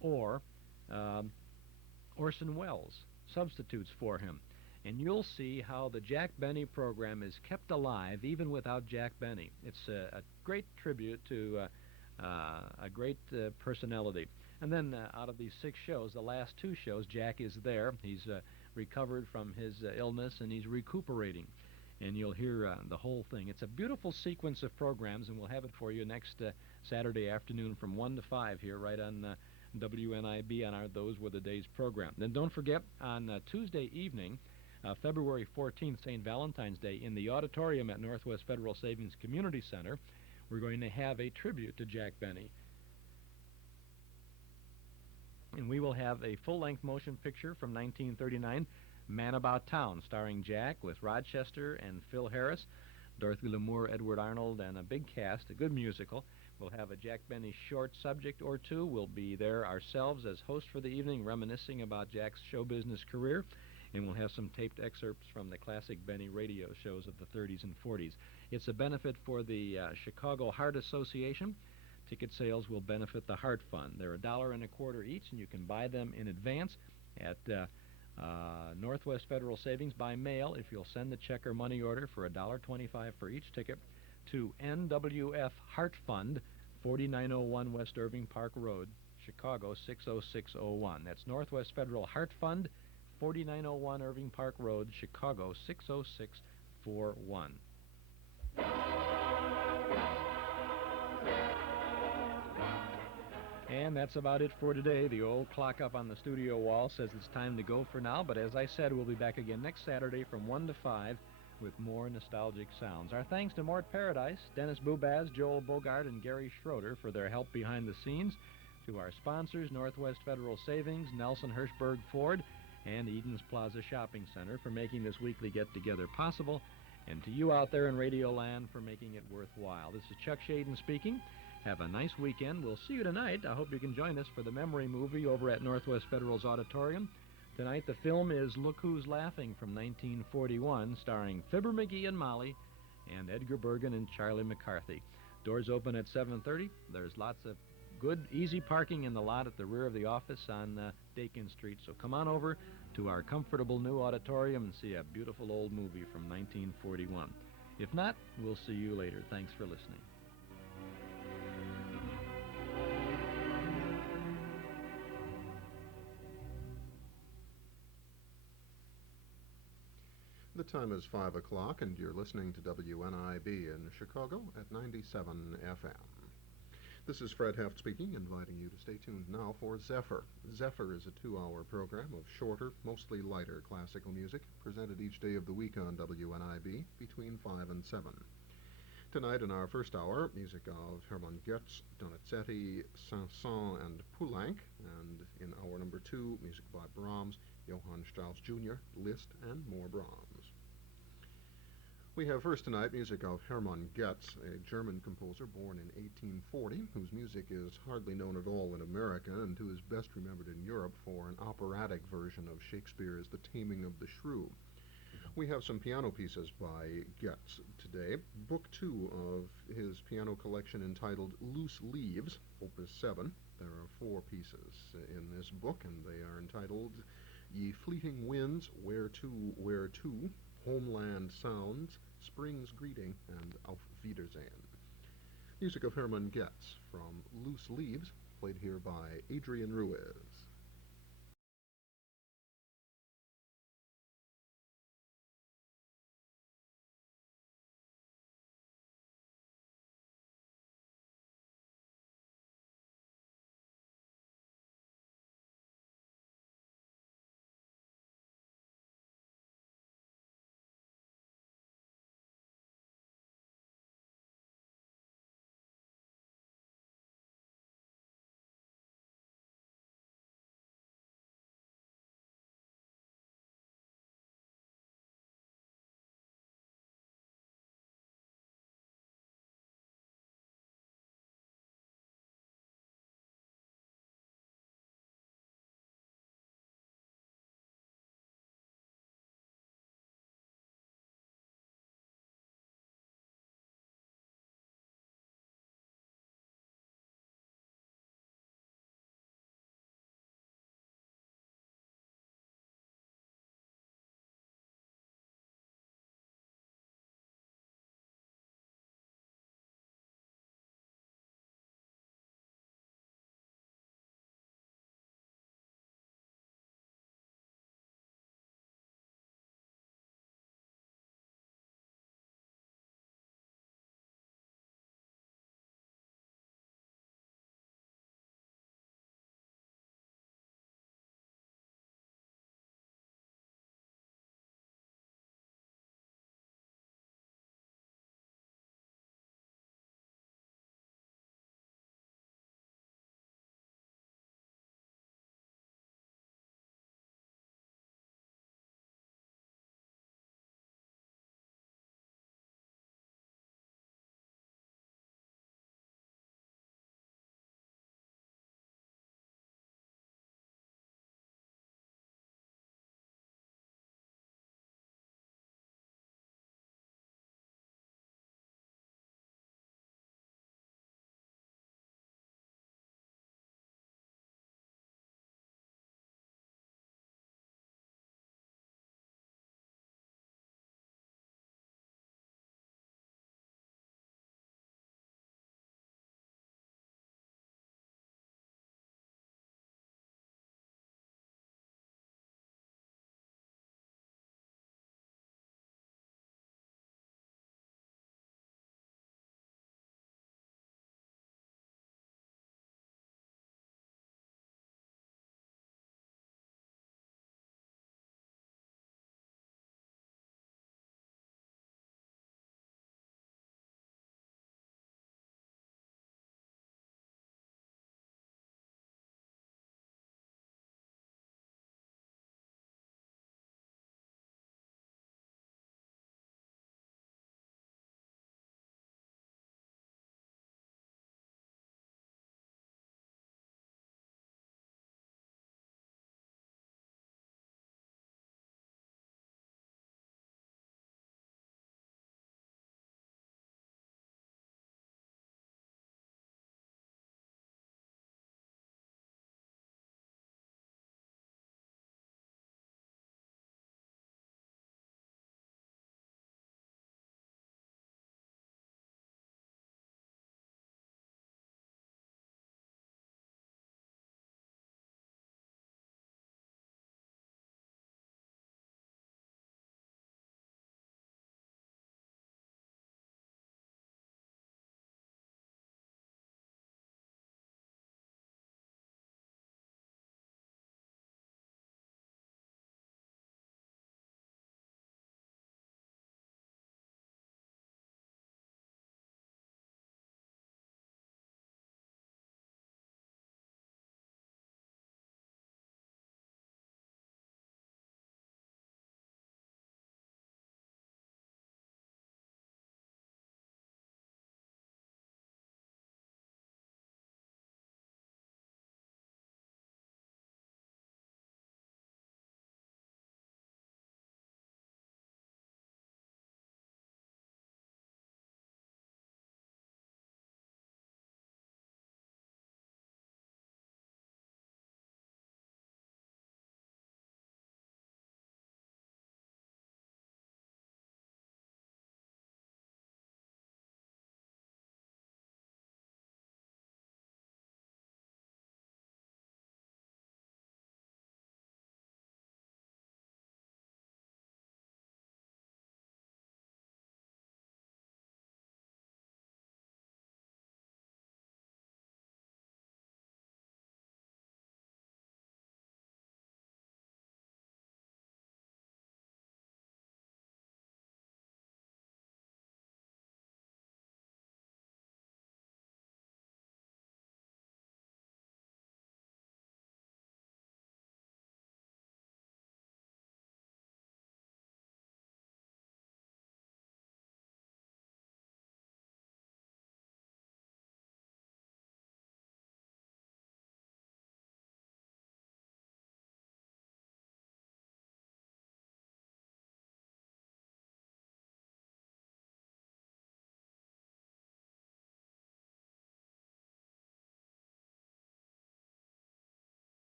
or Orson Welles substitutes for him. And you'll see how the Jack Benny program is kept alive even without Jack Benny. It's a great tribute to a great personality. And then out of these 6 shows, the last 2 shows, Jack is there. He's recovered from his illness, and he's recuperating. And you'll hear the whole thing. It's a beautiful sequence of programs, and we'll have it for you next Saturday afternoon from 1 to 5 here right on WNIB on our Those Were the Days program. Then don't forget, on Tuesday evening, February 14th, St. Valentine's Day, in the auditorium at Northwest Federal Savings Community Center, we're going to have a tribute to Jack Benny. And we will have a full-length motion picture from 1939, Man About Town, starring Jack with Rochester and Phil Harris, Dorothy Lamour, Edward Arnold, and a big cast, a good musical. We'll have a Jack Benny short subject or two. We'll be there ourselves as hosts for the evening, reminiscing about Jack's show business career. And we'll have some taped excerpts from the classic Benny radio shows of the 30s and 40s. It's a benefit for the Chicago Heart Association. Ticket sales will benefit the Heart Fund. They're $1.25 each, and you can buy them in advance at Northwest Federal Savings by mail if you'll send the check or money order for $1.25 for each ticket to NWF Heart Fund, 4901 West Irving Park Road, Chicago 60601. That's Northwest Federal Heart Fund, 4901 Irving Park Road, Chicago 60641. And that's about it for today. The old clock up on the studio wall says it's time to go for now, but as I said, we'll be back again next Saturday from 1 to 5 with more nostalgic sounds. Our thanks to Mort Paradise, Dennis Bubaz, Joel Bogart, and Gary Schroeder for their help behind the scenes, to our sponsors, Northwest Federal Savings, Nelson Hirschberg Ford, and Eden's Plaza Shopping Center for making this weekly get-together possible, and to you out there in Radio Land for making it worthwhile. This is Chuck Shaden speaking. Have a nice weekend. We'll see you tonight. I hope you can join us for the memory movie over at Northwest Federal's Auditorium. Tonight the film is Look Who's Laughing from 1941, starring Fibber McGee and Molly, and Edgar Bergen and Charlie McCarthy. Doors open at 7:30. There's lots of good, easy parking in the lot at the rear of the office on Dakin Street. So come on over to our comfortable new auditorium and see a beautiful old movie from 1941. If not, we'll see you later. Thanks for listening. The time is 5 o'clock, and you're listening to WNIB in Chicago at 97 FM. This is Fred Heft speaking, inviting you to stay tuned now for Zephyr. Zephyr is a 2-hour program of shorter, mostly lighter classical music, presented each day of the week on WNIB between 5 and 7. Tonight in our first hour, music of Hermann Goetz, Donizetti, Saint-Saëns, and Poulenc, and in hour number 2, music by Brahms, Johann Strauss Jr., Liszt, and more Brahms. We have first tonight music of Hermann Goetz, a German composer born in 1840, whose music is hardly known at all in America and who is best remembered in Europe for an operatic version of Shakespeare's The Taming of the Shrew. We have some piano pieces by Getz today. Book 2 of his piano collection entitled Loose Leaves, Opus 7. There are 4 pieces in this book, and they are entitled Ye Fleeting Winds, Where To, Homeland Sounds, Spring's Greeting, and Auf Wiedersehen. Music of Hermann Getz from Loose Leaves, played here by Adrian Ruiz.